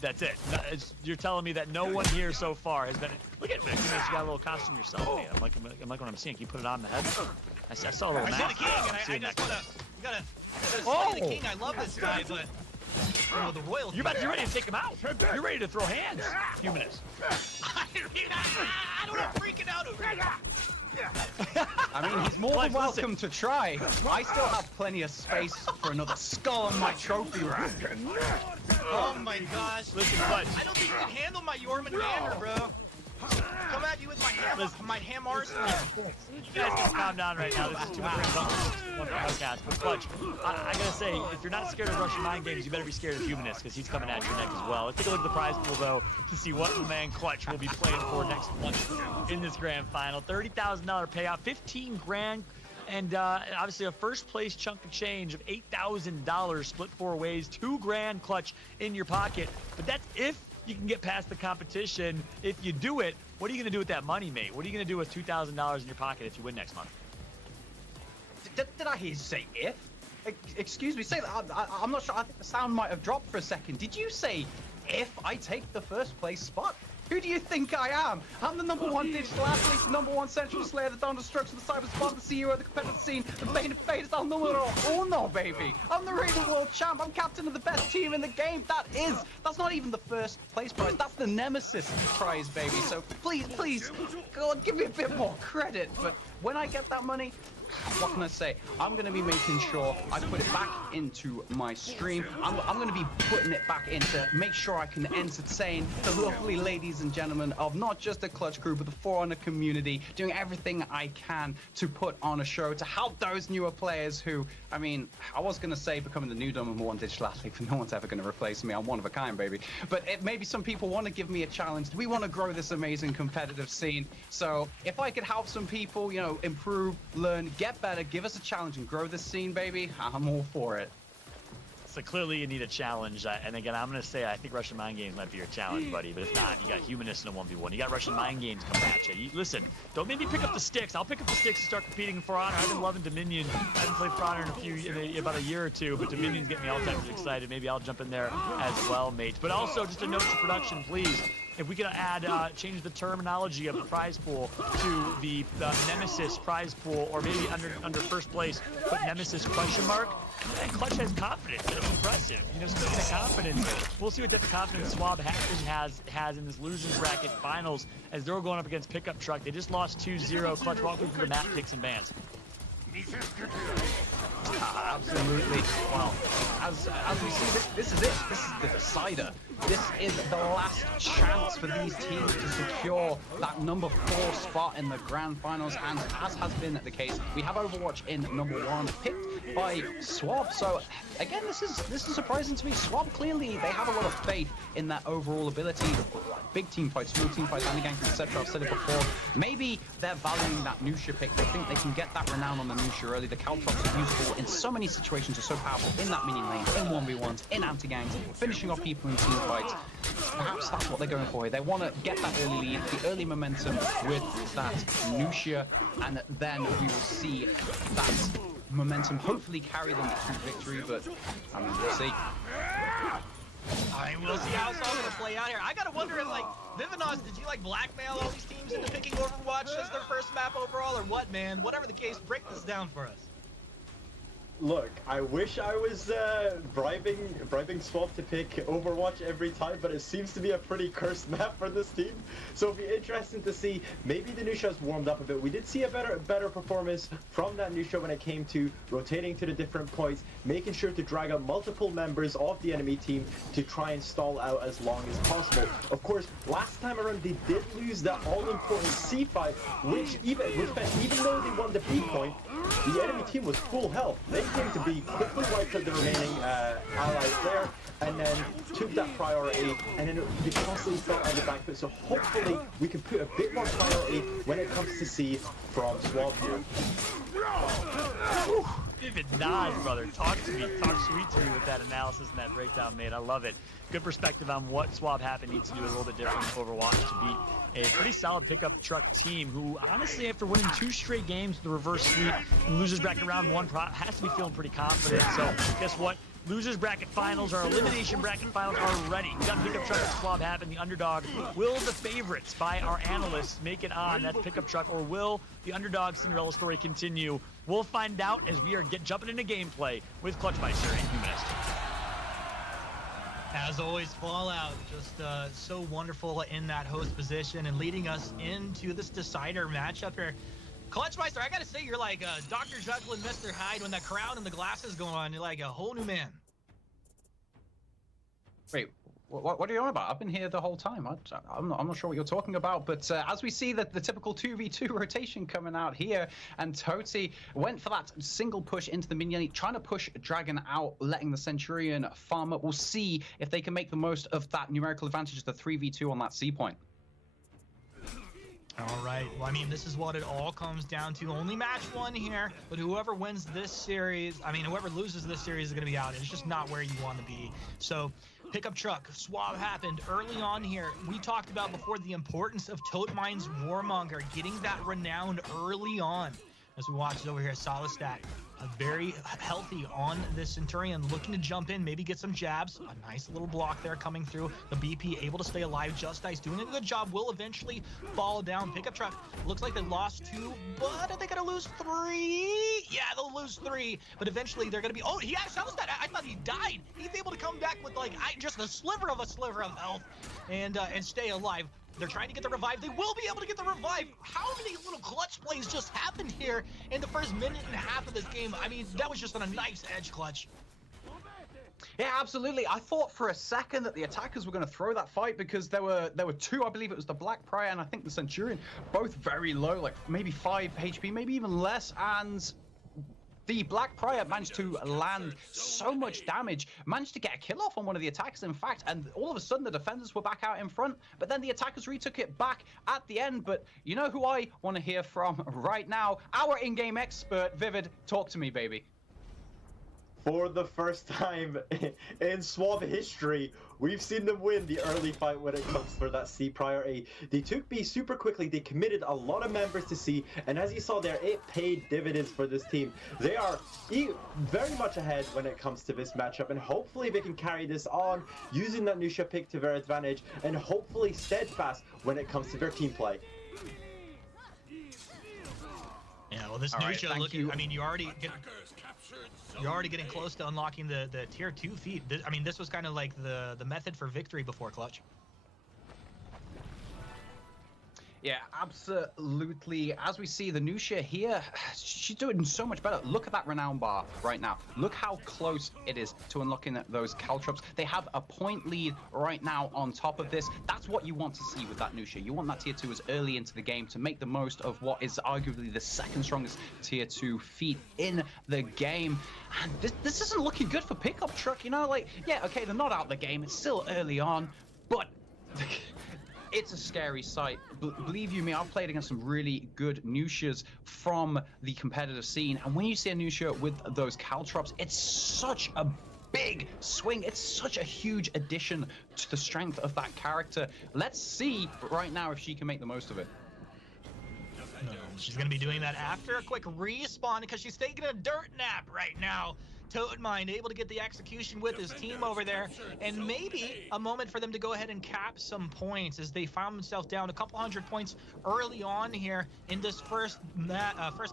That's it. You're telling me that no one here so far has been. Look at Vic. You got a little costume yourself, man. I'm like what I'm seeing. Can you put it on the head? I saw a little I see the King, and I just gotta study the King. I love this guy, but Oh, the royal. You're ready to take him out. You're ready to throw hands, Humanist. I don't know, freaking out over here. I mean, he's more than welcome to try. I still have plenty of space for another skull on my trophy rack. Oh my gosh. Listen, Clutch. I don't think you can handle my Yorman banner, bro. Come at you with my ham arsenal. You guys can calm down right now. This is too much one podcast. But Clutch, I gotta say, if you're not scared of Russian mind games, you better be scared of Humanist, because he's coming at your neck as well. Let's take a look at the prize pool, though, to see what the man Clutch will be playing for next month in this grand final. $30,000 payout, 15 grand. And obviously a first place chunk of change of $8,000 split 4 ways, 2 grand Clutch in your pocket. But that's if you can get past the competition. If you do it, what are you going to do with that money, mate? What are you going to do with $2,000 in your pocket if you win next month? Did I hear you say if? Excuse me, say that. I'm not sure. I think the sound might have dropped for a second. Did you say if I take the first place spot? Who do you think I am? I'm the #1 digital athlete, the #1 central slayer, the Dawn Destruction, the cyber spot, the CEO of the competitive scene, the bane of fate is el numero uno, baby. I'm the reigning world champ. I'm captain of the best team in the game. That's not even the first place prize. That's the nemesis prize, baby. So please, go on, give me a bit more credit. But when I get that money, what can I say? I'm going to be making sure I put it back into my stream. I'm going to be putting it back in to make sure I can entertain the lovely ladies and gentlemen of not just the Clutch crew, but the For Honor community, doing everything I can to put on a show to help those newer players who, I mean, I was going to say becoming the new #1 digital athlete, but no one's ever going to replace me. I'm one of a kind, baby. But maybe some people want to give me a challenge. We want to grow this amazing competitive scene. So if I could help some people, you know, improve, learn, get better, give us a challenge and grow this scene, baby, I'm all for it. So clearly you need a challenge, and again, I'm going to say I think Russian Mind Games might be your challenge, buddy, but if not, you got Humanist in a 1v1. You got Russian Mind Games coming at you. Listen, don't make me pick up the sticks. I'll pick up the sticks and start competing for honor. I've been loving Dominion. I haven't played For Honor in about a year or two, but Dominion's getting me all types of excited. Maybe I'll jump in there as well, mate. But also, just a note to production, please. If we can change the terminology of the prize pool to the Nemesis prize pool, or maybe under first place, put Nemesis question mark. And Clutch has confidence. That's impressive. You know, speaking of confidence, we'll see what type of confidence Swab has in this losers bracket finals as they're going up against Pickup Truck. They just lost 2-0. Clutch, walk through the map picks and bans. Absolutely. Well, as we see, this is it. This is the decider. This is the last chance for these teams to secure that #4 spot in the grand finals, and as has been the case, we have Overwatch in #1, picked by Swab. So again, this is surprising to me. Swab, clearly they have a lot of faith in their overall ability. Big team fights, small team fights, anti ganks, etc. I've said it before. Maybe they're valuing that Nusha pick. They think they can get that renown on the Nusha early. The Caltrops are useful in so many situations, are so powerful in that mini lane, in 1v1s, in anti ganks, finishing off people in team fights. Perhaps that's what they're going for here. They want to get that early lead, the early momentum with that Nusha, and then we will see that momentum hopefully carry them to victory, but I mean, we'll see. I mean, we'll see how it's all going to play out here. I got to wonder if, like, Vivanos, did you, like, blackmail all these teams into picking Overwatch as their first map overall, or what, man? Whatever the case, break this down for us. Look, I wish I was bribing Swap to pick Overwatch every time, but it seems to be a pretty cursed map for this team. So it'll be interesting to see. Maybe the Nusha's warmed up a bit. We did see a better performance from that Nusha when it came to rotating to the different points, making sure to drag out multiple members of the enemy team to try and stall out as long as possible. Of course, last time around they did lose that all-important C fight, which even though they won the B point, the enemy team was full health. They came to be quickly wiped out the remaining allies there, and then took that priority, and then they constantly fell on the back foot. So hopefully we can put a bit more priority when it comes to C from Swab here. Vivid nods, brother. Talk to me. Talk sweet to me with that analysis and that breakdown, mate. I love it. Good perspective on what Swab Happen needs to do a little bit different in Overwatch to beat a pretty solid Pickup Truck team who, honestly, after winning 2 straight games, the reverse sweep and losers bracket round 1, has to be feeling pretty confident. So, guess what? Losers bracket finals, our elimination bracket finals are ready. We got Pickup Truck and Swab Happen, the underdog. Will the favorites by our analysts make it on? That's Pickup Truck, or will the underdog Cinderella story continue? We'll find out as we are jumping into gameplay with Clutchmeister and Humanist. As always, Fallout just so wonderful in that host position and leading us into this decider matchup here. Clutchmeister, I gotta say, you're like Dr. Jekyll and Mr. Hyde when that crown and the glasses go on. You're like a whole new man. Wait, what are you on about? I've been here the whole time. I'm not sure what you're talking about, but as we see that the typical 2v2 rotation coming out here, and Toti went for that single push into the minion, trying to push Dragon out, letting the Centurion farm up. We'll see if they can make the most of that numerical advantage of the 3v2 on that C point. All right, well, I mean, this is what it all comes down to. Only match one here, but whoever wins this series, I mean, whoever loses this series is going to be out. It's just not where you want to be. So, pickup truck, swap happened early on here. We talked about before the importance of Totemind's Warmonger, getting that renowned early on. As we watch it over here, Solistat, very healthy on this Centurion, looking to jump in, maybe get some jabs. A nice little block there coming through. The BP able to stay alive. Just Nice doing a good job. Will eventually fall down. Pickup truck looks like they lost 2, but are they gonna lose 3? Yeah, they'll lose 3, but eventually they're gonna be. Oh, yeah, Solistat. I thought he died. He's able to come back with like just a sliver of health and stay alive. They're trying to get the revive. They will be able to get the revive. How many little clutch plays just happened here in the first minute and a half of this game? I mean, that was just on a nice edge clutch. Yeah, absolutely. I thought for a second that the attackers were going to throw that fight because there were 2, I believe it was the Black Prior and I think the Centurion, both very low, like maybe 5 HP, maybe even less, and the Black Prior managed to land so much damage, managed to get a kill off on one of the attackers, in fact, and all of a sudden the defenders were back out in front, but then the attackers retook it back at the end. But you know who I want to hear from right now? Our in-game expert, Vivid. Talk to me, baby. For the first time in Swab history, we've seen them win the early fight when it comes for that C priority. They took B super quickly, they committed a lot of members to C, and as you saw there, it paid dividends for this team. They are very much ahead when it comes to this matchup, and hopefully they can carry this on, using that Nusha pick to their advantage, and hopefully steadfast when it comes to their team play. Yeah, well, this Nusha looking, I mean, you're already getting close to unlocking the tier 2 feat. I mean, this was kind of like the method for victory before clutch. Yeah, absolutely. As we see the Nusha here, she's doing so much better. Look at that renown bar right now. Look how close it is to unlocking those caltrops. They have a point lead right now on top of this. That's what you want to see with that Nusha. You want that tier 2 as early into the game to make the most of what is arguably the second strongest tier 2 feat in the game. And this isn't looking good for pickup truck, you know, like, yeah, okay, they're not out the game. It's still early on, but it's a scary sight. Believe you me, I've played against some really good Nushas from the competitive scene, and when you see a Nusha with those caltrops, it's such a big swing. It's such a huge addition to the strength of that character. Let's see right now if she can make the most of it. No, she's going to be doing that after a quick respawn because she's taking a dirt nap right now. Toteminde able to get the execution with his team over there, and maybe a moment for them to go ahead and cap some points as they found themselves down a couple hundred points early on here in this first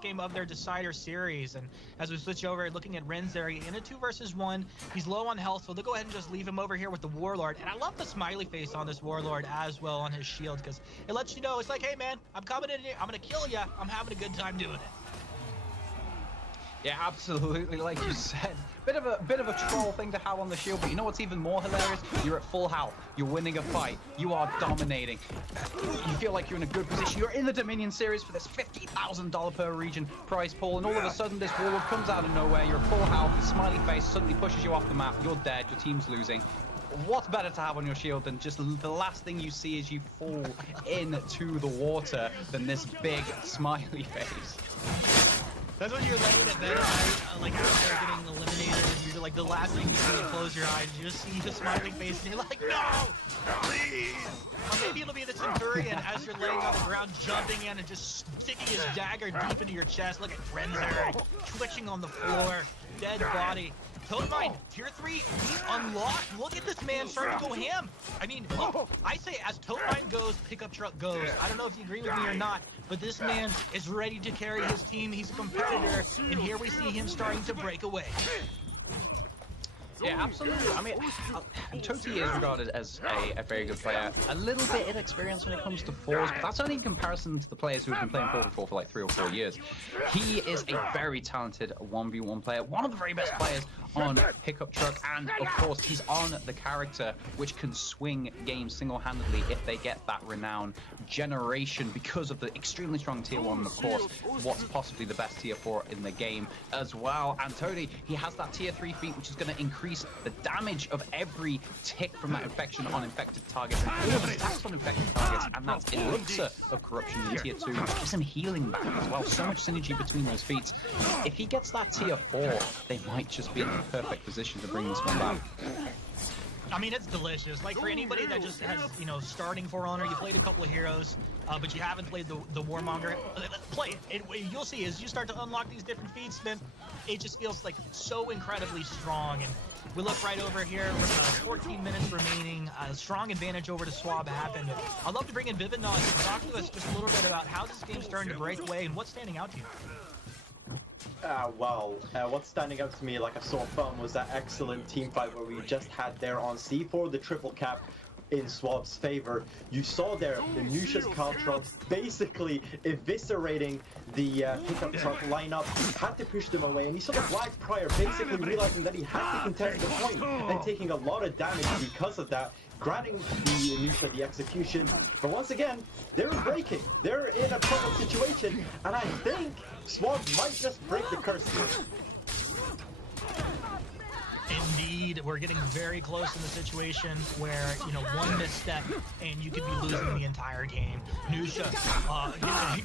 game of their Decider series. And as we switch over, looking at Ren's there in a 2 versus 1, he's low on health, so they'll go ahead and just leave him over here with the Warlord. And I love the smiley face on this Warlord as well on his shield because it lets you know it's like, hey man, I'm coming in here, I'm gonna kill ya, I'm having a good time doing it. Yeah, absolutely, like you said. Bit of a troll thing to have on the shield, but you know what's even more hilarious? You're at full health, you're winning a fight, you are dominating. You feel like you're in a good position, you're in the Dominion series for this $50,000 per region prize pool, and all of a sudden this Warlord comes out of nowhere, you're at full health, smiley face suddenly pushes you off the map, you're dead, your team's losing. What's better to have on your shield than just the last thing you see as you fall into the water than this big smiley face? That's when you're laying in bed, right? Like after getting eliminated, you're like the last thing you see, you close your eyes, you just see the smiling face, and you're like, no, please. Or maybe it'll be the Centurion as you're laying on the ground, jumping in and just sticking his dagger deep into your chest. Look at Ren's there, twitching on the floor, dead body. Toteminde, tier 3, he's unlocked. Look at this man starting to go ham. I mean, look, I say as Toteminde goes, pickup truck goes. I don't know if you agree with me or not, but this man is ready to carry his team. He's a competitor, and here we see him starting to break away. Yeah, absolutely. I mean, Toti is regarded as a very good player. A little bit inexperienced when it comes to fours, but that's only in comparison to the players who have been playing fours before for like 3 or 4 years. He is a very talented 1v1 player, one of the very best players on Pickup Truck, and of course he's on the character which can swing games single-handedly if they get that renown generation because of the extremely strong tier 1 and of course what's possibly the best tier 4 in the game as well. And Tony, he has that tier 3 feat which is going to increase the damage of every tick from that infection on infected targets and all of his attacks on infected targets, and that's Elixir of Corruption in tier 2, which gives him healing back as well. So much synergy between those feats. If he gets that tier 4, they might just be in the perfect position to bring this one back. I mean, it's delicious. Like, for anybody that just has, you know, starting For Honor, you played a couple of heroes, but you haven't played the Warmonger, play it. You'll see, as you start to unlock these different feats, man, it just feels, like, so incredibly strong. And we look right over here, 14 minutes remaining, strong advantage over to Swab happened. I'd love to bring in Vivid now and talk to us just a little bit about how this game's starting to break away and what's standing out to you. What's standing out to me like a sore thumb was that excellent team fight where we just had there on C4, the triple cap in Swab's favor. You saw there the Nush's Caltrops basically eviscerating the Pickup Truck lineup, had to push them away, and you saw the Black Prior basically realizing that he had to contest the point and taking a lot of damage because of that, granting the Nusha the execution. But once again, they're breaking. They're in a trouble situation, and I think Swab might just break the curse here. Indeed, we're getting very close in the situation where, you know, one misstep and you could be losing the entire game. Nusha,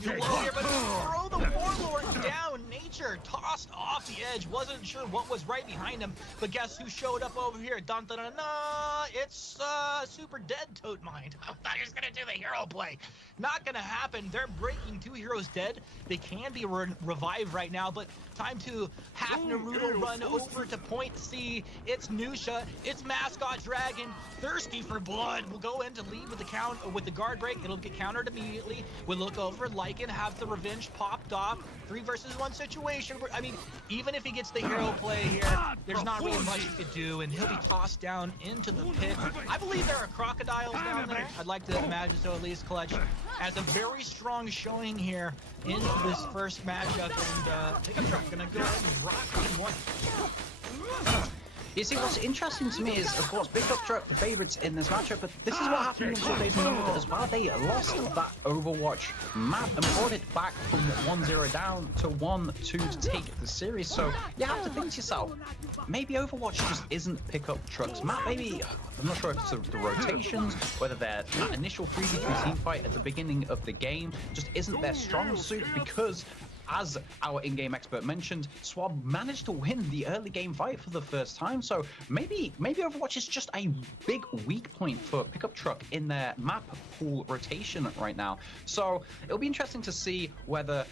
you're low here, but throw the Warlord down. Nature tossed off the edge. Wasn't sure what was right behind him, but guess who showed up over here? Dun dun dun dun! It's Super Dead Toad Mind. I thought he was gonna do the hero play. Not gonna happen. They're breaking 2 heroes dead. They can be revived right now, but time to have Naruto run over to point C. It's Nusha. It's Mascot Dragon. Thirsty for blood. We'll go in to lead with the with the guard break. It'll get countered immediately. We'll look over Lycan, have the revenge popped off. 3 versus 1 situation. I mean, even if he gets the hero play here, there's not really much he could do, and he'll be tossed down into the pit. I believe there are crocodiles down there. I'd like to imagine so, at least. Clutch has a very strong showing here in this first matchup, and Pickup Truck gonna go ahead and rock game 1. You see, what's interesting to me is, of course, Pickup Truck, the favorites in this matchup, but this is what happened in 4 days ago as well. They lost that Overwatch map and brought it back from 1-0 down to 1-2 to take the series. So you have to think to yourself, maybe Overwatch just isn't Pickup Truck's map. Maybe, I'm not sure if it's the rotations, whether that initial 3v3 team fight at the beginning of the game just isn't their strong suit, because as our in-game expert mentioned, Swab managed to win the early game fight for the first time, so maybe Overwatch is just a big weak point for Pickup Truck in their map pool rotation right now. So it'll be interesting to see whether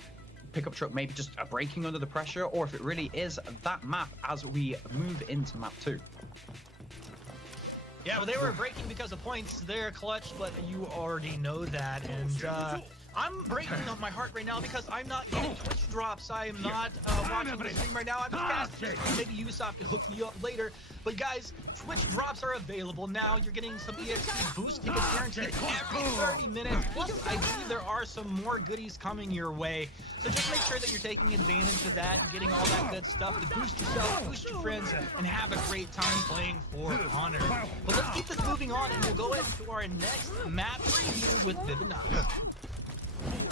Pickup Truck maybe just are breaking under the pressure, or if it really is that map as we move into map 2. Yeah, well, they were breaking because of points. They're Clutch, but you already know that, and I'm breaking up my heart right now because I'm not getting Twitch drops. I am not watching the stream right now. I'm just casting. Maybe Usopp can hook me up later. But guys, Twitch drops are available now. You're getting some EXP boost tickets guaranteed every 30 minutes. Plus, I believe there are some more goodies coming your way. So just make sure that you're taking advantage of that and getting all that good stuff to boost yourself, boost your friends, and have a great time playing For Honor. But let's keep this moving on, and we'll go into our next map preview with Vivid Knox.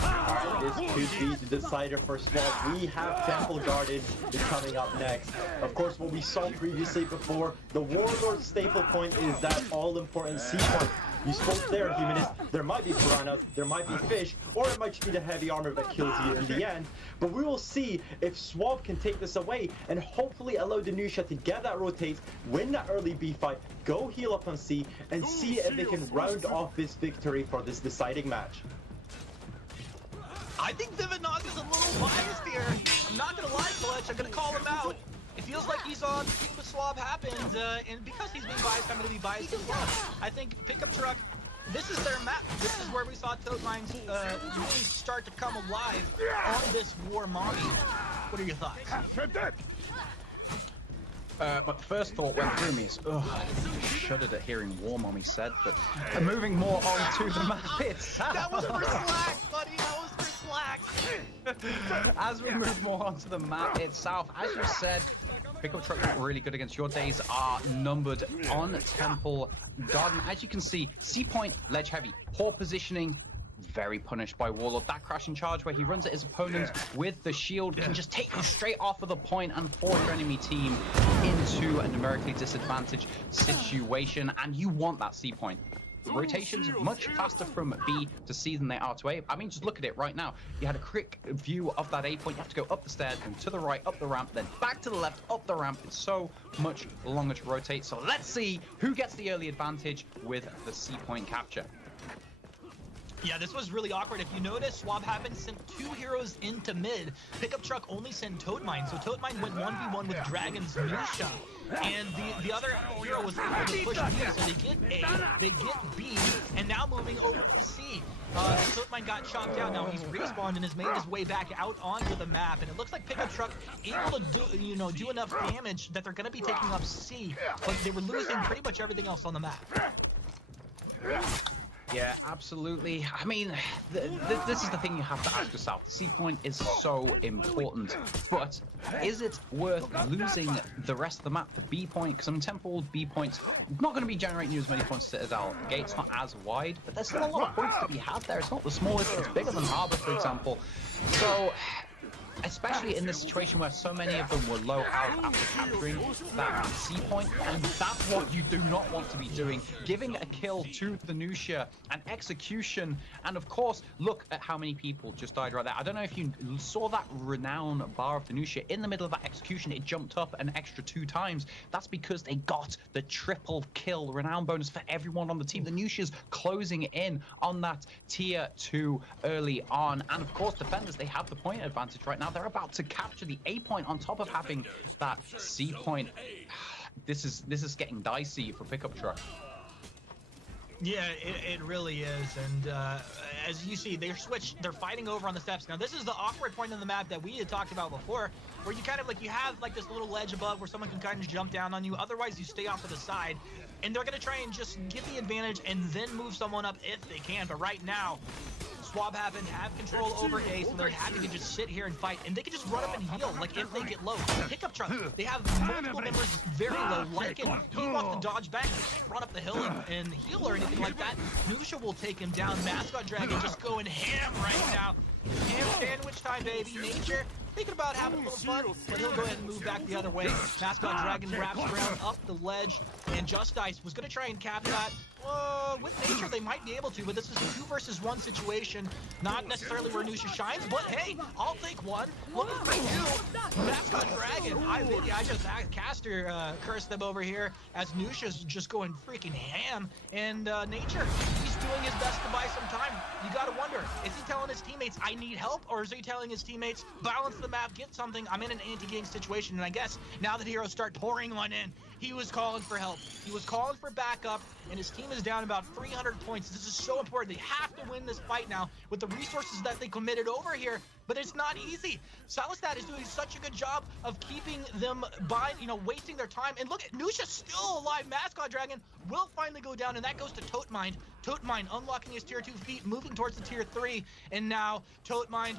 Alright, this could be the decider for Swab. We have Temple Guarded coming up next. Of course, what we saw previously before, the Warlord staple point is that all-important C point. You spoke there, Humanist. There might be piranhas, there might be fish, or it might just be the heavy armor that kills you in the end. But we will see if Swab can take this away and hopefully allow Danusha to get that rotate, win that early B fight, go heal up on C, and see if they can round off this victory for this deciding match. I think Vivid Knox is a little biased here. I'm not gonna lie, Clutch. I'm gonna call him out. It feels like he's on the team with Swab happened, and because he's being biased, I'm gonna be biased as well. I think Pickup Truck, this is their map. This is where we saw Toad Mines really start to come alive on this War Mommy. What are your thoughts? But the first thought went through me is, ugh, I just shuddered at hearing War Mommy said, but moving more on to the map itself. That was for slack, buddy. That was for slack. As we move more onto the map itself, as you said, pickup truck not really good against. Your days are numbered on Temple Garden. As you can see, C point, ledge heavy, poor positioning, very punished by Warlord. That crashing charge where he runs at his opponent with the shield can just take you straight off of the point and force your enemy team into a numerically disadvantaged situation, and you want that C point. The rotations much faster from B to C than they are to A. I mean, just look at it right now. You had a quick view of that A point. You have to go up the stairs, then to the right, up the ramp, then back to the left, up the ramp. It's so much longer to rotate. So let's see who gets the early advantage with the C point capture. Yeah, this was really awkward. If you notice, Swab Happen sent 2 heroes into mid. Pickup Truck only sent Toad Mine. So Toad Mine went 1v1 with Dragon's Nisha. And the other hero was able to push B. So they get A, they get B, and now moving over to C. Toad Mine got chopped out. Now he's respawned and has made his way back out onto the map. And it looks like Pickup Truck able to do enough damage that they're going to be taking up C. But they were losing pretty much everything else on the map. Yeah, absolutely. I mean, this is the thing you have to ask yourself. The C point is so important, but is it worth losing the rest of the map for B point? Because I mean, Temple B point's not going to be generating you as many points as Citadel. The gate's not as wide, but there's still a lot of points to be had there. It's not the smallest. It's bigger than Harbor, for example. So, especially in this situation where so many of them were low health after capturing that C point, and that's what you do not want to be doing. Giving a kill to the Nusha, an execution, and of course, look at how many people just died right there. I don't know if you saw that renown bar of the Nusha. In the middle of that execution, it jumped up an extra 2 times. That's because they got the triple kill renown bonus for everyone on the team. The Nusha's closing in on that tier 2 early on, and of course, defenders, they have the point advantage right now. They're about to capture the A point on top of having that C point. This is getting dicey for Pickup Truck. Yeah, it really is, and as you see, they're fighting over on the steps. Now, this is the awkward point on the map that we had talked about before, where you kind of you have this little ledge above where someone can kind of jump down on you. Otherwise, you stay off to the side, and they're going to try and just get the advantage and then move someone up if they can. But right now, Swab Happen have control over A, so they're happy to just sit here and fight, and they can just run up and heal, if they get low. Pickup Truck, they have multiple members very low. Lycan, he wants to dodge back, he can't run up the hill and heal or anything like that. Nusha will take him down. Mascot Dragon just going ham right now. Ham sandwich time, baby. Nature, thinking about having a little fun, but he'll go ahead and move back the other way. Mascot Dragon wraps around up the ledge, and Just Ice was going to try and cap that. With Nature, they might be able to, but this is a 2 versus 1 situation. Not necessarily where Nusha shines, but hey, I'll take one. Look at me do. Mascot Dragon. I just caster cursed them over here as Nusha's just going freaking ham. And Nature, he's doing his best to buy some time. You gotta wonder, is he telling his teammates, I need help? Or is he telling his teammates, balance the map, get something, I'm in an anti-gang situation? And I guess now that heroes start pouring one in, he was calling for help. He was calling for backup, and his team is down about 300 points. This is so important. They have to win this fight now with the resources that they committed over here, but it's not easy. Salistad is doing such a good job of keeping them wasting their time. And look at Nusha still alive. Mascot Dragon will finally go down, and that goes to Tote Mind. Tote Mind unlocking his tier 2 feet, moving towards the tier 3, and now Tote Mind.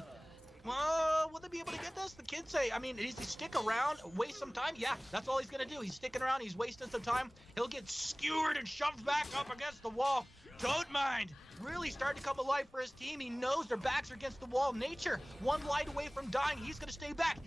Will they be able to get this? The kids say, I mean, does he stick around, waste some time? Yeah, that's all he's going to do. He's sticking around. He's wasting some time. He'll get skewered and shoved back up against the wall. Toad Mind really starting to come alive for his team. He knows their backs are against the wall. Nature, 1 light away from dying. He's going to stay back.